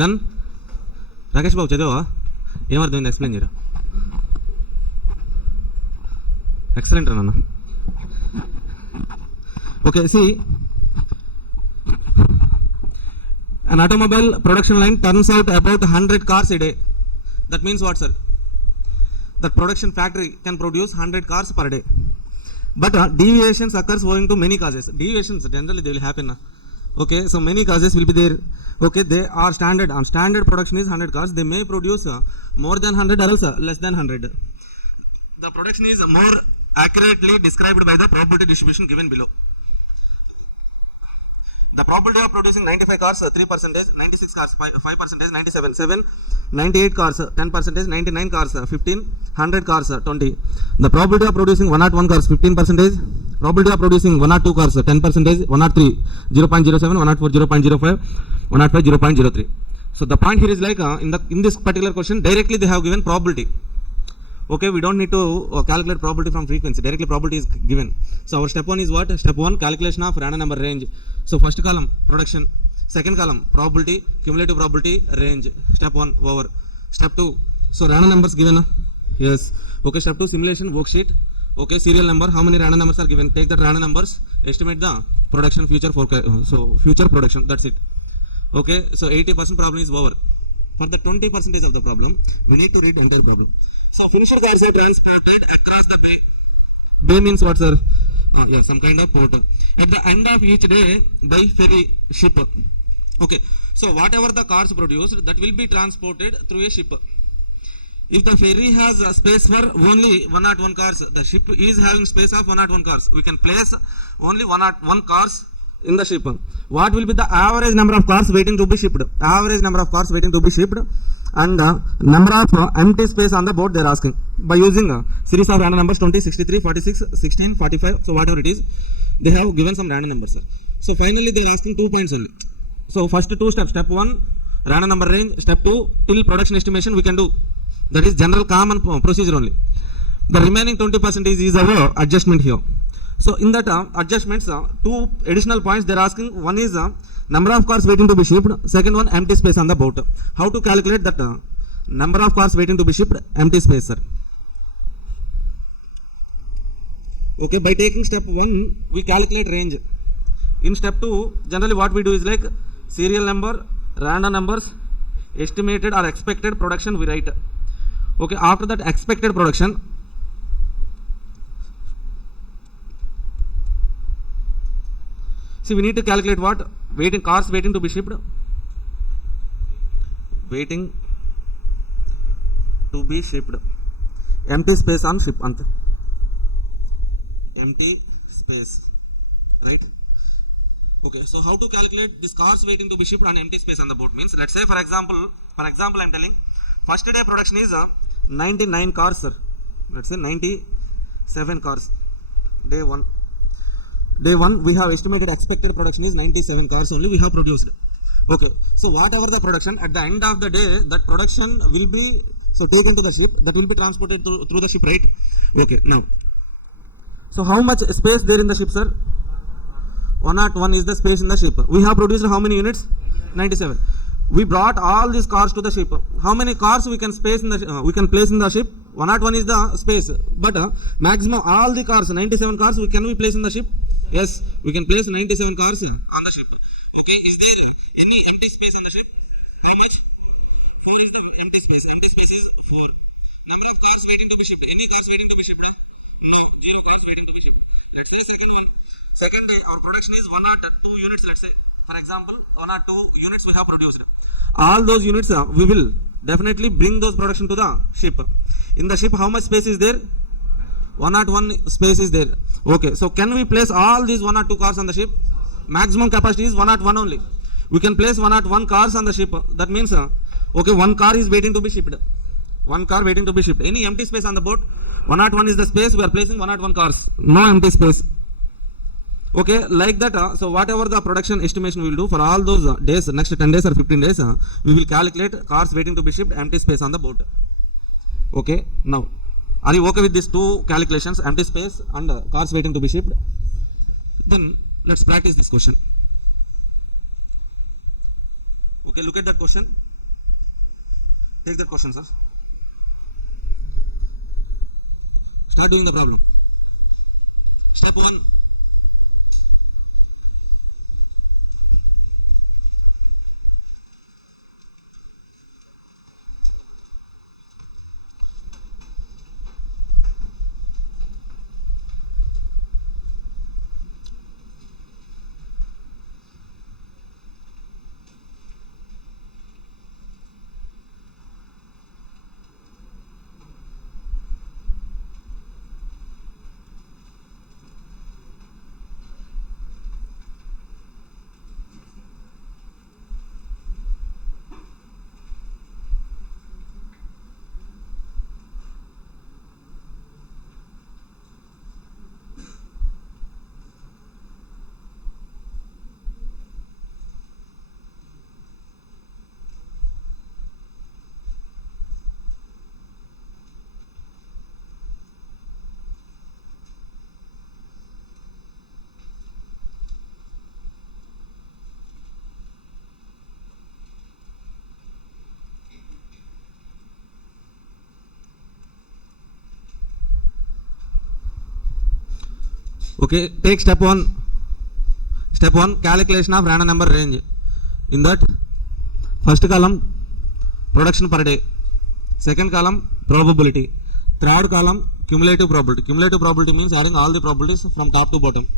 done Rakesh Babu చదివా ఏమర్థమైంది explain చేయరా excellent నాన్న okay C an automobile production line turns out about 100 cars a day. That means what, sir? That production factory can produce 100 cars per day. But deviations occurs owing to many causes. Deviations generally they will happen. Okay, so many causes will be there. Okay, they are standard. Standard production is 100 cars. They may produce more than 100 or else less than 100. The production is more accurately described by the probability distribution given below. The probability of producing 95 cars 3%, 96 cars 5%, 97 7, 98 cars 10%, 99 cars 15, 100 cars 20. The probability of producing 101 cars 15%, probability of producing 102 cars 10%, 103 0.07, 104 0.05, 105 0.03. So the point here is like in this particular question directly they have given probability. Okay, we don't need to calculate probability from frequency. Directly probability is given. So our step 1 is what? Step 1, calculation of random number range. So first column production, second column probability, cumulative probability, range. Step 1 over. Step 2, so random numbers given. Yes. Okay, step 2, simulation worksheet. Okay, serial number, how many random numbers are given? Take that random numbers, estimate the production future forecast. So future production, that's it. Okay, so 80% problem is over. For the 20% of the problem, we need to read entire BB. So finished cars are transported across the bay. Bay means what, sir? Yeah, some kind of port. At the end of each day by ferry ship. Okay, so whatever the cars produced, that will be transported through a ship. If the ferry has space for only 101 cars, the ship is having space of 101 cars. We can place only 101 cars in the ship. What will be the average number of cars waiting to be shipped? Average number of cars waiting to be shipped and number of empty space on the boat they are asking by using a series of random numbers 20, 63, 46, 16, 45. So whatever it is, they have given some random numbers, sir. So finally they are asking 2 points only. So first 2 steps. Step 1, random number range. Step 2, till production estimation we can do. That is general common procedure only. The remaining 20% is our adjustment here. So in that adjustments, 2 additional points they are asking. One is number of cars waiting to be shipped. Second one, empty space on the boat. How to calculate that number of cars waiting to be shipped, empty space, sir? Okay, by taking step 1, we calculate range. In step 2, generally what we do is like serial number, random numbers, estimated or expected production we write. Okay, after that expected production, see we need to calculate what? Cars waiting to be shipped. Waiting to be shipped. Empty space on ship. Empty space. Right? Okay, so how to calculate this cars waiting to be shipped and empty space on the boat means, let's say for example I am telling first day production is 99 cars, sir. Let's say 97 cars. Day 1 we have estimated expected production is 97 cars only we have produced. Okay, so whatever the production at the end of the day, that production will be taken to the ship, that will be transported through the ship, right? Okay, now so how much space there in the ship, sir? 101 is the space in the ship. We have produced how many units? 97. We brought all these cars to the ship. How many cars we can place in the ship? 101 is the space, but maximum all the cars, 97 cars, can we place in the ship? Yes, we can place 97 cars on the ship. Okay, is there any empty space on the ship? How much? 4 is the empty space. Empty space is 4. Number of cars waiting to be shipped. Any cars waiting to be shipped? No, 0 cars waiting to be shipped. Let's say second one. Second day, our production is 102 units, let's say. For example, 102 units we have produced. All those units, we will definitely bring those production to the ship. In the ship, how much space is there? 101 space is there. Okay, so can we place all these 102 cars on the ship? Maximum capacity is 101 only. We can place 101 cars on the ship. That means, okay, 1 car is waiting to be shipped. 1 car waiting to be shipped. Any empty space on the boat? 101 is the space. We are placing 101 cars. No empty space. Okay, like that, so whatever the production estimation we will do for all those days, next 10 days or 15 days, we will calculate cars waiting to be shipped, empty space on the boat. Okay, now, are you okay with these 2 calculations, empty space and cars waiting to be shipped? Then, let's practice this question. Okay, look at that question. Take that question, sir. Start doing the problem. Step 1. Okay, take step 1. Step 1, calculation of random number range. In that, first column production per day, second column probability, third column cumulative probability. Cumulative probability means adding all the probabilities from top to bottom.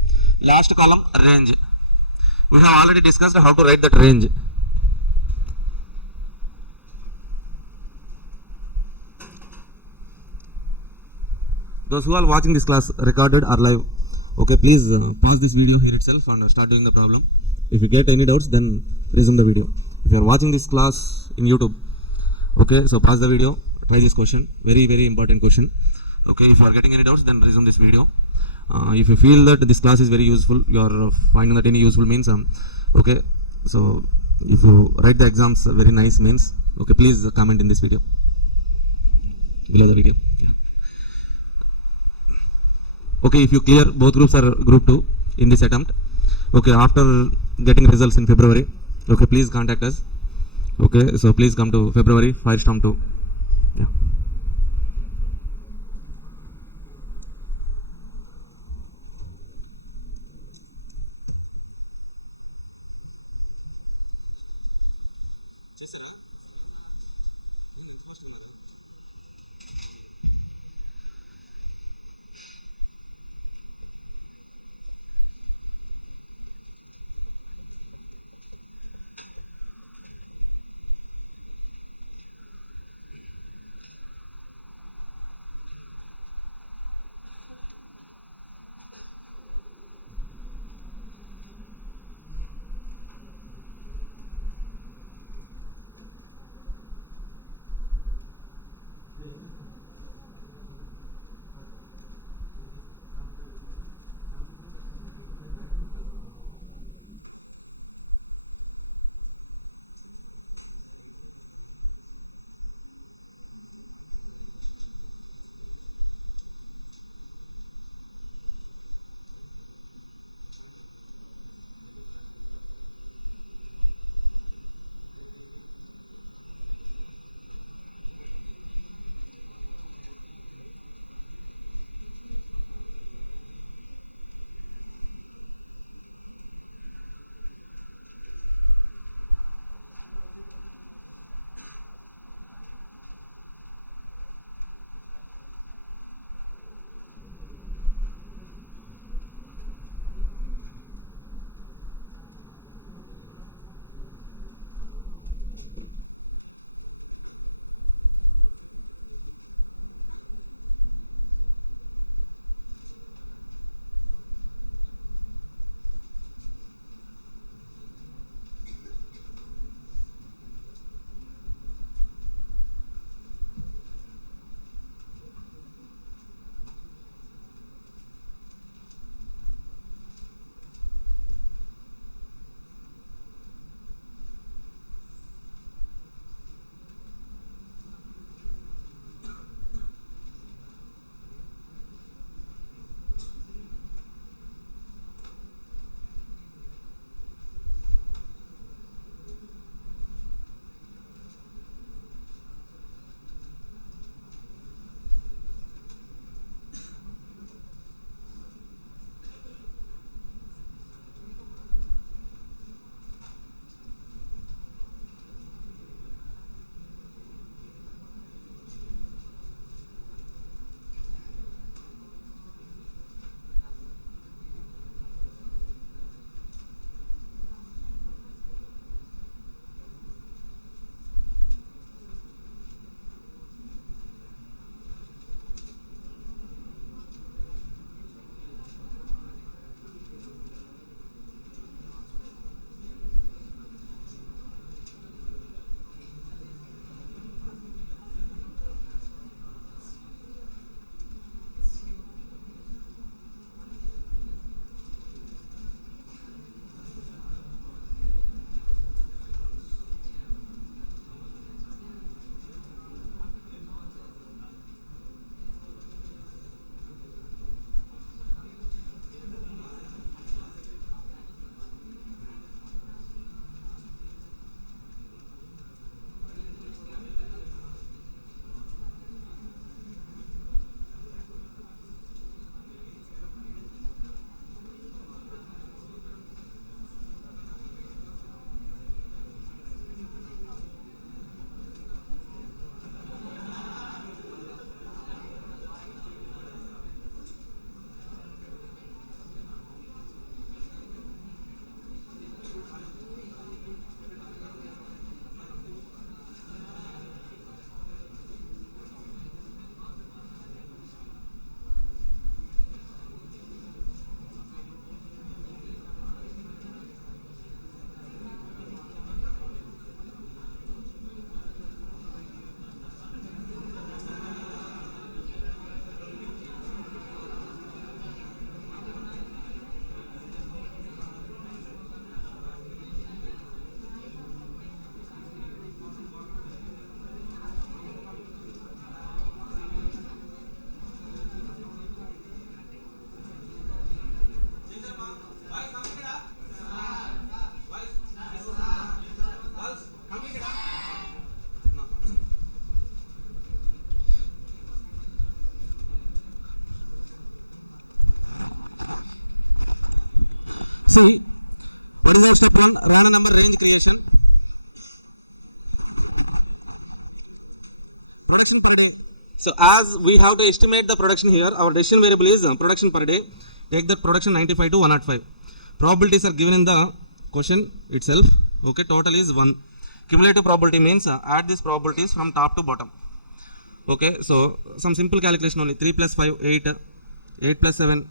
Last column range. We have already discussed how to write that range. Those who are watching this class recorded or live, okay, please pause this video here itself and start doing the problem. If you get any doubts, then resume the video. If you are watching this class in YouTube, okay, so pause the video, try this question, very very important question. Okay, if you are getting any doubts, then resume this video. If you feel that this class is very useful, you are finding that any useful means, okay, so if you write the exams very nice means, okay, please comment in this video, below the video. Okay, if you clear, both groups are group 2 in this attempt. Okay, after getting results in February, okay, please contact us. Okay, so please come to February Firestorm 2. Yeah. So what is the step 1? Random number range creation. Production per day. So as we have to estimate the production here, our decision variable is production per day. Take that production 95 to 105. Probabilities are given in the question itself. Okay, total is 1. Cumulative probability means add these probabilities from top to bottom. Okay, so some simple calculation only. 3 plus 5, 8. 8 plus 7.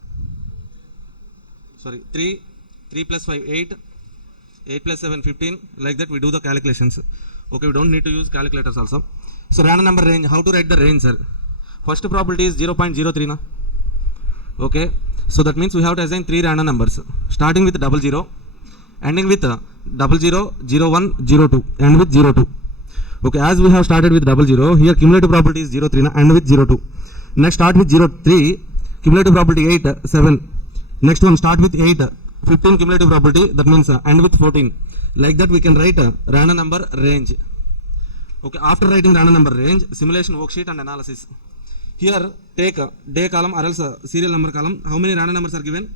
Sorry, 3. 3 plus 5, 8. 8 plus 7, 15. Like that we do the calculations. Okay, we don't need to use calculators also. So random number range, how to write the range, sir? First probability is 0.03 na. Okay, so that means we have to assign 3 random numbers, starting with 00, ending with 00, 01, 02, and with 02. Okay, as we have started with 00, here cumulative probability is 03 na, and with 02. Next start with 03, cumulative probability 8, 7. Next one start with 8, 15 cumulative probability, that means end with 14. Like that we can write random number range. Okay, after writing random number range, simulation worksheet and analysis. Here take day column or else serial number column. How many random numbers are given?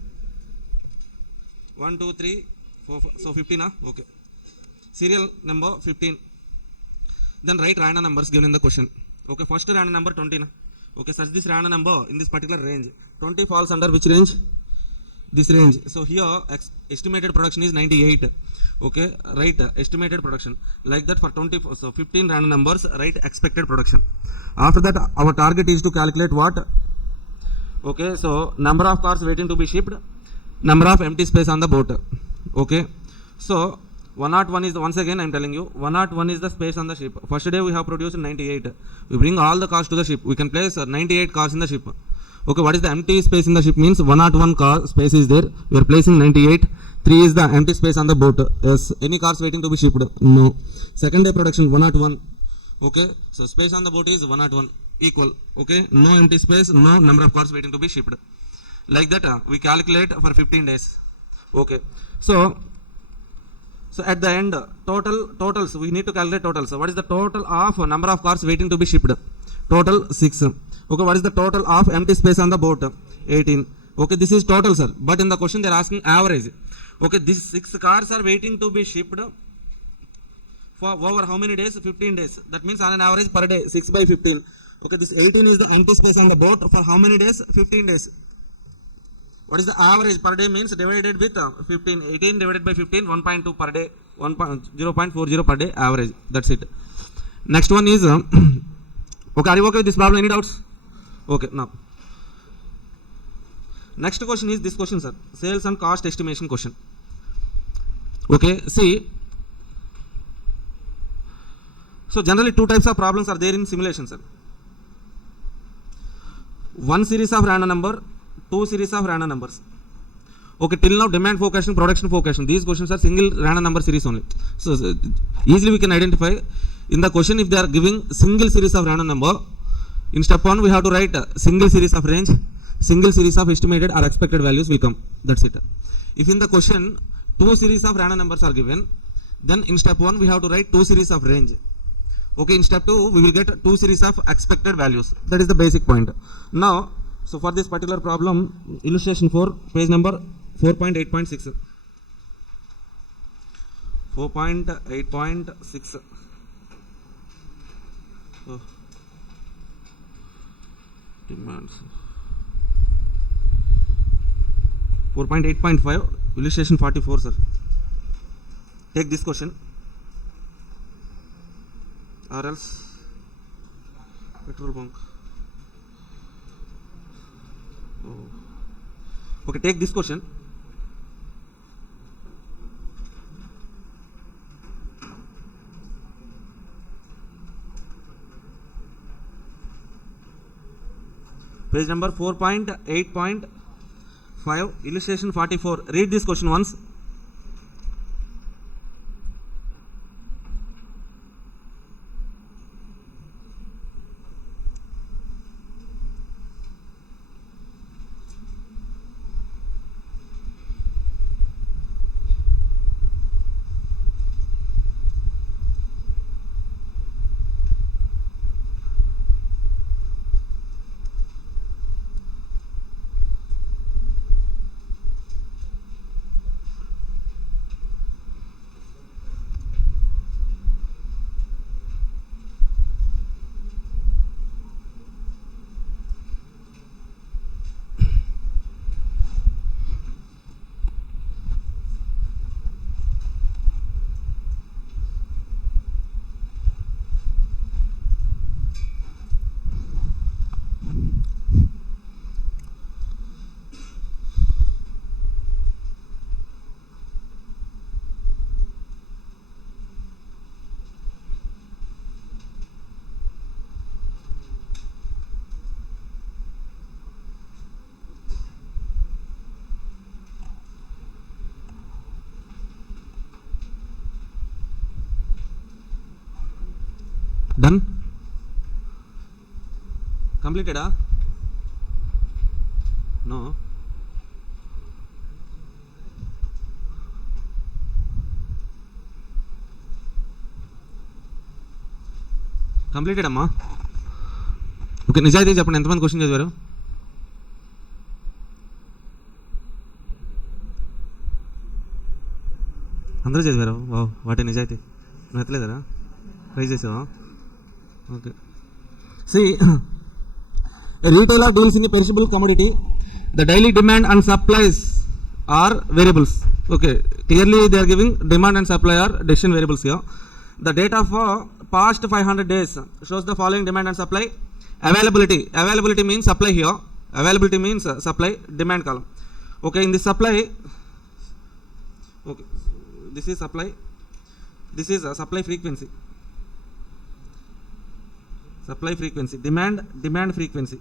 1, 2, 3, 4, 5. So 15. Okay. Serial number 15. Then write random numbers given in the question. Okay, first random number 20. Okay, search this random number in this particular range. 20 falls under which range? This range. So here estimated production is 98. Okay, write estimated production. Like that for 20, so 15 random numbers, write expected production. After that our target is to calculate what? Okay, so number of cars waiting to be shipped, number of empty space on the boat. Okay, so 101 is the, once again I am telling you, 101 is the space on the ship. First day we have produced 98. We bring all the cars to the ship. We can place 98 cars in the ship. Okay, what is the empty space in the ship means 101 car space is there. We are placing 98. 3 is the empty space on the boat. Yes, any cars waiting to be shipped? No. Second day production 101. Okay, so space on the boat is 101 equal. Okay, no empty space, no number of cars waiting to be shipped. Like that we calculate for 15 days. Okay, so at the end totals we need to calculate totals. So what is the total of number of cars waiting to be shipped? Total 6. Okay, what is the total of empty space on the boat? 18. Okay, this is total, sir, but in the question they are asking average. Okay, these 6 cars are waiting to be shipped for over how many days? 15 days. That means on an average per day 6 by 15. Okay, this 18 is the empty space on the boat for how many days? 15 days. What is the average per day means divided with 15. 18 divided by 15, 1.2 per day, 0.40 per day average. That's it. Next one is okay, are you okay with this problem? Any doubts? Okay, now next question is this question, sir. Sales and cost estimation question. Okay, see, so generally 2 types of problems are there in simulation, sir. 1 series of random number, 2 series of random numbers. Okay, till now demand forecasting, production forecasting, these questions are single random number series only. So easily we can identify in the question if they are giving single series of random number. In step 1 we have to write single series of range, single series of estimated or expected values will come. That's it. If in the question 2 series of random numbers are given, then in step 1 we have to write 2 series of range. Okay, in step 2 we will get 2 series of expected values. That is the basic point. Now, so for this particular problem, illustration 4, page number 4.8.6. 4.8.6. Demands 4.8.5, illustration 44, sir. Take this question or else petrol bunk. Oh. Okay, take this question. Page number 4.8.5, illustration 44. Read this question once. Done? Completed? No. Completed అమ్మా. Okay, నిజాయితీ చెప్పండి, ఎంతమంది question చదివారు? అందరూ చదివారు. వాటి నిజాయితీ నువ్వు ఎత్తలేదరా? ట్రై చేసావా? Okay. C retailer deals in a perishable commodity. The daily demand and supplies are variables. Okay, clearly they are giving demand and supply are decision variables here. The data for past 500 days shows the following demand and supply. Availability means supply here. Availability means supply, demand column. Okay, in this supply, okay, this is supply. This is supply frequency. Supply frequency, demand frequency.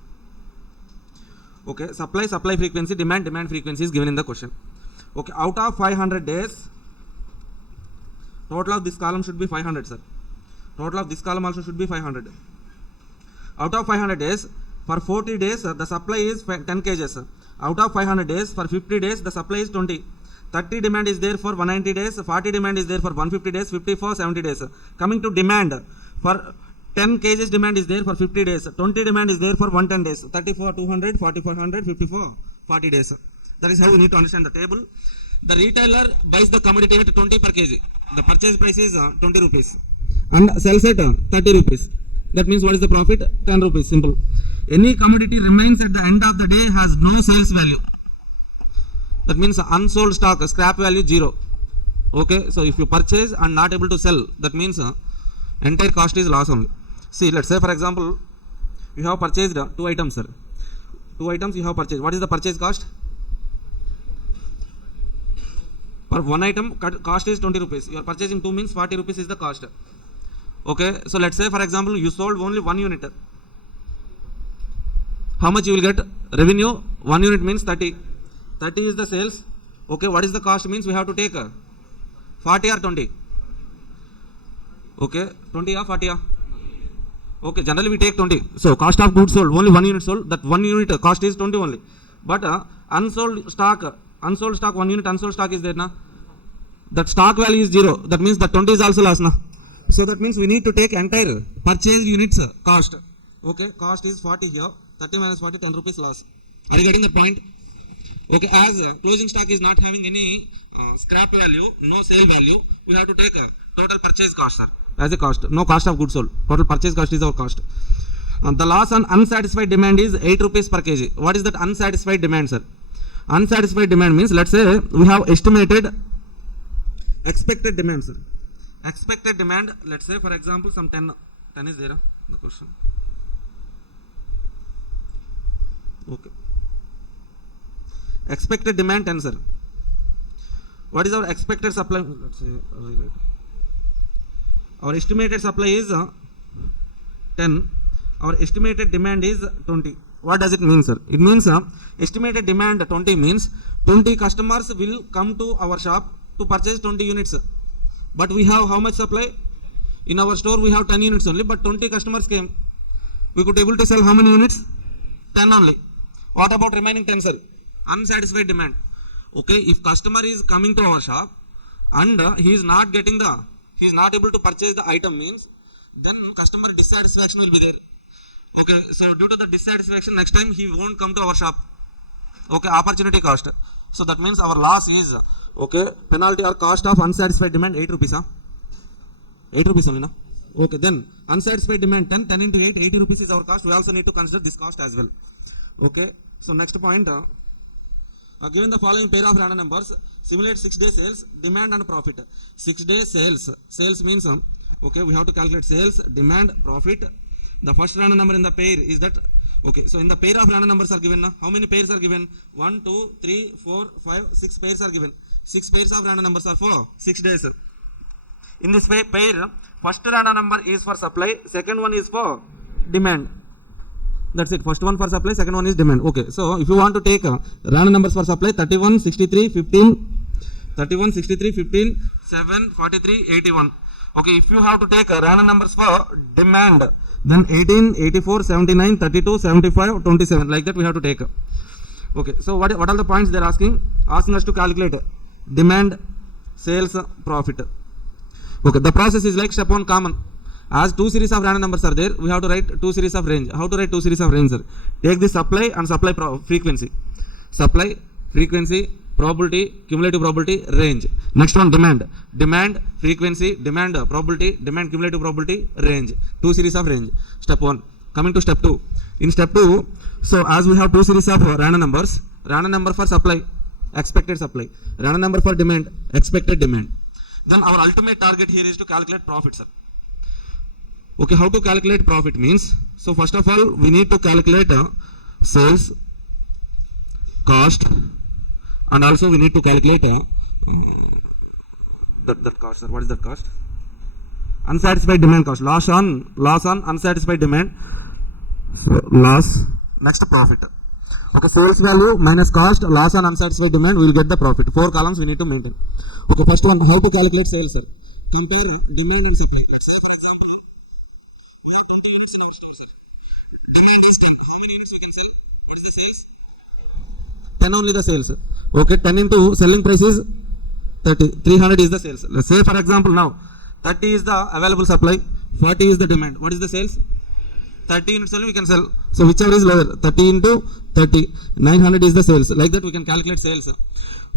Okay, supply frequency, demand frequency is given in the question. Okay, out of 500 days, total of this column should be 500, sir. Total of this column also should be 500. Out of 500 days, for 40 days the supply is 10 kgs. Out of 500 days, for 50 days the supply is 20. 30 demand is there for 190 days, 40 demand is there for 150 days, 50 for 70 days. Coming to demand, for 10 kgs demand is there for 50 days, 20 demand is there for 110 days, 30 for 200, 40 for 100, 50 for 40 days. That is how we need to understand the table. The retailer buys the commodity at 20 per kg. The purchase price is 20 rupees and sells at 30 rupees. That means what is the profit? 10 rupees, simple. Any commodity remains at the end of the day has no sales value. That means unsold stock, scrap value 0. Okay, so if you purchase and not able to sell, that means entire cost is loss only. See, let's say for example, you have purchased 2 items, sir. 2 items you have purchased. What is the purchase cost? For one item, cost is 20 rupees. You are purchasing 2 means 40 rupees is the cost. Okay, so let's say for example, you sold only 1 unit. How much you will get? Revenue, 1 unit means 30. 30 is the sales. Okay, what is the cost means we have to take 40 or 20. Okay, 20 or 40 or? Okay, generally we take 20. So cost of goods sold, only 1 unit sold, that 1 unit cost is 20 only. But unsold stock 1 unit unsold stock is there na? That stock value is 0. That means that 20 is also loss na? So that means we need to take entire purchased units cost. Okay, cost is 40 here, 30 minus 40, 10 rupees loss. Are you getting the point? Okay, as closing stock is not having any scrap value, no sale value, we have to take total purchase cost, sir, as a cost. No cost of goods sold. Total purchase cost is our cost. The loss on unsatisfied demand is 8 rupees per kg. What is that unsatisfied demand, sir? Unsatisfied demand means, let's say we have estimated expected demand, sir. Expected demand, let's say for example some 10 is there, the question. Okay. Expected demand 10, sir. What is our expected supply? Let's say our estimated supply is 10. Our estimated demand is 20. What does it mean, sir? It means estimated demand 20 means 20 customers will come to our shop to purchase 20 units. But we have how much supply? In our store we have 10 units only, but 20 customers came. We could able to sell how many units? 10 only. What about remaining 10, sir? Unsatisfied demand. Okay, if customer is coming to our shop and he is not able to purchase the item means, then customer dissatisfaction will be there. Okay, so due to the dissatisfaction, next time he won't come to our shop. Okay, opportunity cost. So that means our loss is, okay, penalty or cost of unsatisfied demand 8 rupees. 8 rupees only, na? Okay, then unsatisfied demand 10 into 8, 80 rupees is our cost. We also need to consider this cost as well. Okay, so next point, given the following pair of random numbers, simulate 6-day sales, demand and profit. 6-day sales means, okay, we have to calculate sales, demand, profit. The first random number in the pair is that, okay, so in the pair of random numbers are given, how many pairs are given? 1, 2, 3, 4, 5, 6 pairs are given. 6 pairs of random numbers are for 6 days. In this pair, first random number is for supply, second one is for demand. That's it. First one for supply, second one is demand. Okay, so if you want to take random numbers for supply, 31, 63, 15, 7, 43, 81. Okay, if you have to take random numbers for demand, then 18, 84, 79, 32, 75, 27, like that we have to take. Okay, so what are the points they're asking us to calculate? Demand, sales, profit. Okay, the process is like step 1 common. As two series of random numbers are there, we have to write two series of range. How to write two series of range, sir? Take the supply and supply frequency. Supply, frequency, probability, cumulative probability, range. Next one, demand. Demand, frequency, demand, probability, demand, cumulative probability, range. Two series of range. Step 1. Coming to step 2. In step 2, so as we have two series of random numbers, random number for supply, expected supply. Random number for demand, expected demand. Then our ultimate target here is to calculate profit, sir. Okay, how to calculate profit means, so first of all, we need to calculate sales, cost, and also we need to calculate that cost, sir. What is that cost? Unsatisfied demand cost. Loss on unsatisfied demand. So, loss. Next, profit. Okay, sales value minus cost, loss on unsatisfied demand, we will get the profit. 4 columns we need to maintain. Okay, first one, how to calculate sales, sir? Compare demand and supply. Let's say, for example, we have 20 units in our store, sir. Demand is 10. How many units we can sell? What is the sales? 10 only the sales. Okay, 10 into selling price is 30. 300 is the sales. Let's say, for example, now 30 is the available supply, 40 is the demand. What is the sales? 30 units only we can sell. So whichever is lower, 30 into 30, 900 is the sales. Like that we can calculate sales.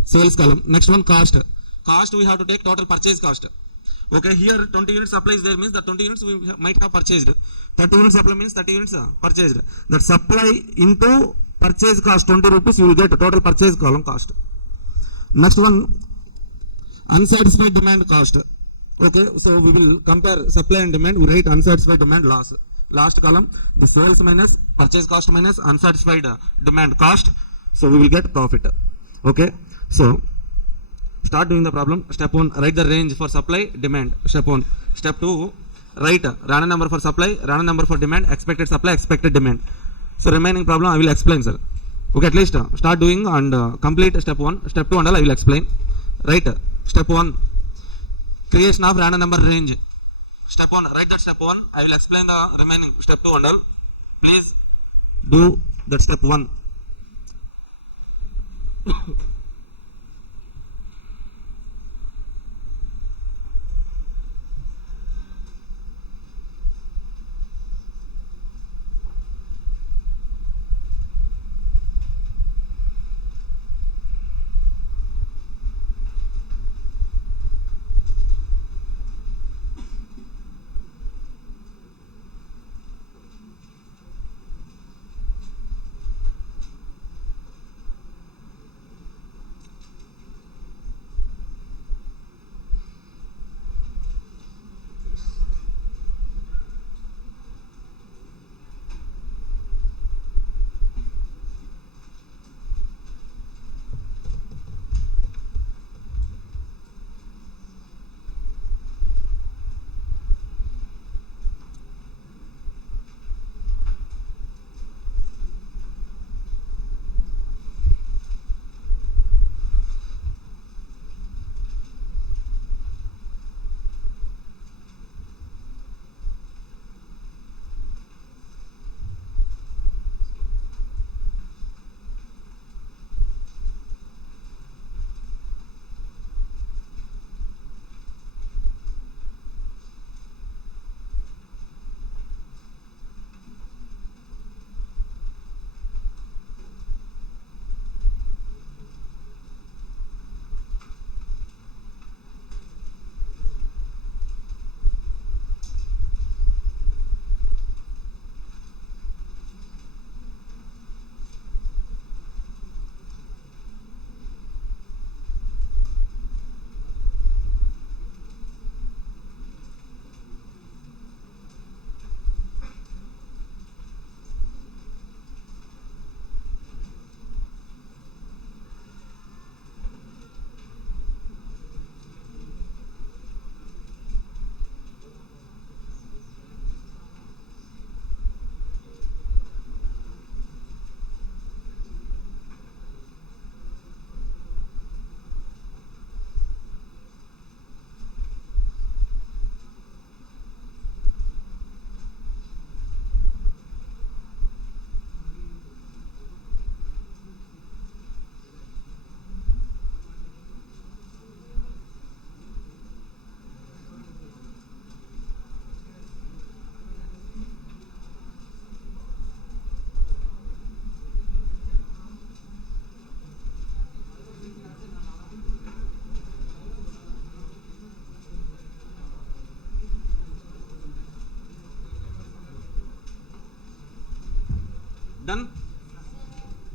Sales column. Next one, cost. Cost we have to take total purchase cost. Okay, here 20 units supply is there, means the 20 units we might have purchased. 30 units supply means 30 units purchased. That supply into purchase cost 20 rupees, you will get total purchase column cost. Next one, unsatisfied demand cost. Okay, so we will compare supply and demand. We write unsatisfied demand loss. Last column, the sales minus purchase cost minus unsatisfied demand cost. So we will get profit. Okay, so start doing the problem. Step 1, write the range for supply, demand. Step 1. Step 2, write random number for supply, random number for demand, expected supply, expected demand. So remaining problem I will explain, sir. Okay, at least start doing and complete step 1. Step 2 and all I will explain. Right. Step 1, creation of random number range. Step 1, write that step 1. I will explain the remaining step 2 and all. Please do that step 1.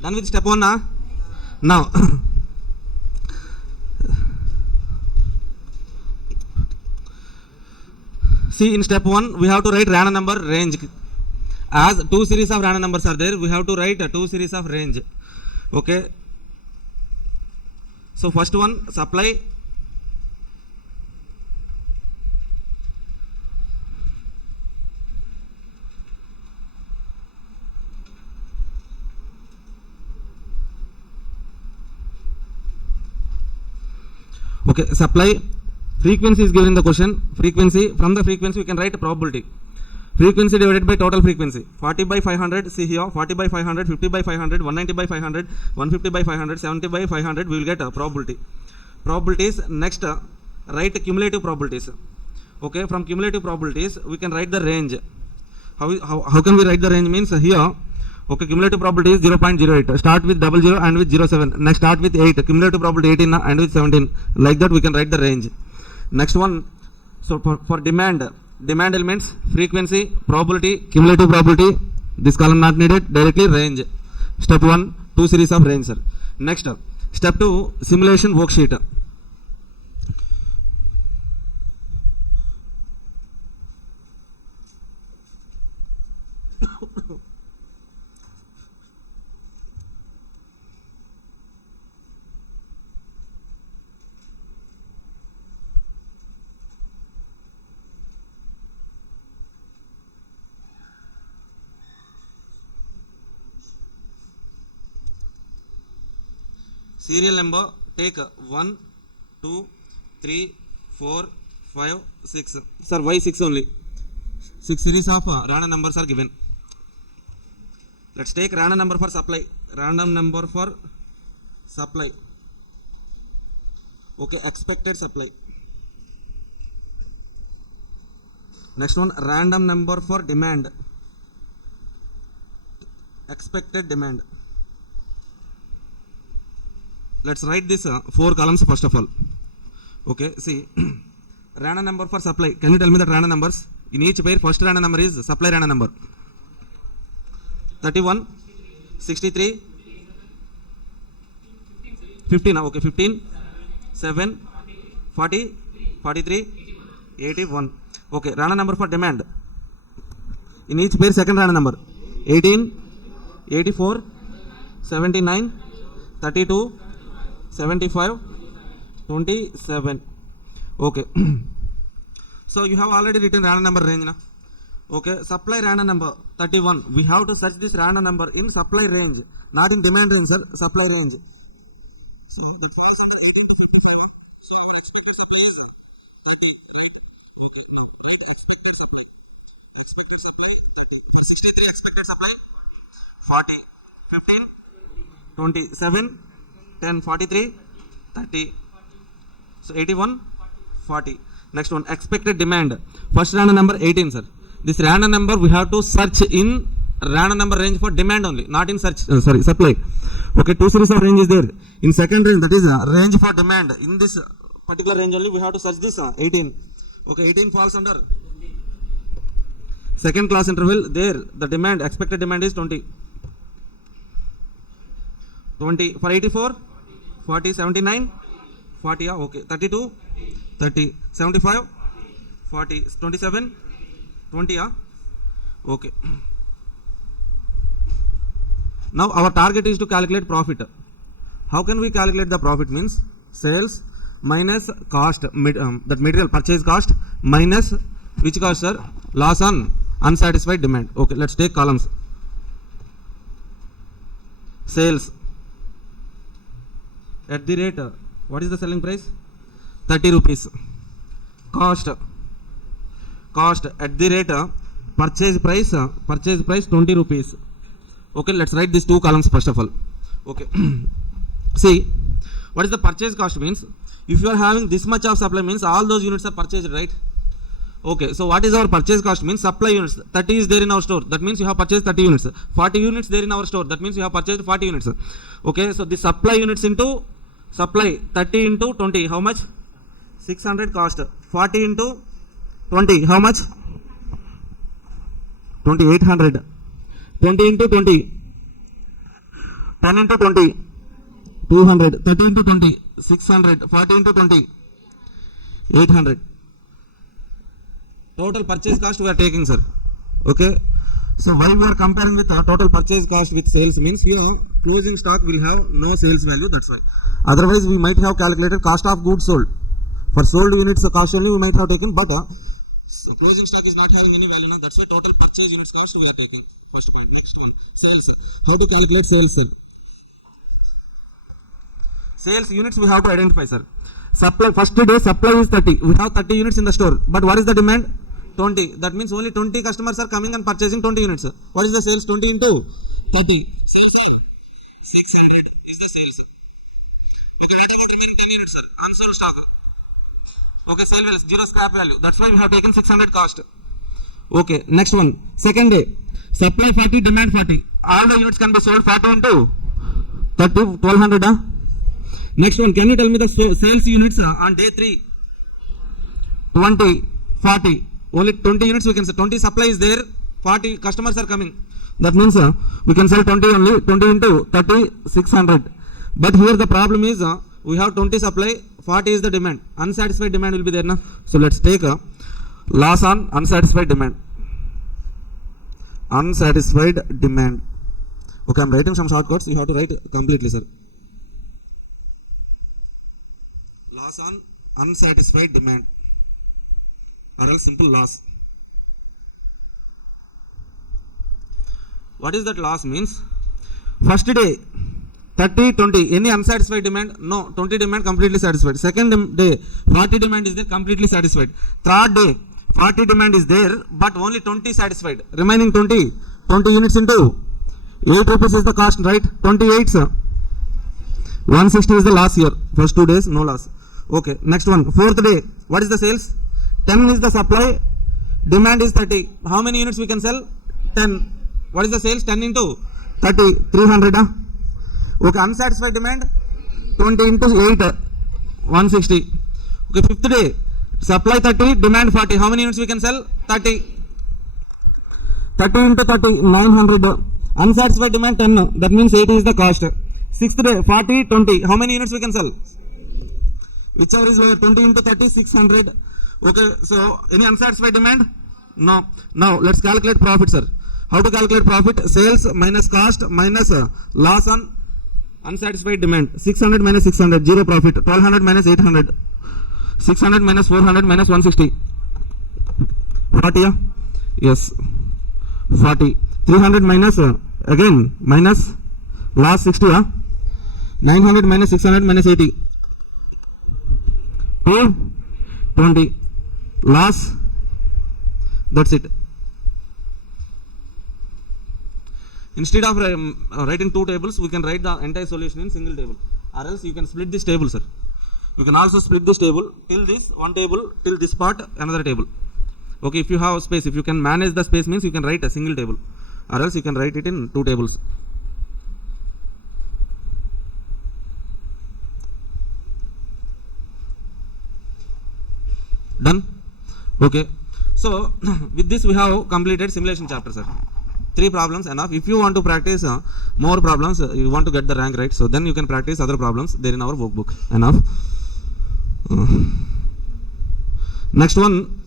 Done with step 1 now. Now see, in step 1 we have to write random number range. As two series of random numbers are there, we have to write two series of range. Okay, so first one, supply. Okay, supply. Frequency is given in the question. Frequency, from the frequency we can write probability. Frequency divided by total frequency. 40 by 500, see here, 40 by 500, 50 by 500, 190 by 500, 150 by 500, 70 by 500, we will get a probability. Probabilities, next write cumulative probabilities. Okay, from cumulative probabilities we can write the range. How can we write the range means here, okay, cumulative probability is 0.08. Start with 00 and with 07. Next start with 8. Cumulative probability 18 and with 17. Like that we can write the range. Next one, so for demand elements, frequency, probability, cumulative probability, this column not needed, directly range. Step 1, two series of range, sir. Next, step 2, simulation worksheet. Serial number, take 1, 2, 3, 4, 5, 6. Sir, why 6 only? 6 series of random numbers are given. Let's take random number for supply. Random number for supply. Okay, expected supply. Next one, random number for demand. Expected demand. Let's write this 4 columns first of all. Okay, see, random number for supply. Can you tell me the random numbers? In each pair, first random number is supply random number. 31, 63, 15. Okay, 15, 7, 40, 43, 81. Okay, random number for demand. In each pair, second random number. 18, 84, 79, 32, 75, 27. Okay. So you have already written random number range now. Okay, supply random number 31. We have to search this random number in supply range, not in demand range, sir. Supply range. So the falls under 18 to 55. So our expected supply is 30, right? Okay, no, right, expected supply. Expected supply 30. For 63, expected supply 40, 15, 27, 10, 43, 30. So 81, 40. Next one, expected demand. First random number 18, sir. This random number we have to search in random number range for demand only, not in search, supply. Okay, two series of range is there. In second range, that is range for demand. In this particular range only, we have to search this 18. Okay, 18 falls under second class interval. There, the demand, expected demand is 20. 20 for 84, 40, 79, 40, yeah, okay, 32, 30, 75, 40, 27, 20, yeah, okay. Now our target is to calculate profit. How can we calculate the profit? Means sales minus cost, that material purchase cost minus which cost, sir? Loss on unsatisfied demand. Okay, let's take columns. Sales at the rate, what is the selling price? 30 rupees. Cost at the rate, purchase price 20 rupees. Okay, let's write these two columns first of all. Okay. See, what is the purchase cost means? If you are having this much of supply means all those units are purchased, right? Okay, so what is our purchase cost means? Supply units, 30 is there in our store, that means you have purchased 30 units. 40 units there in our store, that means you have purchased 40 units. Okay, so the supply units into supply, 30 into 20, how much? 600 cost. 40 into 20, how much? 2800. 20 into 20, 10 into 20, 200, 30 into 20, 600, 40 into 20, 800. Total purchase cost we are taking, sir. Okay. So why we are comparing with total purchase cost with sales means here closing stock will have no sales value, that's why. Otherwise we might have calculated cost of goods sold. For sold units cost only we might have taken, but so closing stock is not having any value now, that's why total purchase units cost we are taking. First point. Next one, sales. How to calculate sales, sir? Sales units we have to identify, sir. Supply, first day supply is 30. We have 30 units in the store, but what is the demand? 20. That means only 20 customers are coming and purchasing 20 units. What is the sales? 20 into 30. Sales are 600 is the sales. Okay, what about remaining 10 units, sir? Unsold stock. Okay, sale value, zero scrap value. That's why we have taken 600 cost. Okay, next one. Second day. Supply 40, demand 40. All the units can be sold 40 into 30, 1200. Next one, can you tell me the sales units on day 3? 20, 40. Only 20 units we can sell. 20 supply is there, 40 customers are coming. That means we can sell 20 only, 20 into 30, 600. But here the problem is we have 20 supply, 40 is the demand. Unsatisfied demand will be there now. So let's take a loss on unsatisfied demand. Unsatisfied demand. Okay, I'm writing some shortcuts. You have to write completely, sir. Loss on unsatisfied demand. Or else simple loss. What is that loss means? First day 30, 20. Any unsatisfied demand? No. 20 demand completely satisfied. Second day 40 demand is there, completely satisfied. Third day 40 demand is there, but only 20 satisfied. Remaining 20 units into 8 rupees is the cost, right? 28 sir. 160 is the last year. First 2 days no loss. Okay, next one. Fourth day, what is the sales? 10 is the supply, demand is 30. How many units we can sell? 10. What is the sales? 10 into 30, 300. Okay, unsatisfied demand, 20 into 8, 160. Okay, fifth day, supply 30, demand 40. How many units we can sell? 30. 30 into 30, 900. Unsatisfied demand 10, that means 80 is the cost. Sixth day, 40, 20. How many units we can sell? Whichever is lower, 20 into 30, 600. Okay, so any unsatisfied demand? No. Now let's calculate profit, sir. How to calculate profit? Sales minus cost minus loss on unsatisfied demand. 600 minus 600, zero profit. 1200 minus 800. 600 minus 400 minus 160. 40, yeah? Yes. 40. 300 minus, again, minus loss 60, yeah? 900 minus 600 minus 80. 220. Loss, that's it. Instead of writing two tables, we can write the entire solution in single table, or else you can split this table, sir. You can also split this table till this one table, till this part another table. Okay, if you have space, if you can manage the space means you can write a single table, or else you can write it in two tables. Done? Okay, so with this we have completed simulation chapter, sir. 3 problems enough. If you want to practice more problems, you want to get the rank right, so then you can practice other problems there in our workbook. Enough. Next one.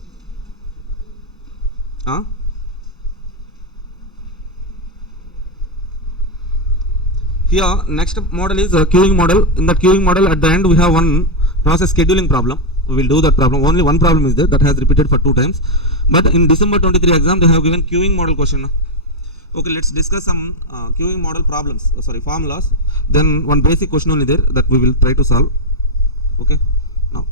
Here next model is a queuing model. In that queuing model, at the end we have one process scheduling problem. We will do that problem. Only one problem is there that has repeated for 2 times. But in December 23 exam they have given queuing model question. Okay, let's discuss some queuing model problems. Formulas. Then one basic question only there that we will try to solve. Okay. Now.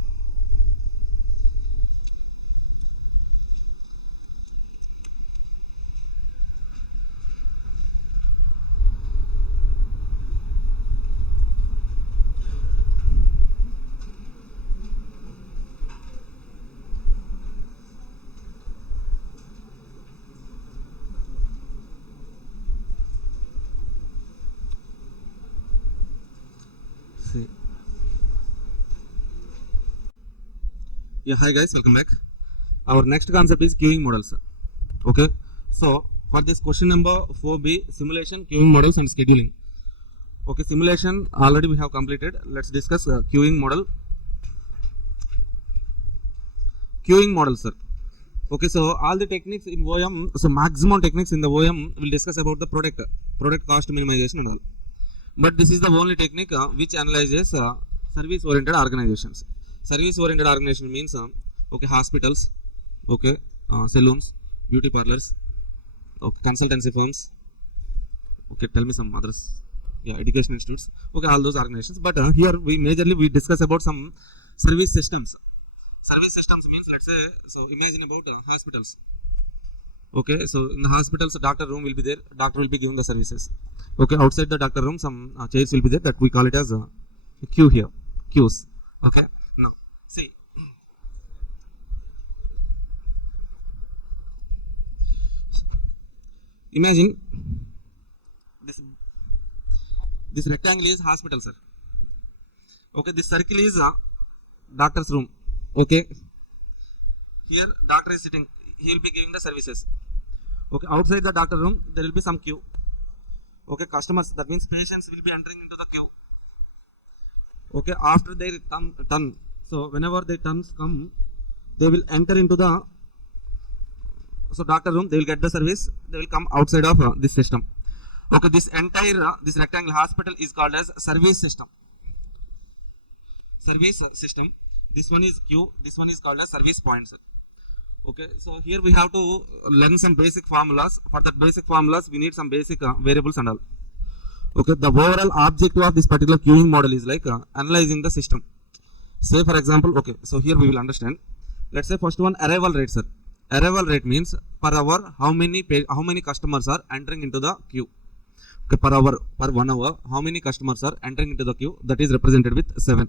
Yeah, hi guys, welcome back. Our next concept is queuing models. Okay, so for this question number 4b, simulation, queuing models and scheduling. Okay, simulation already we have completed. Let's discuss queuing model. Queuing model, sir. Okay, so all the techniques in OM, so maximum techniques in the OM will discuss about the product cost minimization and all. But this is the only technique which analyzes service oriented organizations. Service oriented organization means okay, hospitals, okay, saloons, beauty parlors, okay, consultancy firms, okay, tell me some others, yeah, education institutes, okay, all those organizations. But here we majorly we discuss about some service systems. Service systems means, let's say, so imagine about hospitals. Okay, so in the hospitals, doctor room will be there, doctor will be giving the services. Okay, outside the doctor room, some chairs will be there, that we call it as a queue here, queues. Okay, now see, imagine this rectangle is hospital, sir. Okay, this circle is doctor's room. Okay, here doctor is sitting, he will be giving the services. Okay, outside the doctor room there will be some queue. Okay, customers, that means patients will be entering into the queue. Okay, after their turn, so whenever their turns come, they will enter into the doctor room, they will get the service, they will come outside of this system. Okay, this entire this rectangle hospital is called as service system. Service system. This one is queue, this one is called as service points. Okay, so here we have to learn some basic formulas. For that basic formulas, we need some basic variables and all. Okay, the overall objective of this particular queuing model is like analyzing the system. Say for example, okay, so here we will understand. Let's say first one, arrival rate, sir. Arrival rate means per hour how many customers are entering into the queue. Okay, per hour, per 1 hour, how many customers are entering into the queue, that is represented with 7.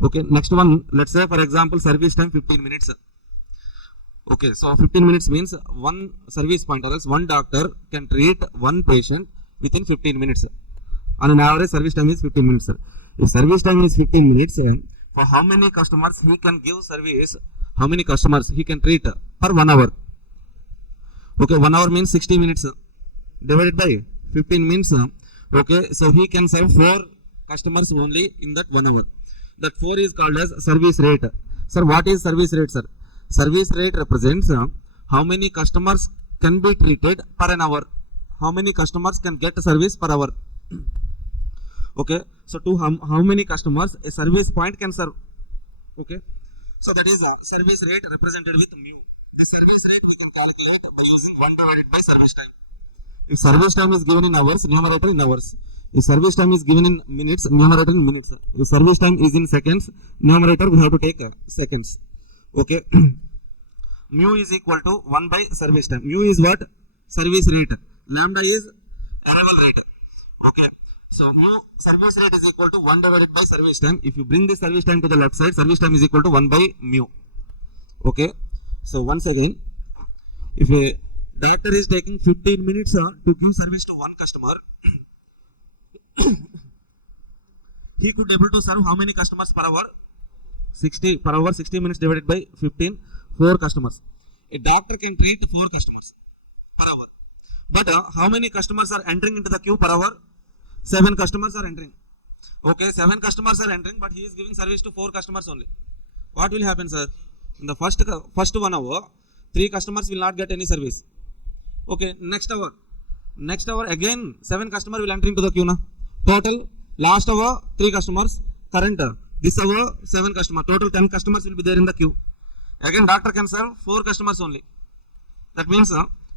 Okay, next one, let's say for example service time 15 minutes. Okay, so 15 minutes means one service point, or else one doctor can treat one patient within 15 minutes. On an average service time is 15 minutes. If service time is 15 minutes, for how many customers he can give service, how many customers he can treat per 1 hour. Okay, 1 hour means 60 minutes divided by 15 means, okay, so he can serve 4 customers only in that 1 hour. That 4 is called as service rate. Sir, what is service rate, sir? Service rate represents how many customers can be treated per an hour. How many customers can get a service per hour. Okay, so to how many customers a service point can serve. Okay, so that is service rate represented with mu. The service rate we can calculate by using 1 divided by service time. If service time is given in hours, numerator in hours. If service time is given in minutes, numerator in minutes. If service time is in seconds, numerator we have to take seconds. Okay, mu is equal to 1 by service time. Mu is what? Service rate. Lambda is arrival rate. Okay, so mu service rate is equal to 1 divided by service time. If you bring the service time to the left side, service time is equal to 1 by mu. Okay, so once again, if a doctor is taking 15 minutes to give service to one customer, he could able to serve how many customers per hour? 60 per hour. 60 minutes divided by 15, 4 customers. A doctor can treat 4 customers per hour. But how many customers are entering into the queue per hour? 7 customers are entering. Okay, 7 customers are entering, but he is giving service to 4 customers only. What will happen, sir? In the first 1 hour, 3 customers will not get any service. Okay, next hour again 7 customers will enter into the queue now. Total last hour 3 customers, current this hour 7 customers, total 10 customers will be there in the queue. Again doctor can serve 4 customers only. That means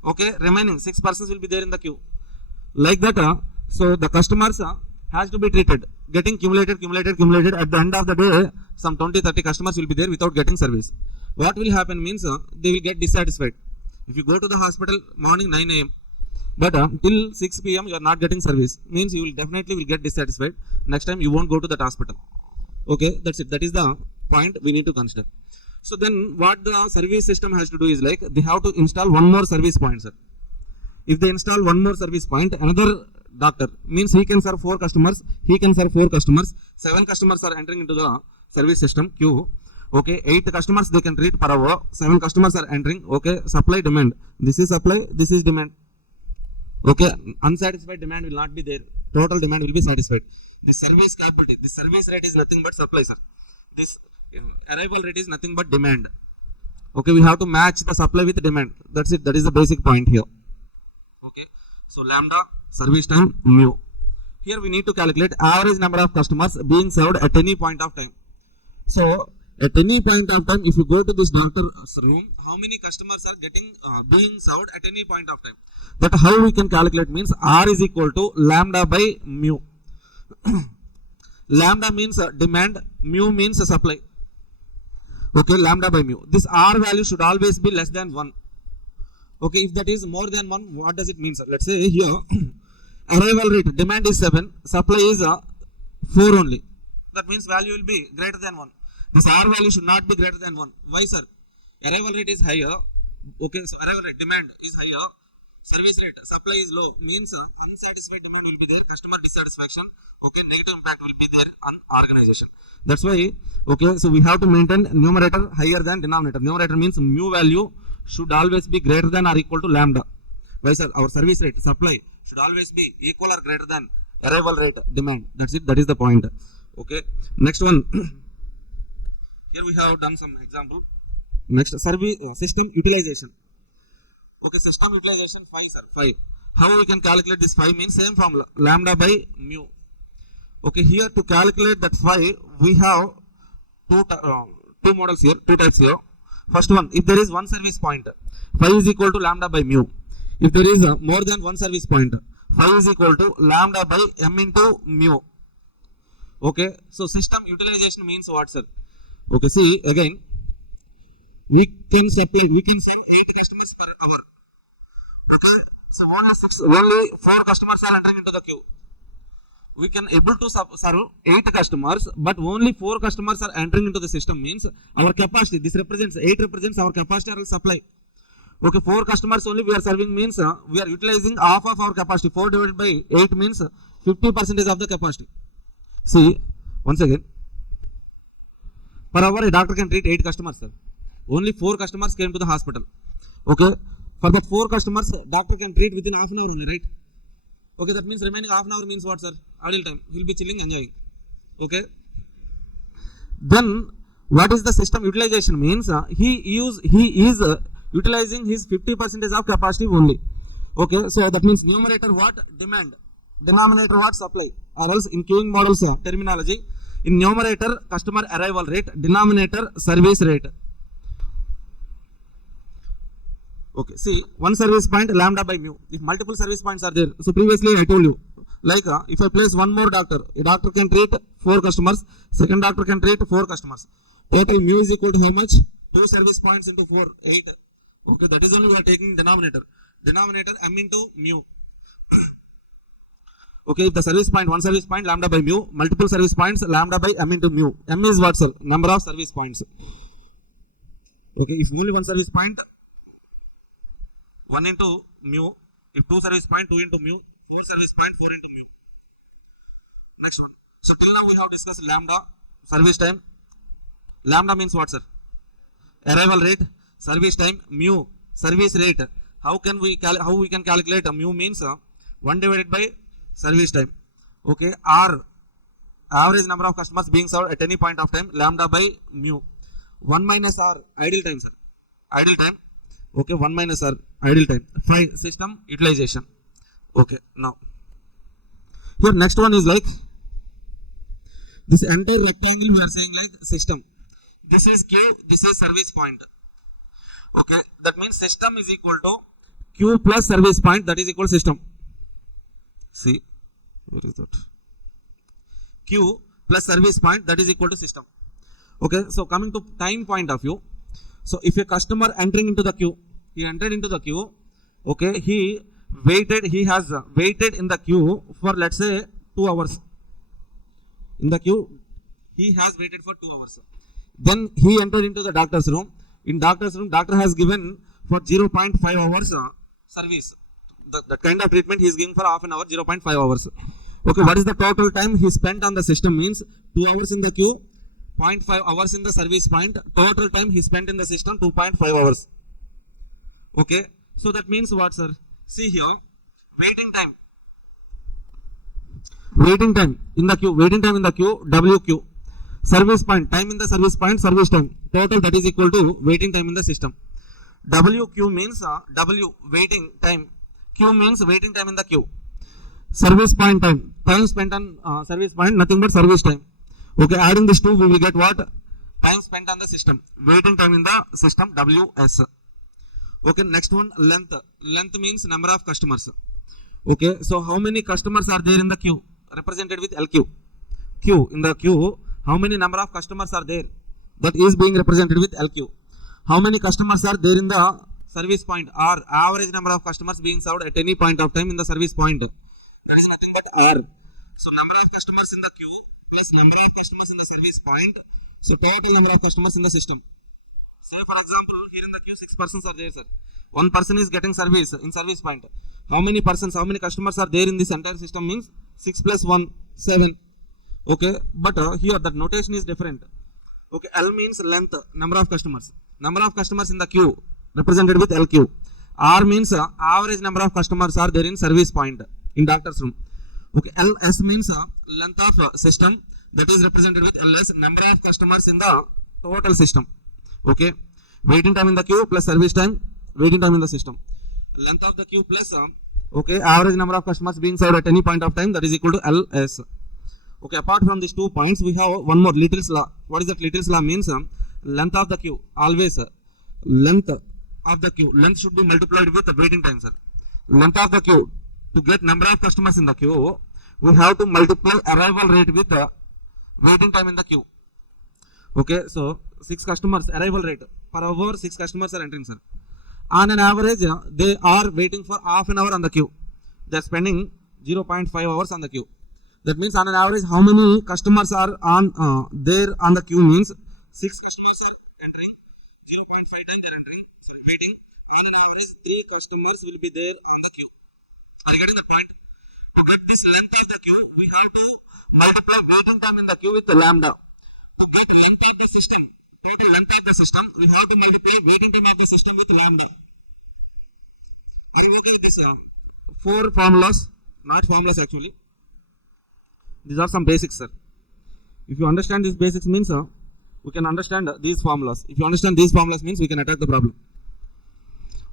okay, remaining 6 persons will be there in the queue. Like that, so the customers has to be treated, getting accumulated. At the end of the day, some 20-30 customers will be there without getting service. What will happen means they will get dissatisfied. If you go to the hospital morning 9 a.m. but till 6 p.m. you are not getting service, means you will definitely get dissatisfied. Next time you won't go to that hospital. Okay, that's it. That is the point we need to consider. So then what the service system has to do is like they have to install one more service point, sir. If they install one more service point, another doctor means he can serve 4 customers. He can serve 4 customers. 7 customers are entering into the service system queue. Okay, 8 customers they can treat per hour. 7 customers are entering. Okay, supply demand. This is supply. This is demand. Okay, unsatisfied demand will not be there. total demand will be satisfied. The service capability, the service rate is nothing but supply, sir. This arrival rate is nothing but demand. Okay, we have to match the supply with demand. That's it. That is the basic point here. Okay, so lambda, service time, mu. Here we need to calculate average number of customers being served at any point of time. So at any point of time, if you go to this doctor's room, how many customers are getting being served at any point of time? That how we can calculate means R is equal to lambda by mu. Lambda means demand, mu means supply. Okay, lambda by mu. This R value should always be less than 1. Okay, if that is more than 1, what does it mean, sir? Let's say here, arrival rate, demand is 7, supply is 4 only. That means value will be greater than 1. This R value should not be greater than 1. Why, sir? Arrival rate is higher. Okay, so arrival rate, demand is higher. Service rate, supply is low. Means unsatisfied demand will be there. Customer dissatisfaction. Okay, negative impact will be there on organization. That's why, okay, so we have to maintain numerator higher than denominator. Numerator means mu value should always be greater than or equal to lambda. Why, sir? Our service rate, supply should always be equal or greater than arrival rate, demand. That's it. That is the point. Okay, next one. Here we have done some example. Next, service system utilization. Okay, system utilization 5, sir. 5. How we can calculate this 5 means same formula, lambda by mu. Okay, here to calculate that 5, we have two models here, two types here. First one, if there is one service point, 5 is equal to lambda by mu. If there is more than one service point, 5 is equal to lambda by m into mu. Okay, so system utilization means what, sir? Okay, see again, we can sell 8 customers per hour. Okay, so only 4 customers are entering into the queue. We can able to serve 8 customers, but only 4 customers are entering into the system means our capacity. This represents 8 represents our capacity or supply. Okay, 4 customers only we are serving means we are utilizing half of our capacity. 4 divided by 8 means 50% of the capacity. See, once again, per hour a doctor can treat 8 customers, sir. Only 4 customers came to the hospital. Okay, for that 4 customers, doctor can treat within half an hour only, right? Okay, that means remaining half an hour means what, sir? Idle time. He will be chilling, enjoying. Okay. Then, what is the system utilization means? He is utilizing his 50% of capacity only. Okay, so that means numerator what? Demand. Denominator what? Supply. Or else in queuing models terminology, in numerator customer arrival rate, denominator service rate. Okay, see, one service point lambda by mu. If multiple service points are there, so previously I told you, like if I place one more doctor, a doctor can treat 4 customers, second doctor can treat 4 customers. Total mu is equal to how much? 2 service points into 4, 8. Okay, that is only we are taking denominator. Denominator m into mu. Okay, if the service point, one service point lambda by mu, multiple service points lambda by m into mu. M is what, sir? Number of service points. Okay, if only one service point, 1 into mu. If 2 service point, 2 into mu. 4 service point, 4 into mu. Next one. So till now we have discussed lambda, service time. Lambda means what, sir? Arrival rate, service time, mu, service rate. How we can calculate mu means 1 divided by service time. Okay, R, average number of customers being served at any point of time, lambda by mu. 1 minus R, idle time, sir. Idle time. Okay, 1 minus R, idle time. 5, system utilization. Okay, now here next one is like this entire rectangle we are saying like system. This is Q, this is service point. Okay, that means system is equal to Q plus service point, that is equal to system. See, where is that? Q plus service point, that is equal to system. Okay, so coming to time point of view. So if a customer entering into the queue, he entered into the queue, okay, he has waited in the queue for let's say 2 hours. In the queue, he has waited for 2 hours. Then he entered into the doctor's room. In doctor's room, doctor has given for 0.5 hours service. The kind of treatment he is giving for half an hour, 0.5 hours. Okay, what is the total time he spent on the system means 2 hours in the queue, 0.5 hours in the service point. Total time he spent in the system 2.5 hours. Okay, so that means what, sir? See here, waiting time. waiting time in the queue, waiting time in the queue, WQ. Service point, time in the service point, service time. Total that is equal to waiting time in the system. WQ means W, waiting time. Q means waiting time in the queue. Service point time, time spent on service point, nothing but service time. Okay, adding this two, we will get what? Time spent on the system. Waiting time in the system, WS. Okay, next one, length. Length means number of customers. Okay, so how many customers are there in the queue? Represented with LQ. Q, in the queue, how many number of customers are there? That is being represented with LQ. How many customers are there in the service point, or average number of customers being served at any point of time in the service point? That is nothing but R. So number of customers in the queue plus number of customers in the service point. So total number of customers in the system. Say for example, here in the queue 6 persons are there, sir. One person is getting service in service point. How many persons, how many customers are there in this entire system means 6 plus 1, 7. Okay, but here that notation is different. Okay, L means length, number of customers. Number of customers in the queue represented with LQ. R means average number of customers are there in service point in doctor's room. Okay, LS means length of system, that is represented with LS, number of customers in the total system. Okay, waiting time in the queue plus service time, waiting time in the system. Length of the queue plus okay, average number of customers being served at any point of time, that is equal to LS. Okay, apart from these 2 points, we have one more, Little's law. What is that Little's law means? Length of the queue, always length of the queue, length should be multiplied with the waiting time, sir. Length of the queue, to get number of customers in the queue, we have to multiply arrival rate with waiting time in the queue. Okay, so 6 customers, arrival rate, per hour 6 customers are entering, sir. On an average, they are waiting for half an hour on the queue. They are spending 0.5 hours on the queue. That means on an average, how many customers are on there on the queue means 6 customers are entering, 0.5 time they are entering, so waiting. On an average, 3 customers will be there on the queue. Are you getting the point? To get this length of the queue, we have to multiply waiting time in the queue with lambda. To get length of the system, total length of the system, we have to multiply waiting time of the system with lambda. Are you okay with this? 4 formulas, not formulas actually. These are some basics, sir. If you understand these basics means we can understand these formulas. If you understand these formulas means we can attack the problem.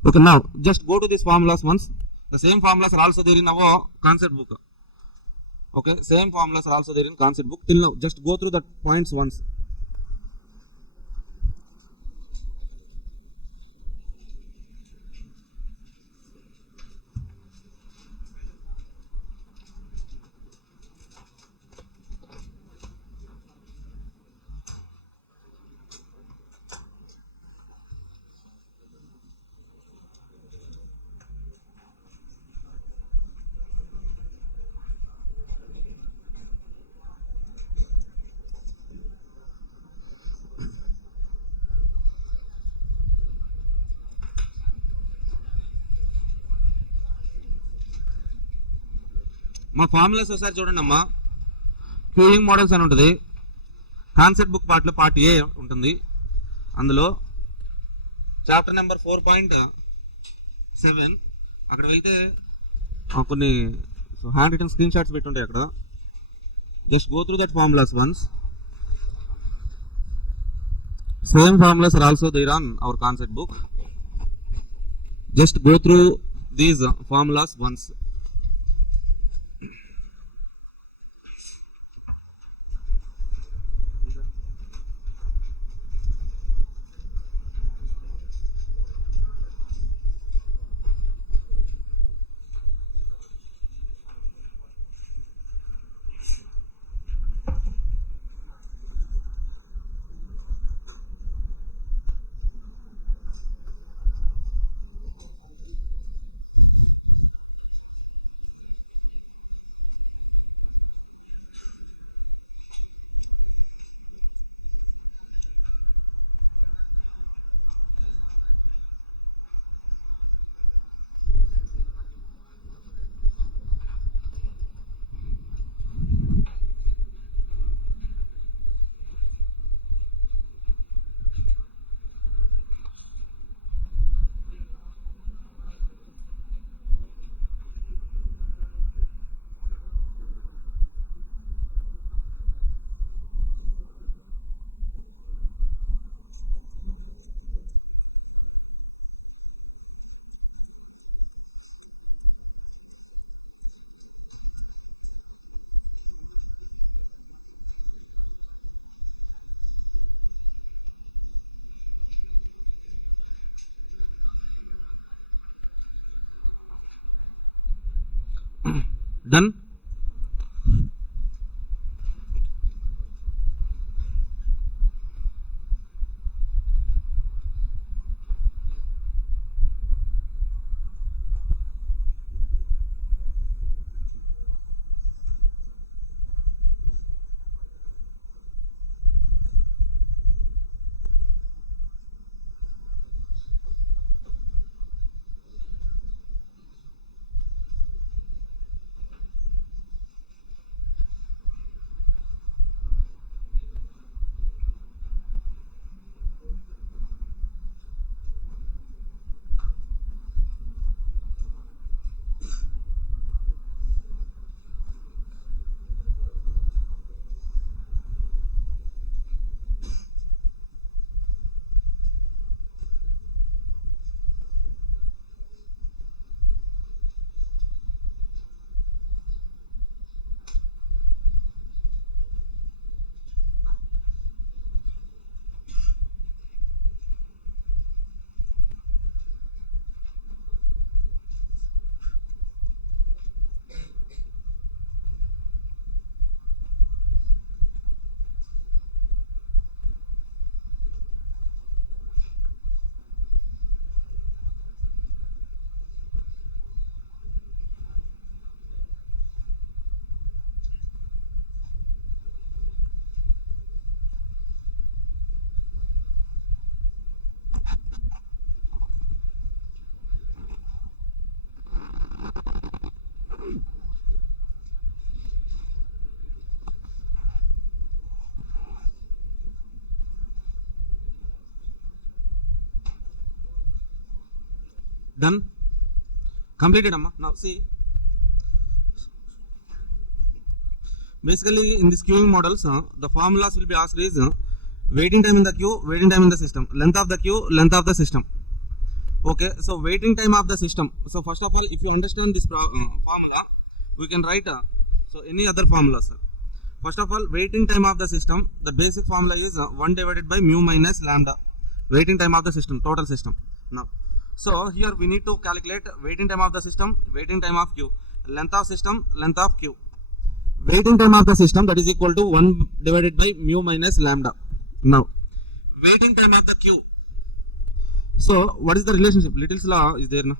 Okay, now just go to these formulas once. The same formulas are also there in our concept book. Okay, same formulas are also there in concept book. Till now, just go through the points once. మా formulas ఒకసారి చూడండి అమ్మా. Queuing models అని ఉంటుంది, concept book పార్ట్లో part A ఉంటుంది. అందులో chapter number 4.7 అక్కడ వెళ్తే కొన్ని హ్యాండ్ రిటన్ స్క్రీన్ షాట్స్ పెట్టుంటాయి అక్కడ. Just go through that formulas once. Same formulas are also there on our concept book. Just go through these formulas once. Done. Done. Completed, Amma. Now see, basically in this queuing models, the formulas will be asked is waiting time in the queue, waiting time in the system, length of the queue, length of the system. Okay, so waiting time of the system. So first of all, if you understand this formula, we can write so any other formula, sir. First of all, waiting time of the system, the basic formula is 1 divided by mu minus lambda. Waiting time of the system, total system. Now, so here we need to calculate waiting time of the system, waiting time of queue, length of system, length of queue. Waiting time of the system, that is equal to 1 divided by mu minus lambda. Now, waiting time of the queue. So, what is the relationship? Little's law is there now.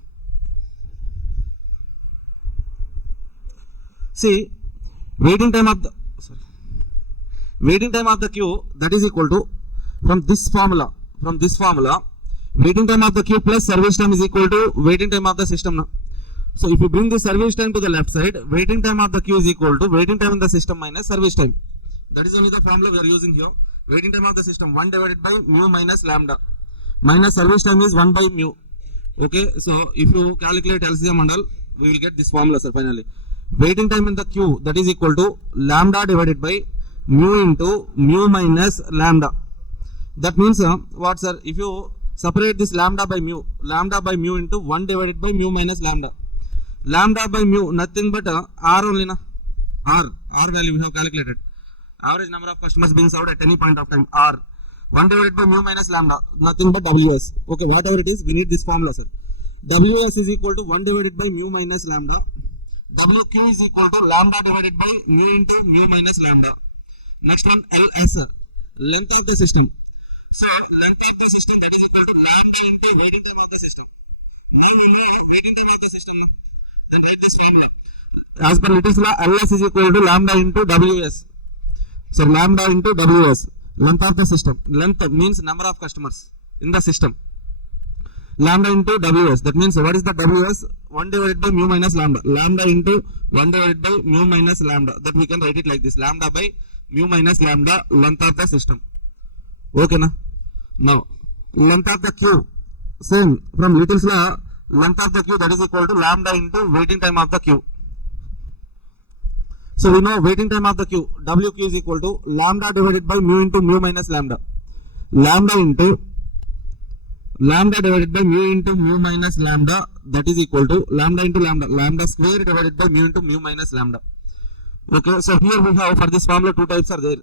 See, waiting time of the queue, that is equal to from this formula, waiting time of the queue plus service time is equal to waiting time of the system now. So if you bring the service time to the left side, waiting time of the queue is equal to waiting time in the system minus service time. That is only the formula we are using here. Waiting time of the system 1 divided by mu minus lambda, minus service time is 1 by mu. Okay, so if you calculate LCM and all, we will get this formula, sir. Finally, waiting time in the queue, that is equal to lambda divided by mu into mu minus lambda. That means what, sir? If you separate this lambda by mu into 1 divided by mu minus lambda. Lambda by mu, nothing but R only, na? R value we have calculated. Average number of customers being served at any point of time, R. 1 divided by mu minus lambda, nothing but WS. Okay, whatever it is, we need this formula, sir. WS is equal to 1 divided by mu minus lambda. WQ is equal to lambda divided by mu into mu minus lambda. Next one, LS, length of the system. So, length of the system, that is equal to lambda into waiting time of the system. Now we know waiting time of the system. Then write this formula. As per Little's law, LS is equal to lambda into WS. So, lambda into WS. Length of the system. Length means number of customers in the system. Lambda into WS. That means what is the WS? 1 divided by mu minus lambda. Lambda into 1 divided by mu minus lambda. That we can write it like this. Lambda by mu minus lambda, length of the system. Okay, na? Now, length of the queue. Same. From Little's law, length of the queue, that is equal to lambda into waiting time of the queue. So we know waiting time of the queue, WQ is equal to lambda divided by mu into mu minus lambda. Lambda divided by mu into mu minus lambda, that is equal to lambda into lambda square divided by mu into mu minus lambda. Okay, so here we have, for this formula, two types are there.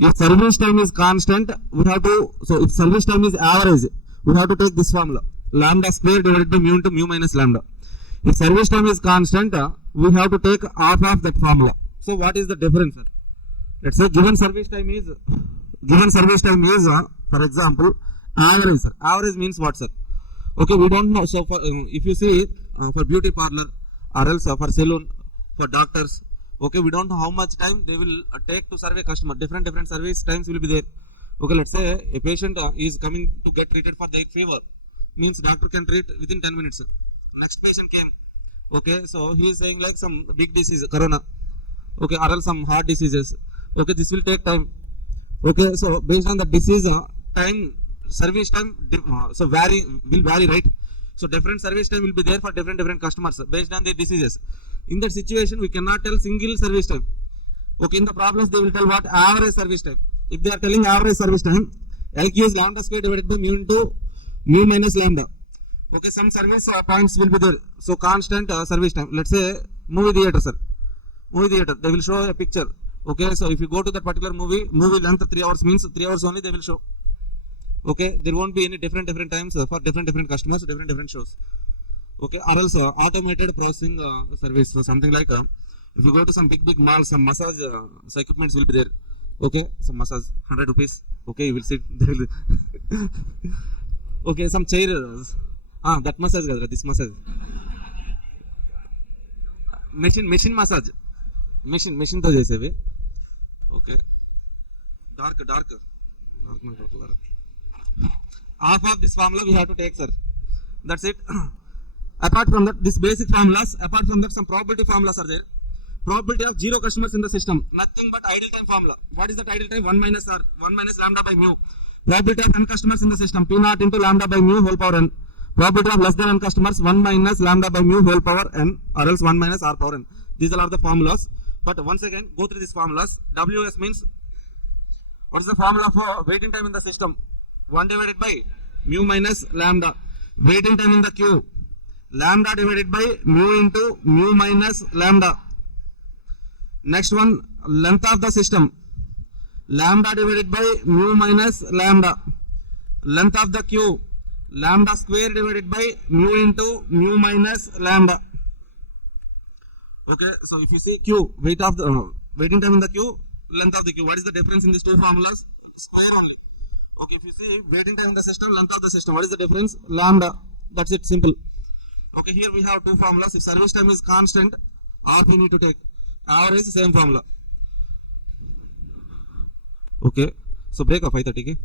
If service time is constant, we have to, so if service time is average, we have to take this formula, lambda square divided by mu into mu minus lambda. If service time is constant, we have to take half of that formula. So what is the difference, sir? Let's say given service time is for example average, sir. Average means what, sir? Okay, we don't know. So for if you see for beauty parlor or else for saloon, for doctors, okay, we don't know how much time they will take to serve a customer. Different service times will be there. Okay, let's say a patient is coming to get treated for their fever, means doctor can treat within 10 minutes, sir. Next patient came. Okay, so he is saying like some big disease, corona, okay, or else some heart diseases. Okay, this will take time. Okay, so based on the disease time, service time so will vary, right? So different service time will be there for different customers based on their diseases. In that situation, we cannot tell single service time. Okay, in the problems they will tell what? Average service time. If they are telling average service time, LQ is lambda square divided by mu into mu minus lambda. Okay, some service points will be there. So constant service time. Let's say movie theater, sir. Movie theater, they will show a picture. Okay, so if you go to that particular movie length 3 hours means 3 hours only they will show. Okay, there won't be any different times for different customers, different shows. Okay, or else automated processing service. So something like if you go to some big malls, some massage equipments will be there. Okay, some massage 100 rupees. Okay, you will sit there. Okay, some chair. That massage, this massage. Machine massage. Machine తో చేసేవి. Okay, dark. Half of this formula we have to take, sir. That's it. Apart from that, this basic formulas, apart from that, some probability formulas are there. Probability of 0 customers in the system, nothing but idle time formula. What is that idle time? 1 minus r, 1 minus lambda by mu. Probability of n customers in the system, p naught into lambda by mu whole power n. Probability of less than n customers, 1 minus lambda by mu whole power n, or else 1 minus r power n. These are the formulas. But once again, go through these formulas. WS means, what is the formula for waiting time in the system? 1 divided by mu minus lambda. Waiting time in the queue, lambda divided by mu into mu minus lambda. Next one, length of the system, lambda divided by mu minus lambda. Length of the queue, lambda square divided by mu into mu minus lambda. Okay, so if you see Q, waiting time in the queue, length of the queue, what is the difference in these two formulas? Square only. Okay, if you see waiting time in the system, length of the system, what is the difference? Lambda. That's it, simple. Okay, here we have two formulas. If service time is constant, R we need to take. Average, same formula. Okay, so break of 5:30.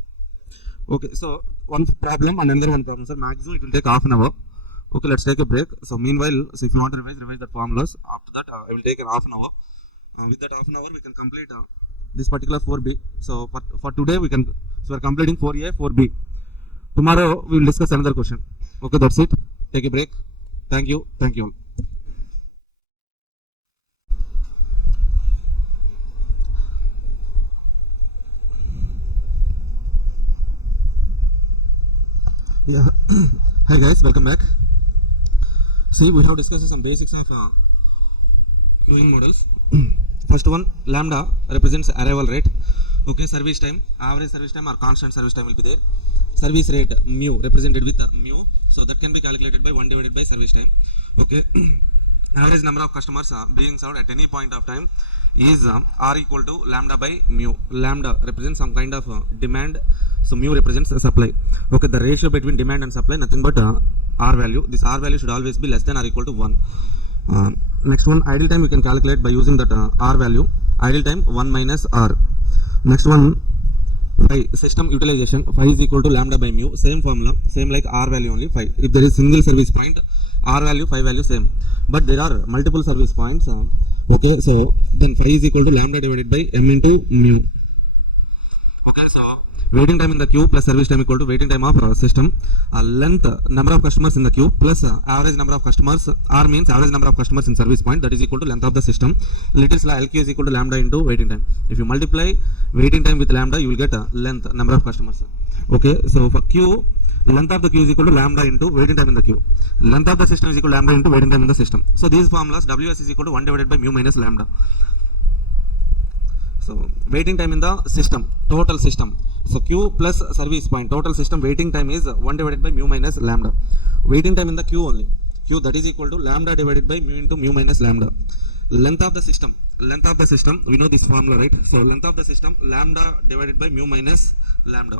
Okay, so one problem and another one problem, sir. Maximum it will take half an hour. Okay, let's take a break. So meanwhile, so if you want to revise the formulas. After that, I will take an half an hour. With that half an hour, we can complete this particular 4B. So for today, we are completing 4A, 4B. Tomorrow, we will discuss another question. Okay, that's it. Take a break. Thank you. Thank you all. Yeah. Hi guys, welcome back. See, we have discussed some basics of queuing models. First one, lambda represents arrival rate. Okay, service time, average service time or constant service time will be there. Service rate, mu, represented with mu. So that can be calculated by 1 divided by service time. Okay, average number of customers being served at any point of time is R equal to lambda by mu. Lambda represents some kind of demand. So mu represents supply. Okay, the ratio between demand and supply, nothing but R value. This R value should always be less than or equal to 1. Next one, idle time we can calculate by using that R value. Idle time 1 minus R. Next one, phi, system utilization. Phi is equal to lambda by mu. Same formula, same like R value only, phi. If there is single service point, R value, phi value same. But there are multiple service points. Okay, so then phi is equal to lambda divided by m into mu. Okay, so waiting time in the queue plus service time equal to waiting time of system. Length, number of customers in the queue plus average number of customers. R means average number of customers in service point, that is equal to length of the system. Little LQ is equal to lambda into waiting time. If you multiply waiting time with lambda, you will get length, number of customers. Okay, so for queue, length of the queue is equal to lambda into waiting time in the queue. Length of the system is equal to lambda into waiting time in the system. So these formulas, WS is equal to 1 divided by mu minus lambda. So waiting time in the system, total system. So queue plus service point, total system waiting time is 1 divided by mu minus lambda. Waiting time in the queue only. Q, that is equal to lambda divided by mu into mu minus lambda. Length of the system, we know this formula, right? So length of the system, lambda divided by mu minus lambda.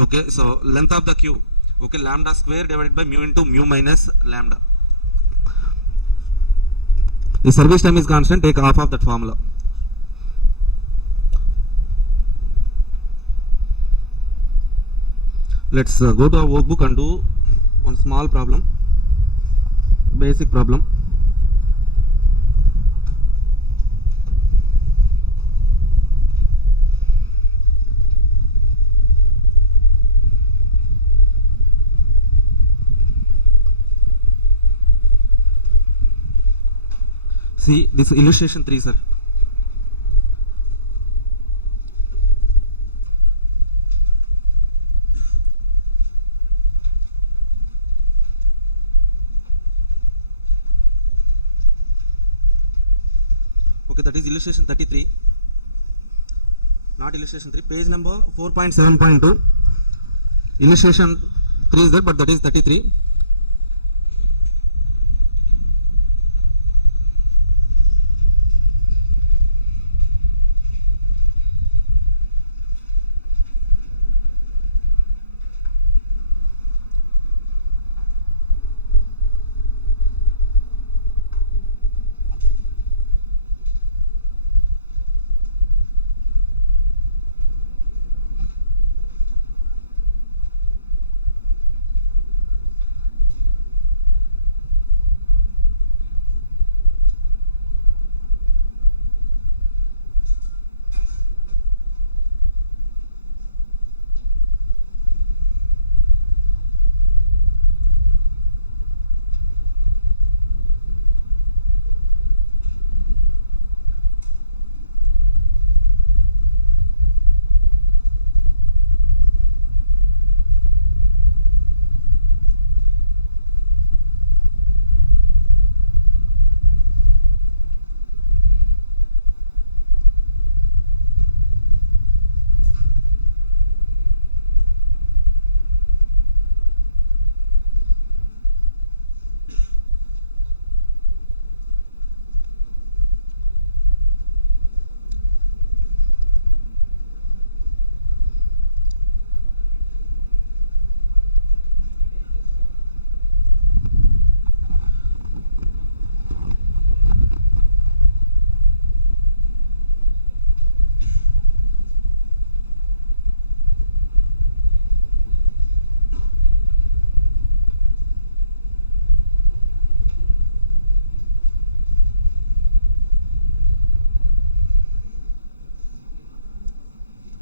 Okay, so length of the Q, okay, lambda square divided by mu into mu minus lambda. The service time is constant, take half of that formula. Let's go to our workbook and do one small problem, basic problem. See this illustration 3, sir. Okay, that is illustration 33, not illustration 3, page number 4.7.2. Illustration 3 is there, but that is 33.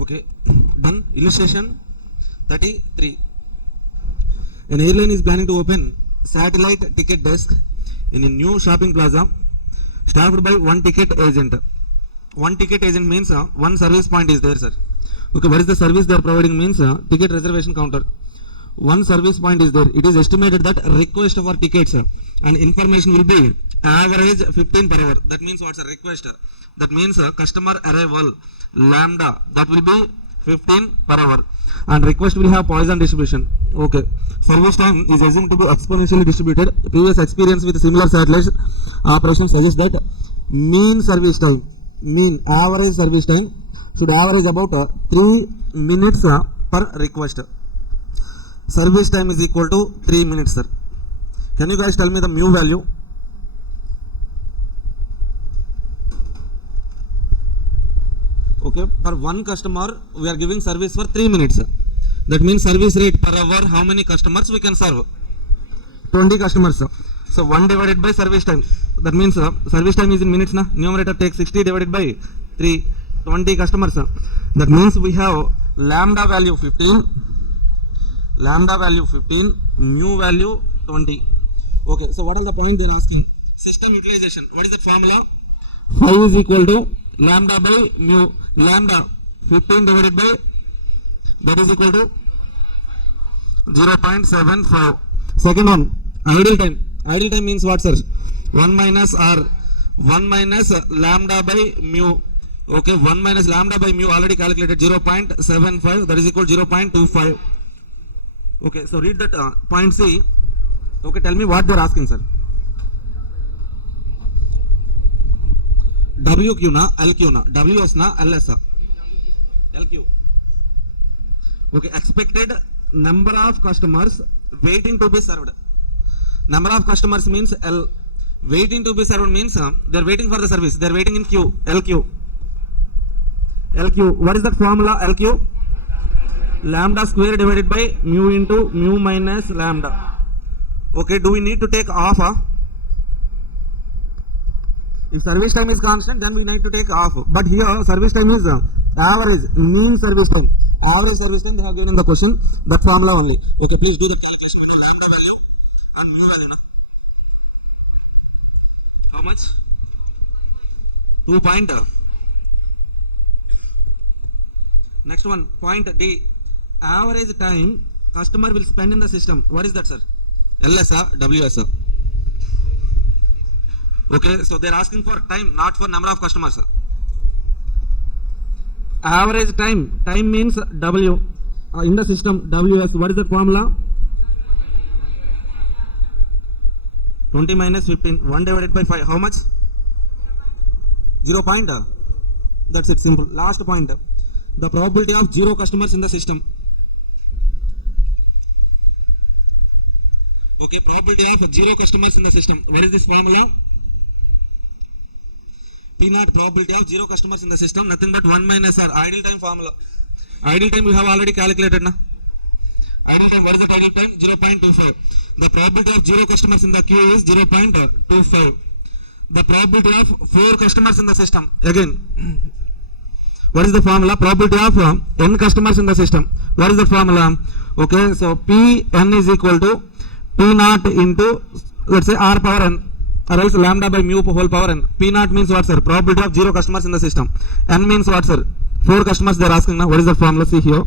Okay, done. Illustration 33. An airline is planning to open satellite ticket desk in a new shopping plaza staffed by one ticket agent. One ticket agent means one service point is there, sir. Okay, what is the service they are providing means ticket reservation counter. One service point is there. It is estimated that request for tickets and information will be average 15 per hour. That means what's a request? That means customer arrival lambda, that will be 15 per hour, and request will have Poisson distribution. Okay, service time is assumed to be exponentially distributed. Previous experience with similar satellite operations suggests that mean average service time should average about 3 minutes per request. Service time is equal to 3 minutes, sir. Can you guys tell me the mu value? Okay, for one customer we are giving service for 3 minutes. That means service rate per hour, how many customers we can serve? 20 customers. So 1 divided by service time. That means service time is in minutes. Numerator take 60 divided by 3, 20 customers. That means we have lambda value 15, mu value 20. Okay, so what are the point they are asking? System utilization. What is that formula? Phi is equal to lambda by mu. Lambda 15 divided by, that is equal to 0.75. Second one, idle time. Idle time means what, sir? 1 minus r, 1 minus lambda by mu. Okay, 1 minus lambda by mu already calculated, 0.75, that is equal to 0.25. Okay, so read that point C. Okay, tell me what they are asking, sir. WQ na LQ na, WS na LS LQ. Okay, expected number of customers waiting to be served. Number of customers means L. Waiting to be served means they are waiting for the service. They are waiting in queue. LQ. LQ. What is that formula? LQ. Lambda square divided by mu into mu minus lambda. Okay, do we need to take off? If service time is constant, then we need to take off. But here, service time is average, mean service time. Average service time they have given in the question. That formula only. Okay, please do the calculation. We know lambda value and mu value. Na? How much? 2 point. Next one, point D. Average time customer will spend in the system. What is that, sir? LS or WS? Okay, so they are asking for time, not for number of customers. Average time. Time means W. In the system, WS. What is the formula? 20 minus 15. 1 divided by 5. How much? 0 point. That's it, simple. Last point. The probability of 0 customers in the system. Okay, probability of 0 customers in the system. What is this formula? P naught, probability of 0 customers in the system, nothing but 1 minus R. Idle time formula. Idle time we have already calculated. Na? Idle time, what is the idle time? 0.25. The probability of 0 customers in the queue is 0.25. The probability of 4 customers in the system. Again, what is the formula? Probability of n customers in the system. What is the formula? Okay, so Pn is equal to P naught into, let's say, R power n, or else lambda by mu whole power n. P naught means what, sir? Probability of 0 customers in the system. N means what, sir? 4 customers they are asking now. What is the formula? See here.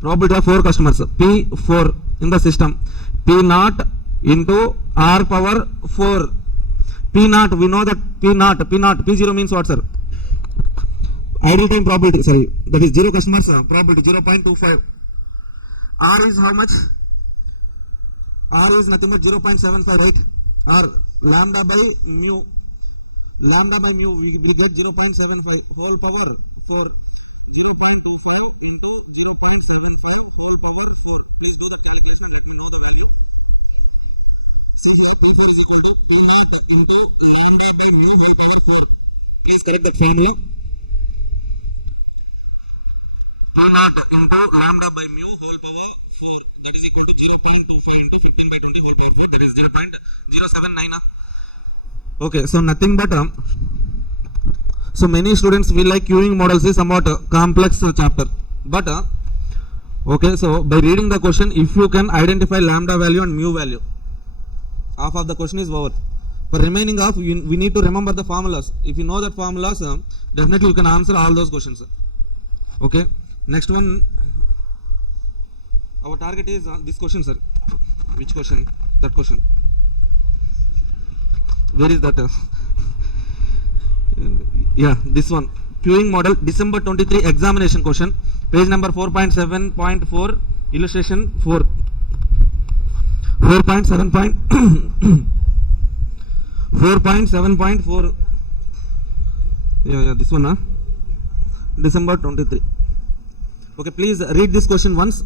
Probability of 4 customers. P4 in the system. P naught into R power 4. P naught, we know that P naught, P0 means what, sir? Idle time probability, sorry, that is 0 customers probability, 0.25. R is how much? R is nothing but 0.75, right? R, lambda by mu. Lambda by mu, we get 0.75 whole power 4. 0.25 into 0.75 whole power 4. Please do the calculation and let me know the value. See here, P4 is equal to P naught into lambda by mu whole power 4. Please correct that formula. P naught into lambda by mu whole power 4. That is equal to 0.25 into 15 by 20 whole power 4. That is 0.079. Okay, so nothing but so many students will like queuing models is somewhat complex chapter. But okay, so by reading the question, if you can identify lambda value and mu value, half of the question is over. For remaining half, we need to remember the formulas. If you know that formulas, definitely you can answer all those questions. Okay, next one. Our target is this question, sir. Which question? That question. Where is that? Yeah, this one. Queuing model, December 23 examination question. Page number 4.7.4, illustration 4. 4.7.4. Yeah, this one, huh? December 23. Okay, please read this question once.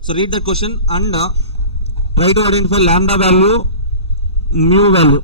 So read that question and try to identify lambda value, mu value.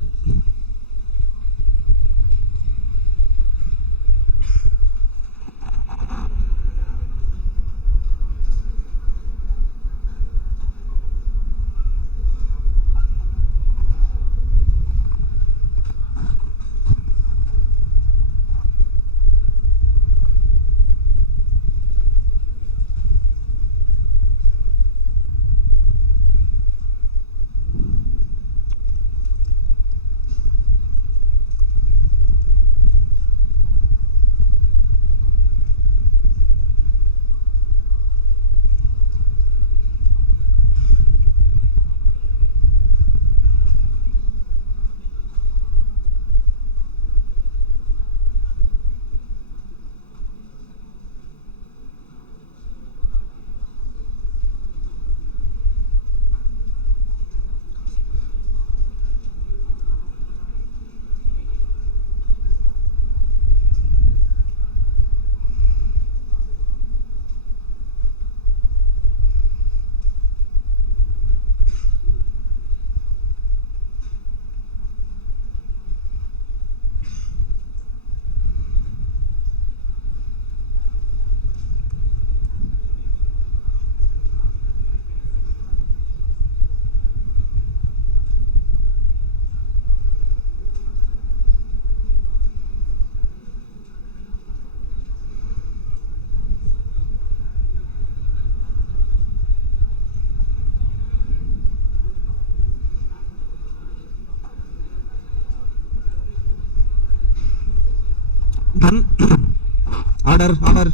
Order.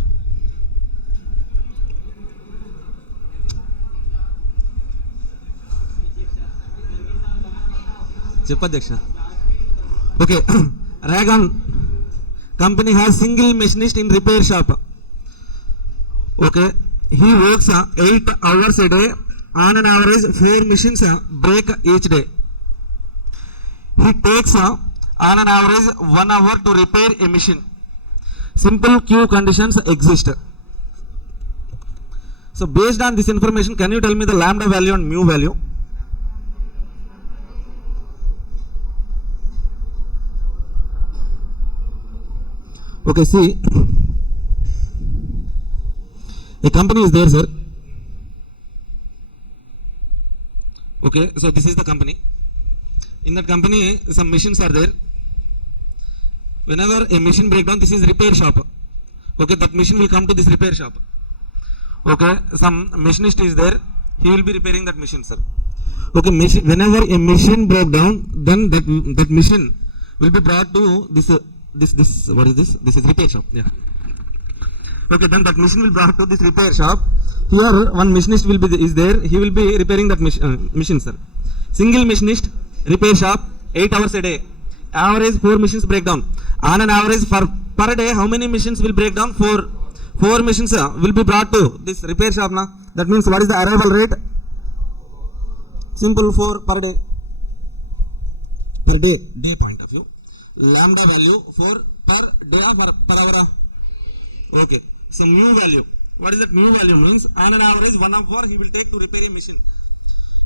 చెప్పధ్యక్ష. Okay. Ragan company has single machinist in repair shop. Okay. He works 8 hours a day. On an average 4 machines break each day. He takes on an average 1 hour to repair a machine. Simple queue conditions exist. So based on this information, can you tell me the lambda value and mu value? Okay, see, a company is there, sir. Okay, so this is the company. In that company, some machines are there. Whenever a machine breakdown, this is repair shop. Okay, that machine will come to this repair shop. Okay, some machinist is there. He will be repairing that machine, sir. Okay, whenever a machine broke down, then that machine will be brought to this. What is this? This is repair shop. Yeah. Okay, then that machine will be brought to this repair shop. Here, one machinist is there. He will be repairing that machine, sir. Single machinist, repair shop, 8 hours a day. Average 4 machines break down. On an average per day, how many machines will break down? 4 machines will be brought to this repair shop. Na? That means what is the arrival rate? Simple 4 per day. Per day point of view. Lambda value for per day or per hour. Okay. So mu value. What is that mu value means? On an average 1 hour he will take to repair a machine.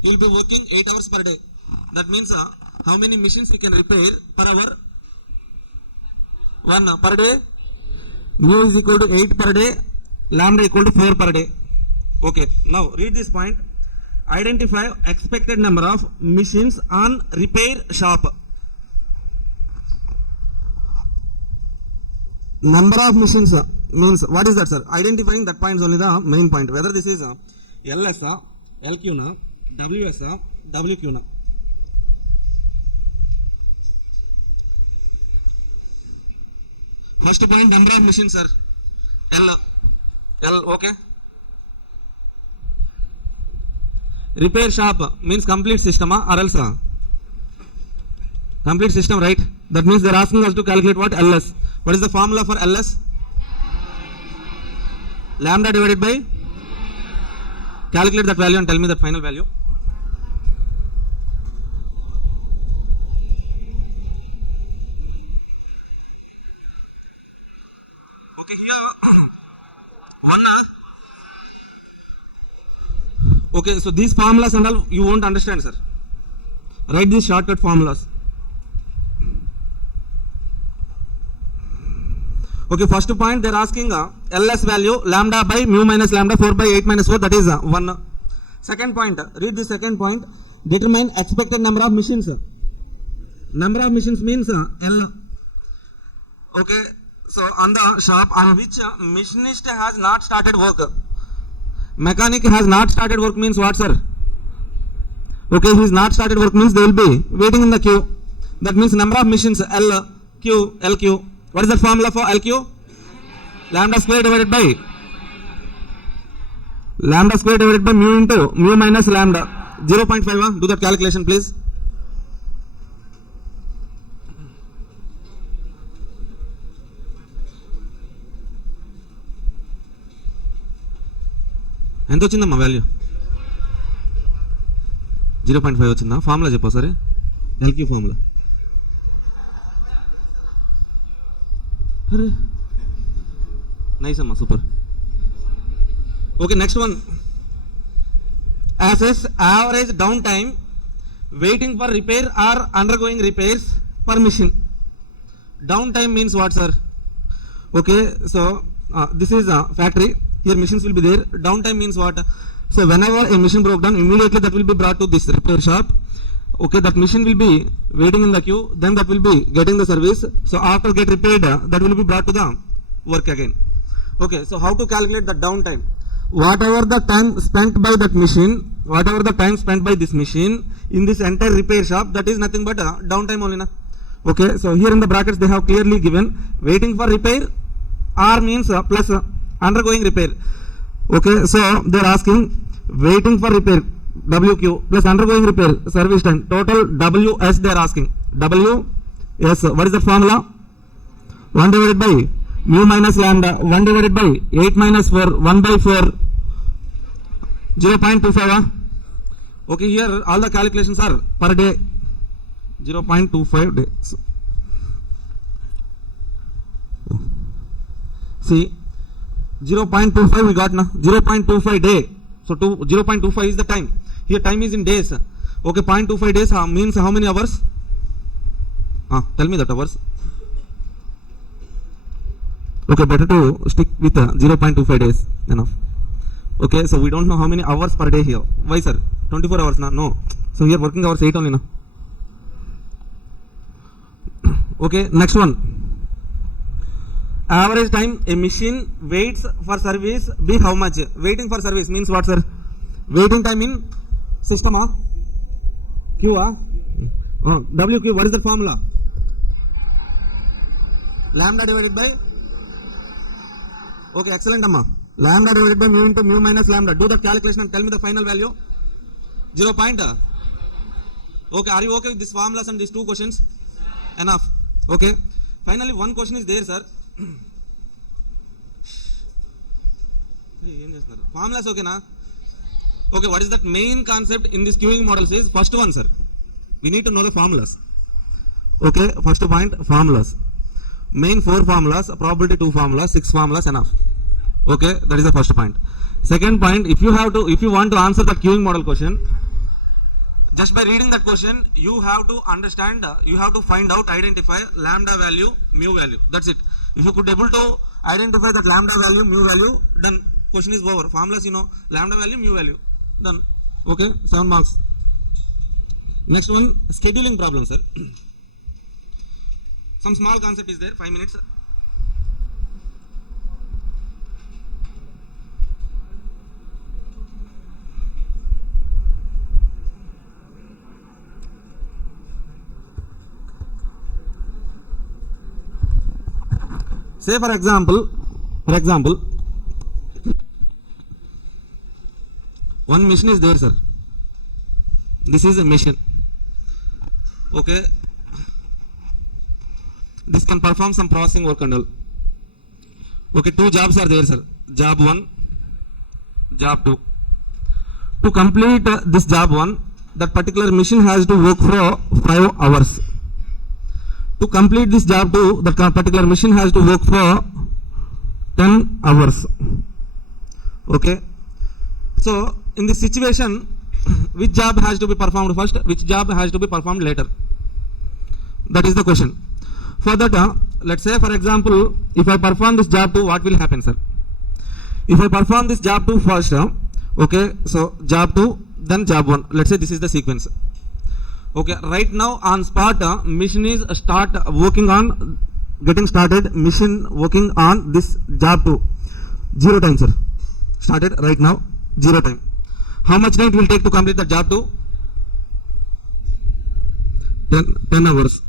He will be working 8 hours per day. That means how many machines we can repair per hour? 1 per day. Mu is equal to 8 per day. Lambda equal to 4 per day. Okay. Now read this point. Identify expected number of machines on repair shop. Number of machines means what is that, sir? Identifying that point is only the main point. Whether this is LS, LQ, WS, WQ. First point, number of machines, sir. L, okay. Repair shop means complete system or else complete system, right? That means they are asking us to calculate what? LS. What is the formula for LS? Lambda divided by? Calculate that value and tell me that final value. Okay, here okay, so these formulas and all you won't understand, sir. Write these shortcut formulas. Okay, first point they are asking LS value lambda by mu minus lambda 4 by 8 minus 4, that is 1. Second point, read the second point. Determine expected number of machines. Number of machines means L. Okay, so on the shop on which machinist has not started work. Mechanic has not started work means what, sir? Okay, he has not started work means they will be waiting in the queue. That means number of machines L, Q, LQ. What is the formula for LQ? Lambda square divided by mu into mu minus lambda. 0.5. Do that calculation, please. ఎంత వచ్చిందమ్మా value? 0.5 వచ్చిందా? Formula చెప్పా సరే, Lq formula. అరే nice అమ్మా, super. Okay, next one. Assess average downtime waiting for repair or undergoing repairs per machine. Downtime means what, sir? Okay, so this is a factory. Here machines will be there. Downtime means what? So whenever a machine broke down, immediately that will be brought to this repair shop. Okay, that machine will be waiting in the queue. Then that will be getting the service. So after get repaired, that will be brought to the work again. Okay, so how to calculate the downtime? Whatever the time spent by that machine, whatever the time spent by this machine in this entire repair shop, that is nothing but downtime only, na? Okay, so here in the brackets they have clearly given waiting for repair R means plus undergoing repair. Okay, so they are asking waiting for repair WQ plus undergoing repair service time, total WS they are asking. WS, what is the formula? 1 divided by mu minus lambda, 1 divided by 8 minus 4, 1 by 4, 0.25. Okay, here all the calculations are per day, 0.25 days. See, 0.25 we got now, 0.25 day. So 0.25 is the time. Here time is in days. Okay, 0.25 days means how many hours? Tell me that hours. Okay, better to stick with 0.25 days. Enough. Okay, so we don't know how many hours per day here. Why, sir? 24 hours now? No. So here working hours 8 only now. Okay, next one. Average time a machine waits for service be how much? Waiting for service means what, sir? Waiting time in system Q WQ, what is the formula? Lambda divided by, okay, excellent amma. Lambda divided by mu into mu minus lambda. Do that calculation and tell me the final value. 0 point. Okay, are you okay with these formulas and these two questions? Enough. Okay. Finally, one question is there, sir. Formulas okay na? Okay, what is that main concept in this queuing models is first one, sir. We need to know the formulas. Okay, first point, formulas. Main 4 formulas, probability 2 formulas, 6 formulas enough. Okay, that is the first point. Second point, if you want to answer that queuing model question, just by reading that question, you have to understand, you have to find out, identify lambda value, mu value. That's it. If you could able to identify that lambda value, mu value, then question is over. Formulas, you know, lambda value, mu value. Done. Okay, 7 marks. Next one, scheduling problem, sir. Some small concept is there, 5 minutes. Say for example, one machine is there, sir. This is a machine. Okay. This can perform some processing work and all. Okay, 2 jobs are there, sir. Job 1, job 2. To complete this job 1, that particular machine has to work for 5 hours. To complete this job 2, that particular machine has to work for 10 hours. Okay. So, in this situation, which job has to be performed first, which job has to be performed later? That is the question. For that, let's say for example, if I perform this job 2, what will happen, sir? If I perform this job 2 first, okay, so job 2, then job 1. Let's say this is the sequence. Okay, right now on spot, machine is getting started, machine working on this job 2. 0 time, sir. Started right now, 0 time. How much time it will take to complete the job 2? 10 hours.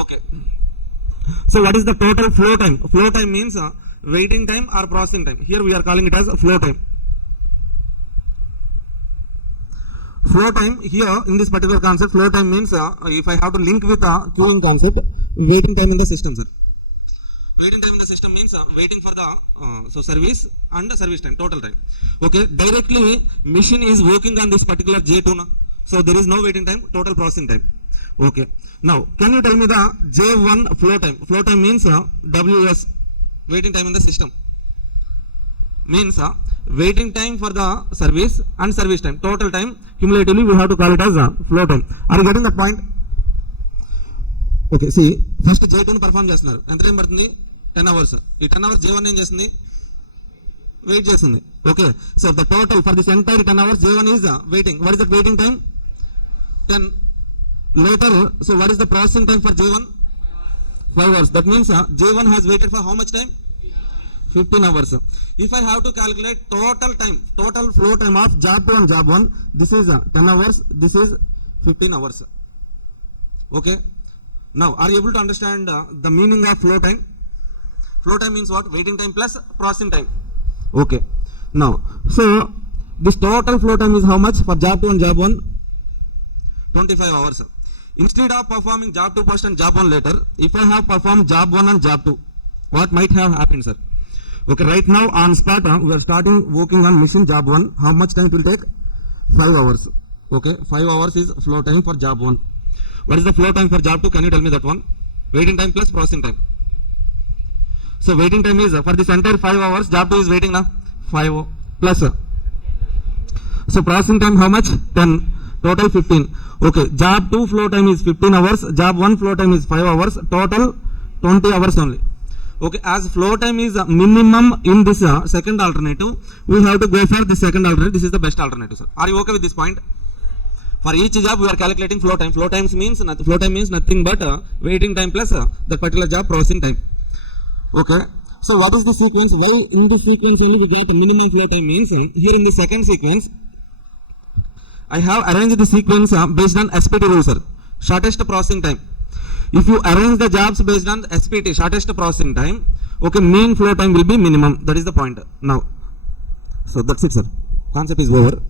Okay. So what is the total flow time? Flow time means waiting time or processing time. Here we are calling it as flow time. Flow time here in this particular concept, flow time means if I have to link with queuing concept, waiting time in the system, sir. Waiting time in the system means waiting for the service and the service time, total time. Okay, directly machine is working on this particular J2 now. So there is no waiting time, total processing time. Okay. Now, can you tell me the J1 flow time? Flow time means WS, waiting time in the system. Means waiting time for the service and service time, total time, cumulatively we have to call it as flow time. Are you getting that point? Okay, see, first J2 ని perform చేస్తున్నారు. ఎంత time పడుతుంది? 10 hours. ఈ 10 hours J1 ఏం చేస్తుంది? Wait చేస్తుంది. Okay, so the total for this entire 10 hours J1 is waiting. What is that waiting time? 10. Later, so what is the processing time for J1? 5 hours. That means J1 has waited for how much time? 15 hours. If I have to calculate total time, total flow time of job 2 and job 1, this is 10 hours, this is 15 hours. Okay. Now, are you able to understand the meaning of flow time? Flow time means what? Waiting time plus processing time. Okay. Now, so this total flow time is how much for job 2 and job 1? 25 hours. Instead of performing job 2 first and job 1 later, if I have performed job 1 and job 2, what might have happened, sir? Okay, right now on spot, we are starting working on machine job 1. How much time it will take? 5 hours. Okay, 5 hours is flow time for job 1. What is the flow time for job 2? Can you tell me that one? Waiting time plus processing time. So waiting time is for this entire 5 hours, job 2 is waiting now 5 plus. So processing time how much? 10. Total 15. Okay, job 2 flow time is 15 hours, job 1 flow time is 5 hours, total 20 hours only. Okay, as flow time is minimum in this second alternative, we have to go for the second alternative. This is the best alternative, sir. Are you okay with this point? For each job, we are calculating flow time. Flow time means nothing but waiting time plus that particular job processing time. Okay. So what is the sequence? Why in this sequence only we get minimum flow time means here in the second sequence, I have arranged the sequence based on SPT rule, sir. Shortest processing time. If you arrange the jobs based on SPT, shortest processing time, okay, mean flow time will be minimum. That is the point. Now, so that's it, sir. Concept is over.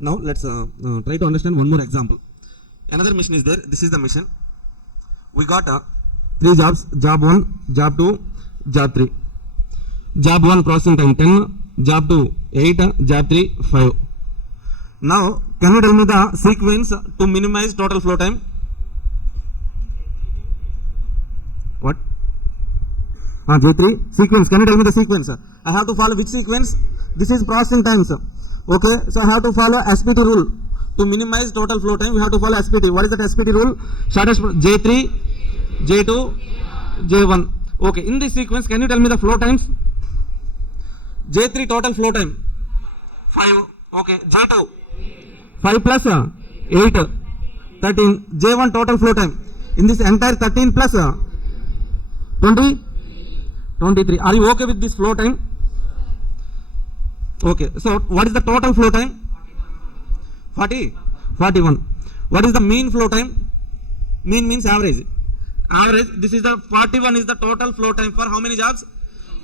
Now let's try to understand one more example. Another mission is there. This is the mission. We got 3 jobs: job 1, job 2, job 3. Job 1 processing time 10, job 2 8, job 3 5. Now, can you tell me the sequence to minimize total flow time? What? J3 sequence. Can you tell me the sequence? I have to follow which sequence? This is processing times. Okay, so I have to follow SPT rule. To minimize total flow time, we have to follow SPT. What is that SPT rule? Shortest J3, J2, J1. Okay, in this sequence, can you tell me the flow times? J3 total flow time 5. Okay, J2 5 plus 8, 13. J1 total flow time in this entire 13 plus 20, 23. Are you okay with this flow time? Okay, so what is the total flow time? 40, 41. What is the mean flow time? Mean means average. Average, this is the 41 is the total flow time for how many jobs?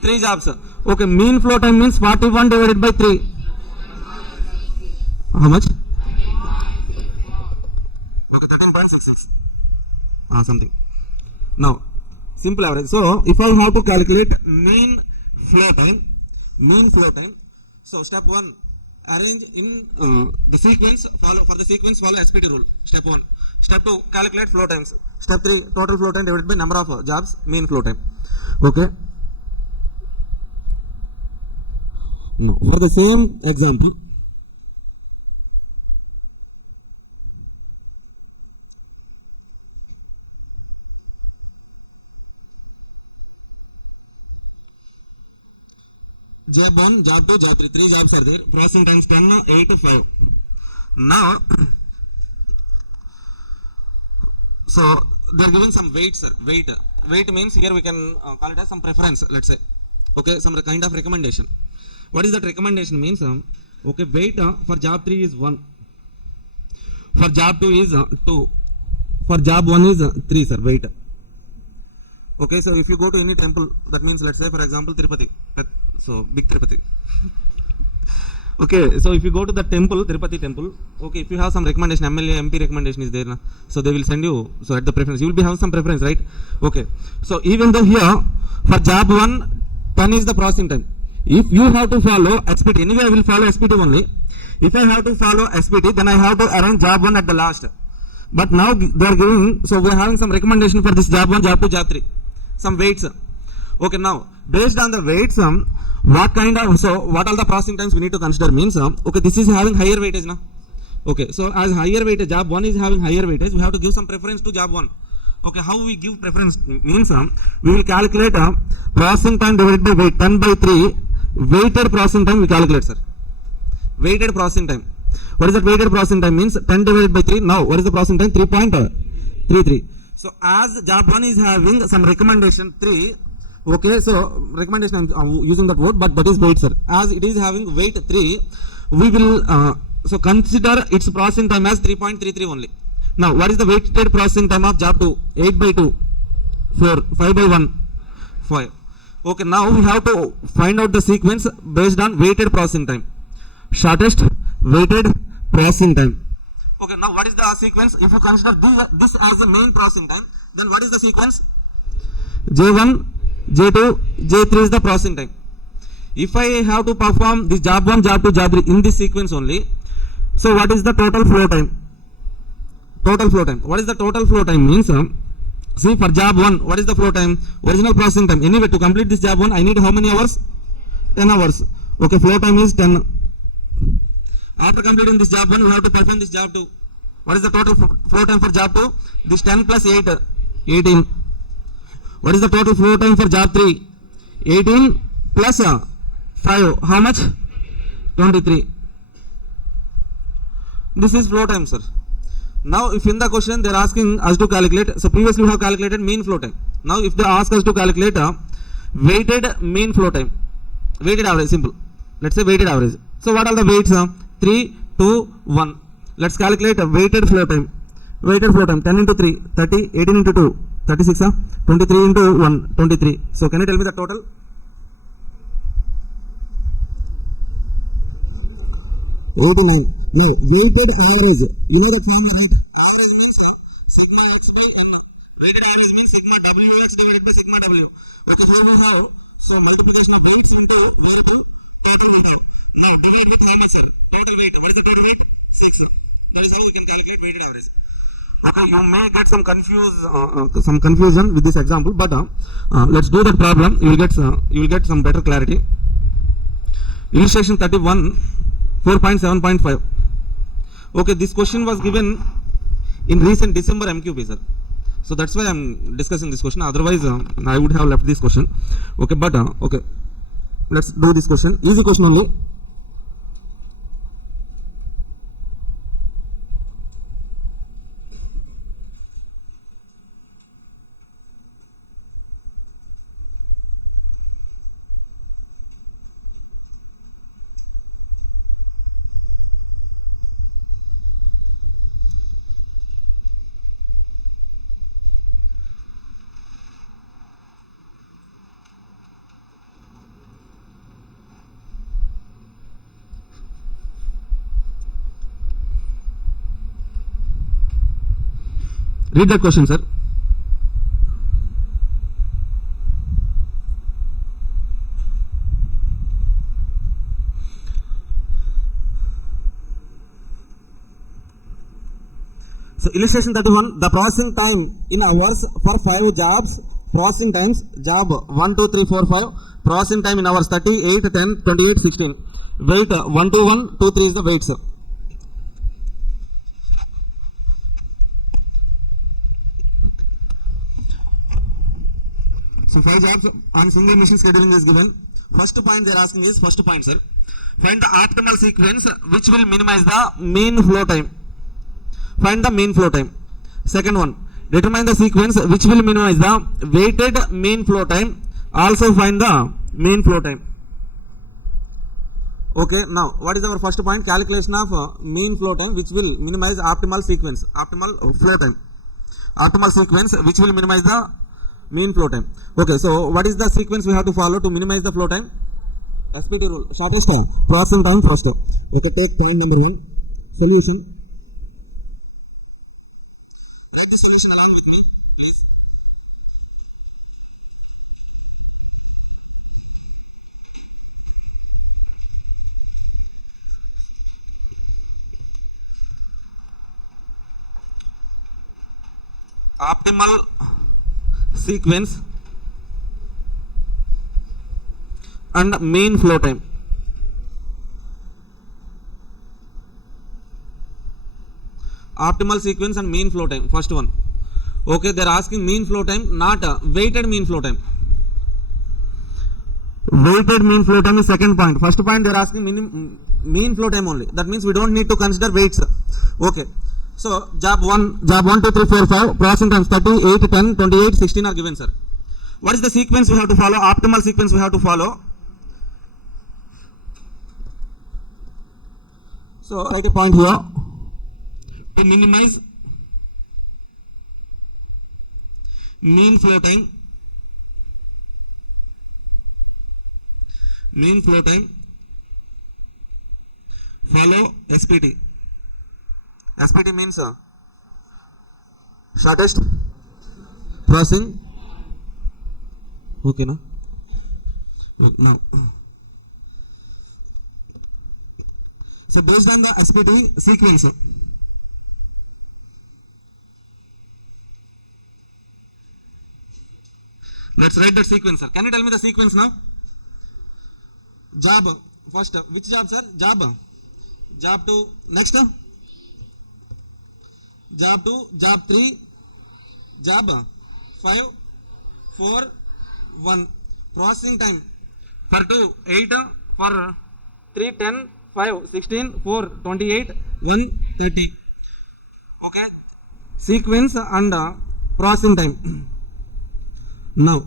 3 jobs. Okay, mean flow time means 41 divided by 3. How much? Okay, 13.66. Something. Now, simple average. So, if I have to calculate mean flow time, so step 1, arrange in the sequence, follow SPT rule. Step 1. Step 2, calculate flow times. Step 3, total flow time divided by number of jobs, mean flow time. Okay. Now, for the same example, job 1, job 2, job 3, 3 jobs are there. Processing times 10, 8, 5. Now, so they are given some weight, sir. Weight means here we can call it as some preference, let's say. Okay, some kind of recommendation. What is that recommendation means? Okay, weight for job 3 is 1. For job 2 is 2. For job 1 is 3, sir, weight. Okay, so if you go to any temple, that means let's say for example Tirupati. So big Tirupati. Okay, so if you go to the temple, Tirupati temple, okay, if you have some recommendation, MLA, MP recommendation is there, na? So they will send you, so at the preference, you will be having some preference, right? Okay, so even though here, for job 1, 10 is the processing time. If you have to follow SPT, anyway I will follow SPT only. If I have to follow SPT, then I have to arrange job 1 at the last. But now they are giving, so we are having some recommendation for this job 1, job 2, job 3. Some weights. Okay, now based on the weights, what all the processing times we need to consider means, okay, this is having higher weightage now. Okay, so as higher weightage, job 1 is having higher weightage, we have to give some preference to job 1. Okay, how we give preference means, we will calculate processing time divided by weight, 10 by 3, weighted processing time we calculate, sir. Weighted processing time. What is that weighted processing time means? 10 divided by 3. Now, what is the processing time? 3.33. So, as job 1 is having some recommendation 3, okay, so recommendation I'm using that word, but that is weight, sir. As it is having weight 3, we will so consider its processing time as 3.33 only. Now, what is the weighted processing time of job 2? 8 by 2, 4, 5 by 1, 5. Okay, now we have to find out the sequence based on weighted processing time. Shortest weighted processing time. Okay, now what is the sequence? If you consider this as the main processing time, then what is the sequence? J1, J2, J3 is the processing time. If I have to perform this job 1, job 2, job 3 in this sequence only, so what is the total flow time? Total flow time. What is the total flow time means? See, for job 1, what is the flow time? Original processing time. Anyway, to complete this job 1, I need how many hours? 10 hours. Okay, flow time is 10. After completing this job 1, we have to perform this job 2. What is the total flow time for job 2? This 10 plus 8, 18. What is the total flow time for job 3? 18 plus 5. How much? 23. This is flow time, sir. Now, if in the question they are asking us to calculate, so previously we have calculated mean flow time. Now, if they ask us to calculate weighted mean flow time, weighted average, simple. Let's say weighted average. So, what are the weights? 3, 2, 1. Let's calculate weighted flow time. Weighted flow time 10 into 3, 30, 18 into 2, 36, 23 into 1, 23. So, can you tell me the total? Now, weighted average. You know the formula, right? Average means sigma x by n. Weighted average means sigma wx divided by sigma w. Okay, here we have, so multiplication of weights into value total we have. Now, divide with how much, sir? Total weight. What is the total weight? 6. That is how we can calculate weighted average. Okay, you may get some confusion with this example, but let's do that problem. You will get some better clarity. Illustration 31. 4.7.5. Okay, this question was given in recent December MQP, sir. So that's why I'm discussing this question. Otherwise, I would have left this question. Okay, but okay, let's do this question. Easy question only. Read that question, sir. So, illustration 31, the processing time in hours for 5 jobs, processing times, job 1, 2, 3, 4, 5, processing time in hours 30, 8, 10, 28, 16. Weight 1, 2, 1, 2, 3 is the weight, sir. So 5 jobs on single machine scheduling is given. First point they are asking is, first point, sir, find the optimal sequence which will minimize the mean flow time. Find the mean flow time. Second one, determine the sequence which will minimize the weighted mean flow time. Also find the mean flow time. Okay, now what is our first point? Calculation of mean flow time which will minimize optimal sequence, optimal flow time. Optimal sequence which will minimize the mean flow time. Okay, so what is the sequence we have to follow to minimize the flow time? SPT rule. Shortest time, processing time first. Okay, take point number 1. Solution. Write the solution along with me, please. Optimal sequence and mean flow time. Optimal sequence and mean flow time, first one. Okay, they are asking mean flow time, not weighted mean flow time. Weighted mean flow time is second point. First point they are asking mean flow time only. That means we don't need to consider weights. Okay. So, job 1, 2, 3, 4, 5, processing times 30, 8, 10, 28, 16 are given, sir. What is the sequence we have to follow? Optimal sequence we have to follow. So, write a point here. To minimize mean flow time, mean flow time, follow SPT. SPT means shortest processing. Okay, now so based on the SPT sequence, let's write that sequence, sir. Can you tell me the sequence now? Job first, which job, sir? Job 2, next job 2, job 3, job 5, 4, 1. Processing time for 2 8, for 3 10, 5 16, 4 28, 1 30. Okay, sequence and processing time. Now,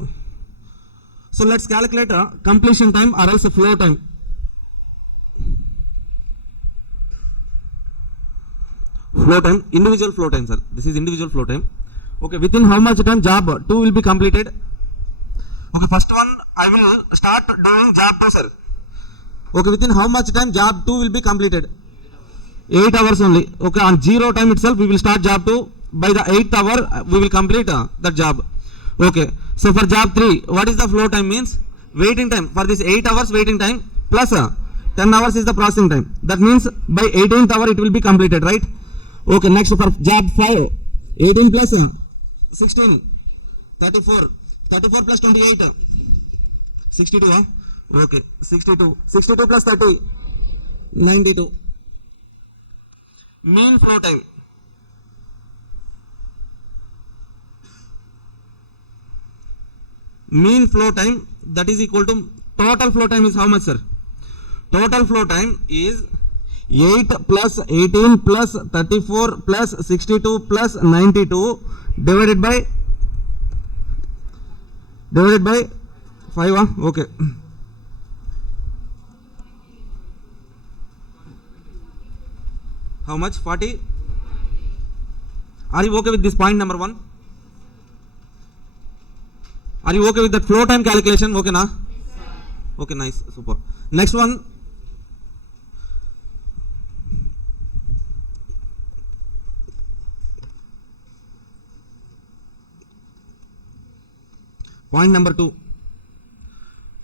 so let's calculate completion time or else flow time. Flow time, individual flow time, sir. This is individual flow time. Okay, within how much time job 2 will be completed? Okay, first one I will start doing job 2, sir. Okay, within how much time job 2 will be completed? 8 hours only. Okay, on 0 time itself we will start job 2. By the 8th hour we will complete that job. Okay, so for job 3, what is the flow time means? Waiting time. For this 8 hours waiting time plus 10 hours is the processing time. That means by 18th hour it will be completed, right? Okay, next for job 5, 18 plus 16, 34. 34 plus 28, 62, okay, 62 plus 30, 92. Mean flow time. Mean flow time, that is equal to total flow time is how much, sir? Total flow time is 8 plus 18 plus 34 plus 62 plus 92 divided by 5, okay. How much? 40. Are you okay with this point number 1? Are you okay with that flow time calculation? Okay, na? Okay, nice, super. Next one. Point number 2.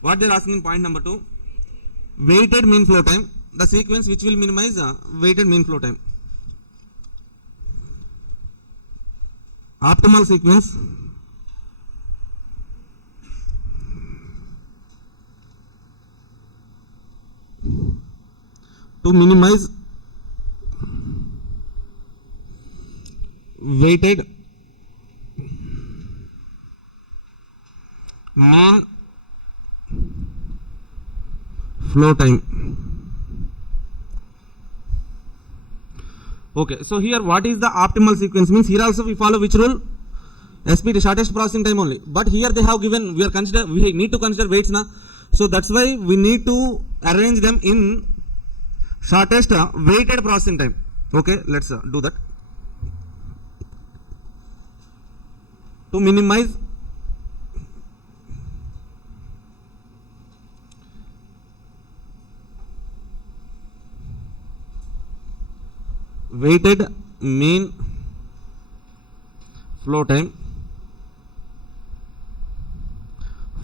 What they are asking in point number 2? Weighted mean flow time. The sequence which will minimize weighted mean flow time. Optimal sequence. To minimize weighted mean flow time. Okay, so here what is the optimal sequence means? Here also we follow which rule? SPT, shortest processing time only. But here they have given, we need to consider weights na. So that's why we need to arrange them in shortest weighted processing time. Okay, let's do that. To minimize weighted mean flow time,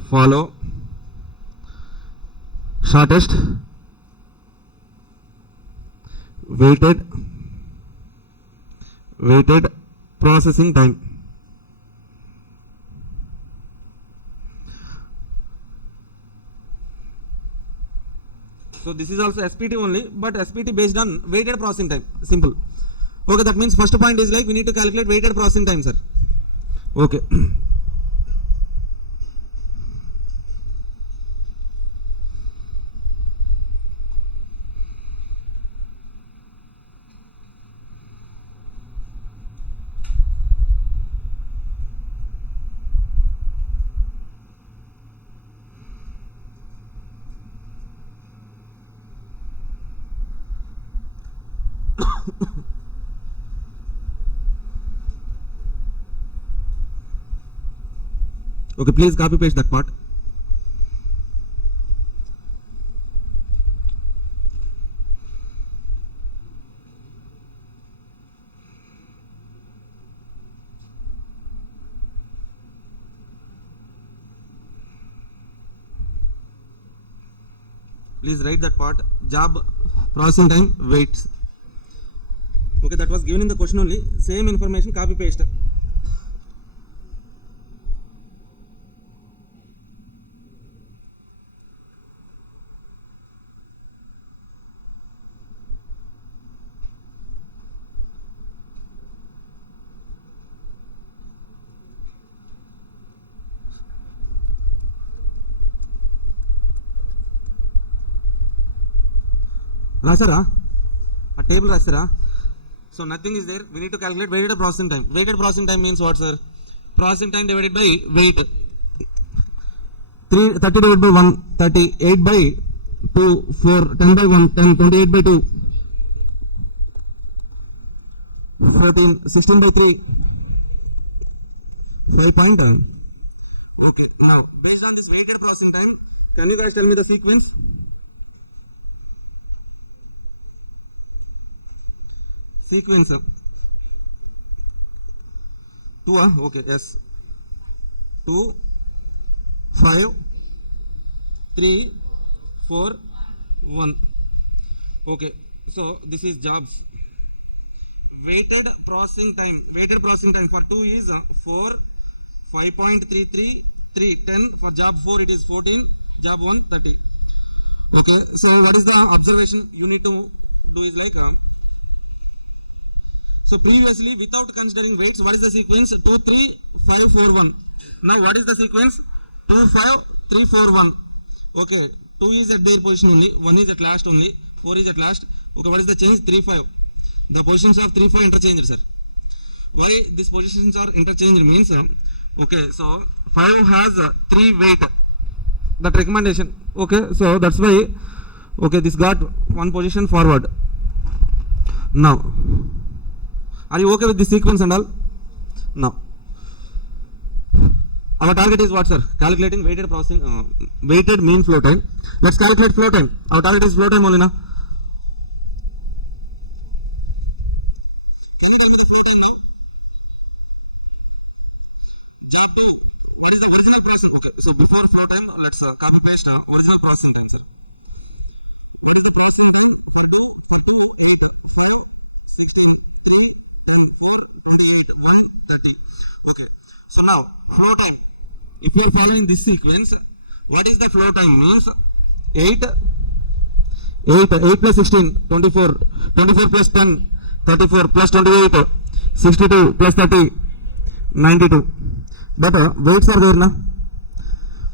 follow shortest weighted processing time. So this is also SPT only, but SPT based on weighted processing time. Simple. Okay, that means first point is like we need to calculate weighted processing time, sir. Okay. Okay, please copy paste that part. Please write that part. Job, processing time, weights. Okay, that was given in the question only. Same information, copy paste. రాసారా ఆ table రాసారా? So nothing is there. We need to calculate weighted processing time. Weighted processing time means what, sir? Processing time divided by weight. 30 divided by 1, 30, 8 by 2, 4, 10 by 1, 10, 28 by 2, 14, 16 by 3, 5 point. Okay, now based on this weighted processing time, can you guys tell me the sequence? Sequence 2, okay, yes, 2, 5, 3, 4, 1. Okay, so this is jobs. Weighted processing time for 2 is 4, 5.33, 3, 10. For job 4 it is 14, job 1 30. Okay, so what is the observation you need to do is like so previously without considering weights, what is the sequence? 2, 3, 5, 4, 1. Now what is the sequence? 2, 5, 3, 4, 1. Okay, 2 is at their position only, 1 is at last only, 4 is at last. Okay, what is the change? 3, 5. The positions of 3, 5 interchanged, sir. Why these positions are interchanged means okay, so 5 has 3 weight, that recommendation. Okay, so that's why okay, this got 1 position forward. Now are you okay with this sequence and all? Now our target is what, sir? Calculating weighted processing weighted mean flow time. Let's calculate flow time. Our target is flow time only, na? Can you tell me the flow time now? Job 2, what is the original processing? Okay, so before flow time, let's copy paste original processing time, sir. What is the processing time for 2, 8, 4, 16, 3, 4, 28, 1, 30. Okay, so now flow time. If you are following this sequence, what is the flow time? Means 8 plus 16, 24, 24 plus 10, 34 plus 28, 62 plus 30, 92. But weights are there, na?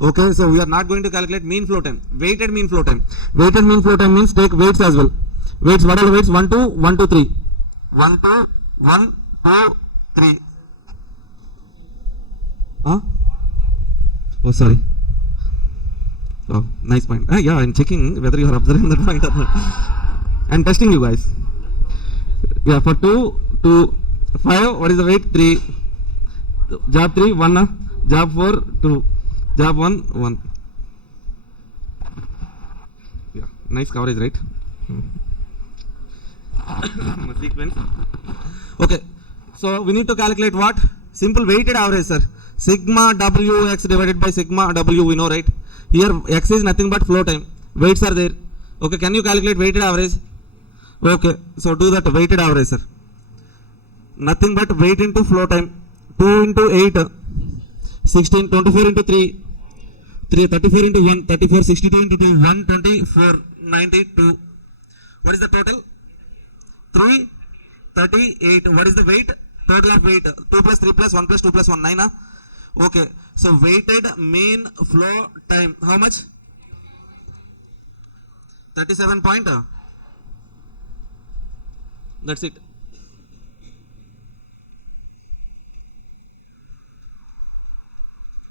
Okay, so we are not going to calculate mean flow time. Weighted mean flow time. Weighted mean flow time means take weights as well. Weights, what are the weights? 1, 2, 1, 2, 3. 1, 2, 1, 2, 3. Huh? Oh, sorry. Oh, nice point. Yeah, I'm checking whether you are observing that point or not. I'm testing you guys. Yeah, for 2, 5, what is the weight? 3. Job 3, 1. Job 4, 2. Job 1, 1. Yeah, nice coverage, right? Sequence. Okay, so we need to calculate what? Simple weighted average, sir. Sigma Wx divided by sigma W, we know, right? Here x is nothing but flow time. Weights are there. Okay, can you calculate weighted average? Okay, so do that weighted average, sir. Nothing but weight into flow time. 2 into 8, 16, 24 into 3, 34 into 1, 34, 62 into 2, 124, 92. What is the total? 3, 38. What is the weight? Total of weight 2 plus 3 plus 1 plus 2 plus 1, 9. Okay, so weighted mean flow time, how much? 37 point. That's it.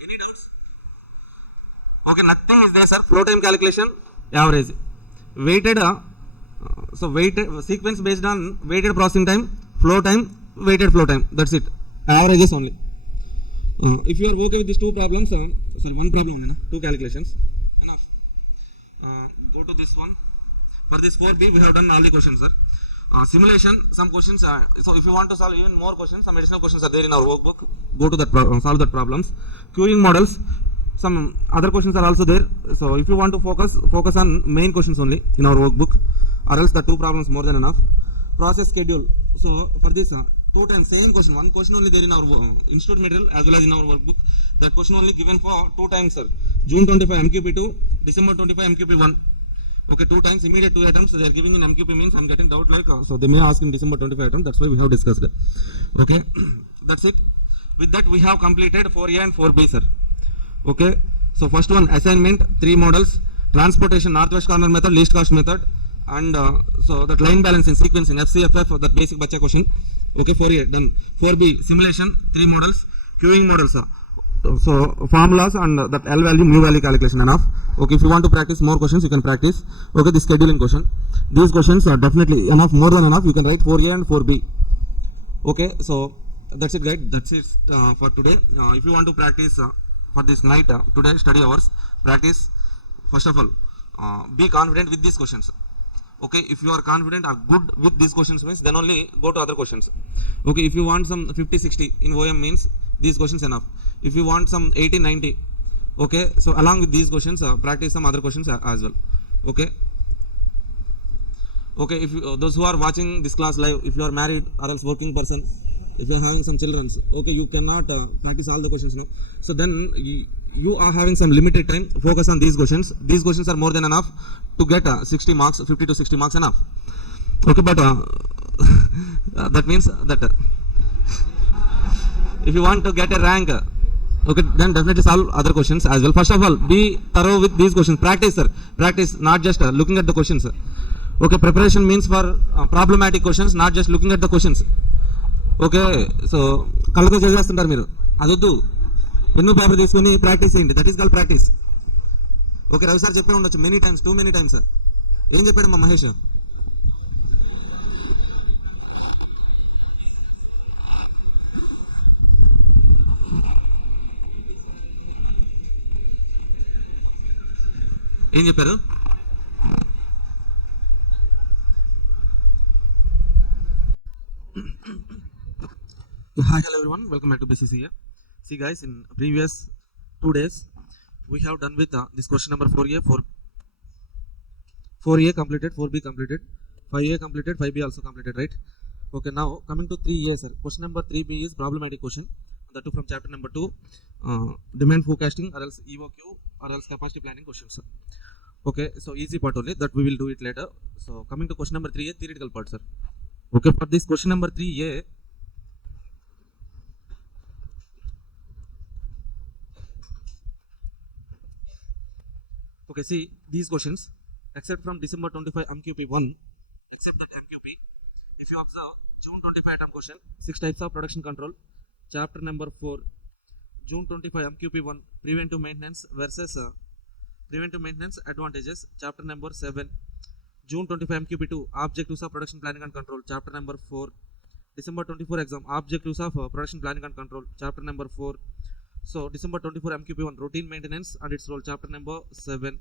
Any doubts? Okay, nothing is there, sir. Flow time calculation, average. Weighted, so weighted sequence based on weighted processing time, flow time, weighted flow time. That's it. Averages only. If you are okay with these two problems, sorry, one problem only, na? 2 calculations. Enough. Go to this one. For this 4B, we have done all the questions, sir. Simulation, some questions. So if you want to solve even more questions, some additional questions are there in our workbook. Go to that, solve that problems. Queuing models. some other questions are also there. So if you want to focus on main questions only in our workbook, or else the 2 problems more than enough. Process schedule. So for this 2 times same question, one question only there in our institute material as well as in our workbook. That question only given for 2 times, sir. June 25 MQP2, December 25 MQP1. Okay, 2 times immediate 2 items they are giving in MQP means I'm getting doubt like so they may ask in December 25 item. That's why we have discussed it. Okay, that's it. With that we have completed 4A and 4B, sir. Okay, so first one assignment 3 models, transportation northwest corner method, least cost method, and so that line balancing sequencing FCFF, that basic bacha question. Okay, 4A done. 4B simulation 3 models, queuing models, so formulas and that L value mu value calculation enough. Okay, if you want to practice more questions you can practice. Okay, the scheduling question, these questions are definitely enough, more than enough. You can write 4A and 4B. Okay, so that's it guys, that's it for today. If you want to practice for this night today study hours, practice first of all, be confident with these questions. Okay, if you are confident or good with these questions means then only go to other questions. Okay, if you want some 50-60 in OM means these questions enough. If you want some 80-90, okay, so along with these questions practice some other questions as well. Okay, okay, if you, those who are watching this class live, if you are married or else working person, if you are having some children, okay, you cannot practice all the questions now. So then you are having some limited time, focus on these questions. These questions are more than enough to get 60 marks, 50 to 60 marks enough. Okay, but that means that if you want to get a rank, okay, then definitely solve other questions as well. First of all, be thorough with these questions. Practice, sir. Practice, not just looking at the questions. Okay, preparation means for problematic questions, not just looking at the questions. Okay, so కళ్ళతో చదివేస్తుంటారు మీరు, అదొద్దు. Pen paper తీసుకొని practice చేయండి, that is call practice. Okay, Ravi sir చెప్పే ఉండొచ్చు many times, too many times. ఏం చెప్పాడు మా మహేష్? ఏం చెప్పారు? Hi, hello everyone, welcome back to BCCA. See guys, in previous 2 days we have done with this question number 4A completed, 4B completed, 5A completed, 5B also completed, right? Okay, now coming to 3A, sir. Question number 3B is problematic question, that too from chapter number 2, demand forecasting or else EOQ or else capacity planning questions, sir. Okay, so easy part only, that we will do it later. So coming to question number 3A, theoretical part, sir. Okay, for this question number 3A, okay, see these questions, except from December 25 MQP1, except that MQP, if you observe June 25 atom question, 6 types of production control, chapter number 4, June 25 MQP1, preventive maintenance versus preventive maintenance advantages, chapter number 7, June 25 MQP2, objectives of production planning and control, chapter number 4, December 24 exam, objectives of production planning and control, chapter number 4. So December 24 MQP1, routine maintenance and its role, chapter number 7.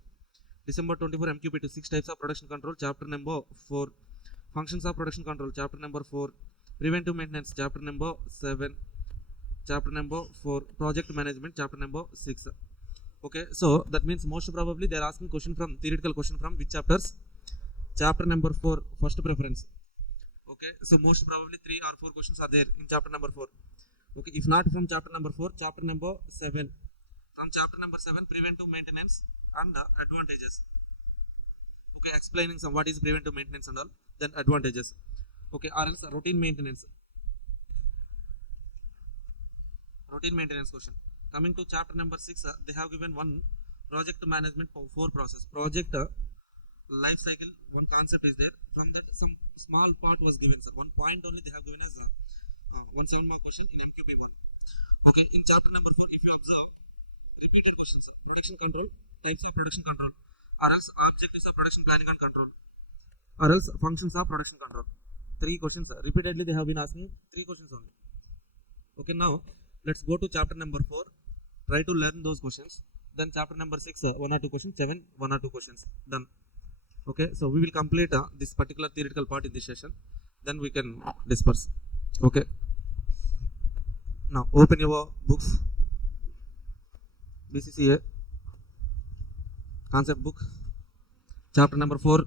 December 24 MQP2, 6 types of production control, chapter number 4. Functions of production control, chapter number 4. Preventive maintenance, chapter number 7. Chapter number 4. Project management, chapter number 6. Okay, so that means most probably they are asking question from theoretical question from which chapters? Chapter number 4, first preference. Okay, so most probably 3 or 4 questions are there in chapter number 4. Okay, if not from chapter number 4, chapter number 7. From chapter number 7, preventive maintenance and advantages. Okay, explaining some what is preventive maintenance and all, then advantages. Okay, or else routine maintenance. Routine maintenance question. Coming to chapter number 6, they have given one project management for 4 process. Project life cycle, one concept is there. From that, some small part was given. So one point only they have given as 1 7-mark question in MQP1. Okay, in chapter number 4, if you observe repeated questions, production control, types of production control, or else objectives of production planning and control, or else functions of production control. 3 questions repeatedly they have been asking, 3 questions only. Okay, now let's go to chapter number 4, try to learn those questions. Then chapter number 6, 1 or 2 questions, 7, 1 or 2 questions, done. Okay, so we will complete this particular theoretical part in this session, then we can disperse. Okay, now open your books. BCCA concept book, chapter number 4.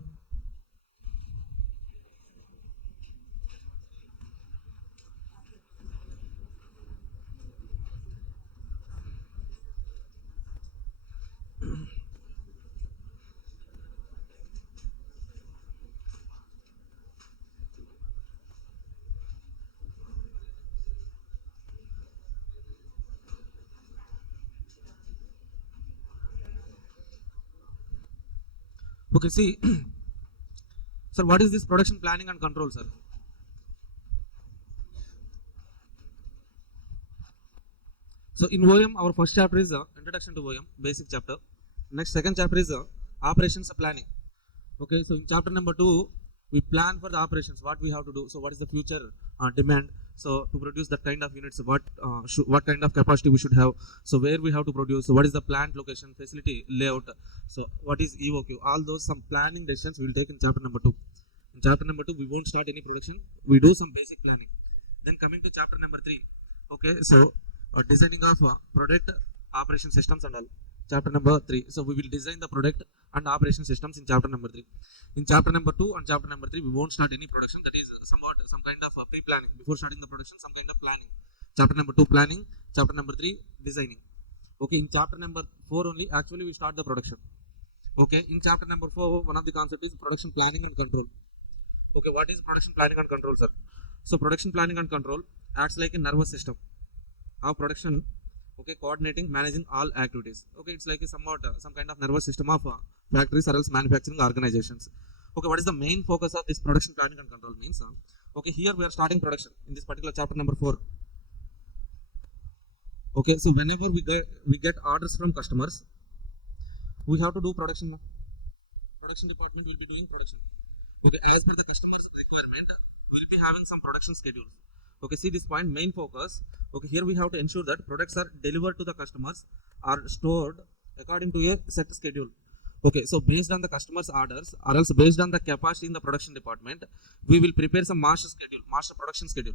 Okay, see, sir, what is this production planning and control, sir? So in OM, our first chapter is introduction to OM, basic chapter. Next, second chapter is operations planning. Okay, so in chapter number 2, we plan for the operations, what we have to do. So what is the future demand? So to produce that kind of units, what kind of capacity we should have. So where we have to produce. So what is the plant location, facility layout. So what is EOQ? All those some planning decisions we will take in chapter number 2. In chapter number 2, we won't start any production. We do some basic planning. Then coming to chapter number 3. Okay, so designing of product operation systems and all. Chapter number 3. So we will design the product and operation systems in chapter number 3. In chapter number 2 and chapter number 3, we won't start any production. That is somewhat some kind of pre-planning. Before starting the production, some kind of planning. Chapter number 2, planning. Chapter number 3, designing. Okay, in chapter number 4 only, actually we start the production. Okay, in chapter number 4, one of the concepts is production planning and control. Okay, what is production planning and control, sir? So production planning and control acts like a nervous system of production. Okay, coordinating, managing all activities. Okay, it's like a somewhat some kind of nervous system of factories or else manufacturing organizations. Okay, what is the main focus of this production planning and control means? Okay, here we are starting production in this particular chapter number 4. Okay, so whenever we get orders from customers, we have to do production. Production department will be doing production. Okay, as per the customer's requirement, we will be having some production schedules. Okay, see this point, main focus. Okay, here we have to ensure that products are delivered to the customers, are stored according to a set schedule. Okay, so based on the customer's orders or else based on the capacity in the production department, we will prepare some master production schedule.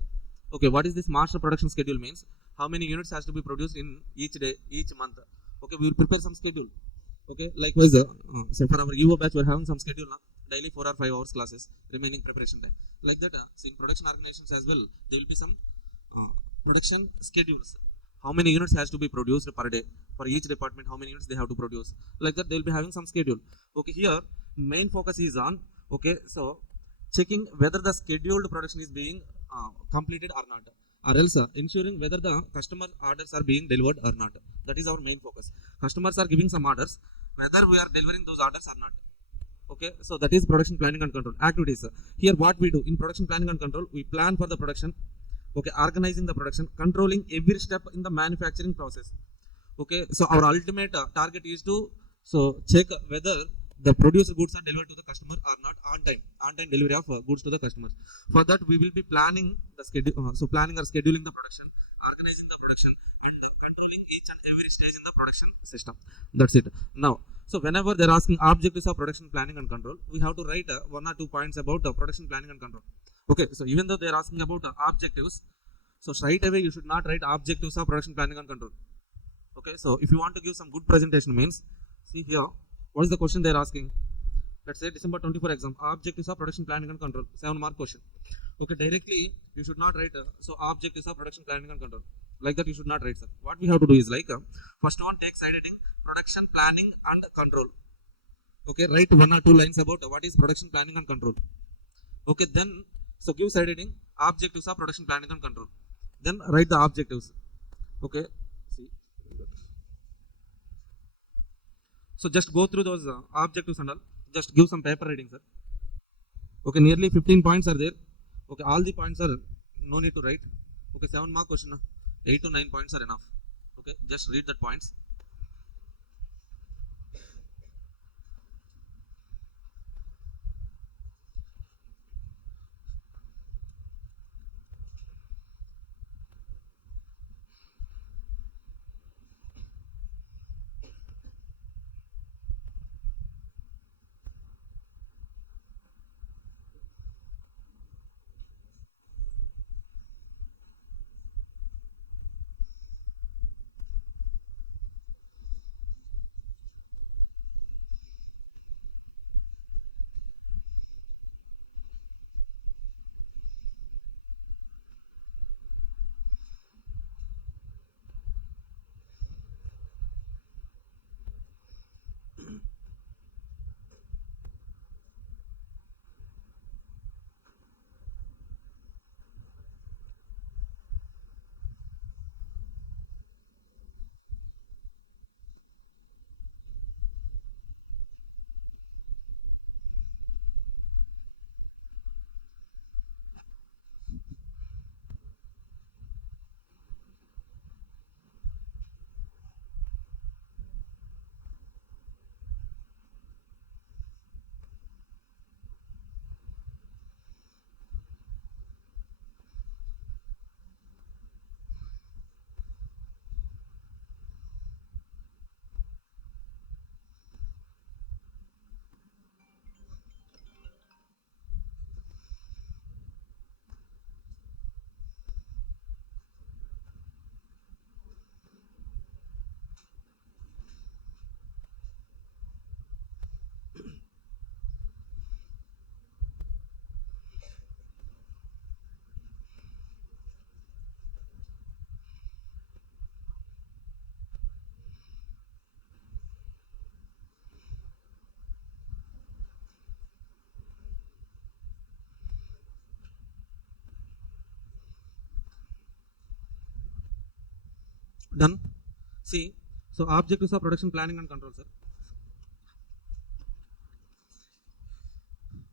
Okay, what is this master production schedule means? How many units has to be produced in each day, each month. Okay, we will prepare some schedule. Okay, likewise, so for our UO batch, we are having some schedule now. Daily 4 or 5 hours classes, remaining preparation time. Like that, so in production organizations as well, there will be some production schedules. How many units has to be produced per day? For each department, how many units they have to produce? Like that, they will be having some schedule. Okay, here, main focus is on, okay, so checking whether the scheduled production is being completed or not. Or else ensuring whether the customer orders are being delivered or not. That is our main focus. Customers are giving some orders, whether we are delivering those orders or not. Okay, so that is production planning and control activities. Here what we do in production planning and control, we plan for the production. Okay, organizing the production, controlling every step in the manufacturing process. Okay, so our ultimate target is to check whether the produced goods are delivered to the customer or not on time delivery of goods to the customers. For that we will be planning the schedule, planning or scheduling the production, organizing the production, and controlling each and every stage in the production system. That's it. Now, so whenever they're asking objectives of production planning and control, we have to write 1 or 2 points about production planning and control. Okay, so even though they're asking about objectives, so straight away you should not write objectives of production planning and control. Okay, so if you want to give some good presentation means, see here, what is the question they're asking? Let's say December 24 exam, objectives of production planning and control, 7-mark question. Okay, directly you should not write objectives of production planning and control. Like that you should not write, sir. What we have to do is like, first one, take side heading, production planning and control. Okay, write 1 or 2 lines about what is production planning and control. Okay, then, so give side heading, objectives of production planning and control. Then write the objectives. Okay, see. So just go through those objectives and all. Just give some paper reading, sir. Okay, nearly 15 points are there. Okay, all the points are no need to write. Okay, 7-mark question. 8 to 9 points are enough. Okay, just read that points. Done. See, so objectives of production planning and control, sir.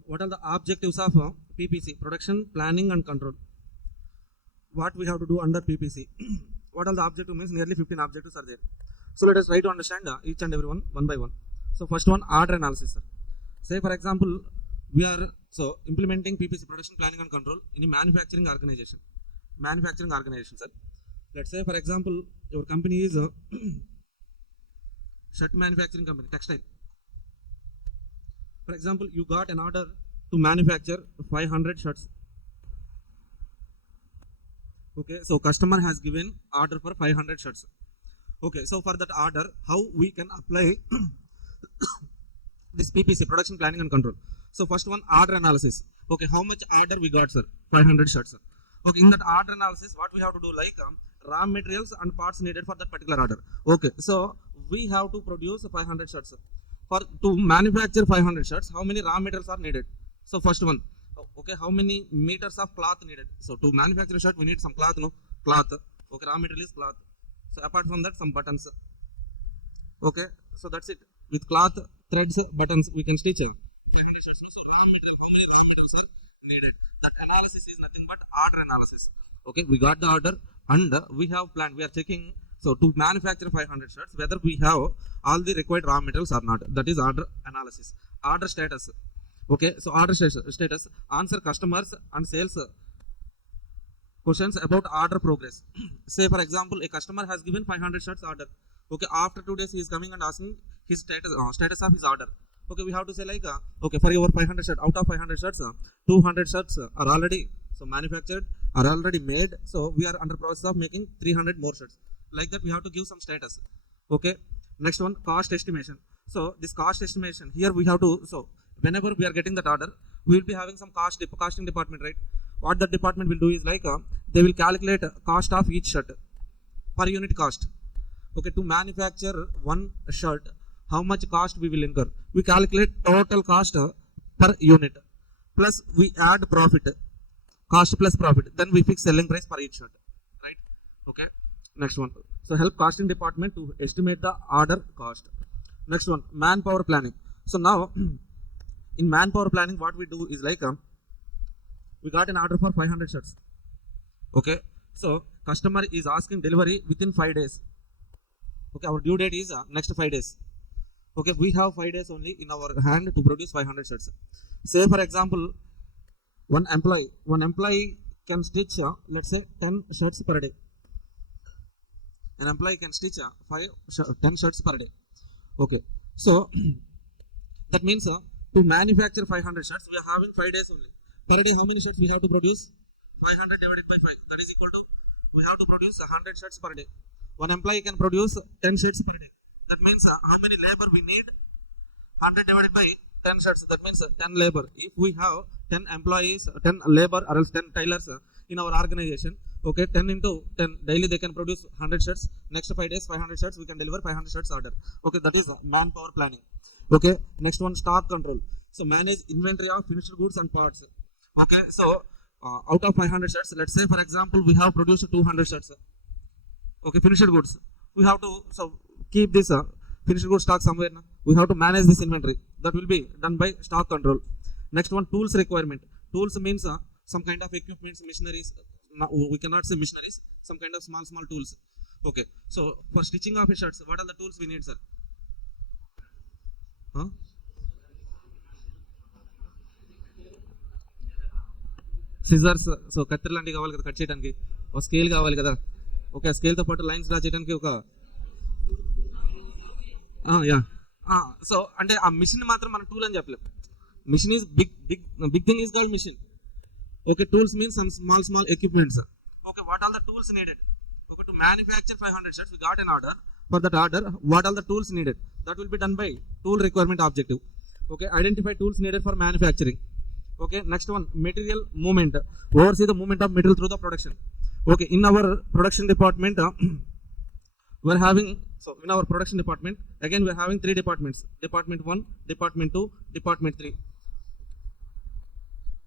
What are the objectives of PPC, production planning and control? What we have to do under PPC? What are the objectives means? Nearly 15 objectives are there. So let us try to understand each and every one by one. So first one, order analysis, sir. Say for example, we are implementing PPC, production planning and control, in a manufacturing organization. Sir. Let's say for example, your company is a shirt manufacturing company, textile. For example, you got an order to manufacture 500 shirts. Okay, so customer has given order for 500 shirts. Okay, so for that order, how we can apply this PPC, production planning and control? So first one, order analysis. Okay, how much order we got, sir? 500 shirts. Okay, in that order analysis, what we have to do, like raw materials and parts needed for that particular order. Okay, so we have to produce 500 shirts. To manufacture 500 shirts, how many raw materials are needed? So first one, okay, how many meters of cloth needed? So to manufacture a shirt, we need some cloth, no? Cloth. Okay, raw material is cloth. So apart from that, some buttons. Okay, so that's it. With cloth, threads, buttons, we can stitch 500 shirts. So raw material, how many raw materials are needed? That analysis is nothing but order analysis. Okay, we got the order and we have planned. We are checking. So to manufacture 500 shirts, whether we have all the required raw materials or not. That is order analysis. Order status. Okay, so order status, answer customers and sales questions about order progress. Say for example, a customer has given 500 shirts order. Okay, after 2 days he is coming and asking his status of his order. Okay, we have to say like, okay, for your 500 shirts, out of 500 shirts, 200 shirts are already manufactured, are already made. So we are under process of making 300 more shirts. Like that, we have to give some status. Okay, next one, cost estimation. So this cost estimation, here we have to, so whenever we are getting that order, we will be having some costing department, right? What that department will do is like, they will calculate cost of each shirt per unit cost. Okay, to manufacture one shirt, how much cost we will incur? We calculate total cost per unit, plus we add profit, cost plus profit. Then we fix selling price per each shirt, right? Okay, next one. So help costing department to estimate the order cost. Next one, manpower planning. So now, in manpower planning, what we do is like, we got an order for 500 shirts. Okay, so customer is asking delivery within 5 days. Okay, our due date is next 5 days. Okay, we have 5 days only in our hand to produce 500 shirts. Say for example, one employee can stitch, let's say 10 shirts per day. An employee can stitch 10 shirts per day. Okay, so that means to manufacture 500 shirts, we are having 5 days only. Per day, how many shirts we have to produce? 500 divided by 5. That is equal to, we have to produce 100 shirts per day. One employee can produce 10 shirts per day. That means how many labor we need? 100 divided by 10 shirts. That means 10 labor. If we have 10 employees, 10 labor or else 10 tailors in our organization, okay, 10 into 10, daily they can produce 100 shirts. Next 5 days, 500 shirts, we can deliver 500 shirts order. Okay, that is manpower planning. Okay, next one, stock control. So manage inventory of finished goods and parts. Okay, so out of 500 shirts, let's say for example, we have produced 200 shirts. Okay, finished goods. We have to keep this finished goods stock somewhere. We have to manage this inventory. That will be done by stock control. Next one, tools requirement. Tools means some kind of equipment, machineries. We cannot say machineries. Some kind of small tools. Okay, so for stitching of shirts, what are the tools we need, sir? Huh? Scissors, so కత్తెర లాంటివి కావాలి కదా cut చేయడానికి, ఒక scale కావాలి కదా. Okay, స్కేల్తో పాటు లైన్స్ డ్రా చేయడానికి ఒక సో అంటే ఆ మిషన్ మాత్రం మనం టూల్ అని చెప్పలేము. Mission is big thing is called mission. Okay, tools means some small equipments. Okay, what all the tools needed? Okay, to manufacture 500 shirts, we got an order. For that order, what all the tools needed? That will be done by tool requirement objective. Okay, identify tools needed for manufacturing. Okay, next one, material movement. Oversee the movement of material through the production. Okay, in our production department, we are having, so in our production department, again we are having 3 departments. Department 1, Department 2, Department 3.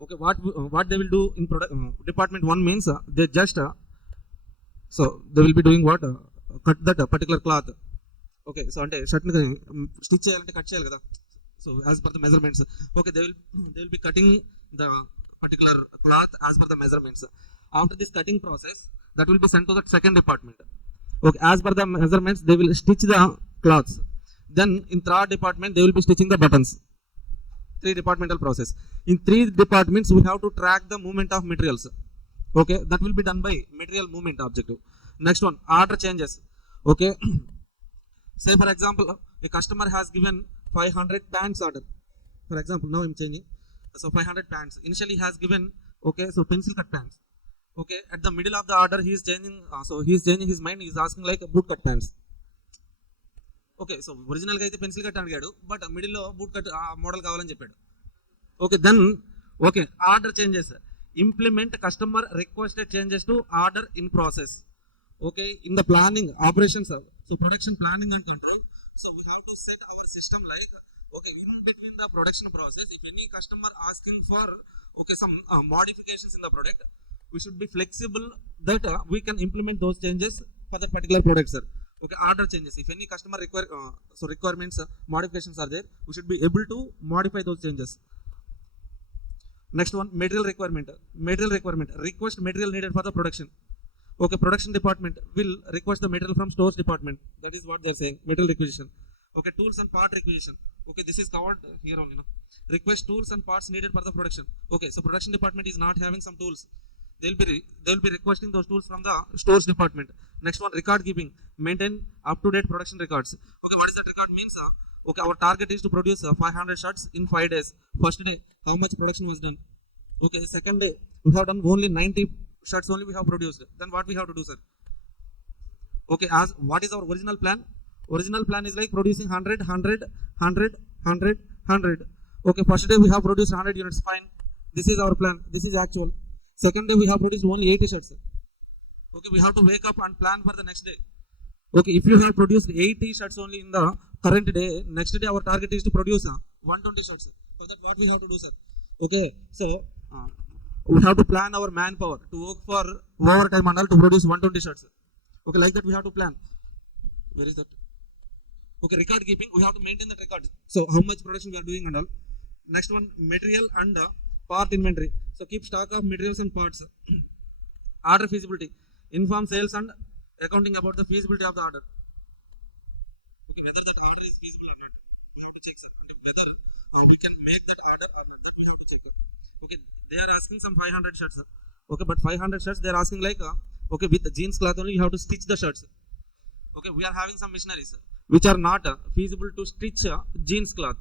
Okay, what they will do in Department 1 means they just, so they will be doing what? cut that particular cloth. Okay, so ante shirt ni stitch cheyalante cut cheyali kada. So as per the measurements, okay, they will be cutting the particular cloth as per the measurements. After this cutting process, that will be sent to the second department. Okay, as per the measurements, they will stitch the cloths. Then in third department, they will be stitching the buttons. 3 departmental process. In 3 departments, we have to track the movement of materials. Okay, that will be done by material movement objective. Next one, order changes. Okay, say for example, a customer has given 500 pants order. For example, now I'm changing. So 500 pants. Initially he has given, okay, so pencil cut pants. Okay, at the middle of the order he is changing. So he is changing his mind. He is asking like boot cut pants. Okay, so original ga aithe pencil cut adigadu, but middle lo boot cut model kavalani cheppadu. Okay, then okay, order changes. Implement customer requested changes to order in process. Okay, in the planning operations, so production planning and control. So we have to set our system like, okay, in between the production process, if any customer asking for, okay, some modifications in the product, we should be flexible that we can implement those changes for that particular product, sir. Okay, order changes. If any customer requirements, modifications are there, we should be able to modify those changes. Next one, material requirement. Material requirement. Request material needed for the production. Okay, production department will request the material from stores department. That is what they are saying. Material requisition. Okay, tools and part requisition. Okay, this is covered here only. No? Request tools and parts needed for the production. Okay, so production department is not having some tools. They will be requesting those tools from the stores department. Next one, record keeping. Maintain up to date production records. Okay, what is that record means? Okay, our target is to produce 500 shirts in 5 days. First day, how much production was done? Okay, second day, we have done only 90 shirts only we have produced. Then what we have to do, sir? Okay, as what is our original plan? Original plan is like producing 100, 100, 100, 100, 100. Okay, first day we have produced 100 units, fine. This is our plan. This is actual. Second day we have produced only 80 shirts. Okay, we have to wake up and plan for the next day. Okay, if you have produced 80 shirts only in the current day, next day our target is to produce 120 shirts. So that what we have to do, sir? Okay, so we have to plan our manpower to work for overtime and all to produce 120 shirts. Okay, like that we have to plan. Where is that? Okay, record keeping, we have to maintain that record. So how much production we are doing and all. Next one, material and part inventory. So keep stock of materials and parts. Order feasibility. Inform sales and accounting about the feasibility of the order. Okay, whether that order is feasible or not, we have to check, sir. Whether we can make that order or not, that we have to check. Okay, they are asking some 500 shirts. Okay, but 500 shirts they are asking like, okay, with the jeans cloth only you have to stitch the shirts. Okay, we are having some machineries which are not feasible to stitch jeans cloth.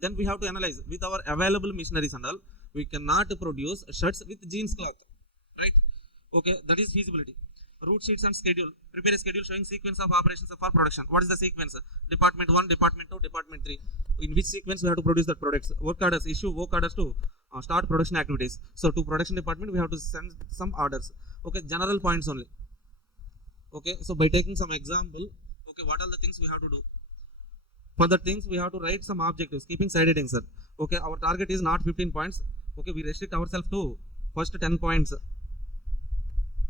Then we have to analyze with our available machineries and all, we cannot produce shirts with jeans cloth, right? Okay, that is feasibility. Route sheets and schedule. Prepare a schedule showing sequence of operations for production. What is the sequence? Department 1, Department 2, Department 3. In which sequence we have to produce the products? Work orders, issue work orders to start production activities. So to production department we have to send some orders. Okay, general points only. Okay, so by taking some example, okay, what are the things we have to do? For the things we have to write some objectives, keeping side headings, sir. Okay, our target is not 15 points. Okay, we restrict ourselves to first 10 points.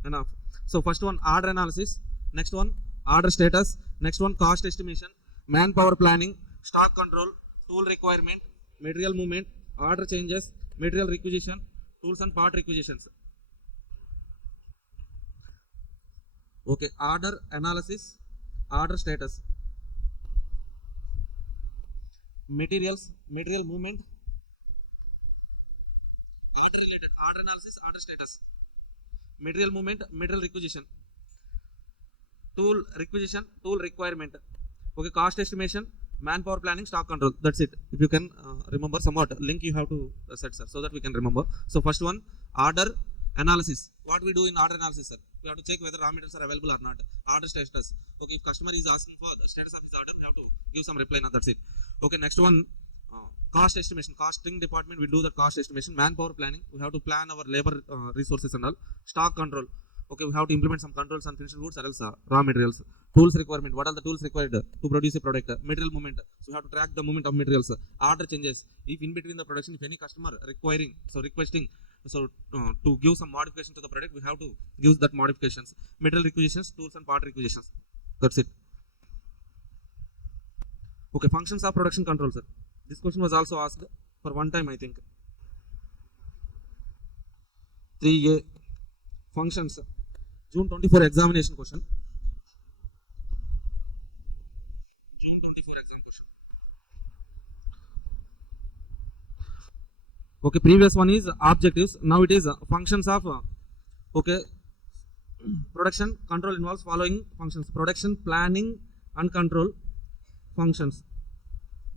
Enough. So first one, order analysis. Next one, order status. Next one, cost estimation, manpower planning, stock control, tool requirement, material movement, order changes, material requisition, tools and part requisitions. Okay, order analysis, order status, materials, material movement, order related, order analysis, order status, material movement, material requisition, tool requisition, tool requirement. Okay, cost estimation, manpower planning, stock control. That's it. If you can remember somewhat, link you have to set, sir, so that we can remember. So first one, order analysis. What we do in order analysis, sir? We have to check whether raw materials are available or not. Order status. Okay, if customer is asking for the status of his order, we have to give some reply. Now that's it. Okay, next one, cost estimation. Costing department will do the cost estimation. Manpower planning. We have to plan our labor resources and all. Stock control. Okay, we have to implement some controls on finished goods or else raw materials. Tools requirement. What are the tools required to produce a product? Material movement. So we have to track the movement of materials. Order changes. If in between the production, if any customer requesting, to give some modification to the product, we have to use that modifications. Material requisitions, tools and part requisitions. That's it. Okay, functions of production control, sir. This question was also asked for one time, I think. 3A functions. June 24 examination question. June 24 exam question. Okay, previous one is objectives. Now it is functions of okay. Production control involves following functions: production, planning, and control functions.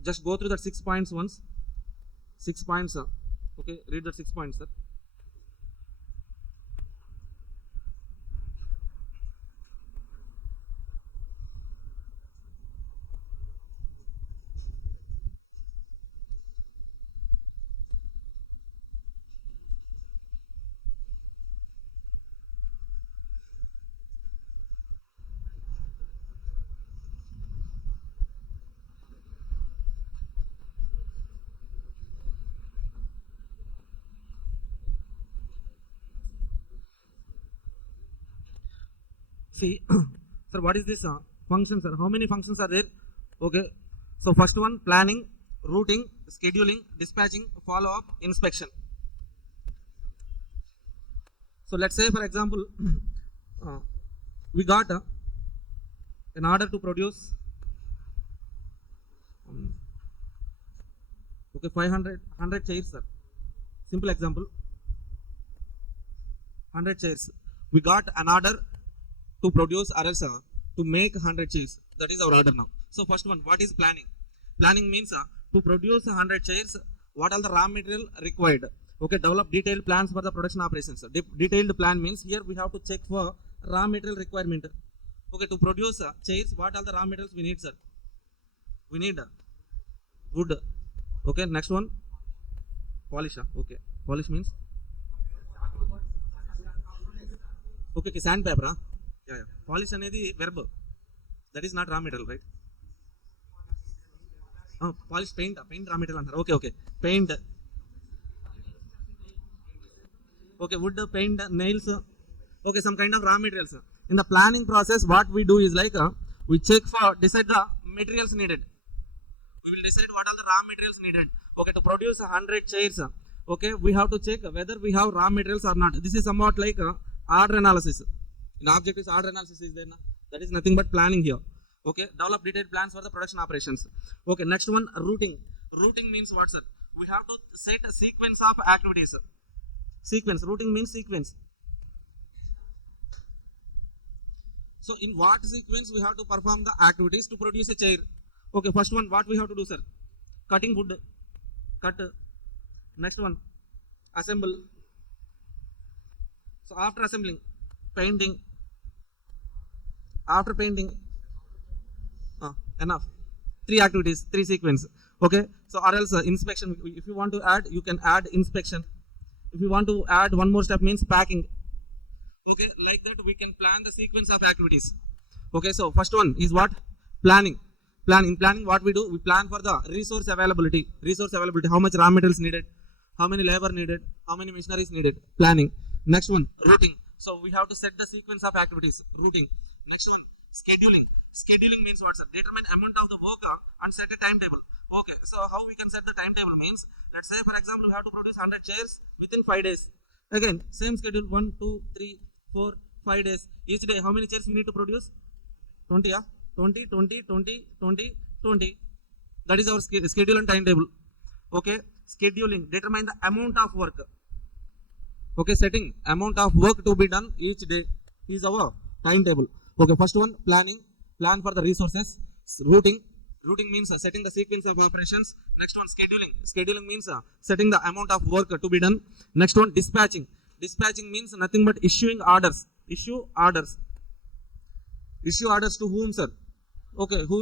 Just go through that 6 points once. 6 points. Okay, read that 6 points, sir. See, sir, what is this function, sir? How many functions are there? Okay, so first one, planning, routing, scheduling, dispatching, follow-up, inspection. So let's say, for example, we got an order to produce okay 100 chairs, sir. Simple example, 100 chairs. We got an order to produce or else to make 100 chairs. That is our order now. So first one, what is planning? Planning means to produce 100 chairs, what are the raw material required? Okay, develop detailed plans for the production operations. Detailed plan means here we have to check for raw material requirement. Okay, to produce chairs, what are the raw materials we need, sir? We need wood. Okay, next one, polish. Okay, polish means okay, sandpaper. Yeah. Polish అనేది verb. That is not raw material, right? Polish paint raw material అంటారు. Okay, paint. Okay, wood, paint, nails. Okay, some kind of raw materials. In the planning process, what we do is like we decide the materials needed. We will decide what are the raw materials needed. Okay, to produce 100 chairs. Okay, we have to check whether we have raw materials or not. This is somewhat like order analysis. In objectives, order analysis is there. That is nothing but planning here. Okay, develop detailed plans for the production operations. Okay, next one, routing. Routing means what, sir? We have to set a sequence of activities. Sequence. Routing means sequence. So in what sequence we have to perform the activities to produce a chair? Okay, first one, what we have to do, sir? Cutting wood. Cut. Next one, assemble. So after assembling, painting. After painting, enough. 3 activities, 3 sequence. Okay, so or else inspection. If you want to add, you can add inspection. If you want to add one more step, means packing. Okay, like that we can plan the sequence of activities. Okay, so first one is what? Planning. In planning, what we do? We plan for the resource availability. How much raw materials needed? How many labor needed? How many machineries needed? Planning. Next one, routing. So we have to set the sequence of activities. Routing. Next one, scheduling. Scheduling means what, sir? Determine amount of the work and set a timetable. Okay, so how we can set the timetable means, let's say for example we have to produce 100 chairs within 5 days. Again, same schedule, 1, 2, 3, 4, 5 days. Each day, how many chairs we need to produce? 20, 20. That is our schedule and timetable. Okay, scheduling, determine the amount of work. Okay, setting amount of work to be done each day is our timetable. Okay, first one, planning. Plan for the resources. Routing means setting the sequence of operations. Next one, scheduling means setting the amount of work to be done. Next one, dispatching means nothing but issuing orders. Issue orders to whom, sir? Okay, who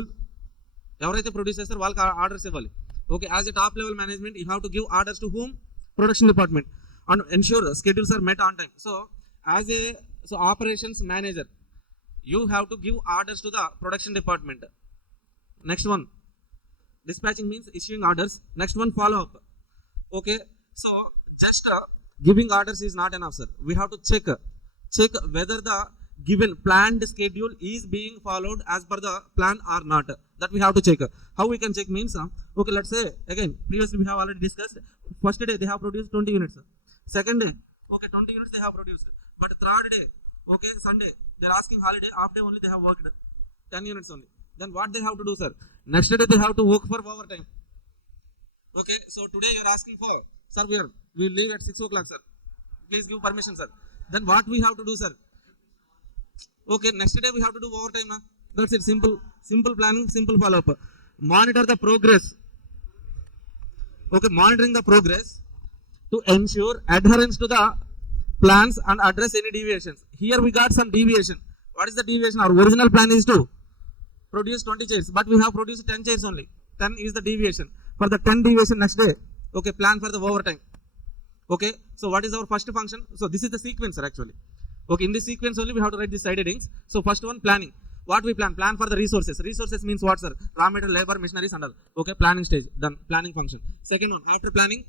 ఎవరైతే produce చేస్తారో వాళ్ళకి orders ఇవ్వాలి. Okay, as a top level management you have to give orders to whom? Production department. And ensure schedules are met on time. So as a operations manager, you have to give orders to the production department. Next one, dispatching means issuing orders. Next one, follow up. Okay, so just giving orders is not enough, sir. We have to check whether the given planned schedule is being followed as per the plan or not. That we have to check. How we can check means, okay, let's say again, previously we have already discussed. First day they have produced 20 units. Second day, okay, 20 units they have produced. But third day, okay, Sunday, they're asking holiday, half day only they have worked 10 units only. Then what they have to do, sir? Next day they have to work for overtime. Okay, so today you're asking for, sir, we'll leave at 6 o'clock, sir. Please give permission, sir. Then what we have to do, sir? Okay, next day we have to do overtime. That's it. Simple planning, simple follow-up. Monitor the progress. Okay, monitoring the progress to ensure adherence to the plans and address any deviations. Here we got some deviation. What is the deviation? Our original plan is to produce 20 chairs, but we have produced 10 chairs only. 10 is the deviation. For the 10 deviation next day, okay, plan for the overtime. Okay, so what is our first function? So this is the sequencer actually. Okay, in this sequence only we have to write these side headings. So first one, planning. What we plan? Plan for the resources. Resources means what, sir? Raw material, labor, machineries and all. Okay, planning stage, done. Planning function. Second one, after planning,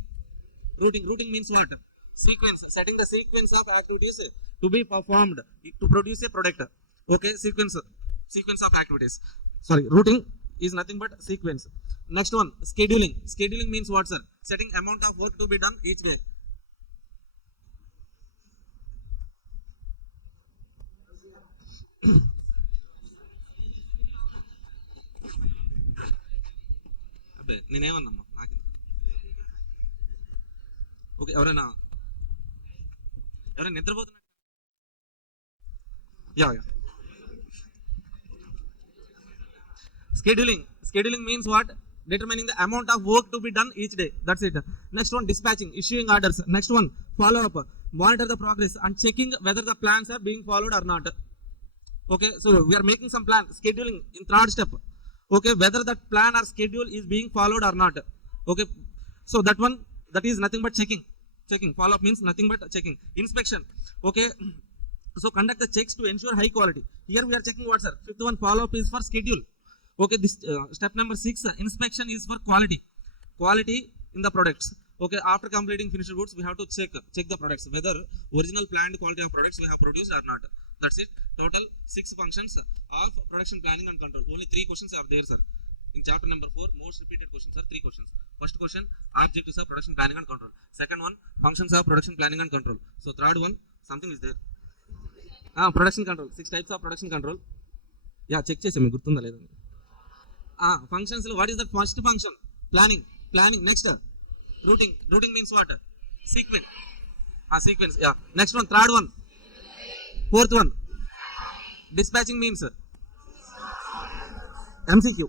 routing. Routing means what? Sequence. Setting the sequence of activities to be performed to produce a product. Okay, sequence of activities. Sorry, routing is nothing but sequence. Next one, scheduling. Scheduling means what, sir? Setting amount of work to be done each day. అబ్బే నేనేమన్నమ్మా నాకు okay ఎవరైనా నిద్రపోతున్నా yeah scheduling means what? Determining the amount of work to be done each day. That's it. Next one, dispatching, issuing orders. Next one, follow up, monitor the progress and checking whether the plans are being followed or not. Okay, so we are making some plan, scheduling in third step. Okay, whether that plan or schedule is being followed or not. Okay, so that one, that is nothing but checking. Follow up means nothing but checking. Inspection. Okay, so conduct the checks to ensure high quality. Here we are checking what, sir? Fifth one, follow up is for schedule. Okay, this step number 6, inspection is for quality in the products. Okay, after completing finished goods, we have to check the products whether original planned quality of products we have produced or not. That's it. Total 6 functions of production planning and control. Only 3 questions are there, sir. In chapter number 4, most repeated questions are 3 questions. First question, objectives of production planning and control. Second one, functions of production planning and control. So third one, something is there. Production control. 6 types of production control. Yeah, check chesam gurtunda ledandi. Functions, what is the first function? Planning. Next, routing means what? Sequence. Yeah, next one, third one. Fourth one, dispatching means MCQ.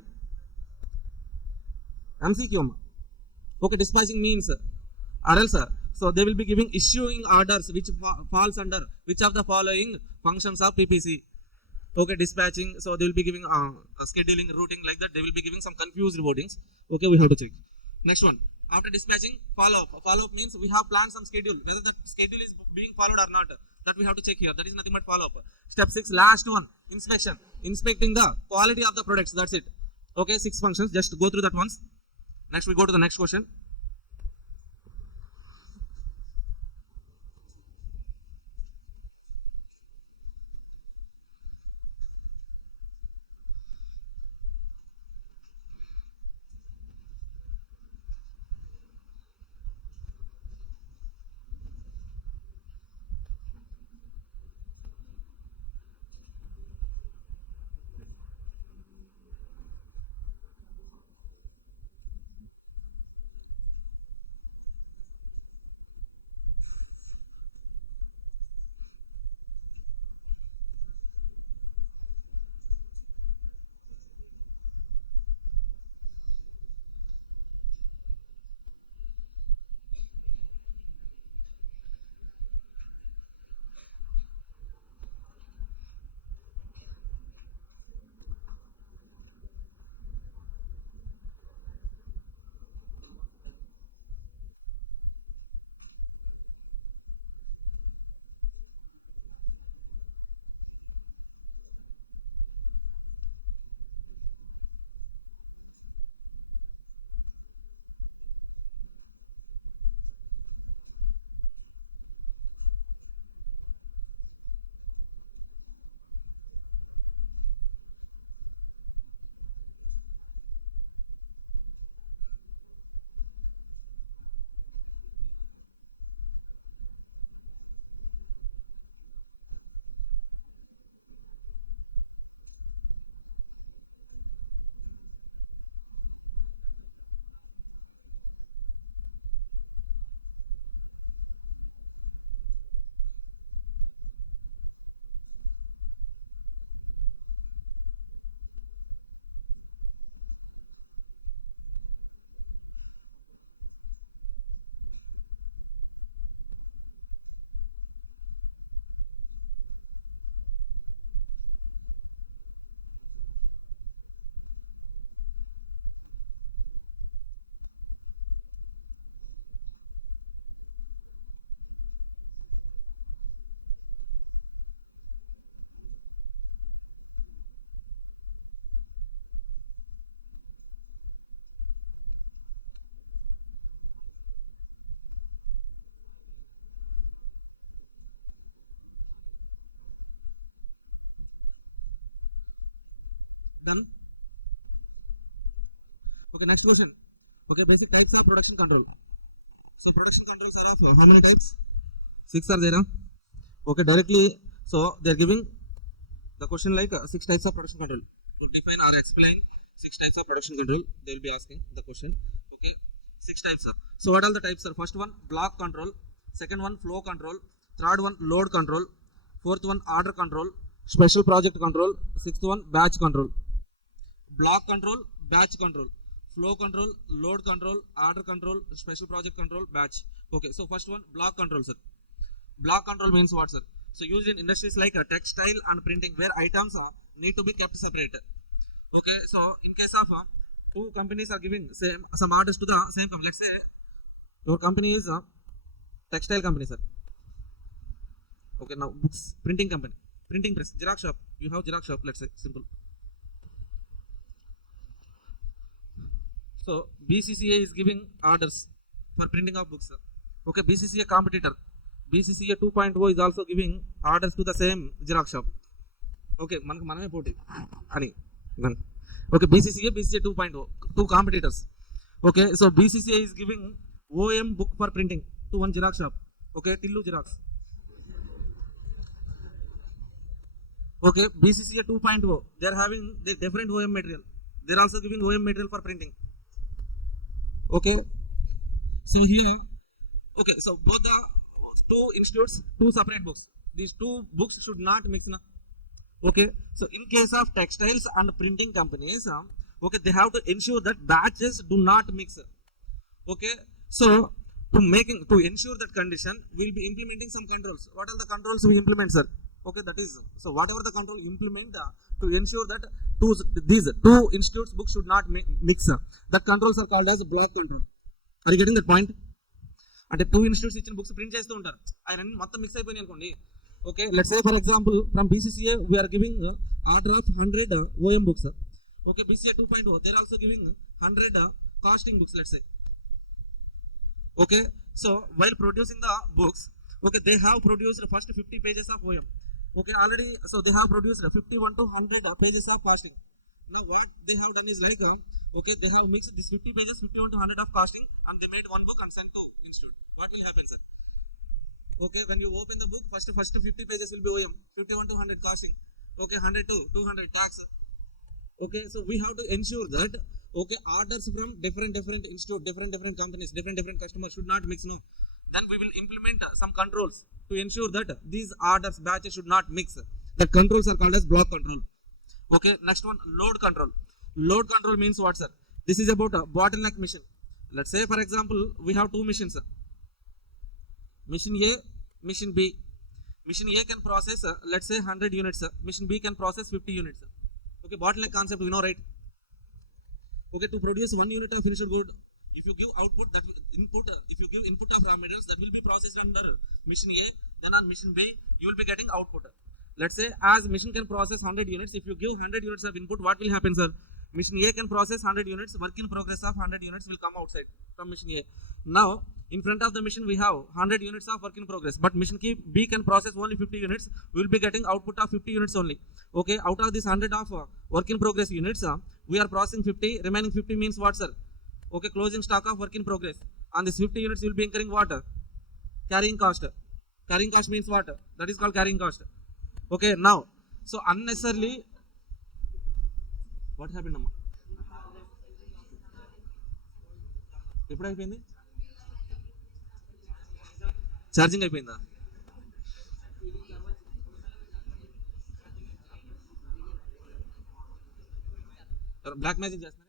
Okay, dispatching means or else, so they will be giving issuing orders which falls under which of the following functions of PPC. Okay, dispatching, so they will be giving scheduling, routing, like that. They will be giving some confused wordings. Okay, we have to check. Next one, after dispatching, follow up means we have planned some schedule, whether that schedule is being followed or not, that we have to check here. That is nothing but follow up. Step 6, last one, inspection, inspecting the quality of the products. That's it. Okay, 6 functions, just go through that once. Next we go to the next question. Okay, next question. Okay, basic types of production control. So production controls are of how many types? 6 are there. Okay, directly. So they are giving the question like 6 types of production control. To define or explain 6 types of production control, they will be asking the question. Okay, 6 types. So what are the types? First one, block control. Second one, flow control. Third one, load control. Fourth one, order control. Special project control. Sixth one, batch control. Block control, batch control, flow control, load control, order control, special project control, batch. Okay, so first one, block control, sir. Block control means what, sir? So used in industries like textile and printing, where items need to be kept separate. Okay, so in case of two companies are giving some orders to the same company. Let's say your company is a textile company, sir. Okay, now books, printing company, printing press, xerox shop. You have xerox shop, let's say, simple. So BCCA is giving orders for printing of books. Okay, BCCA competitor, BCCA 2.0 is also giving orders to the same xerox shop. Okay, maname poti ani. Okay, BCCA 2.0, two competitors. Okay, so BCCA is giving OM book for printing to one xerox shop. Okay, Tillu Xerox. Okay, BCCA 2.0, they are having the different OM material. They are also giving OM material for printing. Okay, so here, okay, so both the two institutes, two separate books. These two books should not mix. Okay, so in case of textiles and printing companies, okay, they have to ensure that batches do not mix. Okay, so to ensure that condition, we'll be implementing some controls. What are the controls we implement, sir? Okay, that is, so whatever the control implement to ensure that these two institutes books should not mix. That controls are called as block control. Are you getting that point? And the two institutes ఇచ్చిన books print చేస్తూ ఉంటారు. ఆయన మొత్తం mix అయిపోయినాయి అనుకోండి. Okay, let's say for example from BCCA we are giving order of 100 OM books. Okay, BCCA 2.0 they are also giving 100 costing books, let's say. Okay, so while producing the books, okay, they have produced the first 50 pages of OM. Okay, already, so they have produced 51 to 100 pages of costing. Now what they have done is like, okay, they have mixed these 50 pages, 51 to 100 of costing, and they made one book and sent to institute. What will happen, sir? Okay, when you open the book, first 50 pages will be OM, 51 to 100 costing. Okay, 100 to 200 tax. Okay, so we have to ensure that, okay, orders from different institute, different companies, different customers should not mix. No, then we will implement some controls to ensure that these orders batches should not mix. The controls are called as block control. Okay, next one, load control. Load control means what, sir? This is about a bottleneck machine. Let's say for example we have two machines, sir. Machine A, machine B. Machine A can process let's say 100 units, sir. Machine B can process 50 units, sir. Okay, bottleneck concept we know, right? Okay, to produce 1 unit of finished good, if you give output, that will input, if you give input of raw materials, that will be processed under machine A, then on machine B you will be getting output. Let's say as machine can process 100 units, if you give 100 units of input, what will happen, sir? Machine A can process 100 units, work in progress of 100 units will come outside from machine A. Now in front of the machine we have 100 units of work in progress, but machine B can process only 50 units. We will be getting output of 50 units only. Okay, out of this 100 of work in progress units, we are processing 50. Remaining 50 means what, sir? Okay, closing stock of work in progress. On this 50 units you will be incurring what? Carrying cost. Carrying cost means what? That is called carrying cost. Okay, now, so unnecessarily, what happened, Amma? ఎప్పుడు అయిపోయింది? Charging అయిపోయిందా? Black magic చేస్తున్నారు.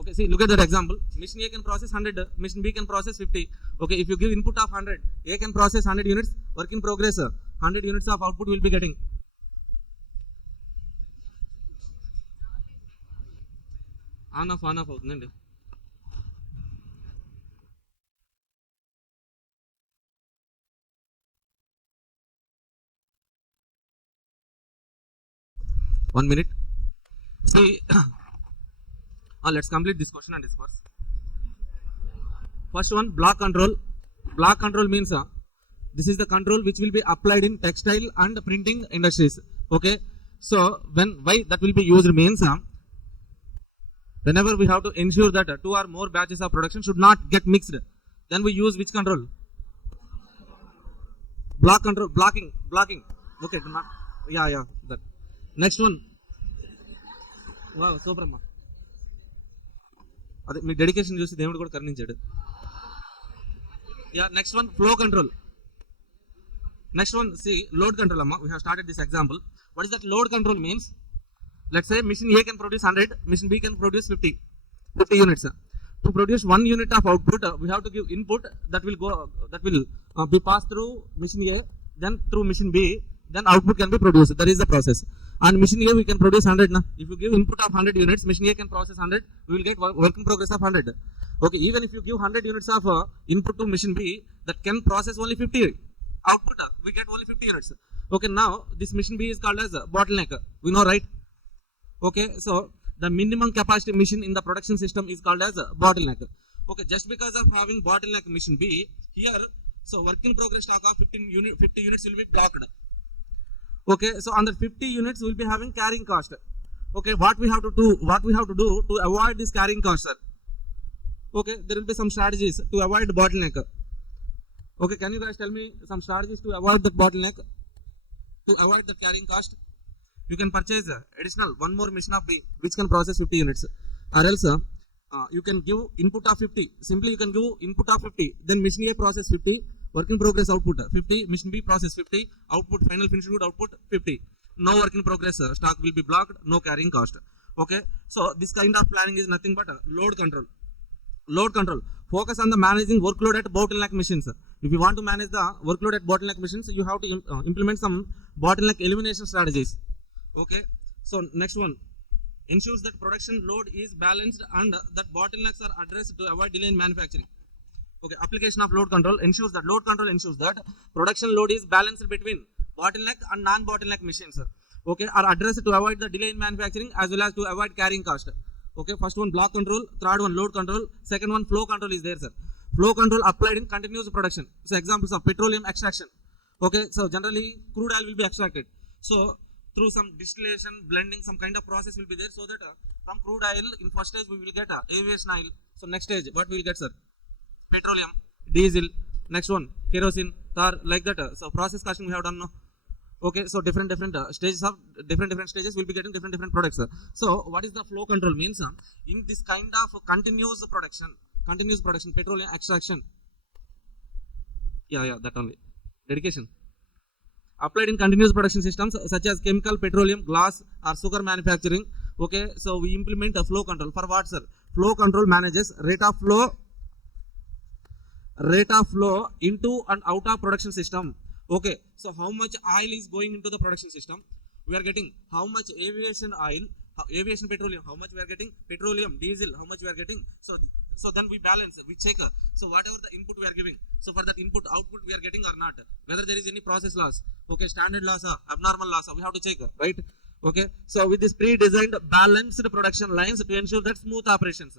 Okay, see, look at that example. Machine A can process 100, machine B can process 50. Okay, if you give input of 100, A can process 100 units, work in progress, 100 units of output will be getting. On off అవుతుందండి. One minute. See, let's complete this question and discourse. First one, block control. Block control means This is the control which will be applied in textile and printing industries. Okay, so why that will be used means whenever we have to ensure that two or more batches of production should not get mixed, then we use which control? Block control, blocking. Okay, yeah, that. Next one. Wow, super అమ్మా. అదే మీ dedication చూసి దేవుడు కూడా కరుణించాడు. Yeah, next one, flow control. Next one, see, load control amma. We have started this example. What is that load control means? Let's say machine A can produce 100, machine B can produce 50 units. To produce 1 unit of output, we have to give input that will be passed through machine A, then through machine B, then output can be produced. That is the process. And machine A we can produce 100 na. If you give input of 100 units, machine A can process 100. We will get work in progress of 100. Okay, even if you give 100 units of input to machine B, that can process only 50 output. We get only 50 units. Okay, now this machine B is called as bottleneck. We know, right? Okay, so the minimum capacity machine in the production system is called as bottleneck. Okay, just because of having bottleneck machine B here, so work in progress stock of 50 units will be blocked. Okay, so under 50 units we will be having carrying cost. Okay, what we have to do to avoid this carrying cost, sir? Okay, there will be some strategies to avoid bottleneck. Okay, can you guys tell me some strategies to avoid that bottleneck, to avoid the carrying cost? You can purchase additional one more machine of B which can process 50 units, or else you can give input of 50. Simply you can give input of 50, then machine A process 50, work in progress output 50, machine B process 50, output final finished good output 50. No work in progress stock will be blocked, no carrying cost. Okay, so this kind of planning is nothing but load control. Load control. Focus on the managing workload at bottleneck machines. If you want to manage the workload at bottleneck machines, you have to implement some bottleneck elimination strategies. Okay, so next one, ensures that production load is balanced and that bottlenecks are addressed to avoid delay in manufacturing. Okay, application of load control ensures that production load is balanced between bottleneck and non-bottleneck machines. Okay, are addressed to avoid the delay in manufacturing as well as to avoid carrying cost. Okay, first one block control, third one load control, second one flow control is there, sir. Flow control applied in continuous production. So examples of petroleum extraction. Okay, so generally crude oil will be extracted. So through some distillation, blending, some kind of process will be there, so that from crude oil in first stage we will get aviation oil. So next stage what we will get, sir? Petroleum, diesel, next one kerosene, tar, like that. So process costing we have done now. Okay, so different stages of different stages will be getting different products. So what is the flow control means? In this kind of continuous production, petroleum extraction. Yeah, that only. Dedication. Applied in continuous production systems such as chemical, petroleum, glass or sugar manufacturing. Okay, so we implement a flow control. For what, sir? Flow control manages rate of flow into and out of production system. Okay, so how much oil is going into the production system? We are getting how much aviation oil, aviation petroleum, how much we are getting, petroleum, diesel, how much we are getting. So then we balance, we check. So whatever the input we are giving, so for that input output we are getting or not, whether there is any process loss, okay, standard loss, abnormal loss, we have to check, right? Okay, so with this pre-designed balanced production lines to ensure that smooth operations,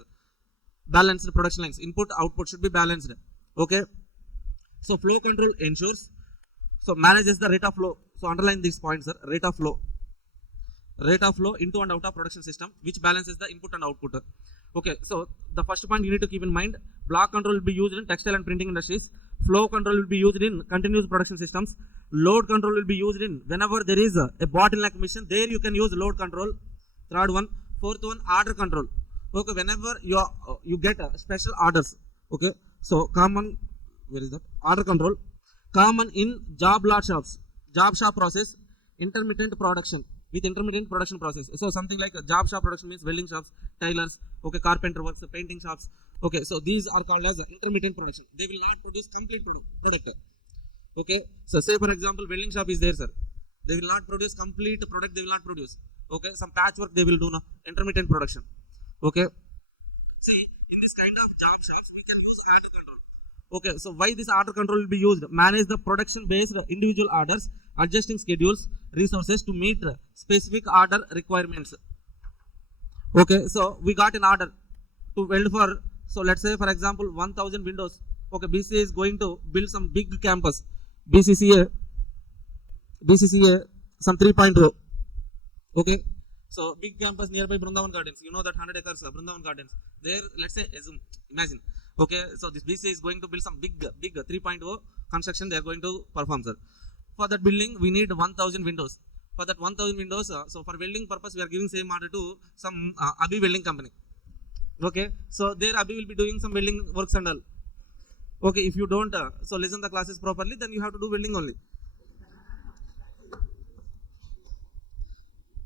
balanced production lines, input output should be balanced. Okay, so flow control ensures, so manages the rate of flow. So underline these points, sir. Rate of flow into and out of production system, which balances the input and output. Okay, so the first point you need to keep in mind, block control will be used in textile and printing industries. Flow control will be used in continuous production systems. Load control will be used in whenever there is a bottleneck machine, there you can use load control. Third one. Fourth one, order control. Okay, whenever you get special orders. Okay, so common, where is that? Order control. Common in job shop process, intermittent production with intermittent production process. So something like a job shop production means welding shops, tailors, okay, carpenter works, painting shops. Okay, so these are called as intermittent production. They will not produce complete product. Okay, so say for example welding shop is there, sir. They will not produce complete product, they will not produce. Okay, some patchwork they will do now, intermittent production. Okay, see, in this kind of job shops we can use order control. Okay, so why this order control will be used? Manage the production based individual orders, adjusting schedules, resources to meet specific order requirements. Okay, so we got an order to weld for, so let's say for example 1000 windows. Okay, BCCA is going to build some big campus. BCCA some 3.0. Okay, so big campus nearby Brindavan Gardens, you know that 100 acres Brindavan Gardens, there let's say imagine, okay, so this BCCA is going to build some big 3.0 construction they are going to perform, sir. For that building we need 1000 windows. For that 1000 windows, so for welding purpose we are giving same order to some Abhi welding company. Okay, so there Abhi will be doing some welding works and all. Okay, if you don't so listen the classes properly, then you have to do welding only.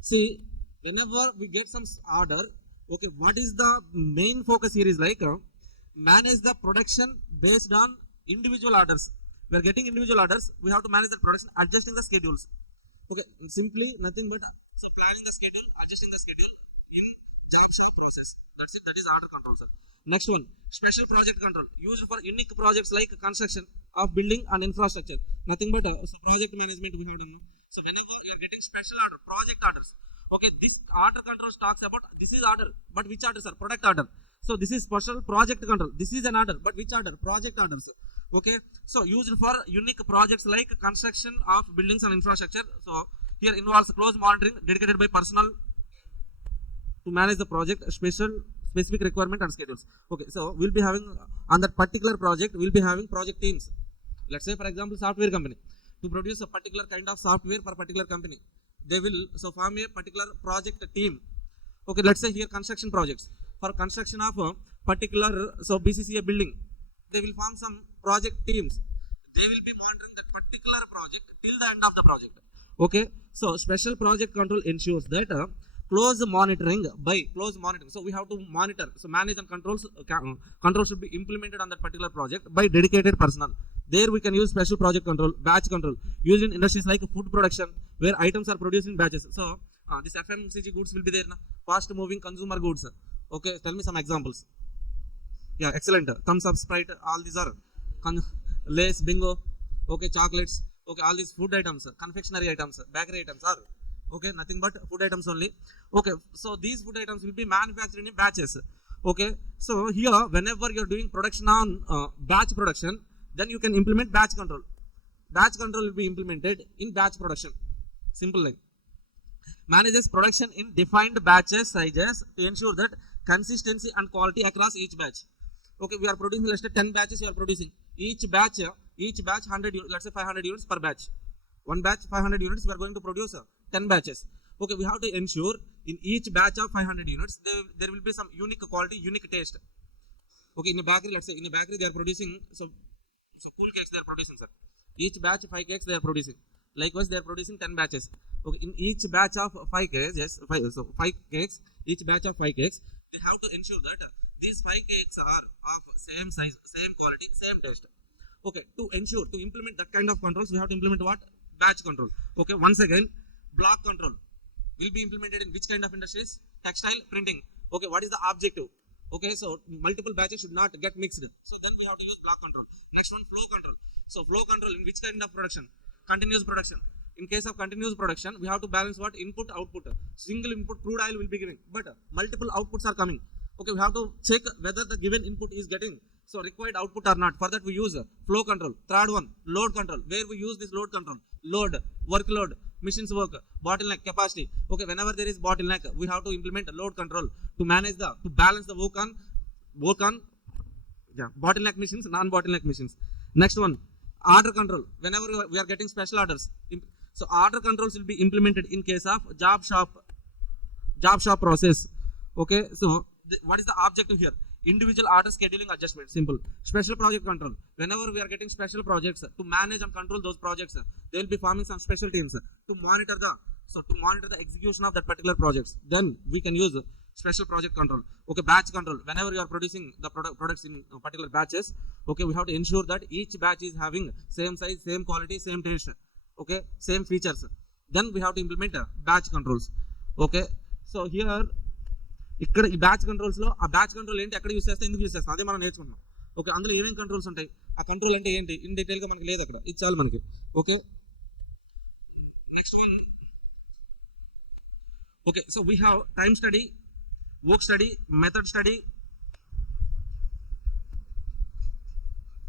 See, whenever we get some order, okay, what is the main focus here is like manage the production based on individual orders. We are getting individual orders, we have to manage the production, adjusting the schedules. Okay, simply nothing but so planning the schedule, adjusting the schedule in job shop process. That's it, that is order control, sir. Next one, special project control, used for unique projects like construction of building and infrastructure. Nothing but so project management we have done. So whenever you are getting special order, project orders, okay, this order control talks about this is order, but which order, sir? Product order. So this is special project control. This is an order, but which order? Project order, sir. Okay, so used for unique projects like construction of buildings and infrastructure. So here involves close monitoring dedicated by personnel to manage the project specific requirement and schedules. Okay, so we'll be having on that particular project, we'll be having project teams. Let's say for example software company, to produce a particular kind of software for a particular company, they will so form a particular project team. Okay, let's say here construction projects, for construction of a particular so BCCA building, they will form some project teams. They will be monitoring that particular project till the end of the project. Okay, so special project control ensures that close monitoring. So we have to monitor, so manage and control should be implemented on that particular project by dedicated personnel. There we can use special project control, batch control, used in industries like food production where items are produced in batches. So this FMCG goods will be there, fast moving consumer goods. Okay, tell me some examples. Yeah, excellent. Thumbs up, Sprite, all these are Lays, Bingo, okay, chocolates, okay, all these food items, confectionery items, bakery items are okay, nothing but food items only. Okay, so these food items will be manufactured in batches. Okay, so here whenever you're doing production on batch production, then you can implement batch control. Batch control will be implemented in batch production. Simple like manages production in defined batches sizes to ensure that consistency and quality across each batch. Okay, we are producing, let's say 10 batches you are producing. Each batch 100, let's say 500 units per batch. One batch 500 units, we are going to produce 10 batches. Okay, we have to ensure in each batch of 500 units, there will be some unique quality, unique taste. Okay, in a bakery, let's say in a bakery they are producing, so cool cakes they are producing, sir. Each batch 5 cakes they are producing. Likewise, they are producing 10 batches. Okay, in each batch of 5 cakes, yes, 5 cakes, each batch of 5 cakes, they have to ensure that these 5 cakes are of same size, same quality, same taste. Okay, to ensure, to implement that kind of controls, we have to implement what? Batch control. Okay, once again, block control will be implemented in which kind of industries? Textile, printing. Okay, what is the objective? Okay, so multiple batches should not get mixed. So then we have to use block control. Next one, flow control. So flow control in which kind of production? Continuous production. In case of continuous production, we have to balance what? Input, output. Single input crude oil will be giving, but multiple outputs are coming. Okay, we have to check whether the given input is getting so required output or not. For that we use flow control. Third one, load control, where we use this load control. Load, workload, machines work, bottleneck, capacity. Okay, whenever there is bottleneck, we have to implement load control to manage to balance the work on bottleneck machines, non-bottleneck machines. Next one, order control. Whenever we are getting special orders, so order controls will be implemented in case of job shop process. Okay, so what is the objective here? Individual order scheduling adjustment. Simple. Special project control. Whenever we are getting special projects, to manage and control those projects, they will be forming some special teams to monitor the execution of that particular projects. Then we can use special project control. Okay, batch control. Whenever you are producing the products in particular batches, okay, we have to ensure that each batch is having same size, same quality, same taste. Okay, same features. Then we have to implement batch controls. Okay, so here ఇక్కడ ఈ batch కంట్రోల్స్లో ఆ batch control ఏంటి, ఎక్కడ use చేస్తే, ఎందుకు use చేస్తాం, అదే మనం నేర్చుకున్నాం. ఓకే, అందులో ఏమేమి కంట్రోల్స్ ఉంటాయి, ఆ కంట్రోల్ అంటే ఏంటి ఇన్ డీటెయిల్గా మనకి లేదు అక్కడ, ఇది చాలు మనకి. Okay, next one. Okay, so we have time study, work study, method study,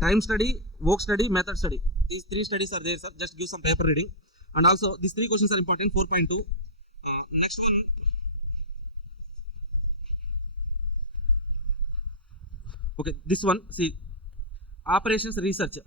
time study, work study, method study. These 3 studies are there, sir. Just give some paper reading. And also, these 3 questions are important. 4.2. Next one. Okay, this one. See, operations research.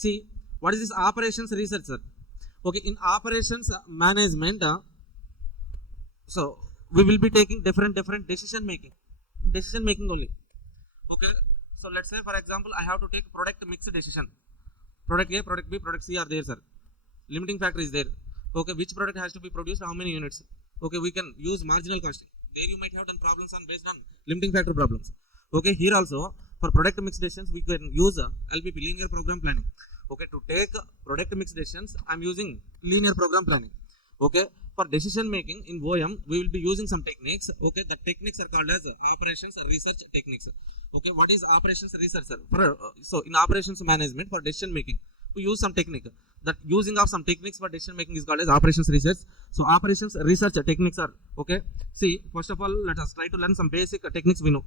See, what is this operations research, sir? Okay, in operations management, so we will be taking different decision making only. Okay, so let's say for example, I have to take product mix decision. Product A, product B, product C are there, sir. Limiting factor is there. Okay, which product has to be produced, how many units? Okay, we can use marginal costing. There you might have done problems on based on limiting factor problems. Okay, here also for product mix decisions we can use LPP, linear program planning. Okay, to take product mix decisions I'm using linear program planning. Okay, for decision making in OM we will be using some techniques. Okay, the techniques are called as operations research techniques. Okay, what is operations research, sir? So in operations management for decision making we use some technique. That using of some techniques for decision making is called as operations research. So operations research techniques are, okay, see, first of all let us try to learn some basic techniques we know.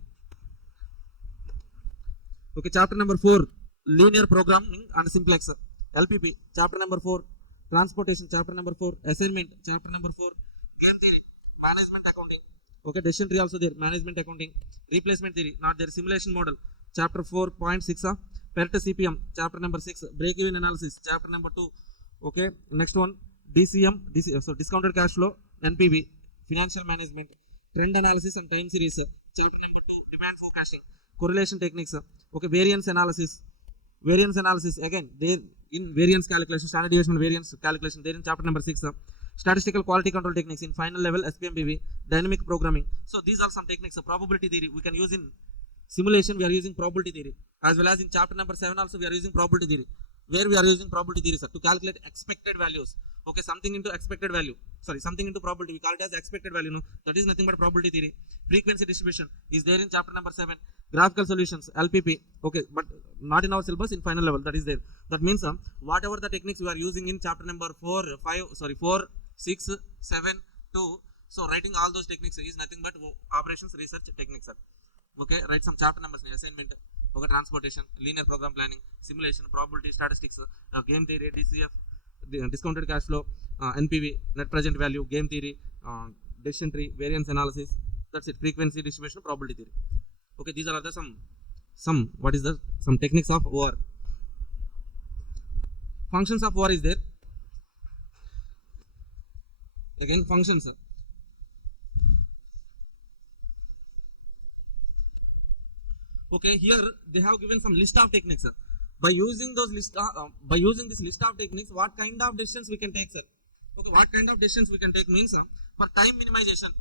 Okay, chapter number 4, linear programming and simplex. LPP, chapter number 4, transportation, chapter number 4, assignment, chapter number 4, game theory, management accounting. Okay, decision tree also there, management accounting, replacement theory, not there, simulation model, chapter 4.6, PERT CPM, chapter number 6, break-even analysis, chapter number 2. Okay, next one, DCM, so discounted cash flow, NPV, financial management, trend analysis and time series, chapter number 2, demand forecasting, correlation techniques. Okay, variance analysis again there in variance calculation, standard deviation variance calculation there in chapter number 6. Statistical quality control techniques in final level SPMBV, dynamic programming. So these are some techniques. Probability theory we can use in simulation, we are using probability theory, as well as in chapter number 7 also we are using probability theory. Where we are using probability theory, sir, to calculate expected values. Okay, something into expected value, something into probability, we call it as expected value. No, that is nothing but probability theory. Frequency distribution is there in chapter number 7. Graphical solutions, LPP, okay, but not in our syllabus, in final level, that is there. That means whatever the techniques we are using in chapter number 4, 6, 7, 2, so writing all those techniques is nothing but operations research techniques, sir. Okay, write some chapter numbers, assignment, okay, transportation, linear program planning, simulation, probability, statistics, game theory, DCF, discounted cash flow, NPV, net present value, game theory, decision tree, variance analysis, that's it, frequency distribution, probability theory. Okay, these are the some techniques of OR. Functions of OR is there. Again, functions. Okay, here they have given some list of techniques. By using this list of techniques, what kind of decisions we can take, sir? Okay, what kind of decisions we can take means for time minimization.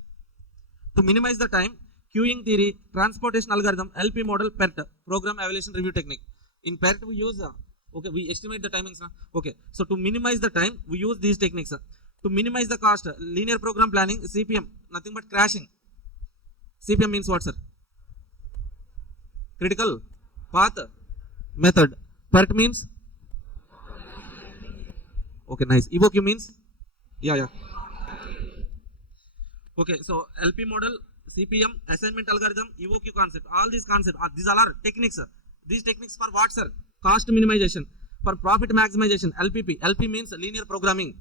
To minimize the time, queuing theory, transportation algorithm, LP model, PERT, program evaluation review technique. In PERT we use, we estimate the timings. Okay, so to minimize the time, we use these techniques. To minimize the cost, linear program planning, CPM, nothing but crashing. CPM means what, sir? Critical path method. PERT means? Okay, nice. EvoQ means? Yeah. Okay, so LP model, CPM, assignment algorithm, EvoQ concept, all these concepts, these all are techniques. These techniques for what, sir? Cost minimization. For profit maximization, LPP. LP means linear programming.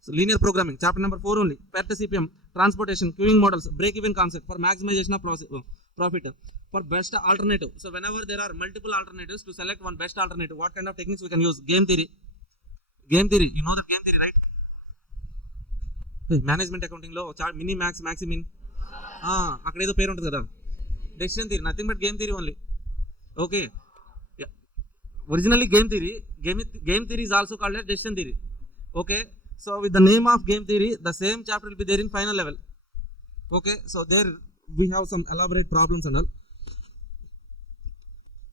So linear programming, chapter number 4 only. PERT CPM, transportation, queuing models, break-even concept for maximization of profit. For best alternative. So whenever there are multiple alternatives, to select one best alternative, what kind of techniques we can use? Game theory. Game theory, you know the game theory, right? Hey, management accounting lo mini max, maxi min. అక్కడ ఏదో పేరు ఉంటుంది కదా, decision theory, nothing but game theory only. Okay, originally game theory, game theory is also called as decision theory. Okay, so with the name of game theory, the same chapter will be there in final level. Okay, so there we have some elaborate problems and all.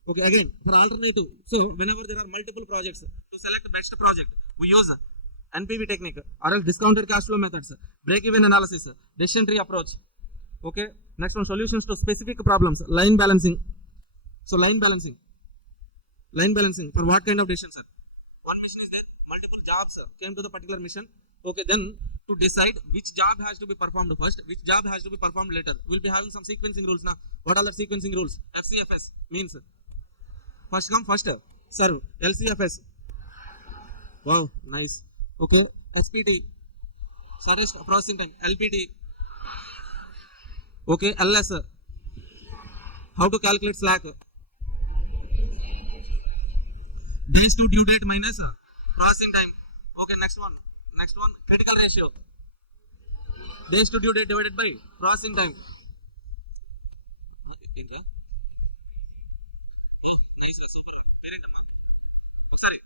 Okay, again, for alternative, so whenever there are multiple projects, to select best project, we use NPV technique or else discounted cash flow methods, break-even analysis, decision tree approach. Okay, next one, solutions to specific problems, line balancing. So line balancing for what kind of decision, sir? One mission is there, multiple jobs came to the particular mission. Okay, then to decide which job has to be performed first, which job has to be performed later, we'll be having some sequencing rules now. What are the sequencing rules? FCFS means first come first serve. LCFS, wow, nice. Okay, SPT, shortest processing time. LPT, okay, LS, how to calculate slack. Days to due date minus processing time. Okay, next one, critical ratio. Days to due date divided by processing time. Okay. Nice, super. Sorry.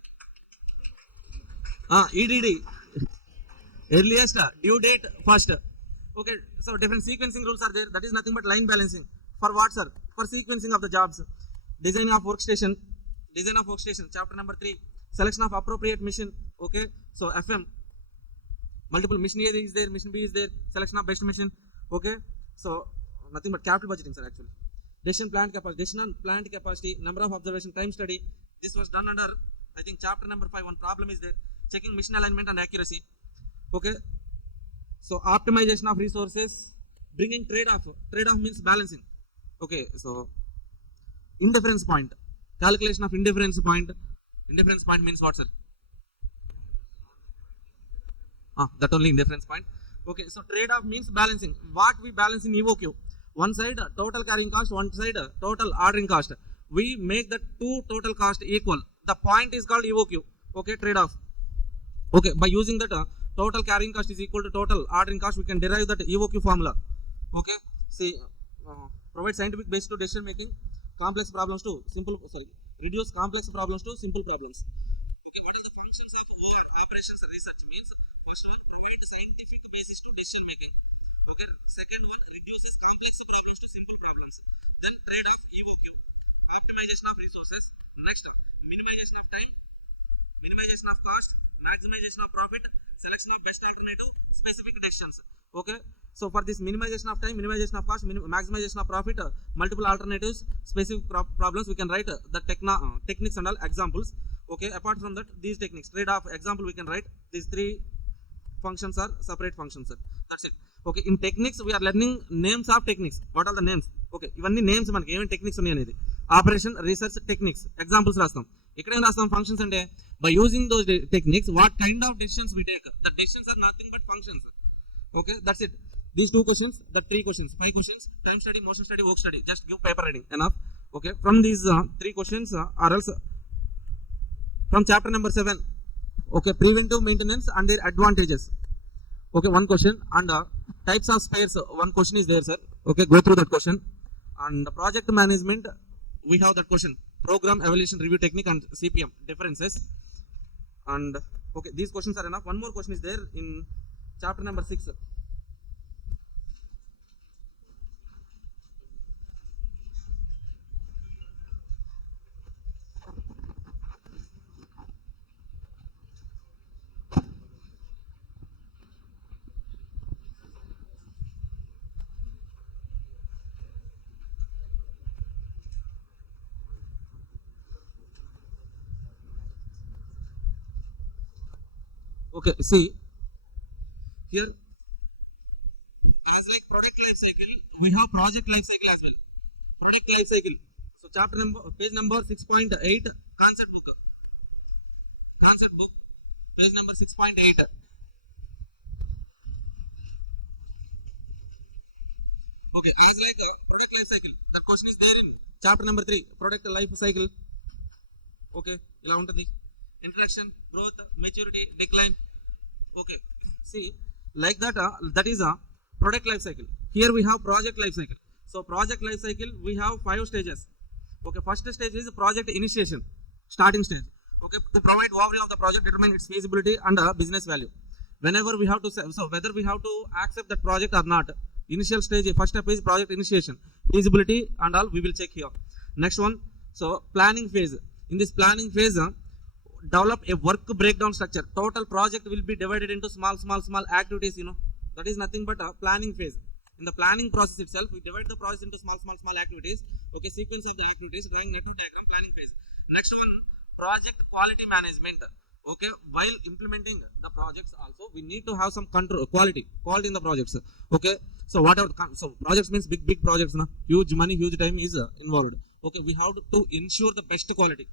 EDD, earliest due date first. Okay, so different sequencing rules are there. That is nothing but line balancing. For what, sir? For sequencing of the jobs. Design of workstation, chapter number 3. Selection of appropriate mission. Okay, so FM, multiple mission A is there, mission B is there, selection of best mission. Okay, so nothing but capital budgeting, sir, actually. Decision plant capacity, number of observation, time study. This was done under, I think, chapter number 5. One problem is there, checking mission alignment and accuracy. Okay, so optimization of resources, bringing trade-off means balancing. Okay, so indifference point, calculation of indifference point means what, sir? That only indifference point. Okay, so trade-off means balancing. What we balance in EOQ? One side total carrying cost, one side total ordering cost. We make the two total cost equal. The point is called EOQ. Okay, trade-off. Okay, by using that total carrying cost is equal to total ordering cost, we can derive that EOQ formula. Okay, see, provide scientific base to decision making, reduce complex problems to simple problems. Okay, what are the functions of OR, operations research means? First one, provide scientific basis to decision making. Okay, second one, reduces complex problems to simple problems. Then trade-off EOQ, optimization of resources. Next, minimization of time, minimization of cost, maximization of profit, selection of best alternative, specific decisions. Okay, so for this minimization of time, minimization of cost, maximization of profit, multiple alternatives, specific problems, we can write the techniques and all examples. Okay, apart from that, these techniques, trade-off example, we can write. These three functions are separate functions, sir. That's it. Okay, in techniques we are learning names of techniques. What are the names? Okay, ఇవన్నీ names మనకి ఏమేమి techniques ఉన్నాయి అనేది. Operation, research, techniques, examples రాస్తాం. ఇక్కడేం రాస్తాం? Functions అంటే by using those techniques what kind of decisions we take. The decisions are nothing but functions. Okay, that's it. These 2 questions, the 3 questions, 5 questions, time study, motion study, work study. Just give paper reading, enough. Okay, from these 3 questions or else from chapter number 7. Okay, preventive maintenance and their advantages. Okay, 1 question. And types of spares, 1 question is there, sir. Okay, go through that question. And project management, we have that question, program evaluation review technique and CPM differences. And okay, these questions are enough. 1 more question is there in chapter number 6. Okay, see here, as like product life cycle, we have project life cycle as well. Product life cycle. So chapter number, page number 6.8, concept book, page number 6.8. Okay, as like product life cycle, the question is there in chapter number 3, product life cycle. Okay, ila untadi. Introduction, growth, maturity, decline. Okay, see, like that, that is a product life cycle. Here we have project life cycle. So project life cycle, we have 5 stages. Okay, first stage is project initiation, starting stage. Okay, to provide overview of the project, determine its feasibility and business value. Whenever we have to, so whether we have to accept that project or not, Initial stage, first step is project initiation, feasibility and all we will check here. Next one, so planning phase. In this planning phase, develop a work breakdown structure. Total project will be divided into small activities, that is nothing but a planning phase. In the planning process itself, we divide the process into small activities. Okay, sequence of the activities, drawing network diagram, planning phase. Next one, project quality management. Okay, while implementing the projects also, we need to have some control, quality in the projects. Okay, so whatever, so projects means big projects, huge money, huge time is involved. Okay, we have to ensure the best quality.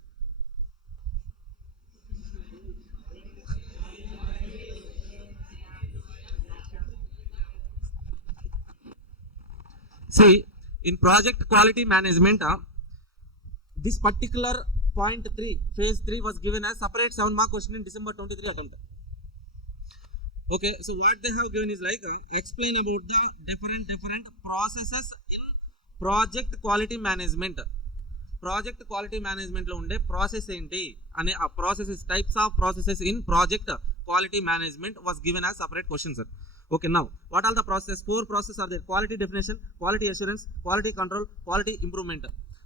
See, in project quality management, this particular point 3, phase 3 was given as separate 7-mark question in December 23 attempt. Okay, so what they have given is like, explain about the different processes in project quality management. Project quality management lo unde process enti ane a processes, types of processes in project quality management was given as separate question, sir. Okay, now what are the processes? 4 processes are there: quality definition, quality assurance, quality control, quality improvement.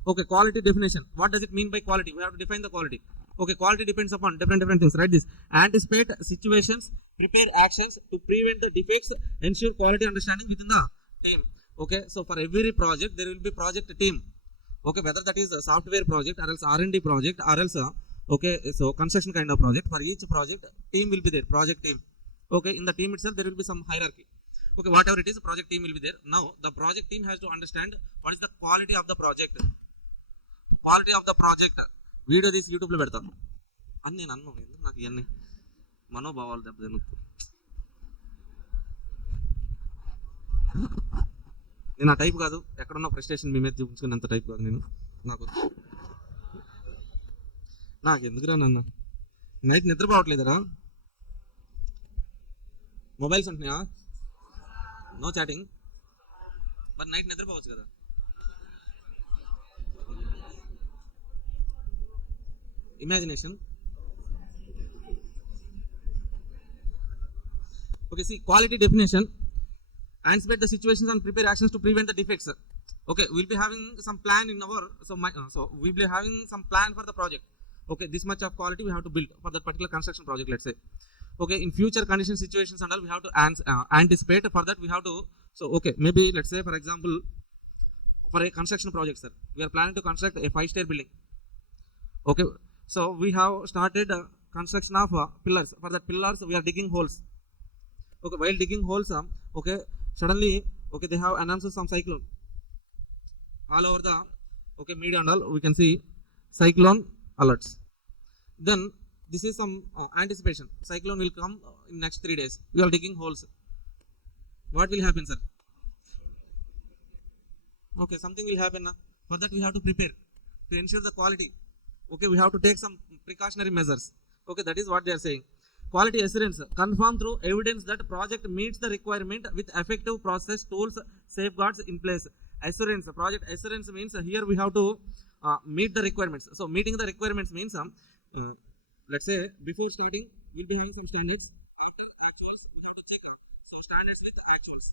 Okay, quality definition, what does it mean by quality? We have to define the quality. Okay, quality depends upon different things. Write this: anticipate situations, prepare actions to prevent the defects, ensure quality understanding within the team. Okay, so for every project there will be project team. Okay, whether that is a software project or else R&D project or else okay, so construction kind of project, for each project team will be there, project team. Okay, in the team itself there will be some hierarchy. Okay, whatever it is, project team will be there. Now the project team has to understand what is the quality of the project. Quality of the project video తీసి యూట్యూబ్లో పెడతాను అని నేను అన్నాను. ఎందుకు నాకు ఇవన్నీ మనోభావాలు దెబ్బతిను. నేను ఆ టైప్ కాదు, ఎక్కడున్న ఫ్రస్ట్రేషన్ మీ మీద చూపించుకునేంత టైప్ కాదు నేను. నాకు ఎందుకురా నాన్న, నైట్ నిద్రపోవట్లేదురా, మొబైల్స్ ఉంటున్నాయా, నో చాటింగ్, మరి నైట్ నిద్రపోవచ్చు కదా. Imagination. Okay, see, quality definition, anticipate the situations and prepare actions to prevent the defects. Okay, we'll be having some plan in our, so we'll be having some plan for the project. Okay, this much of quality we have to build for that particular construction project, let's say. Okay, in future condition situations and all, we have to anticipate. For that we have to, so okay, maybe let's say for example, for a construction project, sir, we are planning to construct a 5-star building. Okay, so we have started construction of pillars. For that pillars we are digging holes. Okay, while digging holes, okay, suddenly, okay, they have announced some cyclone all over the, okay, media and all, we can see cyclone alerts. Then this is some anticipation, cyclone will come in next 3 days. We are digging holes. What will happen, sir? Okay, something will happen. For that we have to prepare to ensure the quality. Okay, we have to take some precautionary measures. Okay, that is what they are saying. Quality assurance, confirm through evidence that project meets the requirement with effective process, tools, safeguards in place. Assurance, project assurance means here we have to meet the requirements. So meeting the requirements means let's say before starting we'll be having some standards. After actuals we have to check some standards with actuals.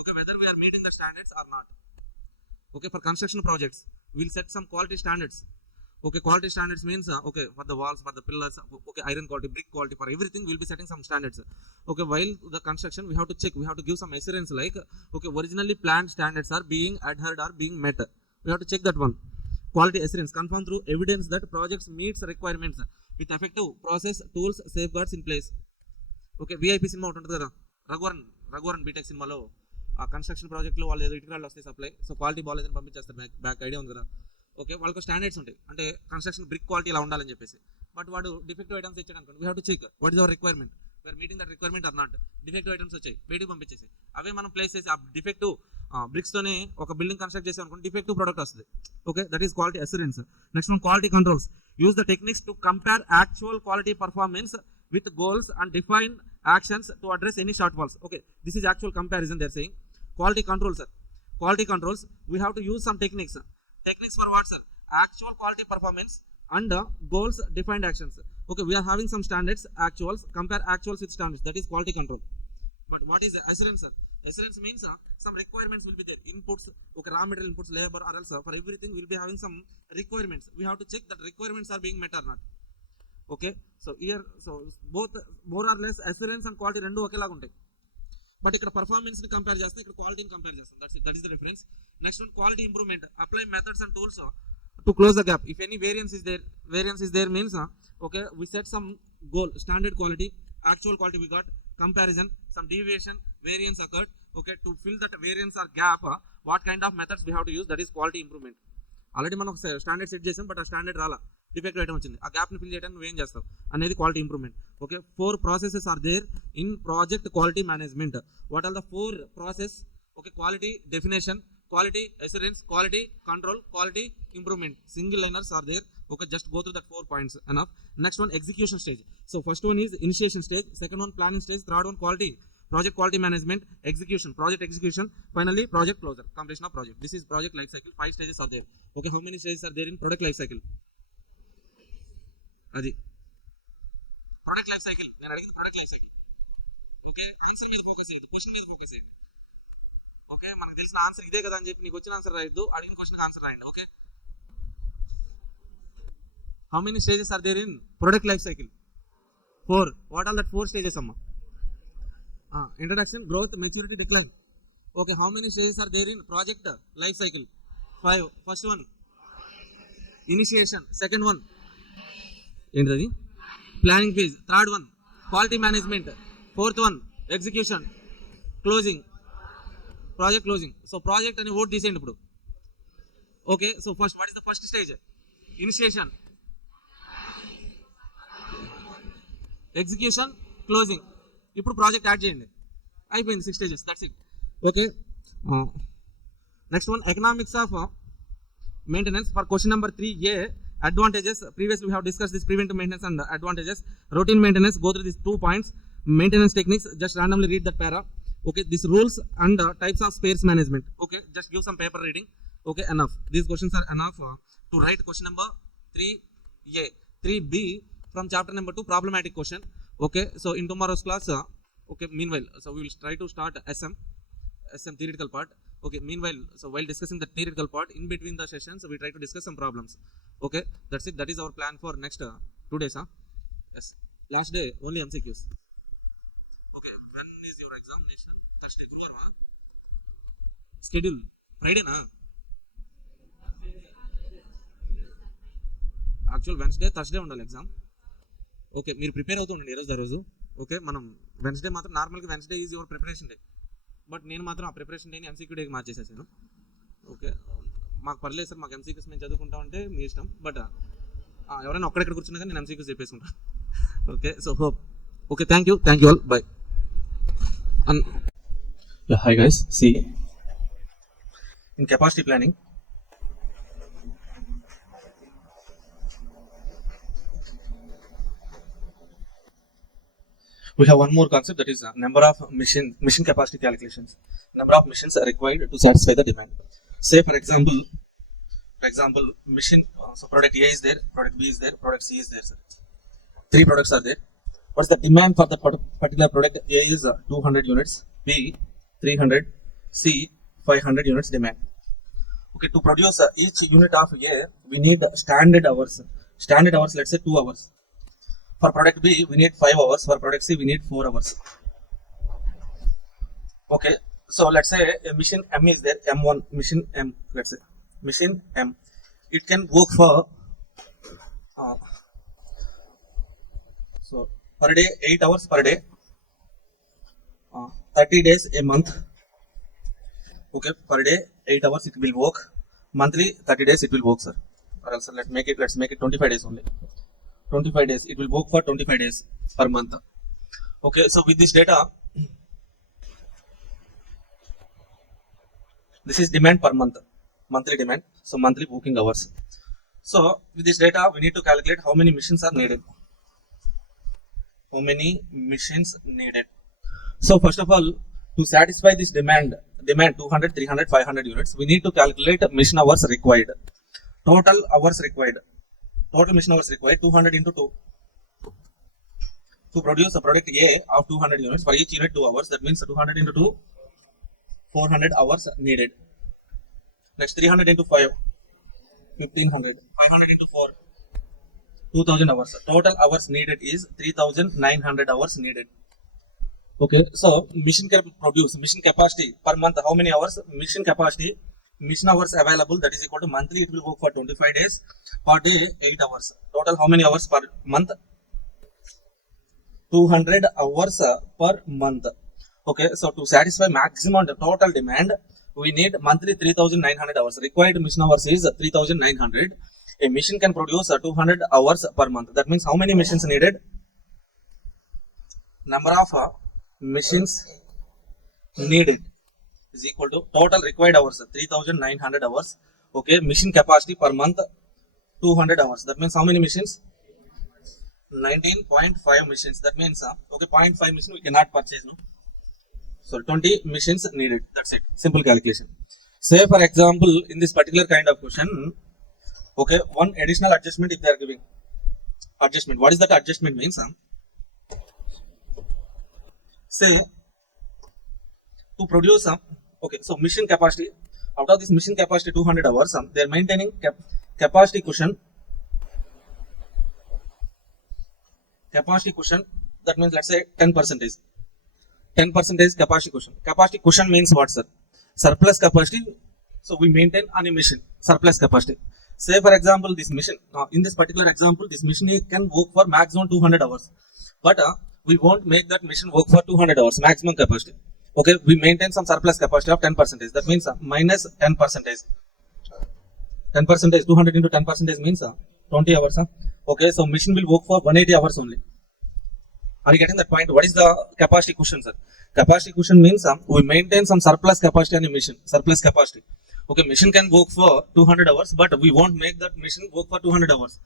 Okay, whether we are meeting the standards or not. Okay, for construction projects we'll set some quality standards. Okay, quality standards means okay, for the walls, for the pillars, okay, iron quality, brick quality, for everything we'll be setting some standards. Okay, while the construction we have to check, we have to give some assurance like okay, originally planned standards are being adhered or being met. We have to check that one. Quality assurance, confirm through evidence that projects meets requirements with effective process, tools, safeguards in place. Okay, VIP cinema ఒకటి ఉంటుంది కదా, Raghuvaran BTech సినిమాలో ఆ construction ప్రాజెక్ట్లో వాళ్ళు ఏదో ఇటుకరాళ్ళు వస్తాయి supply, so quality బాగాలేదని పంపించేస్తారు, బ్యాక్ ఐడియా ఉంది కదా. ఓకే, వాళ్ళకు స్టాండర్డ్స్ ఉంటాయి, అంటే కన్స్ట్రక్షన్ బ్రిక్ క్వాలిటీ ఇలా ఉండాలని చెప్పేసి. బట్ వాడు డిఫెక్టివ్ ఐటమ్స్ ఇచ్చాడు అనుకోండి, we have to check what is our requirement, we are meeting that requirement or not. Defective items వచ్చాయి, బయటికి పంపించేసి అవే మనం ప్లేస్ చేసి ఆ డిఫెక్టివ్ బ్రిక్స్తోనే ఒక బిల్డింగ్ కన్స్ట్రక్ట్ చేసాం అనుకోండి, డిఫెక్టివ్ ప్రోడక్ట్ వస్తుంది. Okay, that is quality assurance. Next one quality controls, use the techniques to compare actual quality performance with goals and define actions to address any shortfalls. Okay, this is actual comparison they are saying. Quality control, sir, quality controls, we have to use some techniques. Techniques for what, sir? Actual quality performance and goals, defined actions. Okay, we are having some standards, actuals, compare actuals with standards, that is quality control. But what is assurance, sir? Assurance means some requirements will be there. Inputs, okay, raw material inputs, labor, or else for everything we'll be having some requirements. We have to check that requirements are being met or not. Okay, so here, so both more or less assurance and quality rendu ఒకేలాగా ఉంటాయి. But ఇక్కడ performance ని compare చేస్తాం, ఇక్కడ క్వాలిటీని compare చేస్తాం. That is the difference. Next one quality improvement. Apply methods and tools to close the gap. If any variance is there means okay, we set some goal, standard quality, actual quality we got, comparison, some deviation, variance occurred. Okay, to fill that variance or gap, what kind of methods we have to use, that is quality improvement. Already మనం standard set చేసాం, but ఆ standard రాలా, defect item వచ్చింది, ఆ గ్యాప్ని fill చేయడానికి నువ్వు ఏం చేస్తావు అనేది quality improvement. Okay, 4 processes are there in project quality management. What are the 4 process? Okay, quality definition, quality assurance, quality control, quality improvement. Single liners are there. Okay, just go through that 4 points enough. Next one, execution stage. So first one is initiation stage, second one planning stage, third one quality, project quality management, execution, project execution, finally project closure, completion of project. This is project life cycle. 5 stages are there. Okay, how many stages are there in product life cycle? Adi product life cycle, నేను అడిగింది product life cycle. Okay, answer మీద focus చేయదు, question మీద focus చేయండి. Okay, మనకు తెలిసిన answer ఇదే కదా అని చెప్పి నీకు వచ్చిన ఆన్సర్ రాయొద్దు, అడిగిన క్వశ్చన్కి ఆన్సర్ రాయండి. Okay, how many stages are there in product life cycle? 4. What are that 4 stages అమ్మా? Introduction, growth, maturity, decline. Okay, how many stages are there in project life cycle? 5. First one initiation, second one ఏంటిది planning phase, third one quality management, fourth one execution, closing, project closing. So project అని ఓట్ తీసేయండి ఇప్పుడు. Okay, so first what is the first stage? Initiation, execution, closing. ఇప్పుడు project add చేయండి, అయిపోయింది 6 stages, that's it. Okay, next one economics of maintenance for question number 3A. Advantages, previously we have discussed this preventive maintenance and advantages. Routine maintenance, go through these 2 points. Maintenance techniques, just randomly read that para. Okay, these rules and types of spares management. Okay, just give some paper reading. Okay, enough. These questions are enough to write question number 3A. 3B from chapter number 2, problematic question. Okay, so in tomorrow's class, okay, meanwhile, so we will try to start SM theoretical part. Okay, meanwhile, so while discussing the theoretical part, in between the sessions, we try to discuss some problems. Okay, that's it. That is our plan for next 2 days. Yes, last day only MCQs. Okay, when is your examination? Thursday, Guruvar. Schedule Friday na? Actual Wednesday, Thursday ఉండాలి exam. Okay, మీరు prepare అవుతూ ఉండండి ఈరోజు రోజు. Okay, మనం Wednesday మాత్రం నార్మల్గా Wednesday is your preparation day, but నేను మాత్రం ఆ ప్రిపరేషన్ డేని ఎంసీక్యూ డేకి మార్చేసేసాను. ఓకే, మాకు పర్లేదు సార్, మాకు ఎంసీక్యూస్ మేము చదువుకుంటా ఉంటే మీ ఇష్టం, బట్ ఎవరైనా ఒక్కడెక్కడ కూర్చున్నా కానీ నేను ఎంసీక్యూస్ చెప్పేసుకుంటాను. Okay, so hope. Okay, thank you all, bye. Hi guys, see in capacity planning we have one more concept, that is number of mission capacity calculations. Number of missions are required to satisfy the demand. Say for example mission, so product A is there, product B is there, product C is there, sir. 3 products are there. What's the demand for that particular product? A is 200 units, B 300, C 500 units demand. Okay, to produce each unit of A, we need standard hours. Standard hours, let's say 2 hours. For product B, we need 5 hours. For product C, we need 4 hours. Okay, so let's say a mission M is there, M1, mission M, let's say, mission M. It can work for, so per day, 8 hours per day, 30 days a month. Okay, per day, 8 hours it will work. Monthly, 30 days it will work, sir. Or else let's make it 25 days only. 25 days, it will work for 25 days per month. Okay, so with this data, this is demand per month, monthly demand, so monthly working hours. So with this data, we need to calculate how many missions are needed. How many missions needed? So first of all, to satisfy this demand 200, 300, 500 units, we need to calculate mission hours required. Total hours required. Total mission hours required 200 into 2. To produce a product A of 200 units, for each unit 2 hours, that means 200 into 2, 400 hours needed. Next 300 into 5, 1500. 500 into 4, 2000 hours. Total hours needed is 3900 hours needed. Okay, so mission can produce mission capacity per month. How many hours? Mission capacity, mission hours available, that is equal to monthly. It will work for 25 days, per day 8 hours. Total how many hours per month? 200 hours per month. Okay, so to satisfy maximum the total demand, we need monthly 3900 hours. Required mission hours is 3900. A mission can produce 200 hours per month. That means how many missions needed? Number of missions needed is equal to total required hours 3900 hours. Okay, mission capacity per month 200 hours. That means how many missions? 19.5 missions. That means okay, 0.5 mission we cannot purchase, no? So 20 missions needed. That's it. Simple calculation. Say for example, in this particular kind of question, okay, one additional adjustment if they are giving adjustment. What is that adjustment means? Say to produce okay, so mission capacity, out of this mission capacity 200 hours, they are maintaining capacity cushion. Capacity cushion, that means let's say 10%. 10% capacity cushion. Capacity cushion means what, sir? Surplus capacity. So we maintain on a mission surplus capacity. Say for example, this mission, in this particular example, this mission can work for maximum 200 hours, but we won't make that mission work for 200 hours maximum capacity. Okay, we maintain some surplus capacity of 10%. That means minus 10%. 10%, 200 into 10% means 20 hours. Okay, so mission will work for 180 hours only. Are you getting that point? What is the capacity cushion, sir? Capacity cushion means we maintain some surplus capacity on a mission. Surplus capacity. Okay, mission can work for 200 hours, but we won't make that mission work for 200 hours.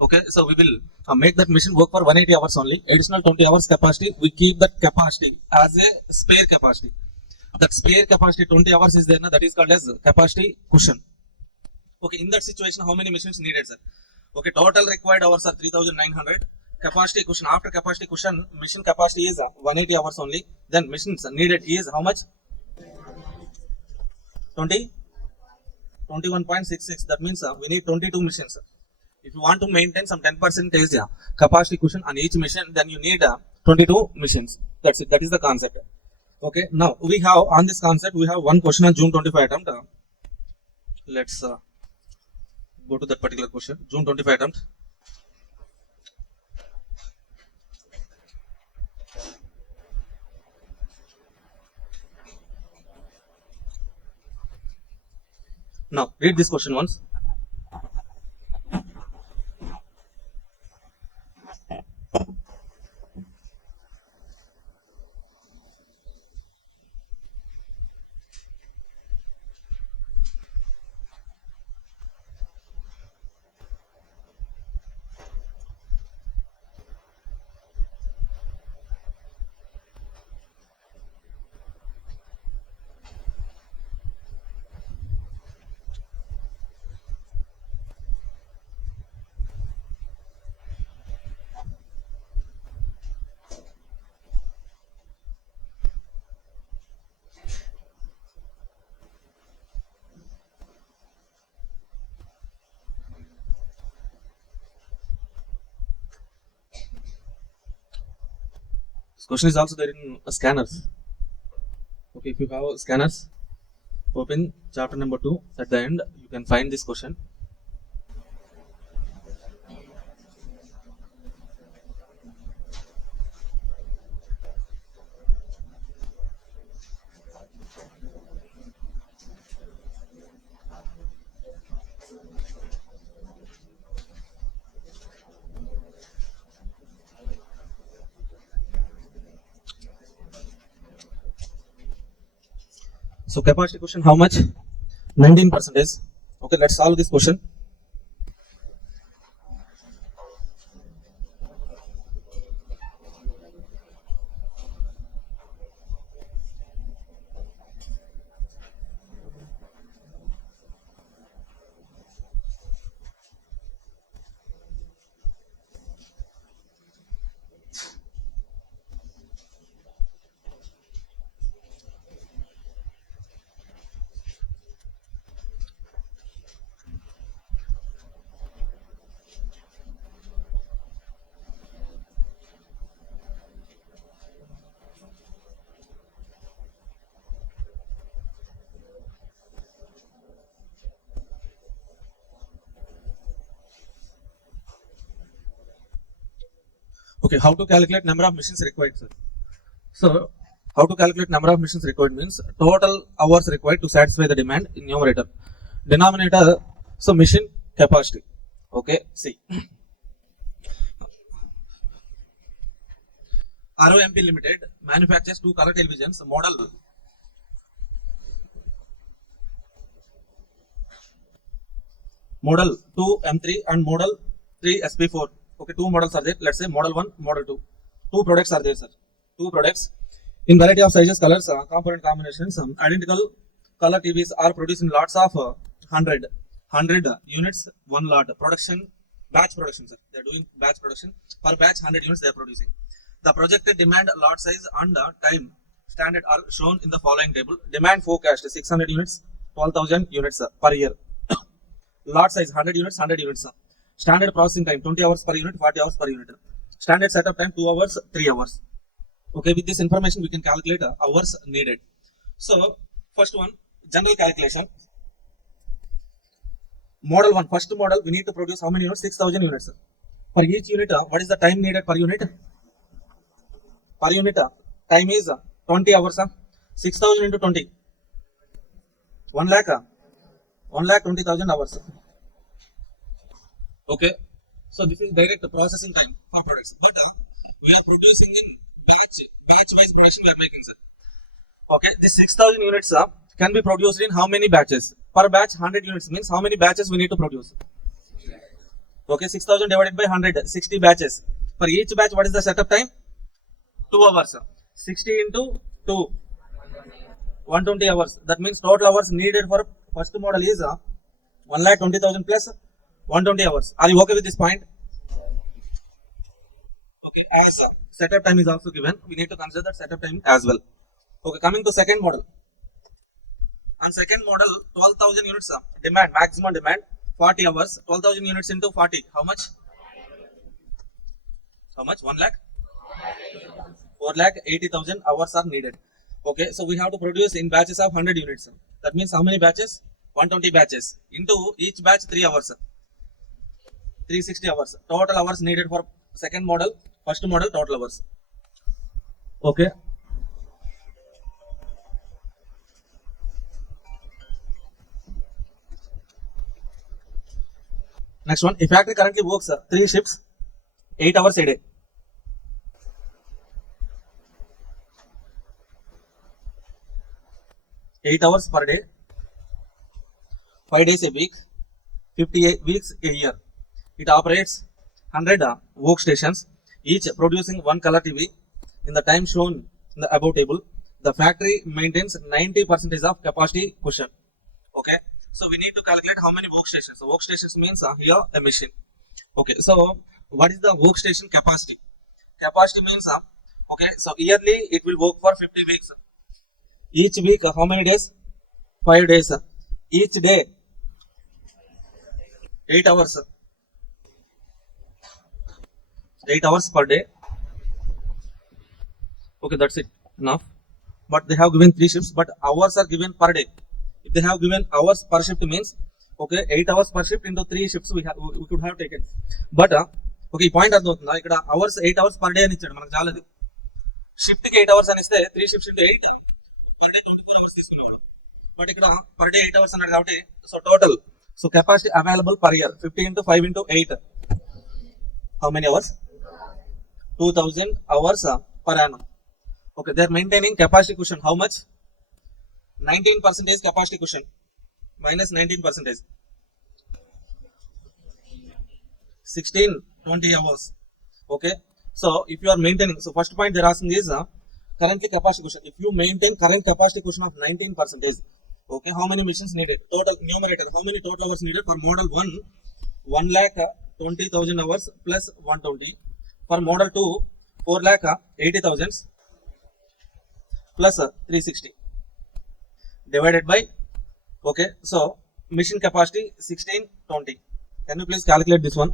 Okay, so we will make that mission work for 180 hours only. Additional 20 hours capacity, we keep that capacity as a spare capacity. That spare capacity 20 hours is there, that is called as capacity cushion. Okay, in that situation, how many missions needed, sir? Okay, total required hours are 3900. Capacity cushion, after capacity cushion, mission capacity is 180 hours only. Then missions needed is how much? 21.66. That means we need 22 missions. If you want to maintain some 10% capacity cushion on each mission, then you need 22 missions. That's it. That is the concept. Okay, now we have on this concept, we have one question on June 25 attempt. Let's go to that particular question. June 25 attempt. Now read this question once. This question is also there in scanners. Okay, if you have scanners, open chapter number 2. At the end, you can find this question. So capacity question, how much? 19%. Okay, let's solve this question. Okay, how to calculate number of machines required, sir? So, how to calculate number of machines required means total hours required to satisfy the demand in numerator. Denominator, so machine capacity. Okay, see. ROMP Limited manufactures two color televisions model 2 M3 and model 3 SP4. Okay, two models are there. Let's say model 1, model 2. Two products are there, sir. Two products in variety of sizes, colors, component combinations. Identical color TVs are produced in lots of 100 units, one lot. Production, batch production, sir. They are doing batch production. Per batch, 100 units they are producing. The projected demand, lot size and time standard are shown in the following table. Demand forecast 600 units, 12,000 units per year. Lot size 100 units, 100 units. Standard processing time 20 hours per unit, 40 hours per unit. Standard setup time 2 hours, 3 hours. Okay, with this information we can calculate hours needed. So, first one, general calculation. Model 1, first model, we need to produce how many units? 6,000 units. For each unit, what is the time needed per unit? Per unit, time is 20 hours. 6,000 into 20. 1 lakh. 1,20,000 hours. Okay, so this is direct processing time for products, but we are producing in batch wise production we are making, sir. Okay, this 6,000 units can be produced in how many batches? Per batch 100 units means how many batches we need to produce? Okay, 6,000 divided by 100, 60 batches. For each batch, what is the setup time? 2 hours. 60 into 2, 120 hours. That means total hours needed for first model is 1,20,000 plus 120 hours. Are you okay with this point? Okay, as setup time is also given, we need to consider that setup time as well. Okay, coming to second model. On second model, 12,000 units demand, maximum demand, 40 hours. 12,000 units into 40, how much? How much? 1 lakh? 4,80,000 hours are needed. Okay, so we have to produce in batches of 100 units. That means how many batches? 120 batches. Into each batch 3 hours. 360 hours. Total hours needed for second model, first model total hours. Okay. Next one. A factory currently works 3 shifts, 8 hours a day. 8 hours per day, 5 days a week, 58 weeks a year. It operates 100 workstations, each producing one color TV in the time shown in the above table. The factory maintains 90% of capacity cushion. Okay, so we need to calculate how many workstations. So workstations means here a machine. Okay, so what is the workstation capacity? Capacity means okay, so yearly it will work for 50 weeks. Each week, how many days? 5 days. Each day, 8 hours. 8 hours per day. Okay, that's it. Enough. But they have given 3 shifts, but hours are given per day. If they have given hours per shift means, okay, 8 hours per shift into 3 shifts we could have taken. But, okay, point అర్థమవుతుందా ఇక్కడ hours 8 hours per day అని ఇచ్చాడు మనకు చాలది. Shift కి 8 hours అని ఇస్తే 3 shifts into 8 per day 24 hours తీసుకున్నాడు. But ఇక్కడ per day 8 hours అన్నాడు కాబట్టి so total so capacity available per year 50 into 5 into 8 how many hours? 2,000 hours per annum. Okay, they are maintaining capacity cushion. How much? 19% capacity cushion minus 19%. 16-20 hours. Okay, so if you are maintaining, so first point they are asking is currently capacity cushion. If you maintain current capacity cushion of 19%, okay, how many machines needed? Total numerator, how many total hours needed for model 1? 1,20,000 hours plus 120. For model 2, 4,80,000 plus 360 divided by, okay, so machine capacity 16-20. Can you please calculate this one?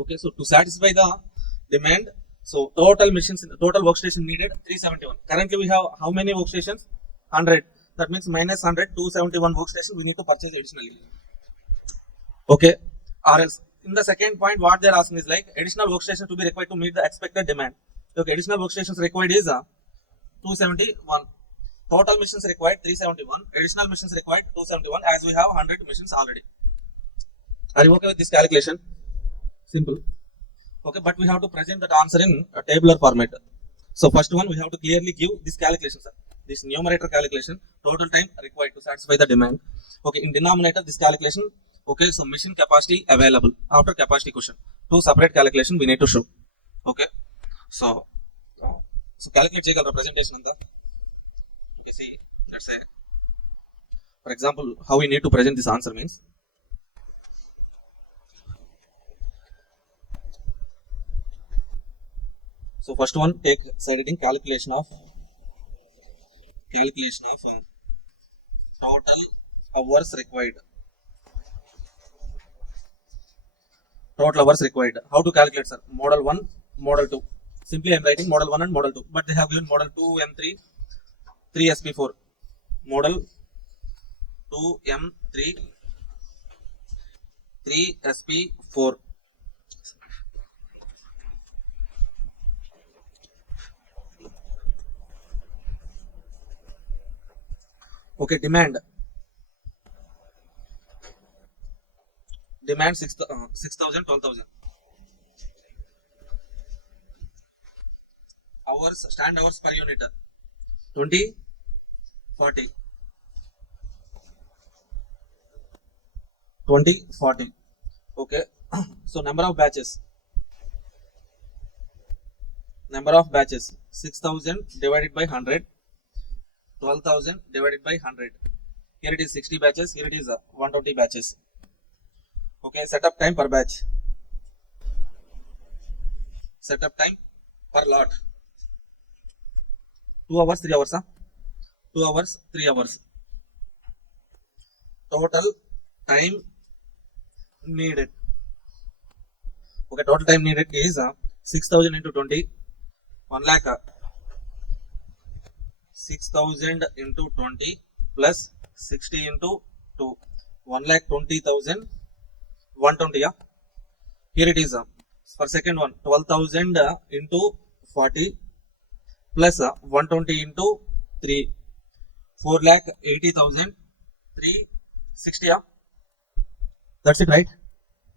Okay, so to satisfy the demand, so total machines, total workstation needed 371. Currently we have how many workstations? 100. That means minus 100, 271 workstation we need to purchase additionally. Okay. Or else, in the second point, what they are asking is like additional workstations to be required to meet the expected demand. Okay, additional workstations required is 271. Total machines required 371. Additional machines required 271 as we have 100 machines already. Are you okay with this calculation? Simple. Okay, but we have to present that answer in a tabular format. So first one, we have to clearly give this calculation, sir. This numerator calculation, total time required to satisfy the demand. Okay, in denominator, this calculation. Okay, so machine capacity available after capacity question. Two separate calculation we need to show. Okay, so calculate check representation in the. You see, let's say, for example, how we need to present this answer means. So first one, take side heading calculation of total hours required. Total hours required. How to calculate, sir? Model 1, model 2. Simply I am writing model 1 and model 2. But they have given model 2 M3, 3 SP4. Model 2 M3, 3 SP4. Okay, demand 6,000, 12,000. Hours, stand hours per unit 20, 40. 20, 40. Okay, so number of batches 6,000 divided by 100. 12,000 divided by 100. Here it is 60 batches. Here it is 120 batches. Okay, setup time per batch. Setup time per lot. 2 hours, 3 hours. 2 hours, 3 hours. Total time needed. Okay, total time needed is 6,000 into 20. 1 lakh. 6,000 into 20 plus 60 into 2. 1,20,000. 120. Yeah? Here it is. For second one, 12,000 into 40 plus 120 into 3. 4,80,000. 360. Yeah? That's it, right?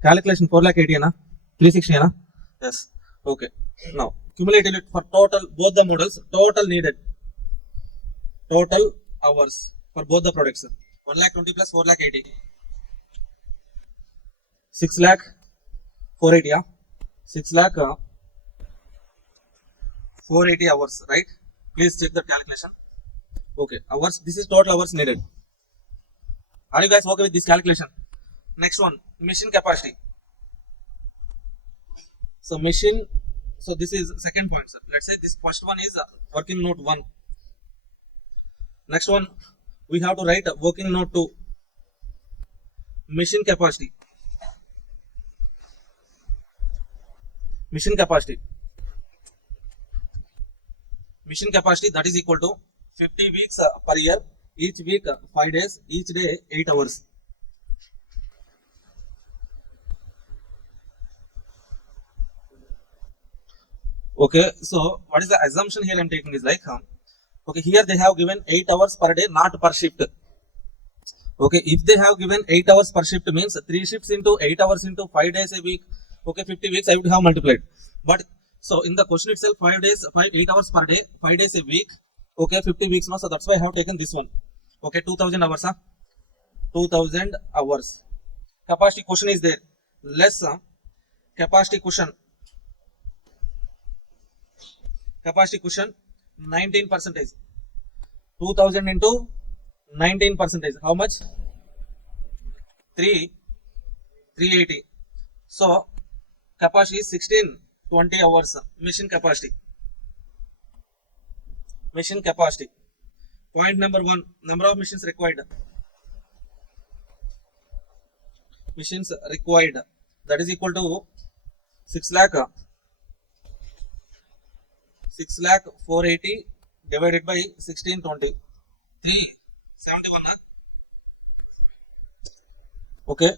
Calculation 4,80,000. 360. Yeah? Yes. Okay. Now, cumulative for total, both the models, total needed. Total hours for both the products 1,20,000 plus 4,80,000 6,480,000 yeah 6,480,000 hours, right? Please check the calculation. Okay, hours, this is total hours needed. Are you guys okay with this calculation? Next one, machine capacity. So machine, so this is second point, sir. Let's say this first one is working note 1. Next one, we have to write working note 2. Machine capacity. Machine capacity. Machine capacity, that is equal to 50 weeks per year. Each week 5 days. Each day 8 hours. Okay, so what is the assumption here I am taking is like, okay, here they have given 8 hours per day, not per shift. Okay, if they have given 8 hours per shift means 3 shifts into 8 hours into 5 days a week. Okay, 50 weeks I would have multiplied. But so in the question itself, 8 hours per day, 5 days a week. Okay, 50 weeks now. So that's why I have taken this one. Okay, 2,000 hours. 2,000 hours. Capacity question is there. Less capacity question. Capacity question 19%. 2,000 into 19%. How much? 380. So capacity is 1620 hours. Machine capacity. Machine capacity. Point number 1. Number of machines required. Machines required. That is equal to 6,480,000 divided by 1620. 371. Okay.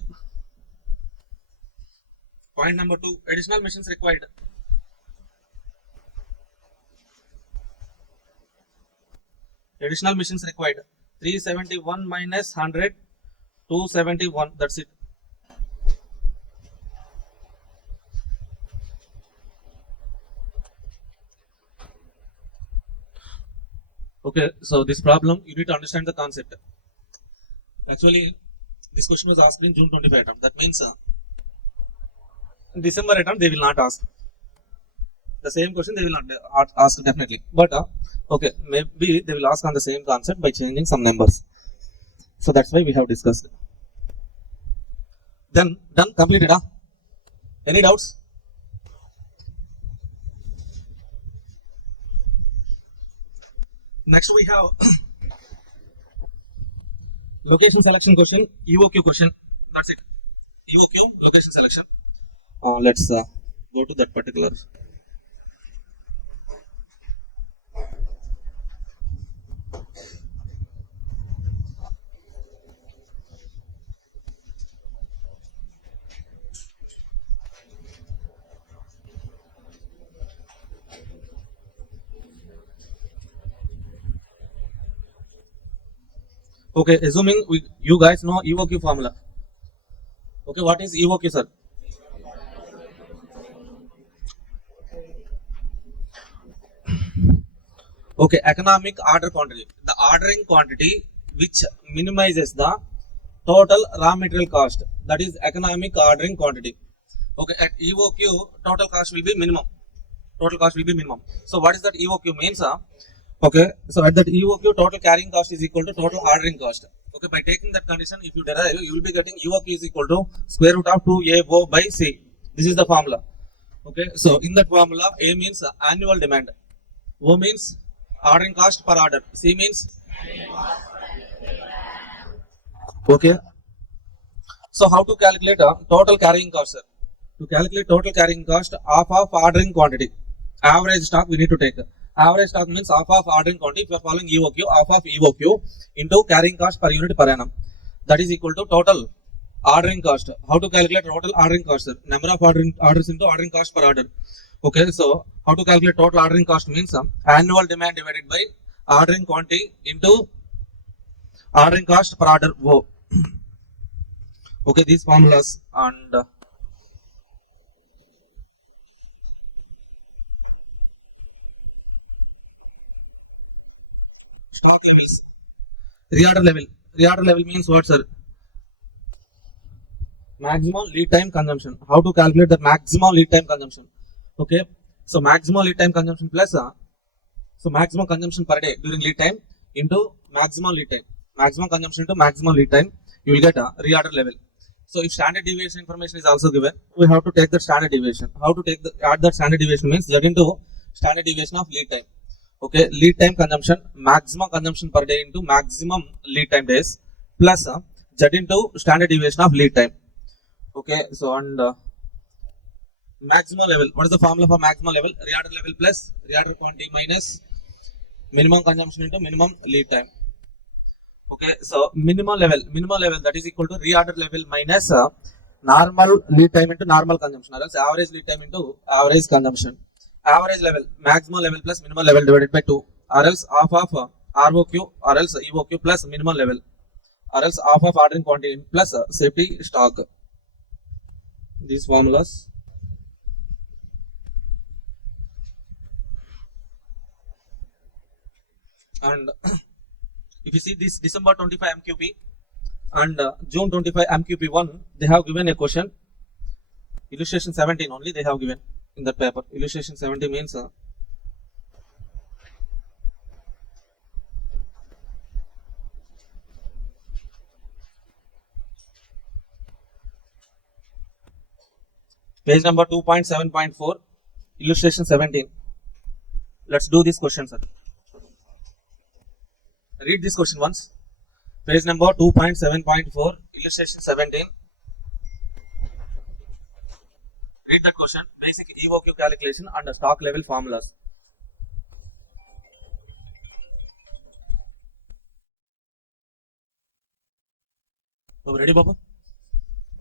Point number 2, additional machines required. Additional machines required. 371 minus 100, 271. That's it. Okay, so this problem you need to understand the concept. Actually, this question was asked in June 25 attempt. That means in December attempt they will not ask the same question. They will not ask definitely. But okay, maybe they will ask on the same concept by changing some numbers. So that's why we have discussed. Then done, completed. Any doubts? Next we have location selection question, EOQ question. That's it. EOQ, location selection. Let's go to that particular. Okay, assuming you guys know EOQ formula. Okay, what is EOQ, sir? Okay, economic order quantity. The ordering quantity which minimizes the total raw material cost. That is economic ordering quantity. Okay, at EOQ, total cost will be minimum. Total cost will be minimum. So what is that EOQ means? Okay, so at that EOQ, total carrying cost is equal to total ordering cost. Okay, by taking that condition, if you derive, you will be getting EOQ is equal to square root of 2AO by C. This is the formula. Okay, so in that formula, A means annual demand, O means ordering cost per order, C means. Okay, so how to calculate total carrying cost, sir? To calculate total carrying cost, half of ordering quantity. Average stock we need to take. Average stock means half of ordering quantity. If you are following EOQ, half of EOQ into carrying cost per unit per annum. That is equal to total ordering cost. How to calculate total ordering cost, sir? Number of orders into ordering cost per order. Okay, so how to calculate total ordering cost means annual demand divided by ordering quantity into ordering cost per order. O. Okay, these formulas and stock is reorder level. Reorder level means what, sir? Maximum lead time consumption. How to calculate the maximum lead time consumption? Okay, so maximum lead time consumption plus so maximum consumption per day during lead time into maximum lead time. Maximum consumption into maximum lead time. You will get a reorder level. So if standard deviation information is also given, we have to take the standard deviation. How to take add that standard deviation means Z into standard deviation of lead time. Okay, lead time consumption, maximum consumption per day into maximum lead time days plus Z into standard deviation of lead time. Okay, so and maximum level. What is the formula for maximum level? Reorder level plus reorder quantity minus minimum consumption into minimum lead time. Okay, so minimum level that is equal to reorder level minus normal lead time into normal consumption, or else average lead time into average consumption. Average level, maximum level plus minimum level divided by 2, or else half of ROQ or else EOQ plus minimum level, or else half of ordering quantity plus safety stock. These formulas. And if you see this December 25 MQP and June 25 MQP1, they have given a question. Illustration 17 only they have given in that paper. Illustration 70 means page number 2.7.4, illustration 17. Let's do this question, sir. Read this question once. Page number 2.7.4, illustration 17. Read that question. Basic EOQ calculation and stock level formulas. So ready, Papa?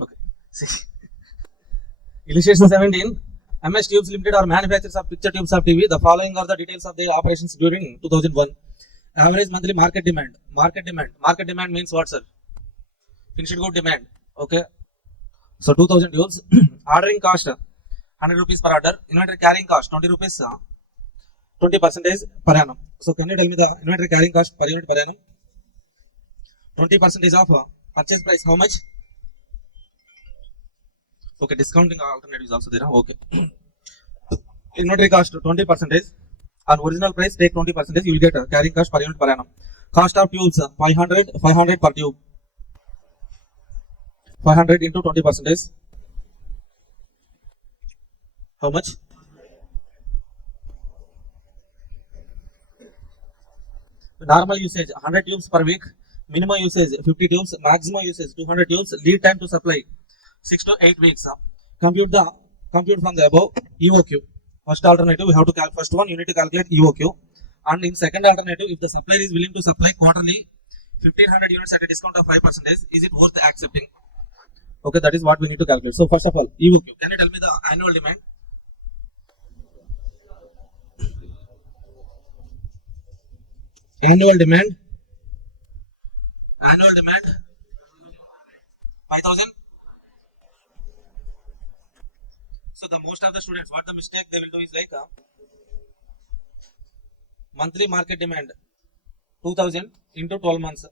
Okay. See. Illustration 17. MS Tubes Limited are manufacturers of picture tubes of TV. The following are the details of their operations during 2001. Average monthly market demand. Market demand means what, sir? Finished good demand. Okay. So 2000 tubes. Ordering cost 100 rupees per order. Inventory carrying cost 20 rupees. 20% per annum. So can you tell me the inventory carrying cost per unit per annum? 20% of purchase price. How much? Okay, discounting alternative is also there. Okay. Inventory cost 20%. On original price, take 20%. You will get carrying cost per unit per annum. Cost of tubes 500 per tube. 500 into 20%. How much? Normal usage 100 tubes per week. Minimum usage 50 tubes. Maximum usage 200 tubes. Lead time to supply 6 to 8 weeks. Compute from the above EOQ. First alternative, we have to first one you need to calculate EOQ. And in second alternative, if the supplier is willing to supply quarterly 1500 units at a discount of 5%, is it worth accepting? Okay, that is what we need to calculate. So first of all, EOQ. Can you tell me the annual demand? Annual demand 5,000. So the most of the students, what the mistake they will do is like monthly market demand 2000 into 12 months.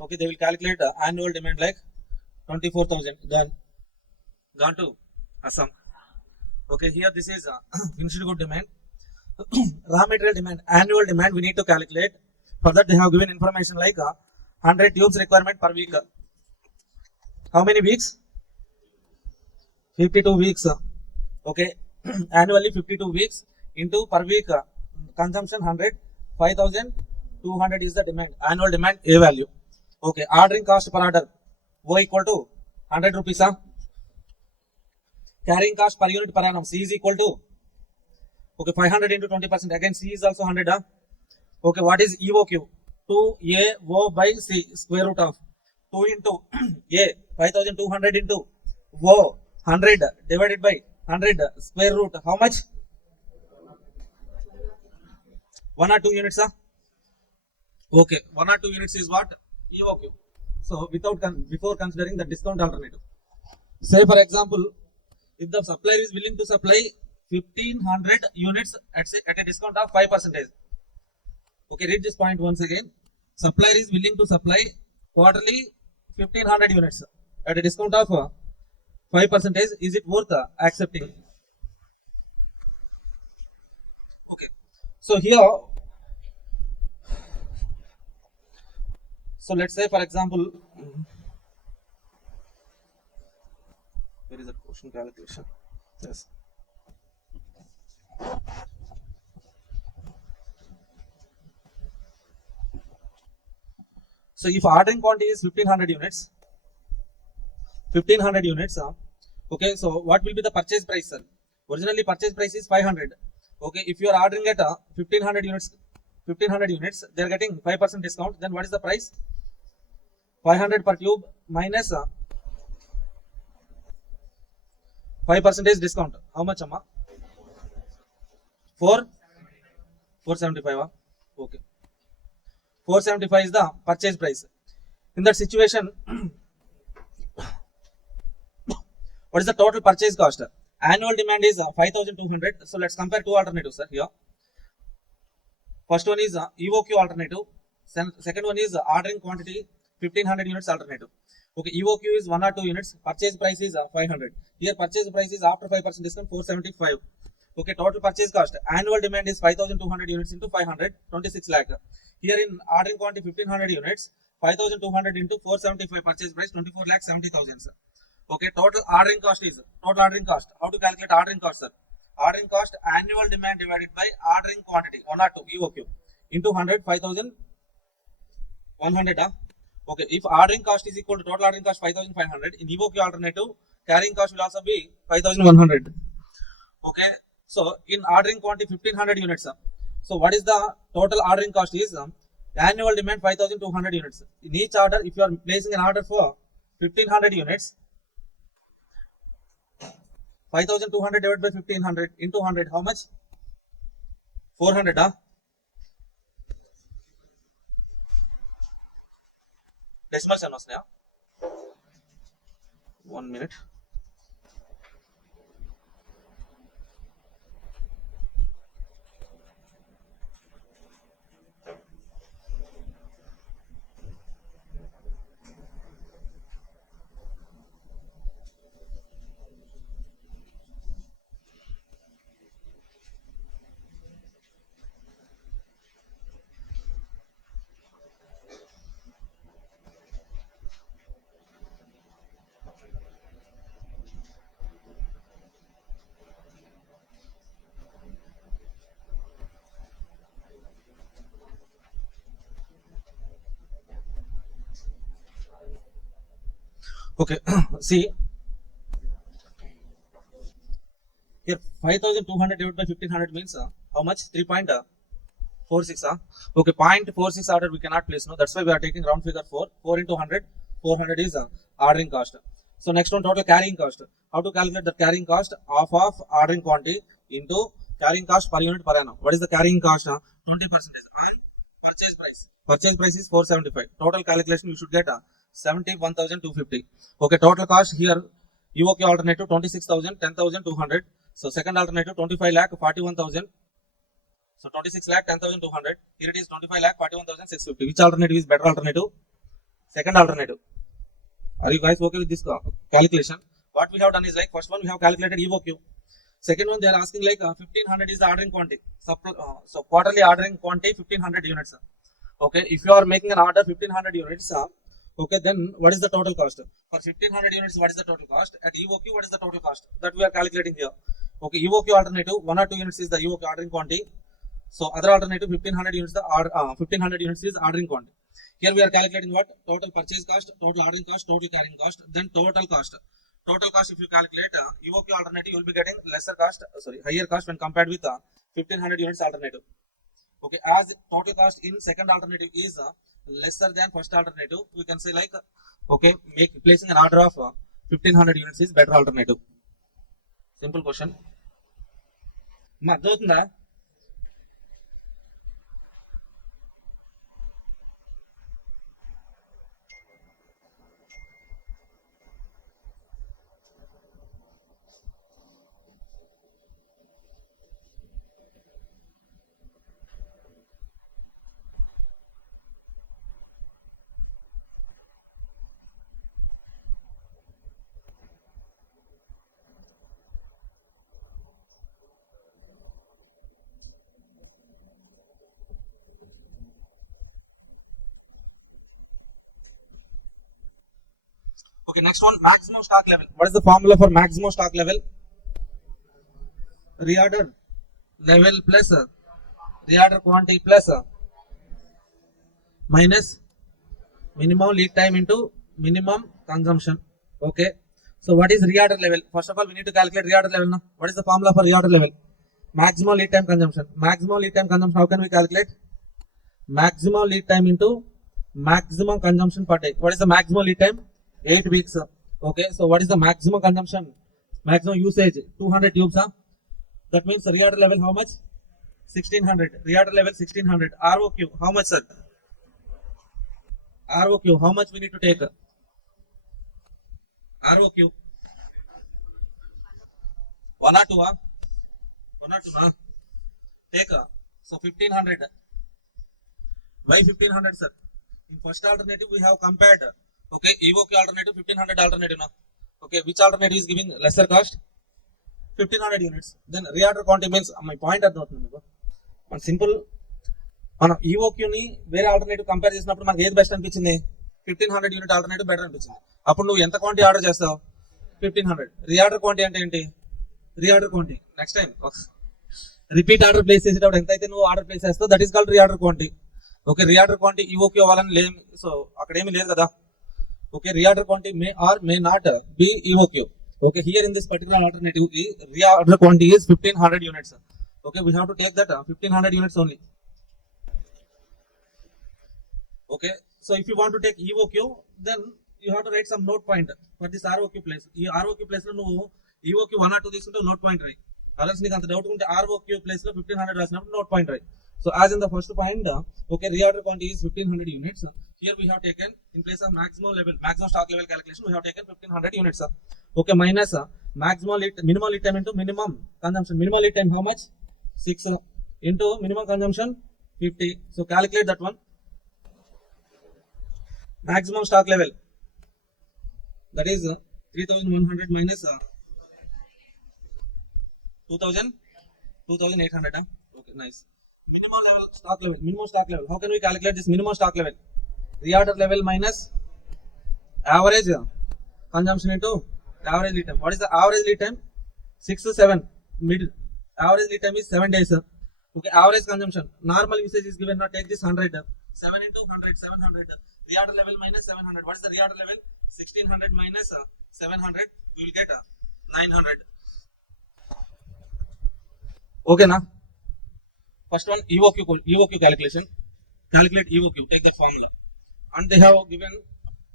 Okay, they will calculate annual demand like 24,000. Done. Gone to Assam. Okay, here this is finished good demand. Raw material demand, annual demand we need to calculate. For that they have given information like 100 tubes requirement per week. How many weeks? 52 weeks. Okay, annually 52 weeks into per week consumption 100, 5,200 is the demand, annual demand A value. Okay, ordering cost per order O equal to 100 rupees. Carrying cost per unit per annum C is equal to, okay, 500 into 20%, again C is also 100. Okay, what is EOQ? 2A O by C, square root of 2 into A, 5,200 into O, 100 divided by 100 square root. How much? 1 or 2 units. Okay, 1 or 2 units is what? EOQ. So before considering the discount alternative. Say for example, if the supplier is willing to supply 1500 units at a discount of 5%. Okay, read this point once again. Supplier is willing to supply quarterly 1500 units at a discount of 5%. Is it worth accepting? Okay. So here, so let's say for example, where is the quotient calculation? Yes. So if ordering quantity is 1500 units, okay, so what will be the purchase price, sir? Originally purchase price is 500. Okay, if you are ordering at 1500 units, they are getting 5% discount. Then what is the price? 500 per tube minus 5% discount. How much, amma? 475. Okay. 475 is the purchase price. In that situation, what is the total purchase cost? Annual demand is 5,200. So let's compare two alternatives, sir, here. First one is EOQ alternative. Second one is ordering quantity 1500 units alternative. Okay, EOQ is 1 or 2 units. Purchase price is 500. Here purchase price is after 5% discount 475. Okay, total purchase cost. Annual demand is 5,200 units into 500, 26 lakh. Here in ordering quantity 1500 units, 5,200 into 475 purchase price 24 lakh 70,000. Okay, total ordering cost is total ordering cost. How to calculate ordering cost, sir? Ordering cost annual demand divided by ordering quantity 1 or 2 EOQ into 100, 5,100. Okay, if ordering cost is equal to total ordering cost 5,500, in EOQ alternative carrying cost will also be 5,100. Okay, so in ordering quantity 1500 units. So what is the total ordering cost is annual demand 5,200 units. In each order, if you are placing an order for 1500 units. 5200 divided by 1500 into 100. How much? 400. Decimals are not. 1 minute. Okay, see here 5200 divided by 1500 means how much? 3.46. Okay, 0.46 order we cannot place. No, that's why we are taking round figure 4. 4 into 100. 400 is ordering cost. So next one, total carrying cost. How to calculate the carrying cost? Half of ordering quantity into carrying cost per unit per annum. What is the carrying cost? 20% on purchase price. Purchase price is 475. Total calculation you should get 71,250. Okay, total cost here UOQ alternative 26,000, 10,200. So second alternative 25 lakh 41,000. So 26 lakh 10,200. Here it is 25 lakh 41,650. Which alternative is better alternative? Second alternative. Are you guys okay with this calculation? What we have done is like first one we have calculated EOQ. Second one they are asking like 1500 is the ordering quantity. So quarterly ordering quantity 1500 units. Okay, if you are making an order 1500 units, okay, then what is the total cost? For 1500 units, what is the total cost? At EOQ, what is the total cost? That we are calculating here. Okay, EOQ alternative 1 or 2 units is the EOQ ordering quantity. So other alternative 1500 units the 1500 units is ordering quantity. Here we are calculating what? Total purchase cost, total ordering cost, total carrying cost, then total cost. Total cost if you calculate EOQ alternative, you will be getting higher cost when compared with 1500 units alternative. Okay, as total cost in second alternative is lesser than first alternative, we can say like okay, placing an order of 1500 units is better alternative. Simple question. Okay, next one, maximum stock level. What is the formula for maximum stock level? Reorder level plus reorder quantity plus minus minimum lead time into minimum consumption. Okay, so what is reorder level? First of all, we need to calculate reorder level now. What is the formula for reorder level? Maximum lead time consumption. Maximum lead time consumption, how can we calculate? Maximum lead time into maximum consumption per day. What is the maximum lead time? 8 weeks. Okay, so what is the maximum consumption? Maximum usage 200 tubes. That means reorder level how much? 1600. Reorder level 1600. ROQ how much, sir? ROQ how much we need to take? ROQ 1 or 2? 1 or 2? Take so 1500. Why 1500, sir? In first alternative we have compared. Okay, EOQ alternative 1500 alternative now. Okay, which alternative is giving lesser cost? 1500 units. Then reorder quantity means my point at not one simple. మనం ఈఓక్యూని వేరే alternative compare చేసినప్పుడు మనకి ఏది best అనిపించింది? 1500 unit alternative better అనిపించింది. అప్పుడు నువ్వు ఎంత క్వాంటిటీ ఆర్డర్ చేస్తావు? 1500. రీఆర్డర్ క్వాంటిటీ అంటే ఏంటి? Reorder quantity next time repeat order place చేసేటప్పుడు ఎంత అయితే నువ్వు ఆర్డర్ ప్లేస్ చేస్తావు that is called reorder quantity. Okay, reorder quantity EOQ అవ్వాలని లేదు, సో అక్కడ ఏమీ లేదు కదా. Okay, reorder quantity may or may not be EOQ. Okay, here in this particular alternative, reorder quantity is 1500 units. Okay, we have to take that 1500 units only. Okay, so if you want to take EOQ, then you have to write some note point for this ROQ place. ఈ ROQ place లో నువ్వు EOQ 1 or 2 తీసుకుంటే note point రాయి. అలా నీకు అంత doubt ఉంటే ROQ place లో 1500 రాసినప్పుడు note point రాయి. So as in the first point, okay, reorder quantity is 1500 units. Here we have taken in place of maximum stock level calculation, we have taken 1500 units. Okay, minus minimum lead time into minimum consumption. Minimum lead time how much? 6 into minimum consumption 50. So calculate that one. Maximum stock level, that is 3100 minus 2800. Okay, nice. Minimum stock level. How can we calculate this minimum stock level? Reorder level minus average consumption into average lead time. What is the average lead time? 6 to 7. Average lead time is 7 days. Okay, average consumption. Normal usage is given. Now take this 100. 7 into 100, 700. Reorder level minus 700. What is the reorder level? 1600 minus 700. We will get 900. Okay, na? First one, EOQ calculation. Calculate EOQ. Take that formula. And they have given,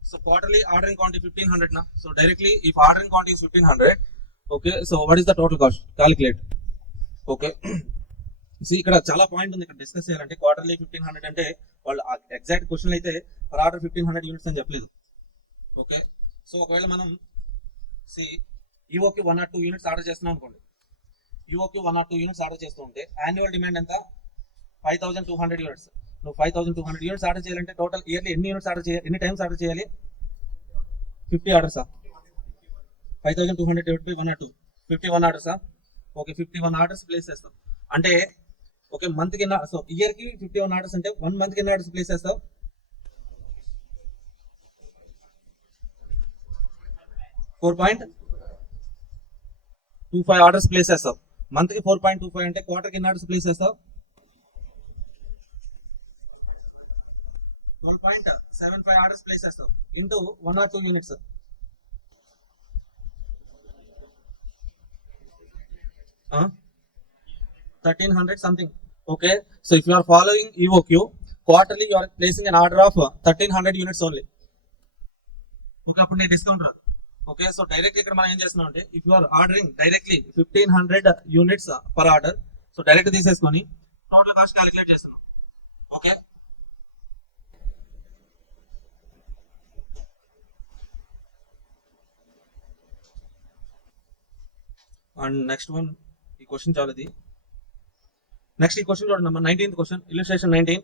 so quarterly ordering quantity 1500 na. So directly, if ordering quantity is 1500, okay, so what is the total cost? Calculate. Okay. See, ఇక్కడ చాలా point ఉంది ఇక్కడ discuss చేయాలంటే. Quarterly 1500 అంటే వాళ్ళు exact question అయితే per order 1500 units అని చెప్పలేదు. ఓకే, సో ఒకవేళ మనం ఈఓకి 1 or 2 యూనిట్స్ ఆర్డర్ చేస్తున్నాం అనుకోండి. ఈఓకి 1 or 2 యూనిట్స్ ఆర్డర్ చేస్తూ ఉంటే యాన్యువల్ డిమాండ్ ఎంత? 5200 యూనిట్స్. నువ్వు 5200 యూనిట్స్ ఆర్డర్ చేయాలంటే టోటల్ ఇయర్లీ ఎన్ని యూనిట్స్ ఆర్డర్ చేయాలి, ఎన్ని టైమ్స్ ఆర్డర్ చేయాలి? 50 ఆర్డర్సా? 5200 divided by 1 or 2, 51 ఆర్డర్సా? ఓకే, 51 ఆర్డర్స్ ప్లేస్ చేస్తాం అంటే ఓకే మంత్ కి. సో ఇయర్ కి 51 ఆర్డర్స్ అంటే 1 మంత్ కి ఎన్ని ఆర్డర్స్ ప్లేస్ చేస్తావు? 4.25 ఆర్డర్స్ ప్లేస్ చేస్తావు. మంత్ కి 4.25 అంటే క్వార్టర్ కి ఎన్ని ఆర్డర్స్ ప్లేస్ చేస్తావు? 12.75 ఆర్డర్స్ ప్లేస్ చేస్తావు into 1 or 2 units. Huh? 1300 something. Okay, so if you are following EOQ, quarterly you are placing an order of 1300 units only. Okay, అప్పుడు నేను డిస్కౌంట్ రాదు. ఓకే, సో డైరెక్ట్ ఇక్కడ మనం ఏం చేస్తున్నాం అంటే if you are ordering directly 1500 units per order, so direct తీసేసుకొని total cost calculate చేస్తున్నాం. ఓకే, అండ్ నెక్స్ట్ వన్ ఈ క్వశ్చన్ చాలా ఇది. నెక్స్ట్ ఈ క్వశ్చన్ చూడండి, 19th క్వశ్చన్, ఇల్లస్ట్రేషన్ 19.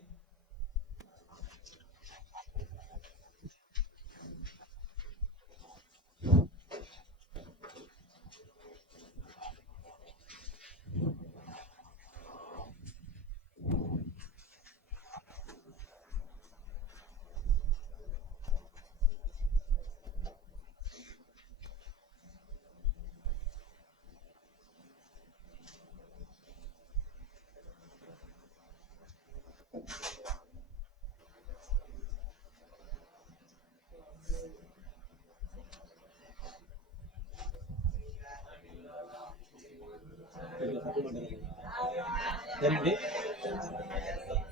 ఏంటి?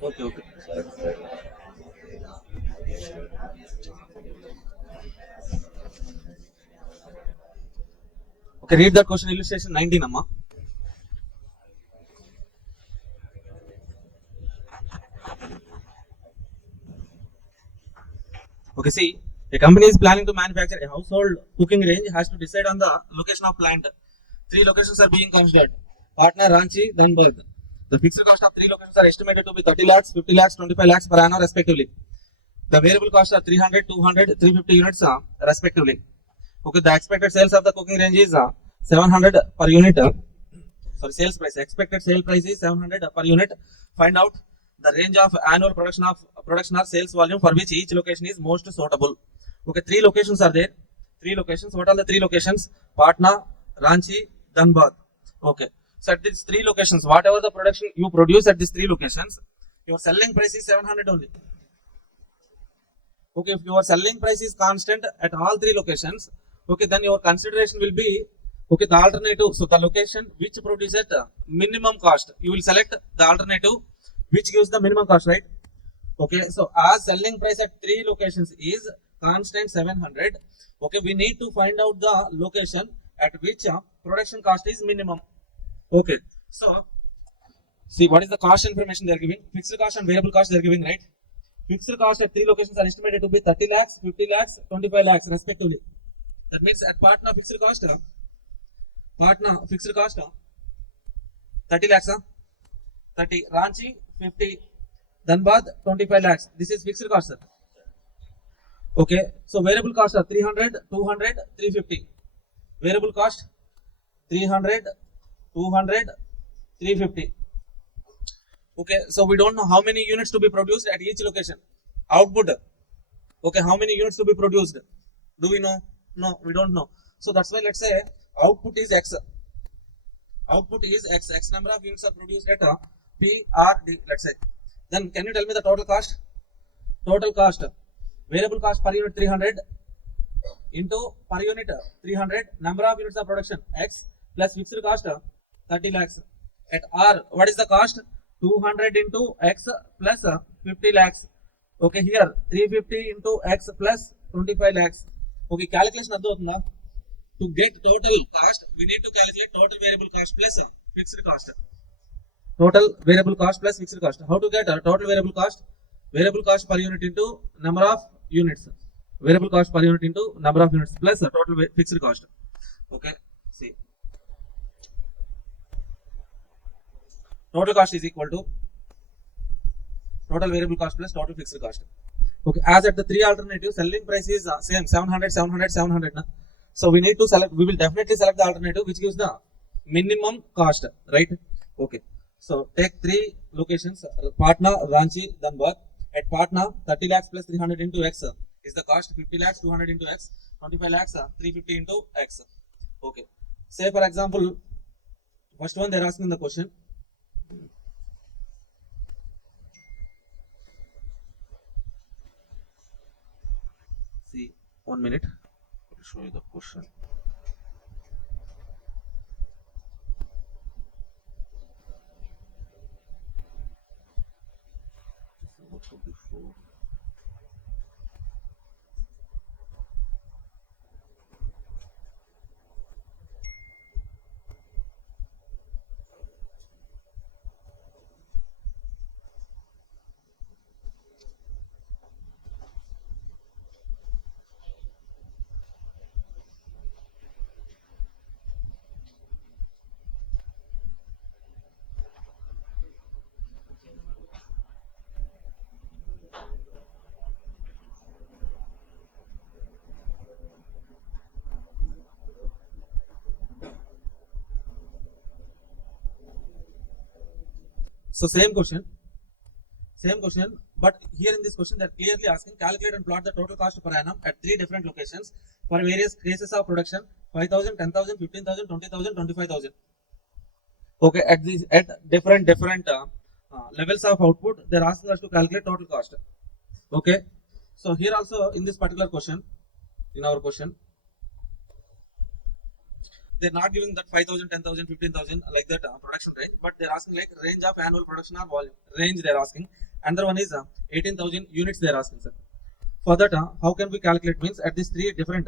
Okay okay, okay, read that question, illustration 19 అమ్మా. Okay, see, a company is planning to manufacture a household cooking range, has to decide on the location of plant. 3 locations are being considered: Patna, Ranchi, Dhanbad. The fixed cost of 3 locations are estimated to be 30 lakhs, 50 lakhs, 25 lakhs per annum respectively. The variable costs are 300, 200, 350 units respectively. Okay, the expected sales of the cooking range is 700 per unit. Sorry, sales price. Expected sale price is 700 per unit. Find out the range of annual production or sales volume for which each location is most suitable. Okay, 3 locations are there. 3 locations. What are the 3 locations? Patna, Ranchi, Dhanbad. Okay. So at these 3 locations, whatever the production you produce at these 3 locations, your selling price is 700 only. Okay, if your selling price is constant at all 3 locations, okay, then your consideration will be, okay, the alternative. So the location which produces the minimum cost, you will select the alternative which gives the minimum cost, right? Okay, so our selling price at 3 locations is constant 700. Okay, we need to find out the location at which production cost is minimum. Okay, so see what is the cost information they are giving. Fixed cost and variable cost they are giving, right? Fixed cost at 3 locations are estimated to be 30 lakhs, 50 lakhs, 25 lakhs respectively. That means at Patna fixed cost 30 lakhs, 30, Ranchi 50, Dhanbad 25 lakhs. This is fixed cost, sir. Okay, so variable cost are 300, 200, 350. Variable cost 300, 200, 350. Okay, so we don't know how many units to be produced at each location. Output. Okay, how many units to be produced? Do we know? No, we don't know. So that's why let's say output is X. Output is X. X number of units are produced at PRD, let's say. Then can you tell me the total cost? Total cost. Variable cost per unit 300 into per unit 300. Number of units of production X plus fixed cost 30 lakhs. At R, what is the cost? 200 into X plus 50 lakhs. Okay, here 350 into X plus 25 lakhs. Okay, calculation adho. To get total cost, we need to calculate total variable cost plus fixed cost. Total variable cost plus fixed cost. How to get total variable cost? Variable cost per unit into number of units. Variable cost per unit into number of units plus total fixed cost. Okay, see. Total cost is equal to total variable cost plus total fixed cost. Okay, as at the three alternatives, selling price is same 700, 700, 700. Na? So we need to select, we will definitely select the alternative which gives the minimum cost, right? Okay, so take 3 locations, Patna, Ranchi, Dhanbad. At Patna, 30 lakhs plus 300 into X is the cost, 50 lakhs, 200 into X, 25 lakhs, 350 into X. Okay, say for example, first one they are asking the question. See, 1 minute. I'll show you the question. So same question, but here in this question they are clearly asking calculate and plot the total cost per annum at 3 different locations for various phases of production 5,000, 10,000, 15,000, 20,000, 25,000. Okay, at different levels of output they are asking us to calculate total cost. Okay, so here also in this particular question, in our question, they're not giving that 5,000, 10,000, 15,000 like that production range, but they're asking like range of annual production or volume range they're asking. Another one is 18,000 units they're asking, sir. For that, how can we calculate? Means at these 3 different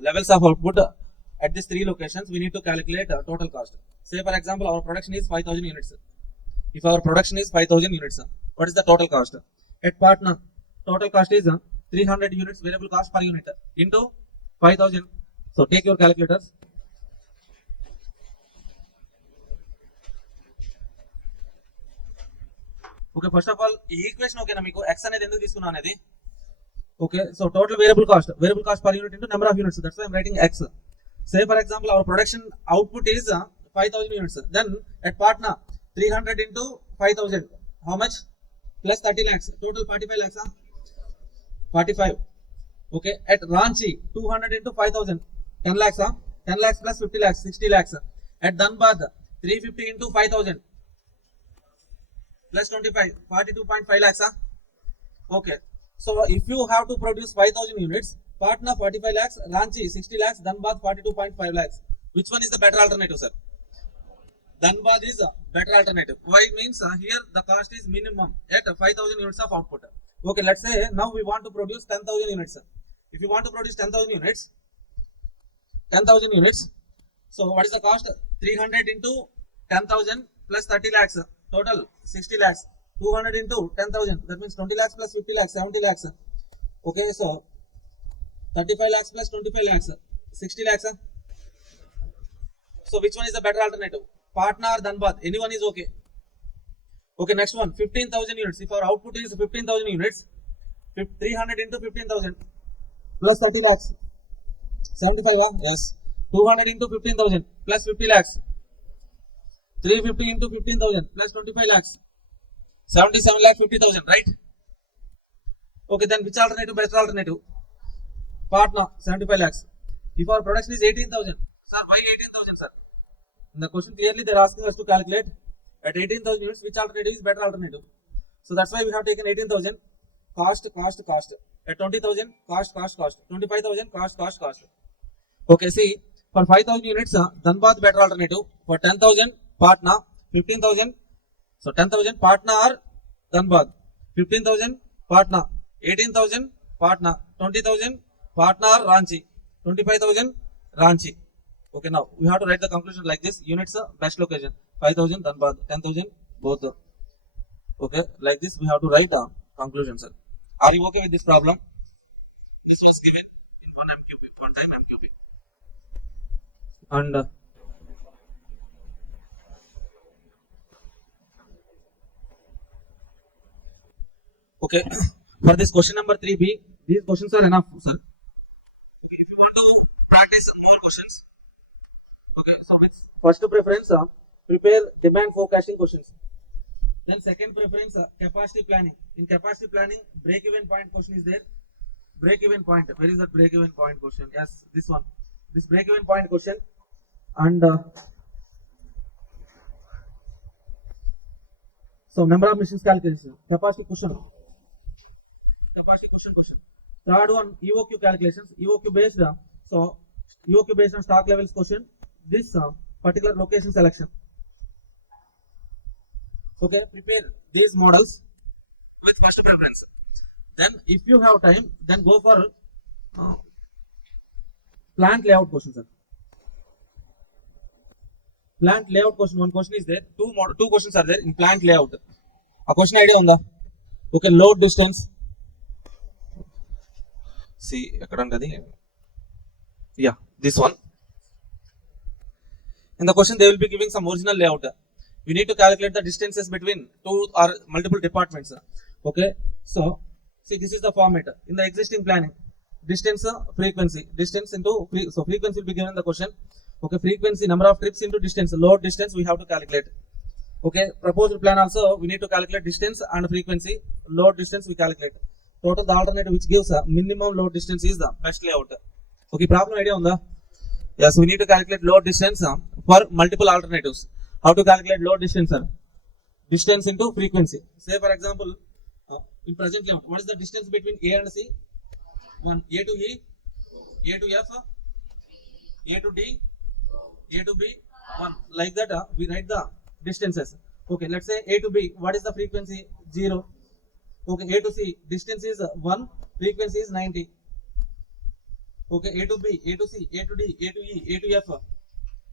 levels of output at these 3 locations, we need to calculate total cost. Say for example, our production is 5,000 units. If our production is 5,000 units, what is the total cost? At Patna, total cost is 300 units variable cost per unit into 5,000. So take your calculators. Okay, first of all, equation okay na meeku x anedi enduku తీసుకున్నా అనేది. Okay, so total variable cost per unit into number of units. That's why I'm writing x. Say for example, our production output is 5,000 units. Then at Patna, 300 into 5,000. How much? Plus 30 lakhs. Total 45 lakhs. 45. Okay, at Ranchi, 200 into 5,000. 10 lakhs, 10 lakhs plus 50 lakhs, 60 lakhs. At Dhanbad, 350 into 5,000 plus 25, 42.5 lakhs. Okay, so if you have to produce 5,000 units, Patna 45 lakhs, Ranchi 60 lakhs, Dhanbad 42.5 lakhs. Which one is the better alternative, sir? Dhanbad is a better alternative. Why? Means here the cost is minimum at 5,000 units of output. Okay, let's say now we want to produce 10,000 units. If you want to produce 10,000 units, so what is the cost? 300 into 10,000 plus 30 lakhs, total 60 lakhs. 200 into 10,000, that means 20 lakhs plus 50 lakhs, 70 lakhs. Okay, so 35 lakhs plus 25 lakhs, 60 lakhs. So which one is the better alternative? Patna or Dhanbad? Anyone is okay. Okay, next one, 15,000 units. If our output is 15,000 units, 300 into 15,000 plus 30 lakhs, 75, yes. 200 into 15,000 plus 50 lakhs, 350 into 15,000 plus 25 lakhs, 77 lakh 50,000, right? Okay, then which alternative, better alternative? Patna, 75 lakhs. If our production is 18,000, sir, why 18,000, sir? In the question clearly they are asking us to calculate at 18,000 units which alternative is better alternative. So that's why we have taken 18,000 cost. At 20,000 cost. 25,000 cost. Okay, see, for 5,000 units, Dhanbad better alternative. For 10,000, Patna. 15,000, so 10,000 Patna or Dhanbad. 15,000 Patna. 18,000 Patna. 20,000 Patna or Ranchi. 25,000 Ranchi. Okay, now we have to write the conclusion like this. Units, best location. 5,000 Dhanbad. 10,000 both. Okay, like this we have to write the conclusion, sir. Are you okay with this problem? This was given in one time MQB. And okay, for this question number 3B, these questions are enough, sir. Okay, if you want to practice more questions, okay, so first preference, prepare demand forecasting questions. Then second preference, capacity planning. In capacity planning, break-even point question is there. Break-even point. Where is that break-even point question? Yes, this one. This break-even point question. And so number of machines calculation. Capacity question. Third one, EOQ calculations. EOQ based. So EOQ based on stock levels question. This particular location selection. Okay, prepare these models with first preference. Then if you have time, then go for plant layout question, sir. Plant layout question, one question is there. Two questions are there in plant layout. A question idea on the okay, load distance. See, yeah, this one. In the question they will be giving some original layout. We need to calculate the distances between two or multiple departments. Okay, so see, this is the format in the existing planning. Distance, frequency, distance into so frequency will be given in the question. Okay, frequency, number of trips into distance, load distance we have to calculate. Okay, proposed plan also we need to calculate distance and frequency, load distance we calculate. Total the alternative which gives a minimum load distance is the best layout. Okay, problem idea on the yes, we need to calculate load distance for multiple alternatives. How to calculate load distance, sir? Distance into frequency. Say for example, in present layout, what is the distance between A and C? 1. A to E, A to F, A to D, A to B, 1. Like that, we write the distances. Okay, let's say A to B, what is the frequency? 0. Okay, A to C, distance is 1, frequency is 90. Okay, A to B, A to C, A to D, A to E, A to F.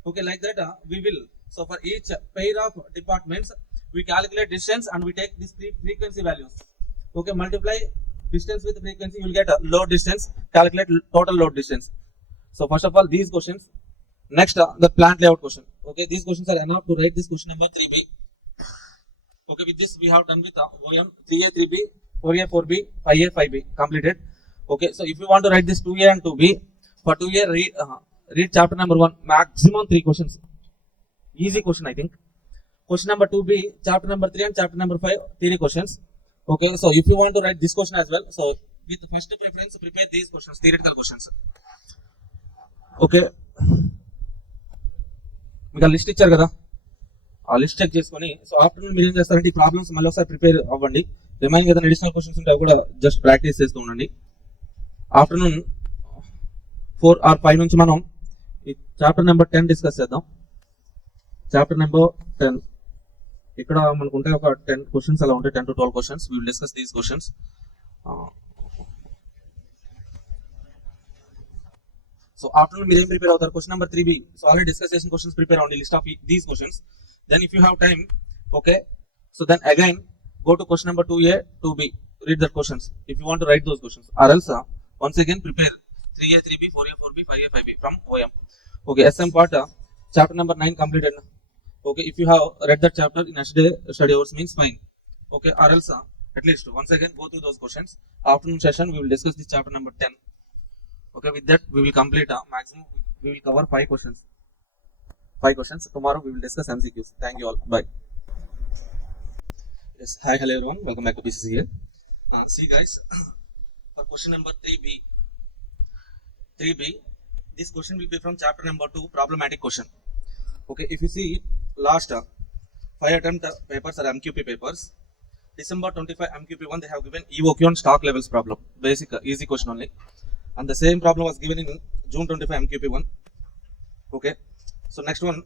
Okay, like that, we will. So for each pair of departments, we calculate distance and we take this frequency values. Okay, multiply distance with frequency, you will get a load distance, calculate total load distance. So first of all, these questions. Next, the plant layout question. Okay, these questions are enough to write this question number 3B. Okay, with this we have done with OM 3A, 3B, 4A, 4B, 5A, 5B completed. Okay, so if you want to write this 2A and 2B, for 2A read chapter number 1, maximum 3 questions. Easy question, I think. Question number 2B, chapter number 3 and chapter number 5, theory questions. Okay, so if you want to write this question as well, so with first preference, prepare these questions, theoretical questions. Okay. మీకు list ఇచ్చారు కదా, ఆ list check చేసుకొని so afternoon మీరు ఏం చేస్తారంటే ఈ problems మళ్ళీ ఒకసారి ప్రిపేర్ అవ్వండి. రిమైనింగ్ ఏదైనా అడిషనల్ క్వశ్చన్స్ ఉంటే అవి కూడా జస్ట్ ప్రాక్టీస్ చేస్తూ ఉండండి. ఆఫ్టర్నూన్ 4 or 5 నుంచి మనం ఈ చాప్టర్ నెంబర్ 10 డిస్కస్ చేద్దాం. చాప్టర్ నెంబర్ 10 ఇక్కడ మనకు ఉంటాయి ఒక 10 క్వశ్చన్స్ అలా ఉంటాయి, 10 to 12 questions. We will discuss these questions. So afternoon మీరు ఏం ప్రిపేర్ అవుతారు? Question number 3B. So already discuss చేసిన క్వశ్చన్స్ ప్రిపేర్ అవ్వండి, list of these questions. Then if you have time, okay, so then again go to question number 2A, 2B, read the questions if you want to write those questions, or else once again prepare 3A, 3B, 4A, 4B, 5A, 5B from OM. Okay, SM part chapter number 9 completed. Okay, if you have read that chapter in yesterday study hours means fine. Okay, or else at least once again go through those questions. Afternoon session we will discuss this chapter number 10. Okay, with that we will complete maximum we will cover 5 questions. 5 questions. Tomorrow we will discuss MCQs. Thank you all. Bye. Yes, hi, hello everyone. Welcome back to BCCA. See guys, for question number 3B, this question will be from chapter number 2, problematic question. Okay, if you see last 5 attempt papers are MQP papers. December 25 MQP1 they have given EOQ on stock levels problem. Basic easy question only. And the same problem was given in June 25 MQP1. Okay, so next one.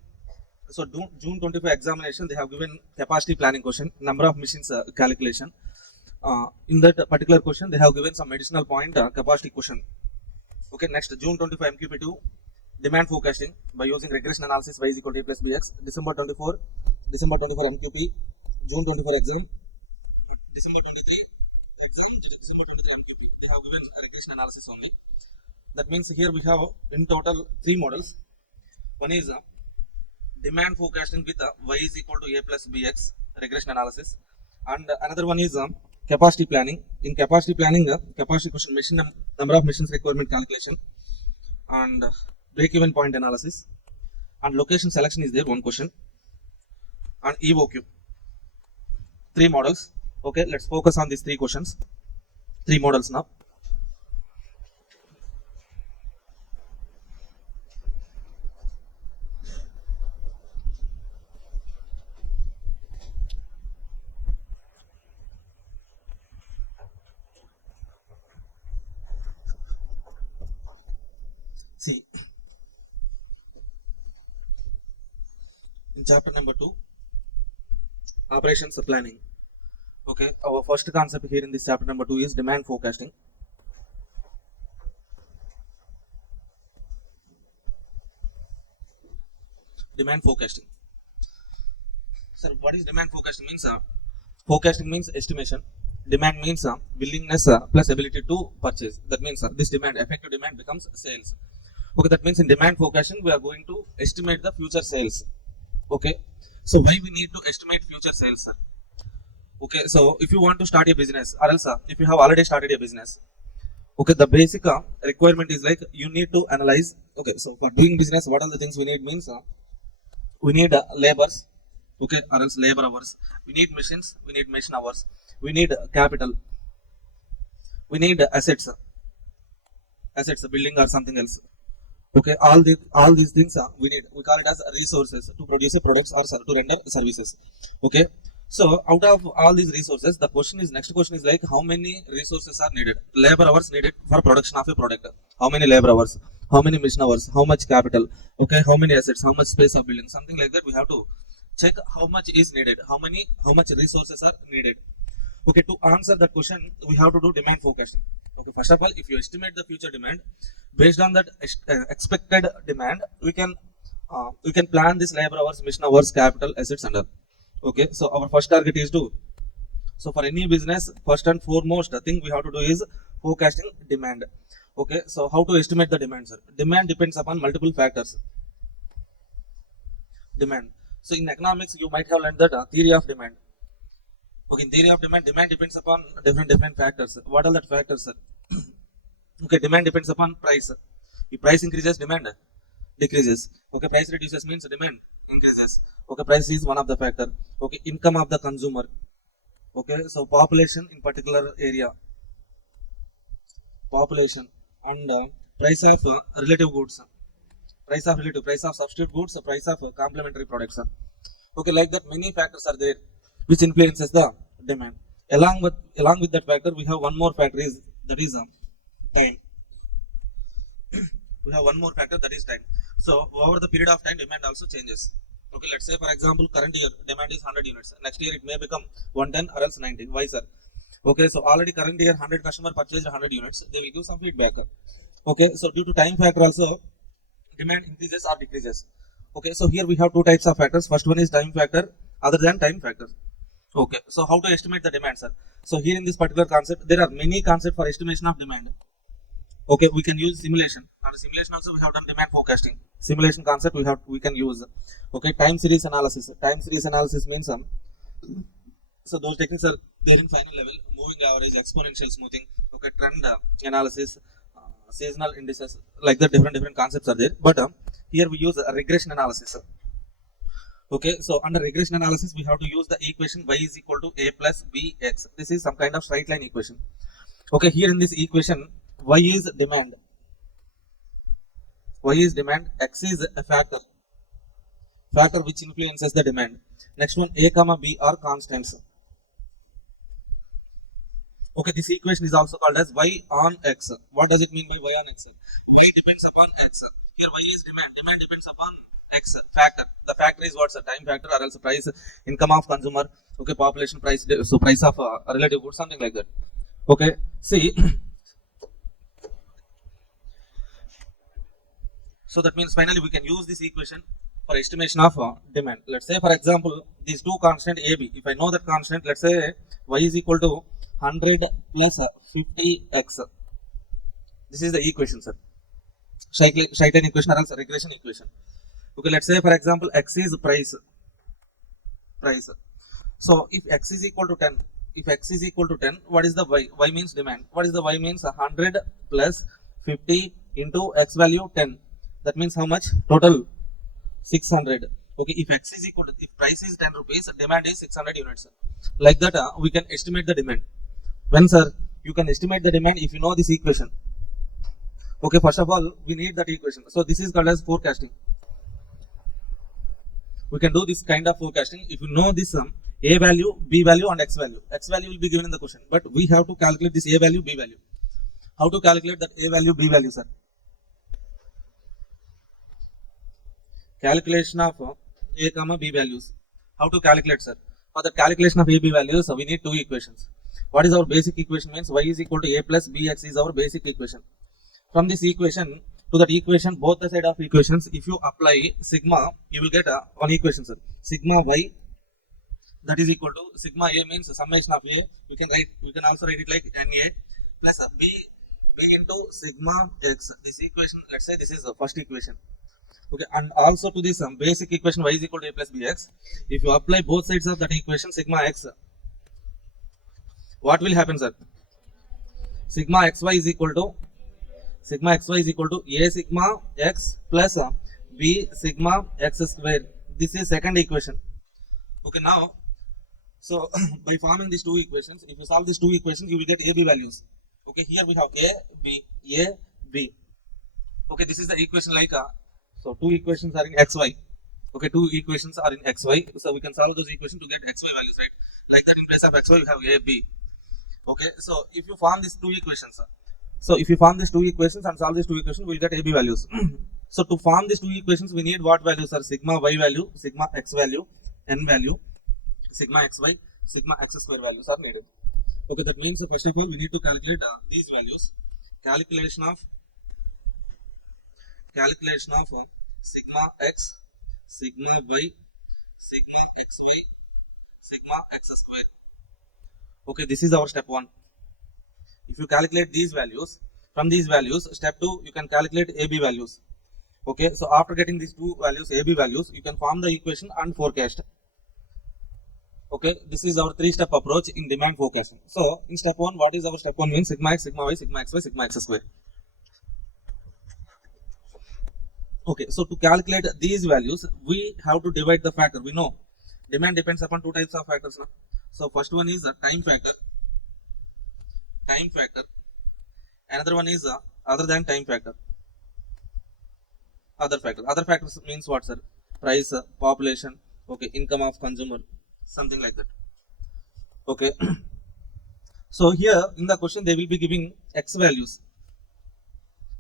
So June 25 examination they have given capacity planning question, number of machines calculation. In that particular question they have given some additional point capacity question. Okay, next June 25 MQP2 demand forecasting by using regression analysis y is equal to a plus bx. December 24 MQP, June 24 exam, December 23 exam, December 23 MQP they have given regression analysis only. That means here we have in total 3 models. One is demand forecasting with y is equal to a plus bx regression analysis, and another one is capacity planning. In capacity planning, capacity question machine number of machines requirement calculation and break even point analysis, and location selection is there one question, and EOQ. 3 models. Okay, let's focus on these 3 questions, 3 models now. See, in chapter number 2, operations planning. Okay, our first concept here in this chapter number 2 is demand forecasting. Demand forecasting. Sir, what is demand forecasting means? Forecasting means estimation. Demand means willingness plus ability to purchase. That means this demand, effective demand becomes sales. Okay, that means in demand forecasting we are going to estimate the future sales. Okay, so why we need to estimate future sales, sir? Okay, so if you want to start a business, or else if you have already started a business, okay, the basic requirement is like you need to analyze. Okay, so for doing business, what are the things we need means we need labors, okay, or else labor hours, we need machines, we need machine hours, we need capital, we need assets, building or something else. Okay, all these things we need. We call it as resources to produce a products or to render services. Okay, so out of all these resources, the next question is like how many resources are needed? Labor hours needed for production of a product. How many labor hours? How many machine hours? How much capital? Okay, how many assets? How much space of building? Something like that. We have to check how much is needed. How much resources are needed. Okay, to answer that question, we have to do demand forecasting. Okay, first of all, if you estimate the future demand based on that expected demand, we can plan this labor hours, machine hours, capital, assets, and all. Okay, so our first target is to, so for any business, first and foremost, the thing we have to do is forecasting demand. Okay, so how to estimate the demand, sir? Demand depends upon multiple factors. Demand. So in economics, you might have learned that theory of demand. Okay, in theory of demand depends upon different factors. What are that factors, sir? Okay, demand depends upon price. If price increases, demand decreases. Okay, price reduces means demand increases. Okay, price is one of the factor. Okay, income of the consumer. Okay, so population in particular area, population, and price of relative goods, price of substitute goods, price of complementary products. Okay, like that many factors are there which influences the demand. Along with that factor, we have one more factor that is time. We have one more factor that is time. So over the period of time, demand also changes. Okay, let's say for example, current year demand is 100 units. Next year it may become 110 or else 90. Why, sir? Okay, so already current year 100 customer purchased 100 units. They will give some feedback. Okay, so due to time factor also, demand increases or decreases. Okay, so here we have two types of factors. First one is time factor, other than time factor. Okay, so how to estimate the demand, sir? So here in this particular concept, there are many concepts for estimation of demand. Okay, we can use simulation. Under simulation also we have done demand forecasting. Simulation concept we can use. Okay, time series analysis. Time series analysis means so those techniques are there in final level. Moving average, exponential smoothing, okay, trend analysis, seasonal indices, like that different concepts are there. But here we use a regression analysis. Okay, so under regression analysis we have to use the equation y is equal to a plus bx. This is some kind of straight line equation. Okay, here in this equation y is demand, x is a factor which influences the demand. Next one, a comma b are constants. Okay, this equation is also called as y on x. What does it mean by y on x? Y depends upon x. Here y is demand depends upon x factor. The factor is what's the time factor or else price, income of consumer, okay, population price, so price of relative goods, something like that. Okay, see, so that means finally we can use this equation for estimation of demand. Let's say for example these two constant a b. If I know that constant, let's say y is equal to 100 plus 50x. This is the equation, sir. Straight line equation or else regression equation. Okay, let's say for example x is price. So if x is equal to 10, what is the y? Y means demand. What is the y means? 100 plus 50 into x value 10. That means how much? Total 600. Okay, if x is equal to, if price is 10 rupees, demand is 600 units. Like that, we can estimate the demand. When, sir? You can estimate the demand if you know this equation. Okay, first of all, we need that equation. So this is called as forecasting. We can do this kind of forecasting if you know this a value, b value and x value. X value will be given in the question, but we have to calculate this a value, b value. How to calculate that a value, b value, sir? Calculation of a comma b values. How to calculate, sir? For the calculation of a b values, we need two equations. What is our basic equation? Means y is equal to a plus bx is our basic equation. From this equation to that equation, both the side of equations, if you apply sigma, you will get one equation, sir. Sigma y, that is equal to sigma a means summation of a. We can also write it like na plus b into sigma x. This equation, let's say this is the first equation. Okay, and also to this basic equation y is equal to a plus bx. If you apply both sides of that equation, sigma x, what will happen, sir? Sigma xy is equal to a sigma x plus b sigma x square. This is second equation. Okay, now, so by forming these two equations, if you solve these two equations, you will get a b values. Okay, here we have a b. Okay, this is the equation like so two equations are in xy. Okay, two equations are in xy. So we can solve those equations to get xy values, right? Like that, in place of xy, we have a b. Okay, so if you form these two equations, and solve these two equations, we'll get a b values. So to form these two equations, we need what values are? Sigma y value, sigma x value, n value, sigma xy, sigma x square values are needed. Okay, that means first of all we need to calculate these values. Calculation of sigma x, sigma y, sigma xy, sigma x square. Okay, this is our step 1. If you calculate these values, from these values, step 2, you can calculate AB values. Okay, so after getting these two values, AB values, you can form the equation and forecast. Okay, this is our 3-step approach in demand forecasting. So in step 1, what is our step 1 means? Sigma x, sigma y, sigma xy, sigma x square. Okay, so to calculate these values, we have to divide the factor. We know demand depends upon two types of factors. No? So first one is time factor. Another one is other than time factor. Other factors means what, sir? Price, population, okay, income of consumer, something like that. Okay. So here in the question they will be giving x values.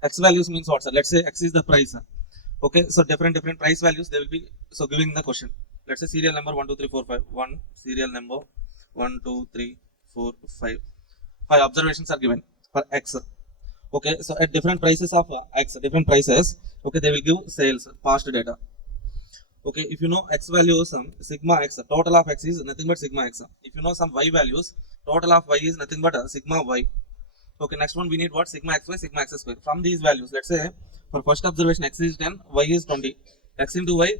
X values means what, sir? Let's say x is the price. Okay, so different price values they will be so giving in the question. Let's say serial number 1, 2, 3, 4, 5. 1 serial number 1, 2, 3, 4, 5. 5 observations are given for X. Okay, so at different prices of X, different prices, okay, they will give sales, past data. Okay, if you know X values, sigma X, total of X is nothing but sigma X. If you know some Y values, total of Y is nothing but sigma Y. Okay, next one we need what? Sigma XY, sigma X square. From these values, let's say for first observation, X is 10, Y is 20. X into Y,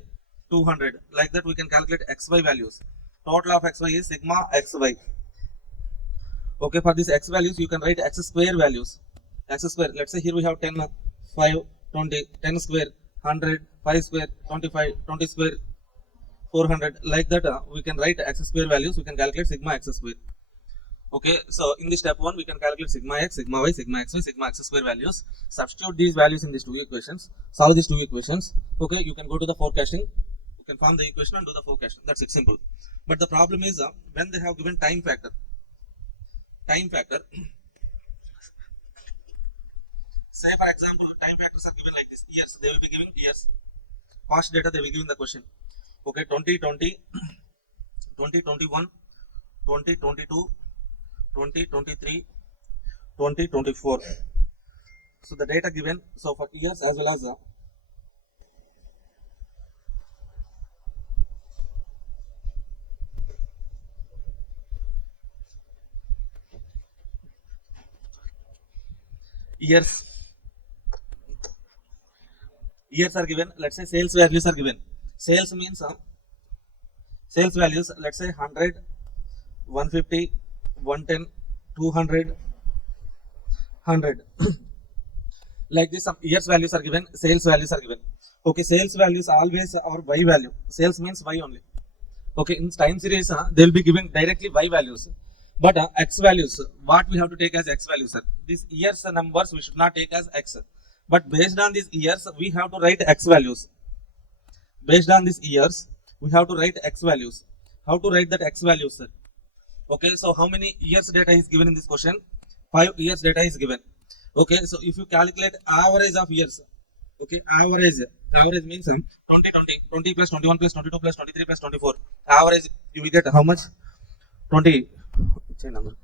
200. Like that, we can calculate XY values. Total of XY is sigma XY. Okay, for these X values, you can write X square values. X square, let's say here we have 10, 5, 20, 10 square, 100, 5 square, 25, 20 square, 400. Like that, we can write X square values. We can calculate sigma X square. Okay, so in this step 1, we can calculate sigma X, sigma Y, sigma XY, sigma X square values. Substitute these values in these two equations. Solve these two equations. Okay, you can go to the forecasting. You can form the equation and do the forecasting. That's it, simple. But the problem is when they have given time factor. Time factor. Say for example, time factors are given like this. Years, they will be giving years. Past data, they will give in the question. Okay, 2020, 2021, 2022, 2023, 2024. So the data given, so for years as well as years are given. Let's say sales values are given. Sales means sales values, let's say 100, 150, 110, 200, 100. Like this, some years values are given, sales values are given. Okay, sales values always are Y value. Sales means Y only. Okay, in time series, they will be giving directly Y values. But X values, what we have to take as X values, sir? These years numbers we should not take as X. But based on these years, we have to write X values. Based on these years, we have to write X values. How to write that X values, sir? Okay, so how many years data is given in this question? 5 years data is given. Okay, so if you calculate average of years, okay, average means 20, 20 plus 21 plus 22 plus 23 plus 24. Average, you will get how much? 20. Say number.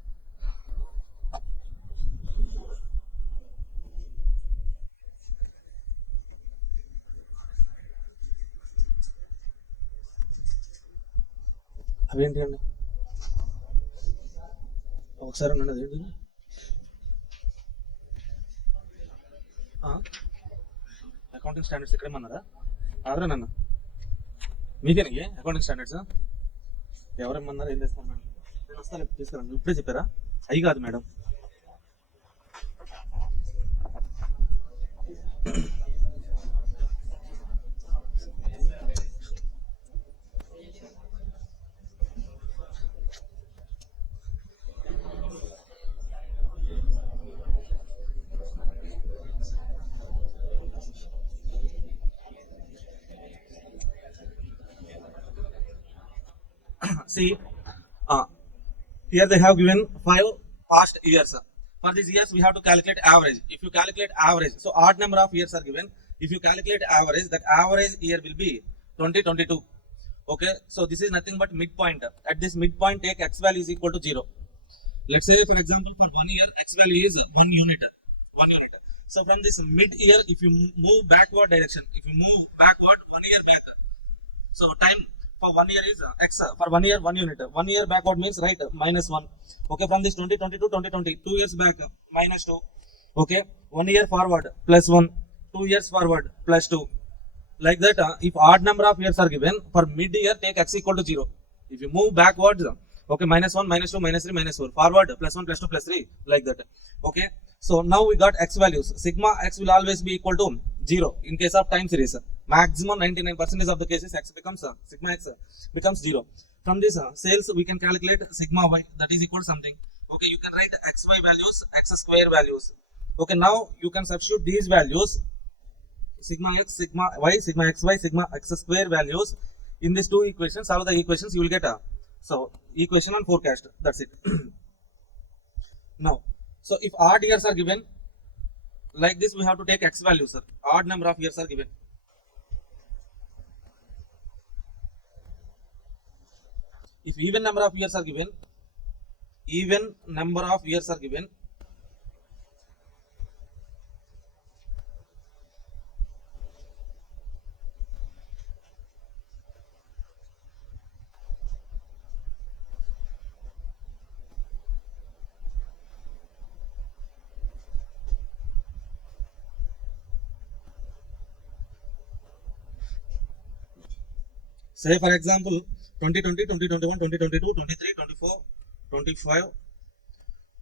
అవేంటి అండి ఒకసారి అన్నది ఏంటి accounting standards ఇక్కడ ఏమన్నారా ఆదరా నన్ను మీకేనా accounting standards ఎవరేమన్నారు ఏం చేస్తాను madam నేను వస్తాను తీసుకురండి ఇప్పుడే చెప్పారా అవి కాదు madam See, here they have given 5 past years. For these years, we have to calculate average. If you calculate average, so odd number of years are given. If you calculate average, that average year will be 2022. Okay, so this is nothing but midpoint. At this midpoint, take X value is equal to 0. Let's say, for example, for 1 year, X value is 1 unit. 1 unit. So from this mid year, if you move backward direction, if you move backward 1 year back, so time for 1 year is X. For 1 year, 1 unit. 1 year backward means right minus 1. Okay, from this 2022 2020, 2 years back minus 2. Okay, 1 year forward plus 1, 2 years forward plus 2. Like that, if odd number of years are given, for mid year take X equal to 0. If you move backwards, okay, minus 1, minus 2, minus 3, minus 4. Forward plus 1, plus 2, plus 3. Like that. Okay, so now we got X values. Sigma X will always be equal to 0 in case of time series. Maximum 99% of the cases X becomes sigma X becomes 0. From this sales we can calculate sigma Y, that is equal to something. Okay, you can write XY values, X square values. Okay, now you can substitute these values, sigma X, sigma Y, sigma XY, sigma X square values in these two equations. Solve the equations, you will get so equation and forecast. That's it. Now, so if odd years are given like this, we have to take X values, sir. Odd number of years are given. If even number of years are given, even number of years are given, say for example 2020, 2021, 2022, 23, 24, 25,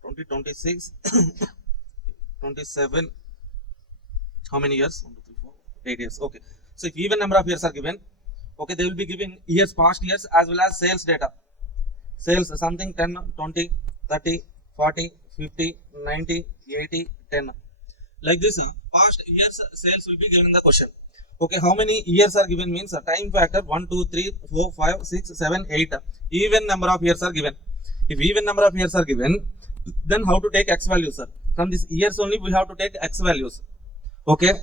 2026, 27. How many years? 1, 2, 3, 4, 8 years. Okay. So if even number of years are given, okay, they will be giving years, past years, as well as sales data. Sales something 10, 20, 30, 40, 50, 90, 80, 10. Like this, past years sales will be given in the question. Okay, how many years are given means time factor 1, 2, 3, 4, 5, 6, 7, 8. Even number of years are given. If even number of years are given, then how to take x values, sir? From this years only we have to take x values. Okay.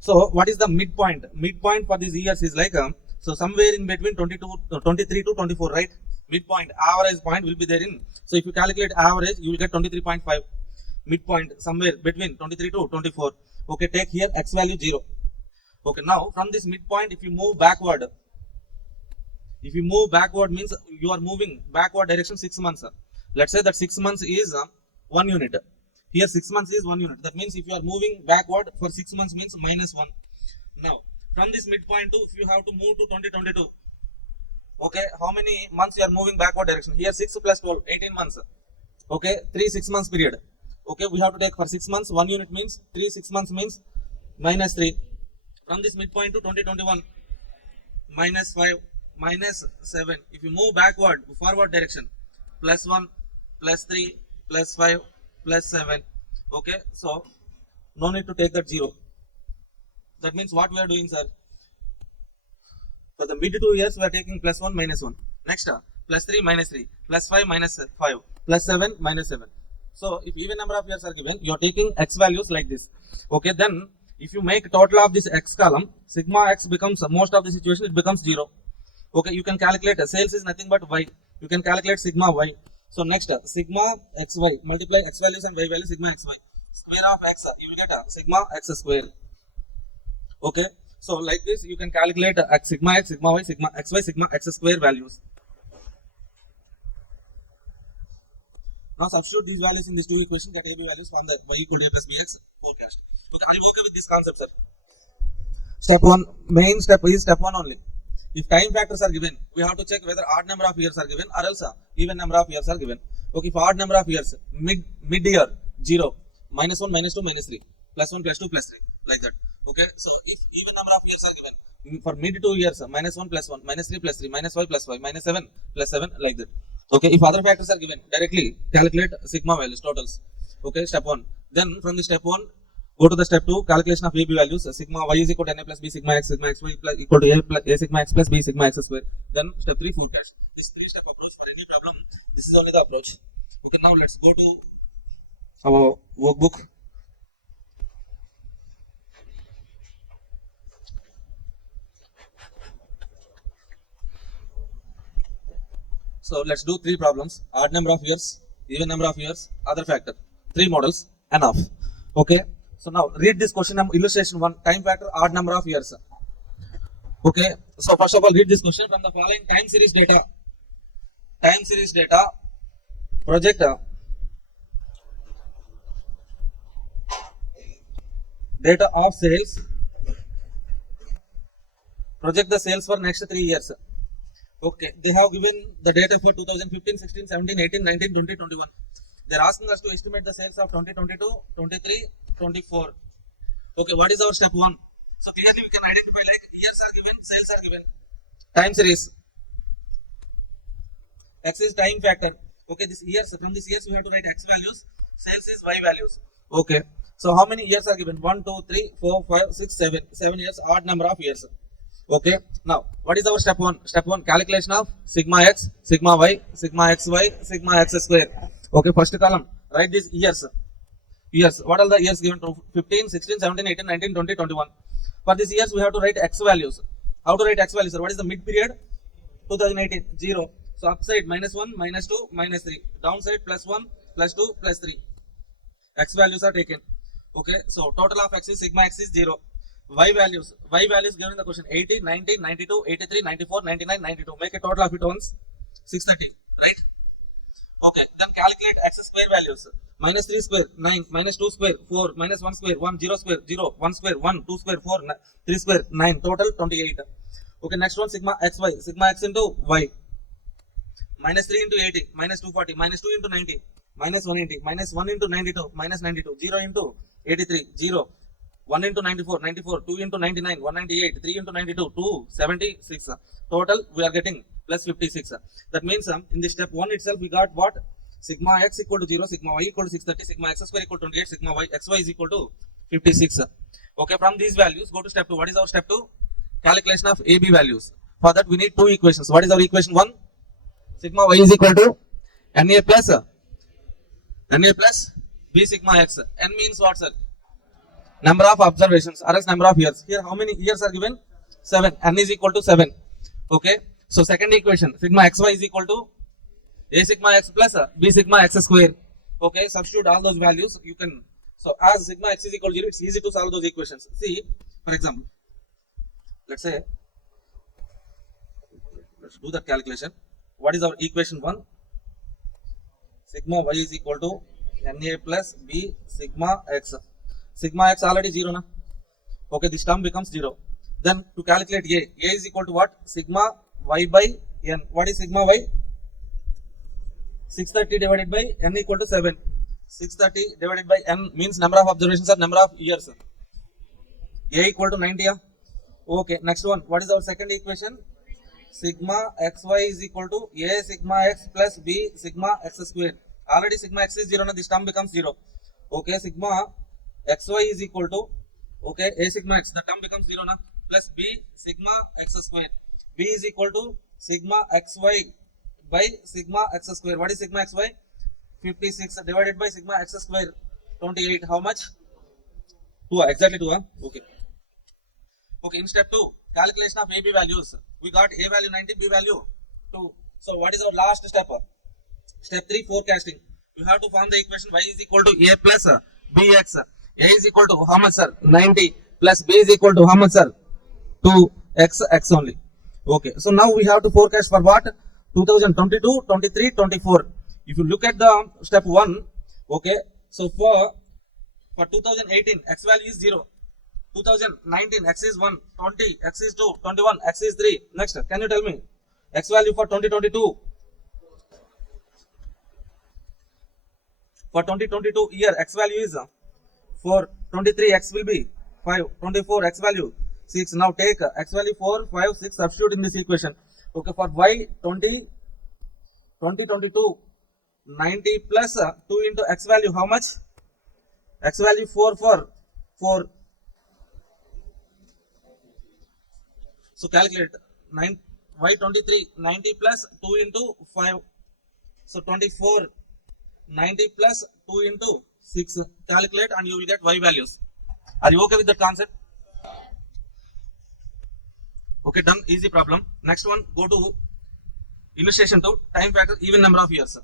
So what is the midpoint? Midpoint for these years is like so somewhere in between 23 to 24, right? Midpoint, average point will be there in. So if you calculate average, you will get 23.5. Midpoint somewhere between 23 to 24. Okay, take here x value 0. Okay, now from this midpoint, if you move backward means you are moving backward direction 6 months. Let's say that 6 months is 1 unit. Here 6 months is 1 unit. That means if you are moving backward for 6 months means -1. Now from this midpoint to, if you have to move to 2022, okay, how many months you are moving backward direction? Here 6 plus 12, 18 months. Okay, 3 6 months period. Okay, we have to take for 6 months 1 unit means 3 6 months means -3. From this midpoint to 2021, -5, -7. If you move backward, forward direction, +1, +3, +5, +7. Okay, so no need to take that 0. That means what we are doing, sir? For the mid 2 years, we are taking +1, -1. Next, +3, -3, +5, -5, +7, -7. So if even number of years are given, you are taking x values like this. Okay, then if you make total of this x column, sigma x becomes, most of the situation it becomes 0. Okay, you can calculate sales is nothing but y. You can calculate sigma y. So next, sigma xy, multiply x values and y values, sigma xy. Square of x, you will get sigma x square. Okay, so like this you can calculate sigma x, sigma y, sigma xy, sigma x square values. Now substitute these values in these two equations, get AB values from the y equal to a plus bx forecast. Okay, are you okay with this concept, sir? Step 1, main step is step 1 only. If time factors are given, we have to check whether odd number of years are given or else even number of years are given. Okay, if odd number of years, mid year 0, -1, -2, -3, +1, +2, +3, like that. Okay, so if even number of years are given, for mid 2 years, -1, +1, -3, +3, -5, +5, -7, +7, like that. Okay, if other factors are given, directly calculate sigma values, totals. Okay, step 1. Then from the step 1, go to the step 2, calculation of AB values. Sigma y is equal to na plus b sigma x, sigma xy equal to a sigma x plus b sigma x square. Then step 3, forecast. This 3-step approach for any problem. This is only the approach. Okay, now let's go to our workbook. So let's do 3 problems. Odd number of years, even number of years, other factor. 3 models, enough. Okay. So now read this question, illustration 1, time factor, odd number of years. Okay. So first of all, read this question from the following time series data. Time series data, project data of sales. Project the sales for next 3 years. Okay, they have given the data for 2015, 16, 17, 18, 19, 20, 21. They are asking us to estimate the sales of 2022, 23, 24. Okay, what is our step 1? So clearly we can identify like years are given, sales are given. Time series. X is time factor. Okay, this years, from this years we have to write x values. Sales is y values. Okay, so how many years are given? 1, 2, 3, 4, 5, 6, 7. 7 years, odd number of years. Okay, now what is our step 1? Step 1, calculation of sigma x, sigma y, sigma xy, sigma x square. Okay, first column, write these years. Years, what are the years given? 15, 16, 17, 18, 19, 20, 21. For these years we have to write x values. How to write x values? What is the mid period? 2018, 0. So upside -1, -2, -3. Downside +1, +2, +3. X values are taken. Okay, so total of X is sigma X is 0. Y values given in the question 80, 90, 92, 83, 94, 99, 92. Make a total of it once. 630, right? Okay, then calculate X square values. -3 square 9, -2 square 4, -1 square 1, 0 square 0, 1 square 1, 2 square 4, 3 square 9, total 28. Okay, next one sigma xy, sigma x into y. -3 into 80, -240, -2 into 90, -180, -1 into 92, -92, 0 into 83, 0, 1 into 94, 94, 2 into 99, 198, 3 into 92, 276. Total we are getting plus 56. That means in the step 1 itself we got what? Sigma x equal to 0, sigma y equal to 630, sigma x square equal to 28, sigma y xy is equal to 56. Okay, from these values go to step 2. What is our step 2? Calculation of AB values. For that we need two equations. What is our equation 1? Sigma y is equal to NA plus B sigma x. N means what, sir? Number of observations or else number of years. Here how many years are given? 7. N is equal to 7. Okay. So second equation sigma xy is equal to A sigma x plus B sigma x square. Okay. Substitute all those values. You can. So as sigma x is equal to 0, it's easy to solve those equations. See, for example, let's say, let's do that calculation. What is our equation 1? Sigma y is equal to Na plus B sigma x. Sigma x already 0 na. Okay, this term becomes 0. Then to calculate A is equal to what? Sigma y by n. What is sigma y? 630 divided by n equal to 7. 630 divided by n means number of observations or number of years. A equal to 90. Okay, next one. What is our second equation? Sigma xy is equal to A sigma x plus B sigma x square. Already sigma x is 0 na. This term becomes 0. Okay, sigma xy is equal to, okay, A sigma x, the term becomes 0 na, plus B sigma x square. B is equal to sigma xy by sigma x square. What is sigma xy? 56 divided by sigma x square 28. How much? 2. Exactly 2. Okay. Okay, in step 2, calculation of AB values. We got A value 90, B value 2. So what is our last step? Step 3, forecasting. You have to form the equation y is equal to A plus bx. A is equal to how much, sir? 90 plus B is equal to how much, sir? 2x only. Okay, so now we have to forecast for what? 2022, 23, 24. If you look at the step 1, okay, so for 2018, x value is 0. 2019, x is 1. 20, x is 2. 21, x is 3. Next, can you tell me x value for 2022? For 2022 year, x value is 4. 23, x will be 5. 24, x value 6. Now take x value 4, 5, 6, substitute in this equation. Okay, for y 2022, 90 plus 2 into x value, how much? X value 4 for 4. So calculate 9, y23, 90 plus 2 into 5. So 24, 90 plus 2 into 6. Calculate and you will get y values. Are you okay with that concept? Okay, done. Easy problem. Next one, go to illustration 2, time factor, even number of years.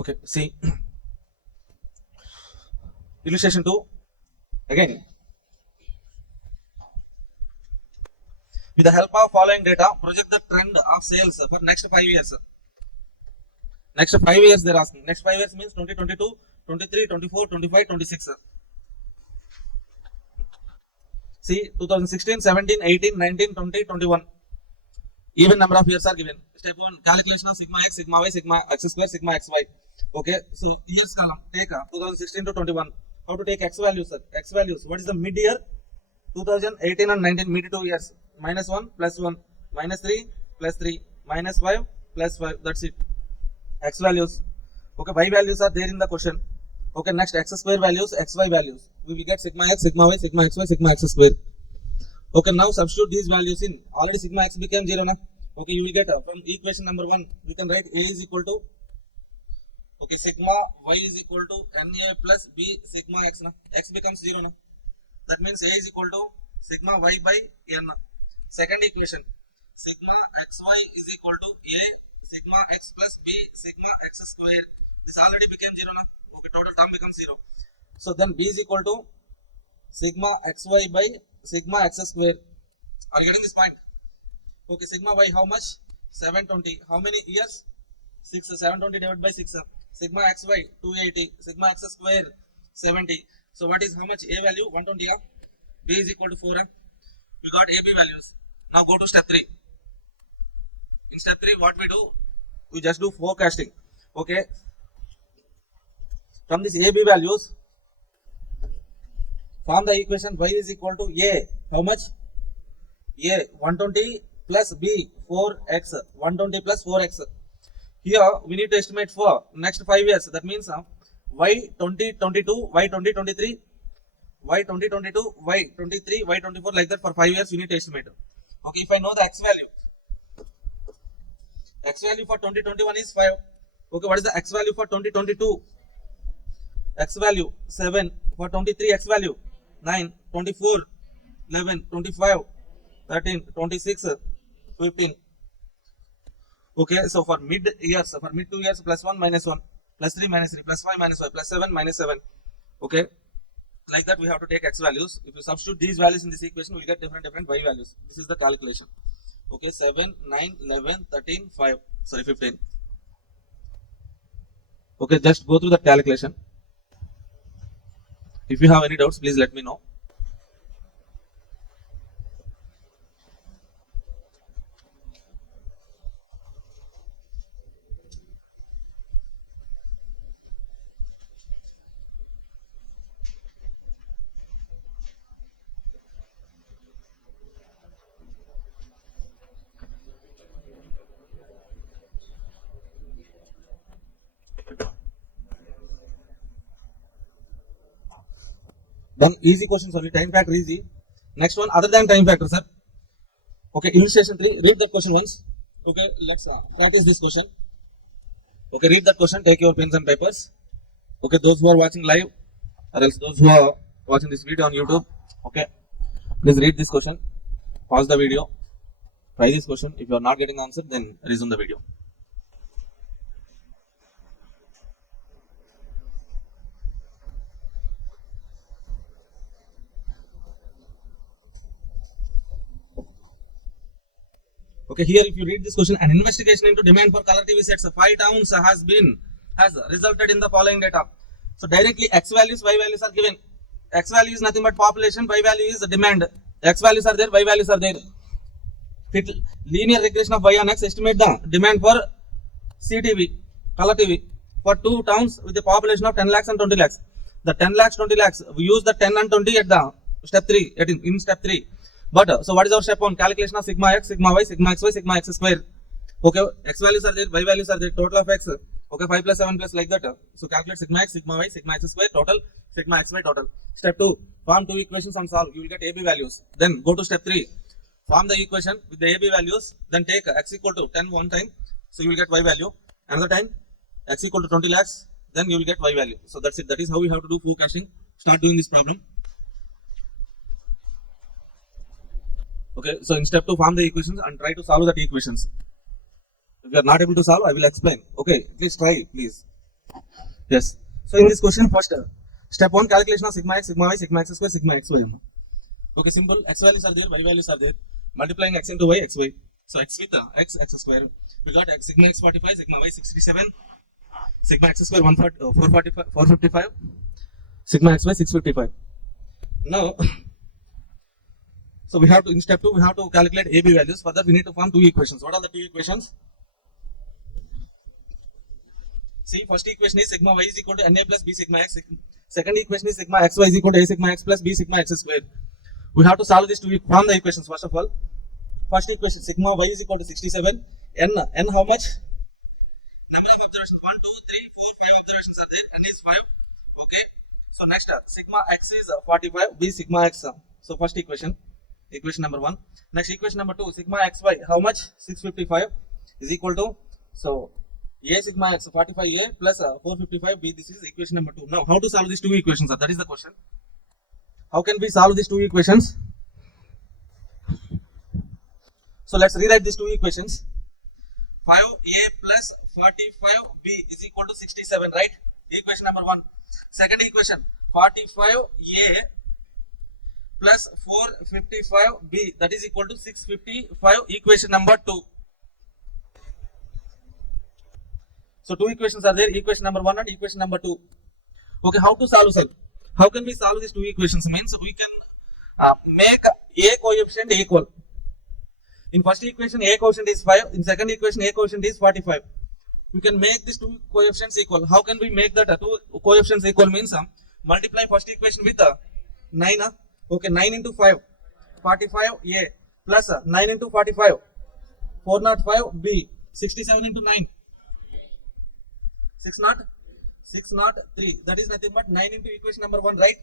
Okay, see illustration 2 again. With the help of following data, project the trend of sales for next 5 years. Next 5 years they're asking. Next 5 years means 2022, 23, 24, 25, 26. See 2016, 17, 18, 19, 20, 21. Even number of years are given. Step 1, calculation of sigma x, sigma y, sigma x square, sigma xy. Okay, so years column, take 2016 to 21. How to take x values, sir? X values. What is the mid year? 2018 and 19, mid 2 years. Minus 1 plus 1, minus 3 plus 3, minus 5 plus 5. That's it. X values. Okay, y values are there in the question. Okay, next x square values, xy values. We will get sigma x, sigma y, sigma xy, sigma x square. Okay, now substitute these values in. Already sigma x became 0 na. Okay, you will get from equation number 1, we can write a is equal to, okay, sigma y is equal to na plus b sigma x na. X becomes 0 na. That means a is equal to sigma y by n. Second equation, sigma xy is equal to a sigma x plus b sigma x square. This already became 0 na. Okay, total term becomes 0. So then b is equal to sigma xy by sigma x square. Are you getting this point? Okay, sigma y how much? 720. How many years? 6. 720 divided by 6. Sigma xy 280. Sigma x square 70. So what is how much? A value 120. B is equal to 4. We got AB values. Now go to step 3. In step 3, what we do? We just do forecasting. Okay. From this AB values, form the equation y is equal to A. How much? A 120 plus B 4x. 120 plus 4x. Here we need to estimate for next 5 years. That means y 2022, y 2023, y 2022, y 23, y 24, like that for 5 years we need to estimate. Okay, if I know the x value for 2021 is 5. Okay, what is the x value for 2022? X value 7. For 23, x value 9, 24, 11, 25, 13, 26, 15. Okay, so for mid years, for mid 2 years, plus 1 minus 1, plus 3 minus 3, plus 5 minus 5, plus 7 minus 7. Okay, like that we have to take x values. If you substitute these values in this equation, we will get different y values. This is the calculation. Okay, 7, 9, 11, 13, 5, sorry 15. Okay, just go through the calculation. If you have any doubts, please let me know. Then easy questions only, time factor easy. Next one, other than time factor, sir. Okay, illustration 3, read that question once. Okay, let's practice this question. Okay, read that question, take your pens and papers. Okay, those who are watching live, or else those who are watching this video on YouTube, okay, please read this question, pause the video, try this question. If you are not getting the answer, then resume the video. Okay, here if you read this question, an investigation into demand for color TV sets 5 towns has resulted in the following data. So directly x values, y values are given. X value is nothing but population, y value is the demand. X values are there, y values are there. Fit linear regression of y on x, estimate the demand for CTV, color TV for 2 towns with a population of 10 lakhs and 20 lakhs. The 10 lakhs, 20 lakhs, we use the 10 and 20 at the step 3, in step 3. But so what is our step 1? Calculation of sigma x, sigma y, sigma xy, sigma x square. Okay, x values are there, y values are there, total of x. Okay, 5 plus 7 plus like that. So calculate sigma x, sigma y, sigma x square, total, sigma xy total. Step 2, form 2 equations and solve. You will get AB values. Then go to step 3. Form the equation with the AB values. Then take x equal to 10 one time. So you will get y value. Another time, x equal to 20 lakhs. Then you will get y value. So that's it. That is how we have to do forecasting. Start doing this problem. Okay, so in step 2, form the equations and try to solve that equations. If you are not able to solve, I will explain. Okay, please try, please. Yes. So in this question, first step 1, calculation of sigma x, sigma y, sigma x square, sigma x y. Okay, simple. X values are there, y values are there. Multiplying x into y, x y. So x with x square. We got x, sigma x 45, sigma y 67, sigma x square 455, sigma x y 655. Now, so we have to, in step 2, we have to calculate AB values. For that, we need to form two equations. What are the two equations? See, first equation is sigma y is equal to Na plus B sigma x. Second equation is sigma xy is equal to A sigma x plus B sigma x square. We have to solve these two, form the equations first of all. First equation, sigma y is equal to 67. N how much? Number of observations, 1, 2, 3, 4, 5 observations are there. N is 5. Okay. So next, sigma x is 45, B sigma x. So first equation, equation number 1. Next equation number 2, sigma xy, how much? 655 is equal to, so A sigma x 45A plus 455B. This is equation number 2. Now, how to solve these two equations? That is the question. How can we solve these two equations? So let's rewrite these two equations. 5A plus 45B is equal to 67, right? Equation number 1. Second equation, 45A plus 455B, that is equal to 655, equation number 2. So two equations are there, equation number 1 and equation number 2. Okay, how to solve, sir? How can we solve these two equations? Means we can make A coefficient equal. In first equation, A coefficient is 5. In second equation, A coefficient is 45. We can make these two coefficients equal. How can we make that two coefficients equal? Means multiply first equation with 9. Okay, 9 into 5, 45A plus 9 into 45, 405B, 67 into 9, 603. That is nothing but 9 into equation number 1, right?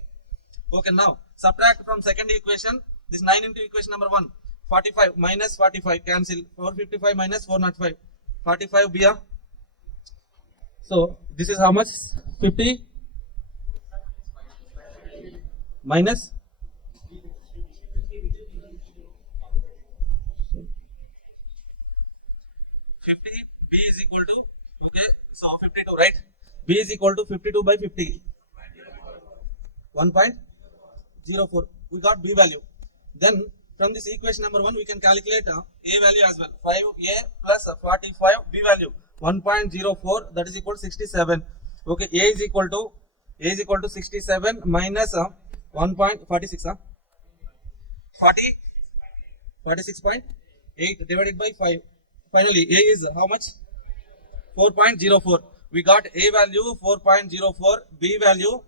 Okay, now subtract from second equation this 9 into equation number 1. 45 minus 45 cancel. 455 minus 405. 45 B. So this is how much? 50 minus 50. B is equal to, okay, so 52, right? B is equal to 52 by 50. 1.04. We got B value. Then from this equation number 1, we can calculate A value as well. 5A plus 45 B value 1.04, that is equal to 67. Okay, A is equal to 67 minus 1.46. 46.8 divided by 5. Finally, A is how much? 4.04. We got A value 4.04, B value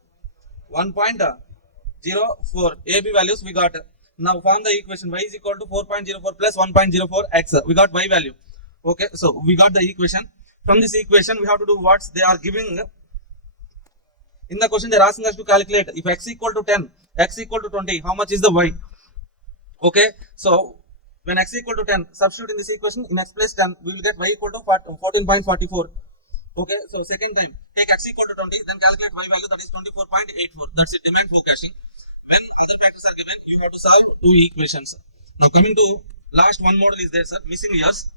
1.04. AB values we got. Now form the equation. Y is equal to 4.04 plus 1.04 x. We got Y value. Okay, so we got the equation. From this equation, we have to do what they are giving. In the question, they are asking us to calculate if x equal to 10, x equal to 20, how much is the y? Okay, so when x equal to 10, substitute in this equation, in x plus 10, we will get y equal to 14.44. Okay, so second time, take x equal to 20, then calculate y value, that is 24.84. That's it, demand forecasting. When other factors are given, you have to solve two equations. Now coming to last one model is there, sir, missing years.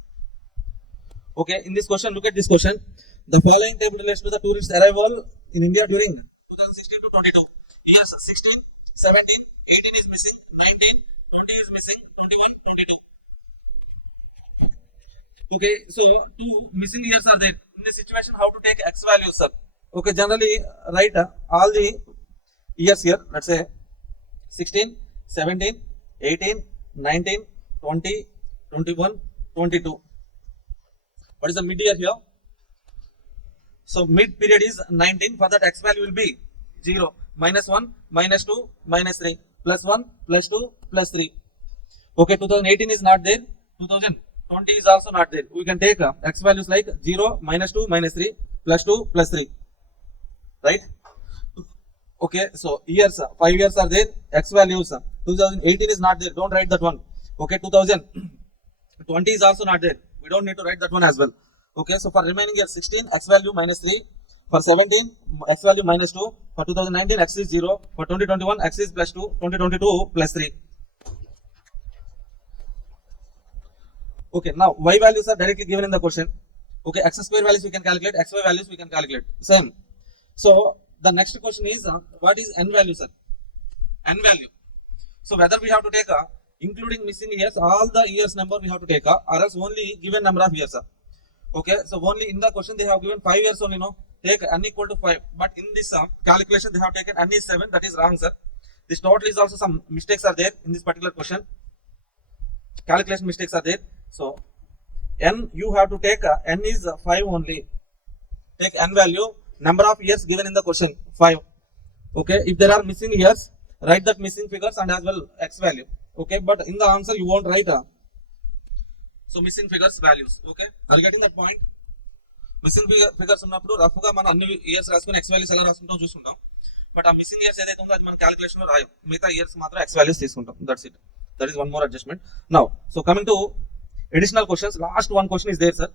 Okay, in this question, look at this question. The following table relates to the tourist arrival in India during 2016 to 22. Years 16, 17, 18 is missing, 19, 20 is missing, 21, 22. Okay, so two missing years are there. In this situation, how to take x values, sir? Okay, generally write all the years here. Let's say 16, 17, 18, 19, 20, 21, 22. What is the mid year here? So mid period is 19. For that, x value will be 0, minus 1, minus 2, minus 3, plus 1, plus 2, plus 3. Okay, 2018 is not there. 2020 is also not there. We can take x values like 0, minus 2, minus 3, plus 2, plus 3. Right? Okay, so years, 5 years are there. X values, 2018 is not there. Don't write that one. Okay, 2020 is also not there. We don't need to write that one as well. Okay, so for remaining year 16, x value minus 3. For 17, x value minus 2. For 2019, x is 0. For 2021, x is plus 2. 2022, plus 3. Okay, now y values are directly given in the question. Okay, x square values we can calculate, xy values we can calculate. Same. So the next question is what is n value, sir? N value. So whether we have to take including missing years, all the years number we have to take, or else only given number of years. Okay, so only in the question they have given 5 years only, no? Take n equal to 5. But in this calculation they have taken n is 7. That is wrong, sir. This total is also some mistakes are there in this particular question. Calculation mistakes are there. So n you have to take n is 5 only. Take n value, number of years given in the question 5. Okay, if there are missing years, write that missing figures and as well x value. Okay, but in the answer you won't write so missing figures values. Okay, are you getting that point? Missing figures ఉన్నప్పుడు rough గా మనం అన్ని years రాసుకుని x values ఎలా రాసుకుంటాం చూసుకుంటాం. But ఆ missing years ఏదైతే ఉందో అది మన క్యాలిక్యులేషన్ లో రాయం. మిగతా ఇయర్స్ మాత్రం x వాల్యూస్ తీసుకుంటాం. That's it. That is one more adjustment. Now so coming to additional questions, last one question is there, sir.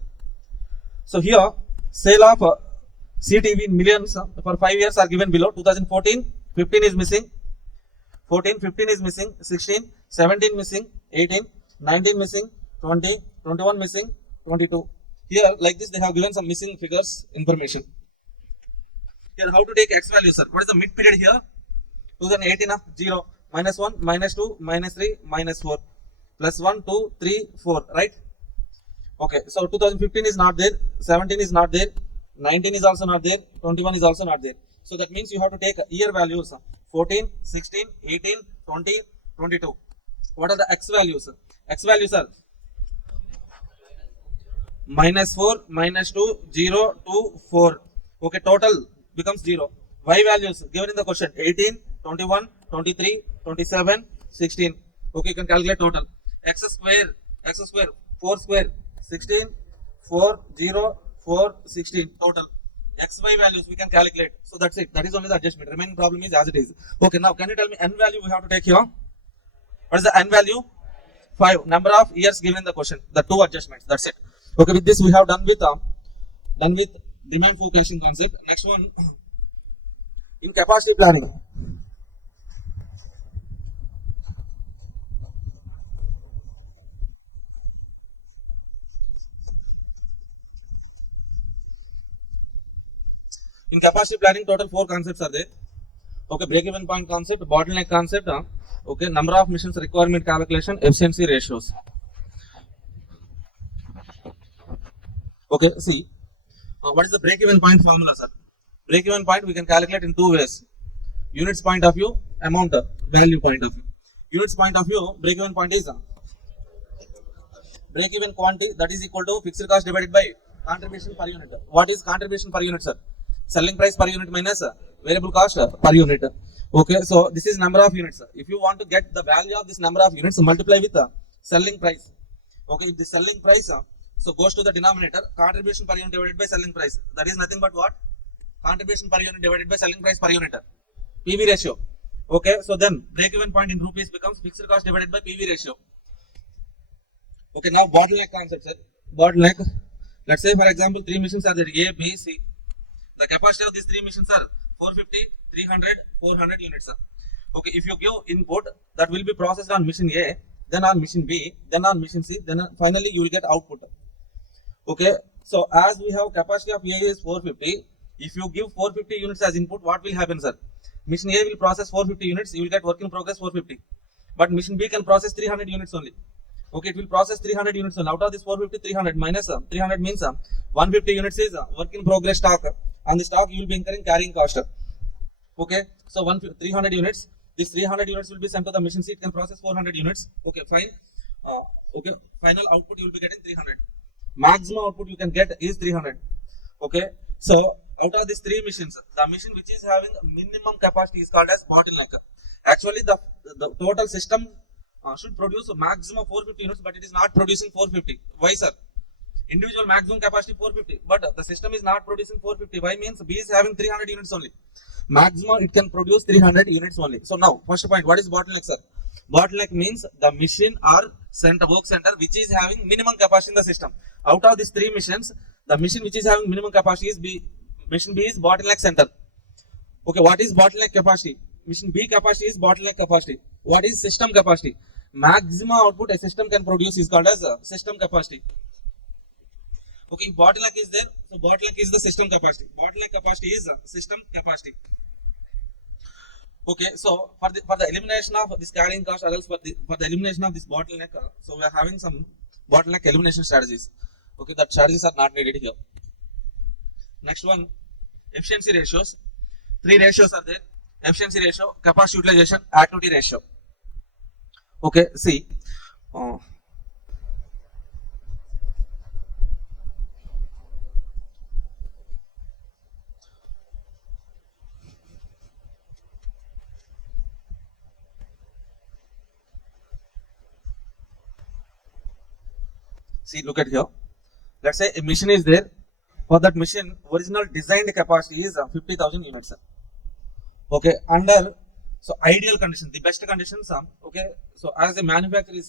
So here sale of CTV in millions for 5 years are given below. 2014 15 is missing, 14 15 is missing, 16 17 missing, 18 19 missing, 20 21 missing, 22. Here like this they have given some missing figures information. Here how to take x value, sir? What is the mid period here? 2018 0 -1 -2 -3 -4 +1 2 3 4, right? Okay, so 2015 is not there, 17 is not there, 19 is also not there, 21 is also not there. So that means you have to take year values 14 16 18 20 22. What are the x values? X values are -4 -2 0 2 4. Okay, total becomes 0. Y values given in the question 18 21 23 27 16. Okay, you can calculate total. X square 4 square 16 4 0 4 16 total. XY values we can calculate. So that's it. That is only the adjustment. Remaining problem is as it is. Okay, now can you tell me n value we have to take here? What is the n value? 5. Number of years given in the question. The two adjustments. That's it. Okay, with this we have done with demand forecasting concept. Next one, in capacity planning. In capacity planning, total 4 concepts are there. Okay, break-even point concept, bottleneck concept, okay, number of missions requirement calculation, efficiency ratios. Okay, see, what is the break-even point formula, sir? Break-even point we can calculate in 2 ways. Units point of view, amount value point of view. Units point of view, break-even point is break-even quantity, that is equal to fixed cost divided by contribution per unit. What is contribution per unit, sir? Selling price per unit minus variable cost per unit. Okay, so this is number of units. If you want to get the value of this number of units, multiply with selling price. Okay, if the selling price so goes to the denominator, contribution per unit divided by selling price. That is nothing but what? Contribution per unit divided by selling price per unit. PV ratio. Okay, so then break-even point in rupees becomes fixed cost divided by PV ratio. Okay, now bottleneck concept, sir. Bottleneck. Let's say for example 3 machines are there, A, B, C. The capacity of these 3 machines are 450, 300, 400 units. Okay, if you give input, that will be processed on machine A, then on machine B, then on machine C, then finally you will get output. Okay, so as we have capacity of A is 450, if you give 450 units as input, what will happen, sir? Machine A will process 450 units, you will get work in progress 450. But machine B can process 300 units only. Okay, it will process 300 units only. Out of this 450, 300 minus 300 means 150 units is work in progress stock. On the stock you will be incurring carrying cost. Okay, so 300 units. This 300 units will be sent to the machine C. It can process 400 units. Okay, fine. Okay, final output you will be getting 300. Maximum output you can get is 300. Okay, so out of these 3 machines, the machine which is having minimum capacity is called as bottleneck. Actually, the total system should produce a maximum 450 units, but it is not producing 450. Why, sir? Individual maximum capacity 450, but the system is not producing 450. Why? Means B is having 300 units only. Maximum it can produce 300 units only. So now, first point, what is bottleneck, sir? Bottleneck means the machine or work center which is having minimum capacity in the system. Out of these 3 machines, the machine which is having minimum capacity is B. Machine B is bottleneck center. Okay, what is bottleneck capacity? Machine B capacity is bottleneck capacity. What is system capacity? Maximum output a system can produce is called as system capacity. Okay, if bottleneck is there, so bottleneck is the system capacity. Bottleneck capacity is system capacity. Okay, so for the elimination of this carrying cost, or else for the elimination of this bottleneck, so we are having some bottleneck elimination strategies. Okay, that strategies are not needed here. Next one, efficiency ratios. 3 ratios are there: efficiency ratio, capacity utilization, activity ratio. Okay, see. See, look at here. Let's say a machine is there. For that machine, original designed capacity is 50,000 units. Okay, under so ideal condition, the best conditions. Okay, so as a manufacturer is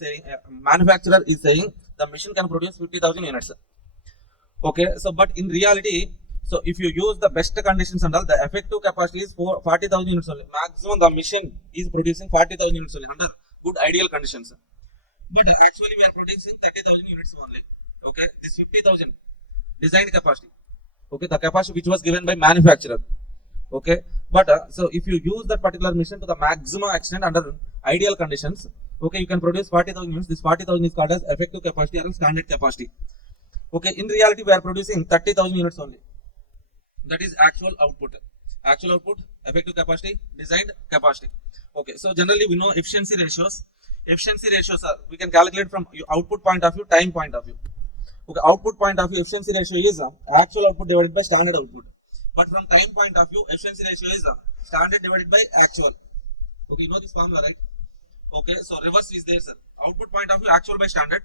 saying, the machine can produce 50,000 units. Okay, so but in reality, so if you use the best conditions and all, the effective capacity is 40,000 units only. Maximum the machine is producing 40,000 units only under good ideal conditions. But actually we are producing 30,000 units only. Okay, this 50,000 designed capacity. Okay, the capacity which was given by manufacturer. Okay, but so if you use that particular machine to the maximum extent under ideal conditions, okay, you can produce 40,000 units. This 40,000 is called as effective capacity or standard capacity. Okay, in reality we are producing 30,000 units only. That is actual output. Actual output, effective capacity, designed capacity. Okay, so generally we know efficiency ratios. Efficiency ratios are, we can calculate from output point of view, time point of view. Okay, output point of view, efficiency ratio is actual output divided by standard output. But from time point of view, efficiency ratio is standard divided by actual. Okay, you know this formula, right? Okay, so reverse is there, sir. Output point of view, actual by standard.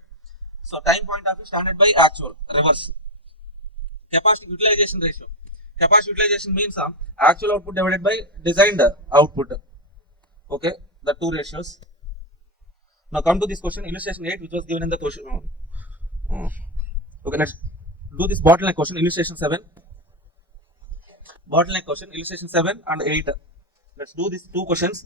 So time point of view, standard by actual, reverse. Capacity utilization ratio. Capacity utilization means actual output divided by designed output. Okay, the two ratios. Now come to this question, illustration 8, which was given in the question. Okay, let's do this bottleneck question, illustration 7. Bottleneck question, illustration 7 and 8. Let's do these two questions.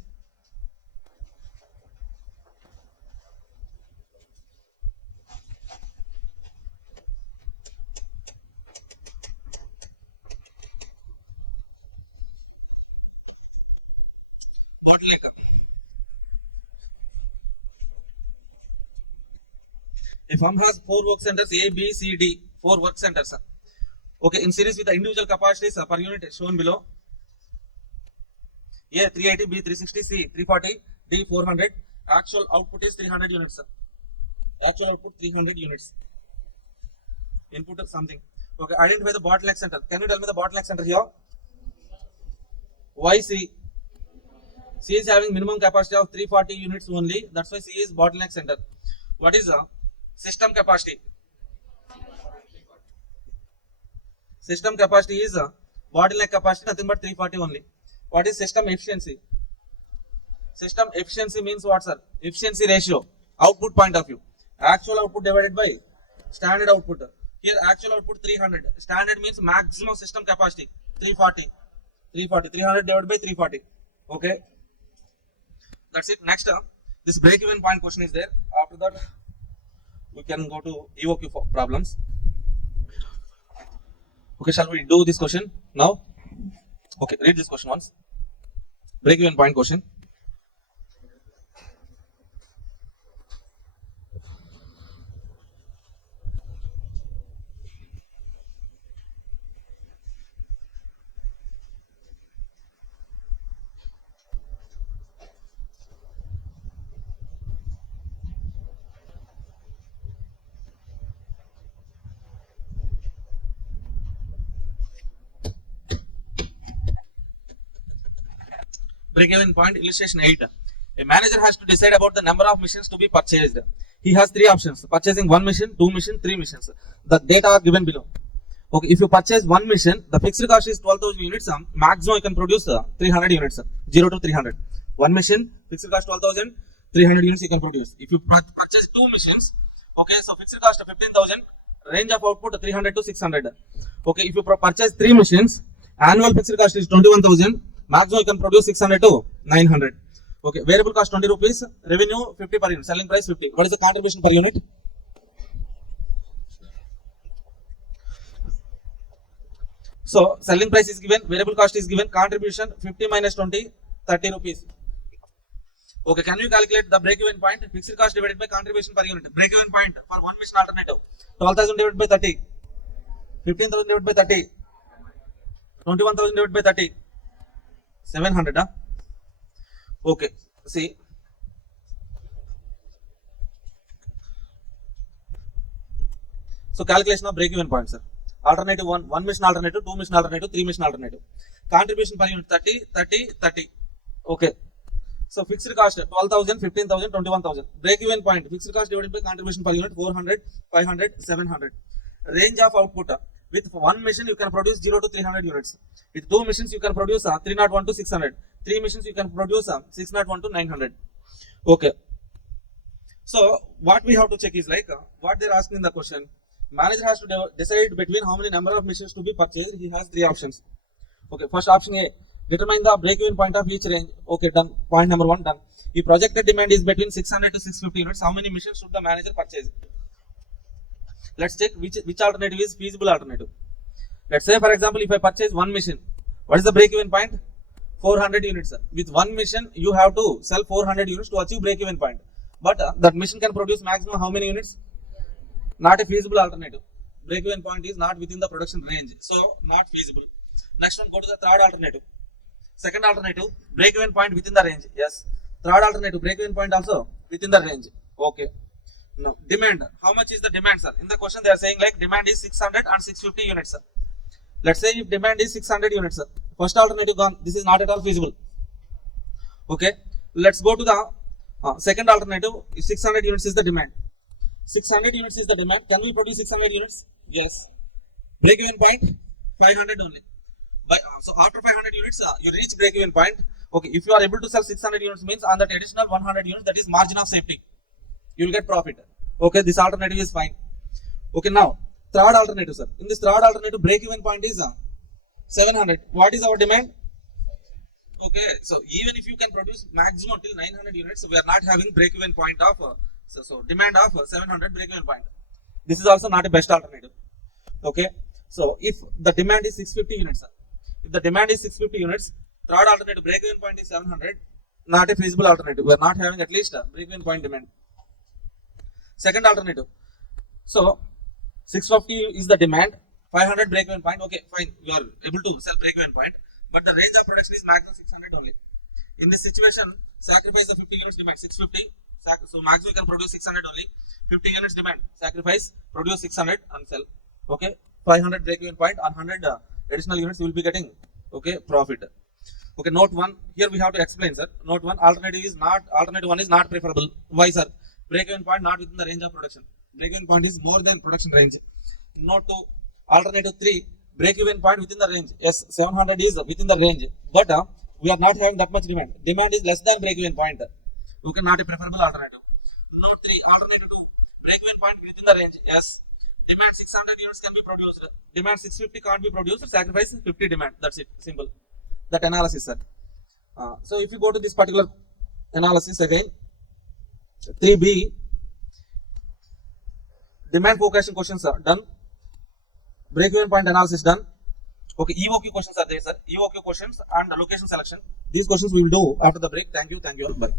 Bottleneck. A firm has 4 work centers A, B, C, D, 4 work centers. Okay, in series with the individual capacities per unit shown below. A 380, B 360, C 340, D 400. Actual output is 300 units. Actual output 300 units. Input of something. Okay, identify the bottleneck center. Can you tell me the bottleneck center here? Why C? C is having minimum capacity of 340 units only. That's why C is bottleneck center. What is system capacity? System capacity is bottleneck capacity, nothing but 340 only. What is system efficiency? System efficiency means what, sir? Efficiency ratio, output point of view. Actual output divided by standard output. Here actual output 300. Standard means maximum system capacity 340. 300 divided by 340. Okay. That's it. Next, this break-even point question is there. After that, we can go to EOQ problems. Okay, shall we do this question now? Okay, read this question once. Break-even point question. Break-even point, illustration 8. A manager has to decide about the number of machines to be purchased. He has 3 options: purchasing 1 machine, 2 machine, 3 machines. The data are given below. Okay, if you purchase 1 machine, the fixed cost is 12,000 units. Maximum you can produce 300 units, 0 to 300. 1 machine, fixed cost 12,000, 300 units you can produce. If you purchase 2 machines, okay, so fixed cost 15,000, range of output 300 to 600. Okay, if you purchase 3 machines, annual fixed cost is 21,000. Maximum you can produce 600 to 900. Okay, variable cost 20 rupees, revenue 50 per unit, selling price 50. What is the contribution per unit? So selling price is given, variable cost is given, contribution 50 minus 20, 30 rupees. Okay, can you calculate the break-even point? Fixed cost divided by contribution per unit. Break-even point for one mission alternative. 12,000 divided by 30. 15,000 divided by 30. 21,000 divided by 30. 700. Huh? Okay, see. So calculation of break-even point, sir. Alternative 1 mission alternative, 2 mission alternative, 3 mission alternative. Contribution per unit 30, 30, 30. Okay. So fixed cost 12,000, 15,000, 21,000. Break-even point fixed cost divided by contribution per unit 400, 500, 700. Range of output with one mission you can produce 0 to 300 units. With two missions you can produce 301 to 600. Three missions you can produce 601 to 900. Okay. So what we have to check is like what they're asking in the question. Manager has to decide between how many number of missions to be purchased. He has three options. Okay, first option A, determine the break-even point of each range. Okay, done. Point number 1 done. If projected demand is between 600 to 650 units, how many missions should the manager purchase? Let's check which alternative is feasible alternative. Let's say for example, if I purchase one mission, what is the break-even point? 400 units. With one mission, you have to sell 400 units to achieve break-even point. But that mission can produce maximum how many units? Not a feasible alternative. Break-even point is not within the production range, so not feasible. Next one, go to the third alternative. Second alternative, break-even point within the range. Yes. Third alternative, break-even point also within the range. Okay. No. Demand. How much is the demand, sir? In the question they are saying like demand is 600 and 650 units, sir. Let's say if demand is 600 units, sir. First alternative gone. This is not at all feasible. Okay. Let's go to the second alternative. 600 units is the demand. 600 units is the demand. Can we produce 600 units? Yes. Break-even point 500 only. So after 500 units, you reach break-even point. Okay, if you are able to sell 600 units, means on that additional 100 units, that is margin of safety. You will get profit. Okay, this alternative is fine. Okay, now third alternative, sir. In this third alternative, break-even point is 700. What is our demand? Okay, so even if you can produce maximum till 900 units, we are not having break-even point of so demand of 700 break-even point. This is also not a best alternative. Okay, so if the demand is 650 units, sir. If the demand is 650 units, third alternative break-even point is 700, not a feasible alternative. We are not having at least a break-even point demand. Second alternative. So 650 is the demand, 500 break-even point. Okay, fine. You are able to sell break-even point, but the range of production is maximum 600 only. In this situation, sacrifice the 50 units demand 650. So maximum you can produce 600 only. 50 units demand, sacrifice, produce 600 and sell. Okay, 500 break-even point on 100 additional units you will be getting. Okay, profit. Okay, note 1. Here we have to explain, sir. Note 1. Alternative 1 is not preferable. Why, sir? Break-even point not within the range of production. Break-even point is more than production range. Note 2. Alternative 3. Break-even point within the range. Yes, 700 is within the range, but we are not having that much demand. Demand is less than break-even point. Okay, not a preferable alternative. Note 3. Alternative 2. Break-even point within the range. Yes. Demand 600 units can be produced. Demand 650 can't be produced. Sacrifice 50 demand. That's it. Simple. That analysis, sir. So if you go to this particular analysis again, 3B, demand forecasting questions are done. Break-even point analysis done. Okay, EOQ questions are there, sir. EOQ questions and location selection. These questions we will do after the break. Thank you. Bye.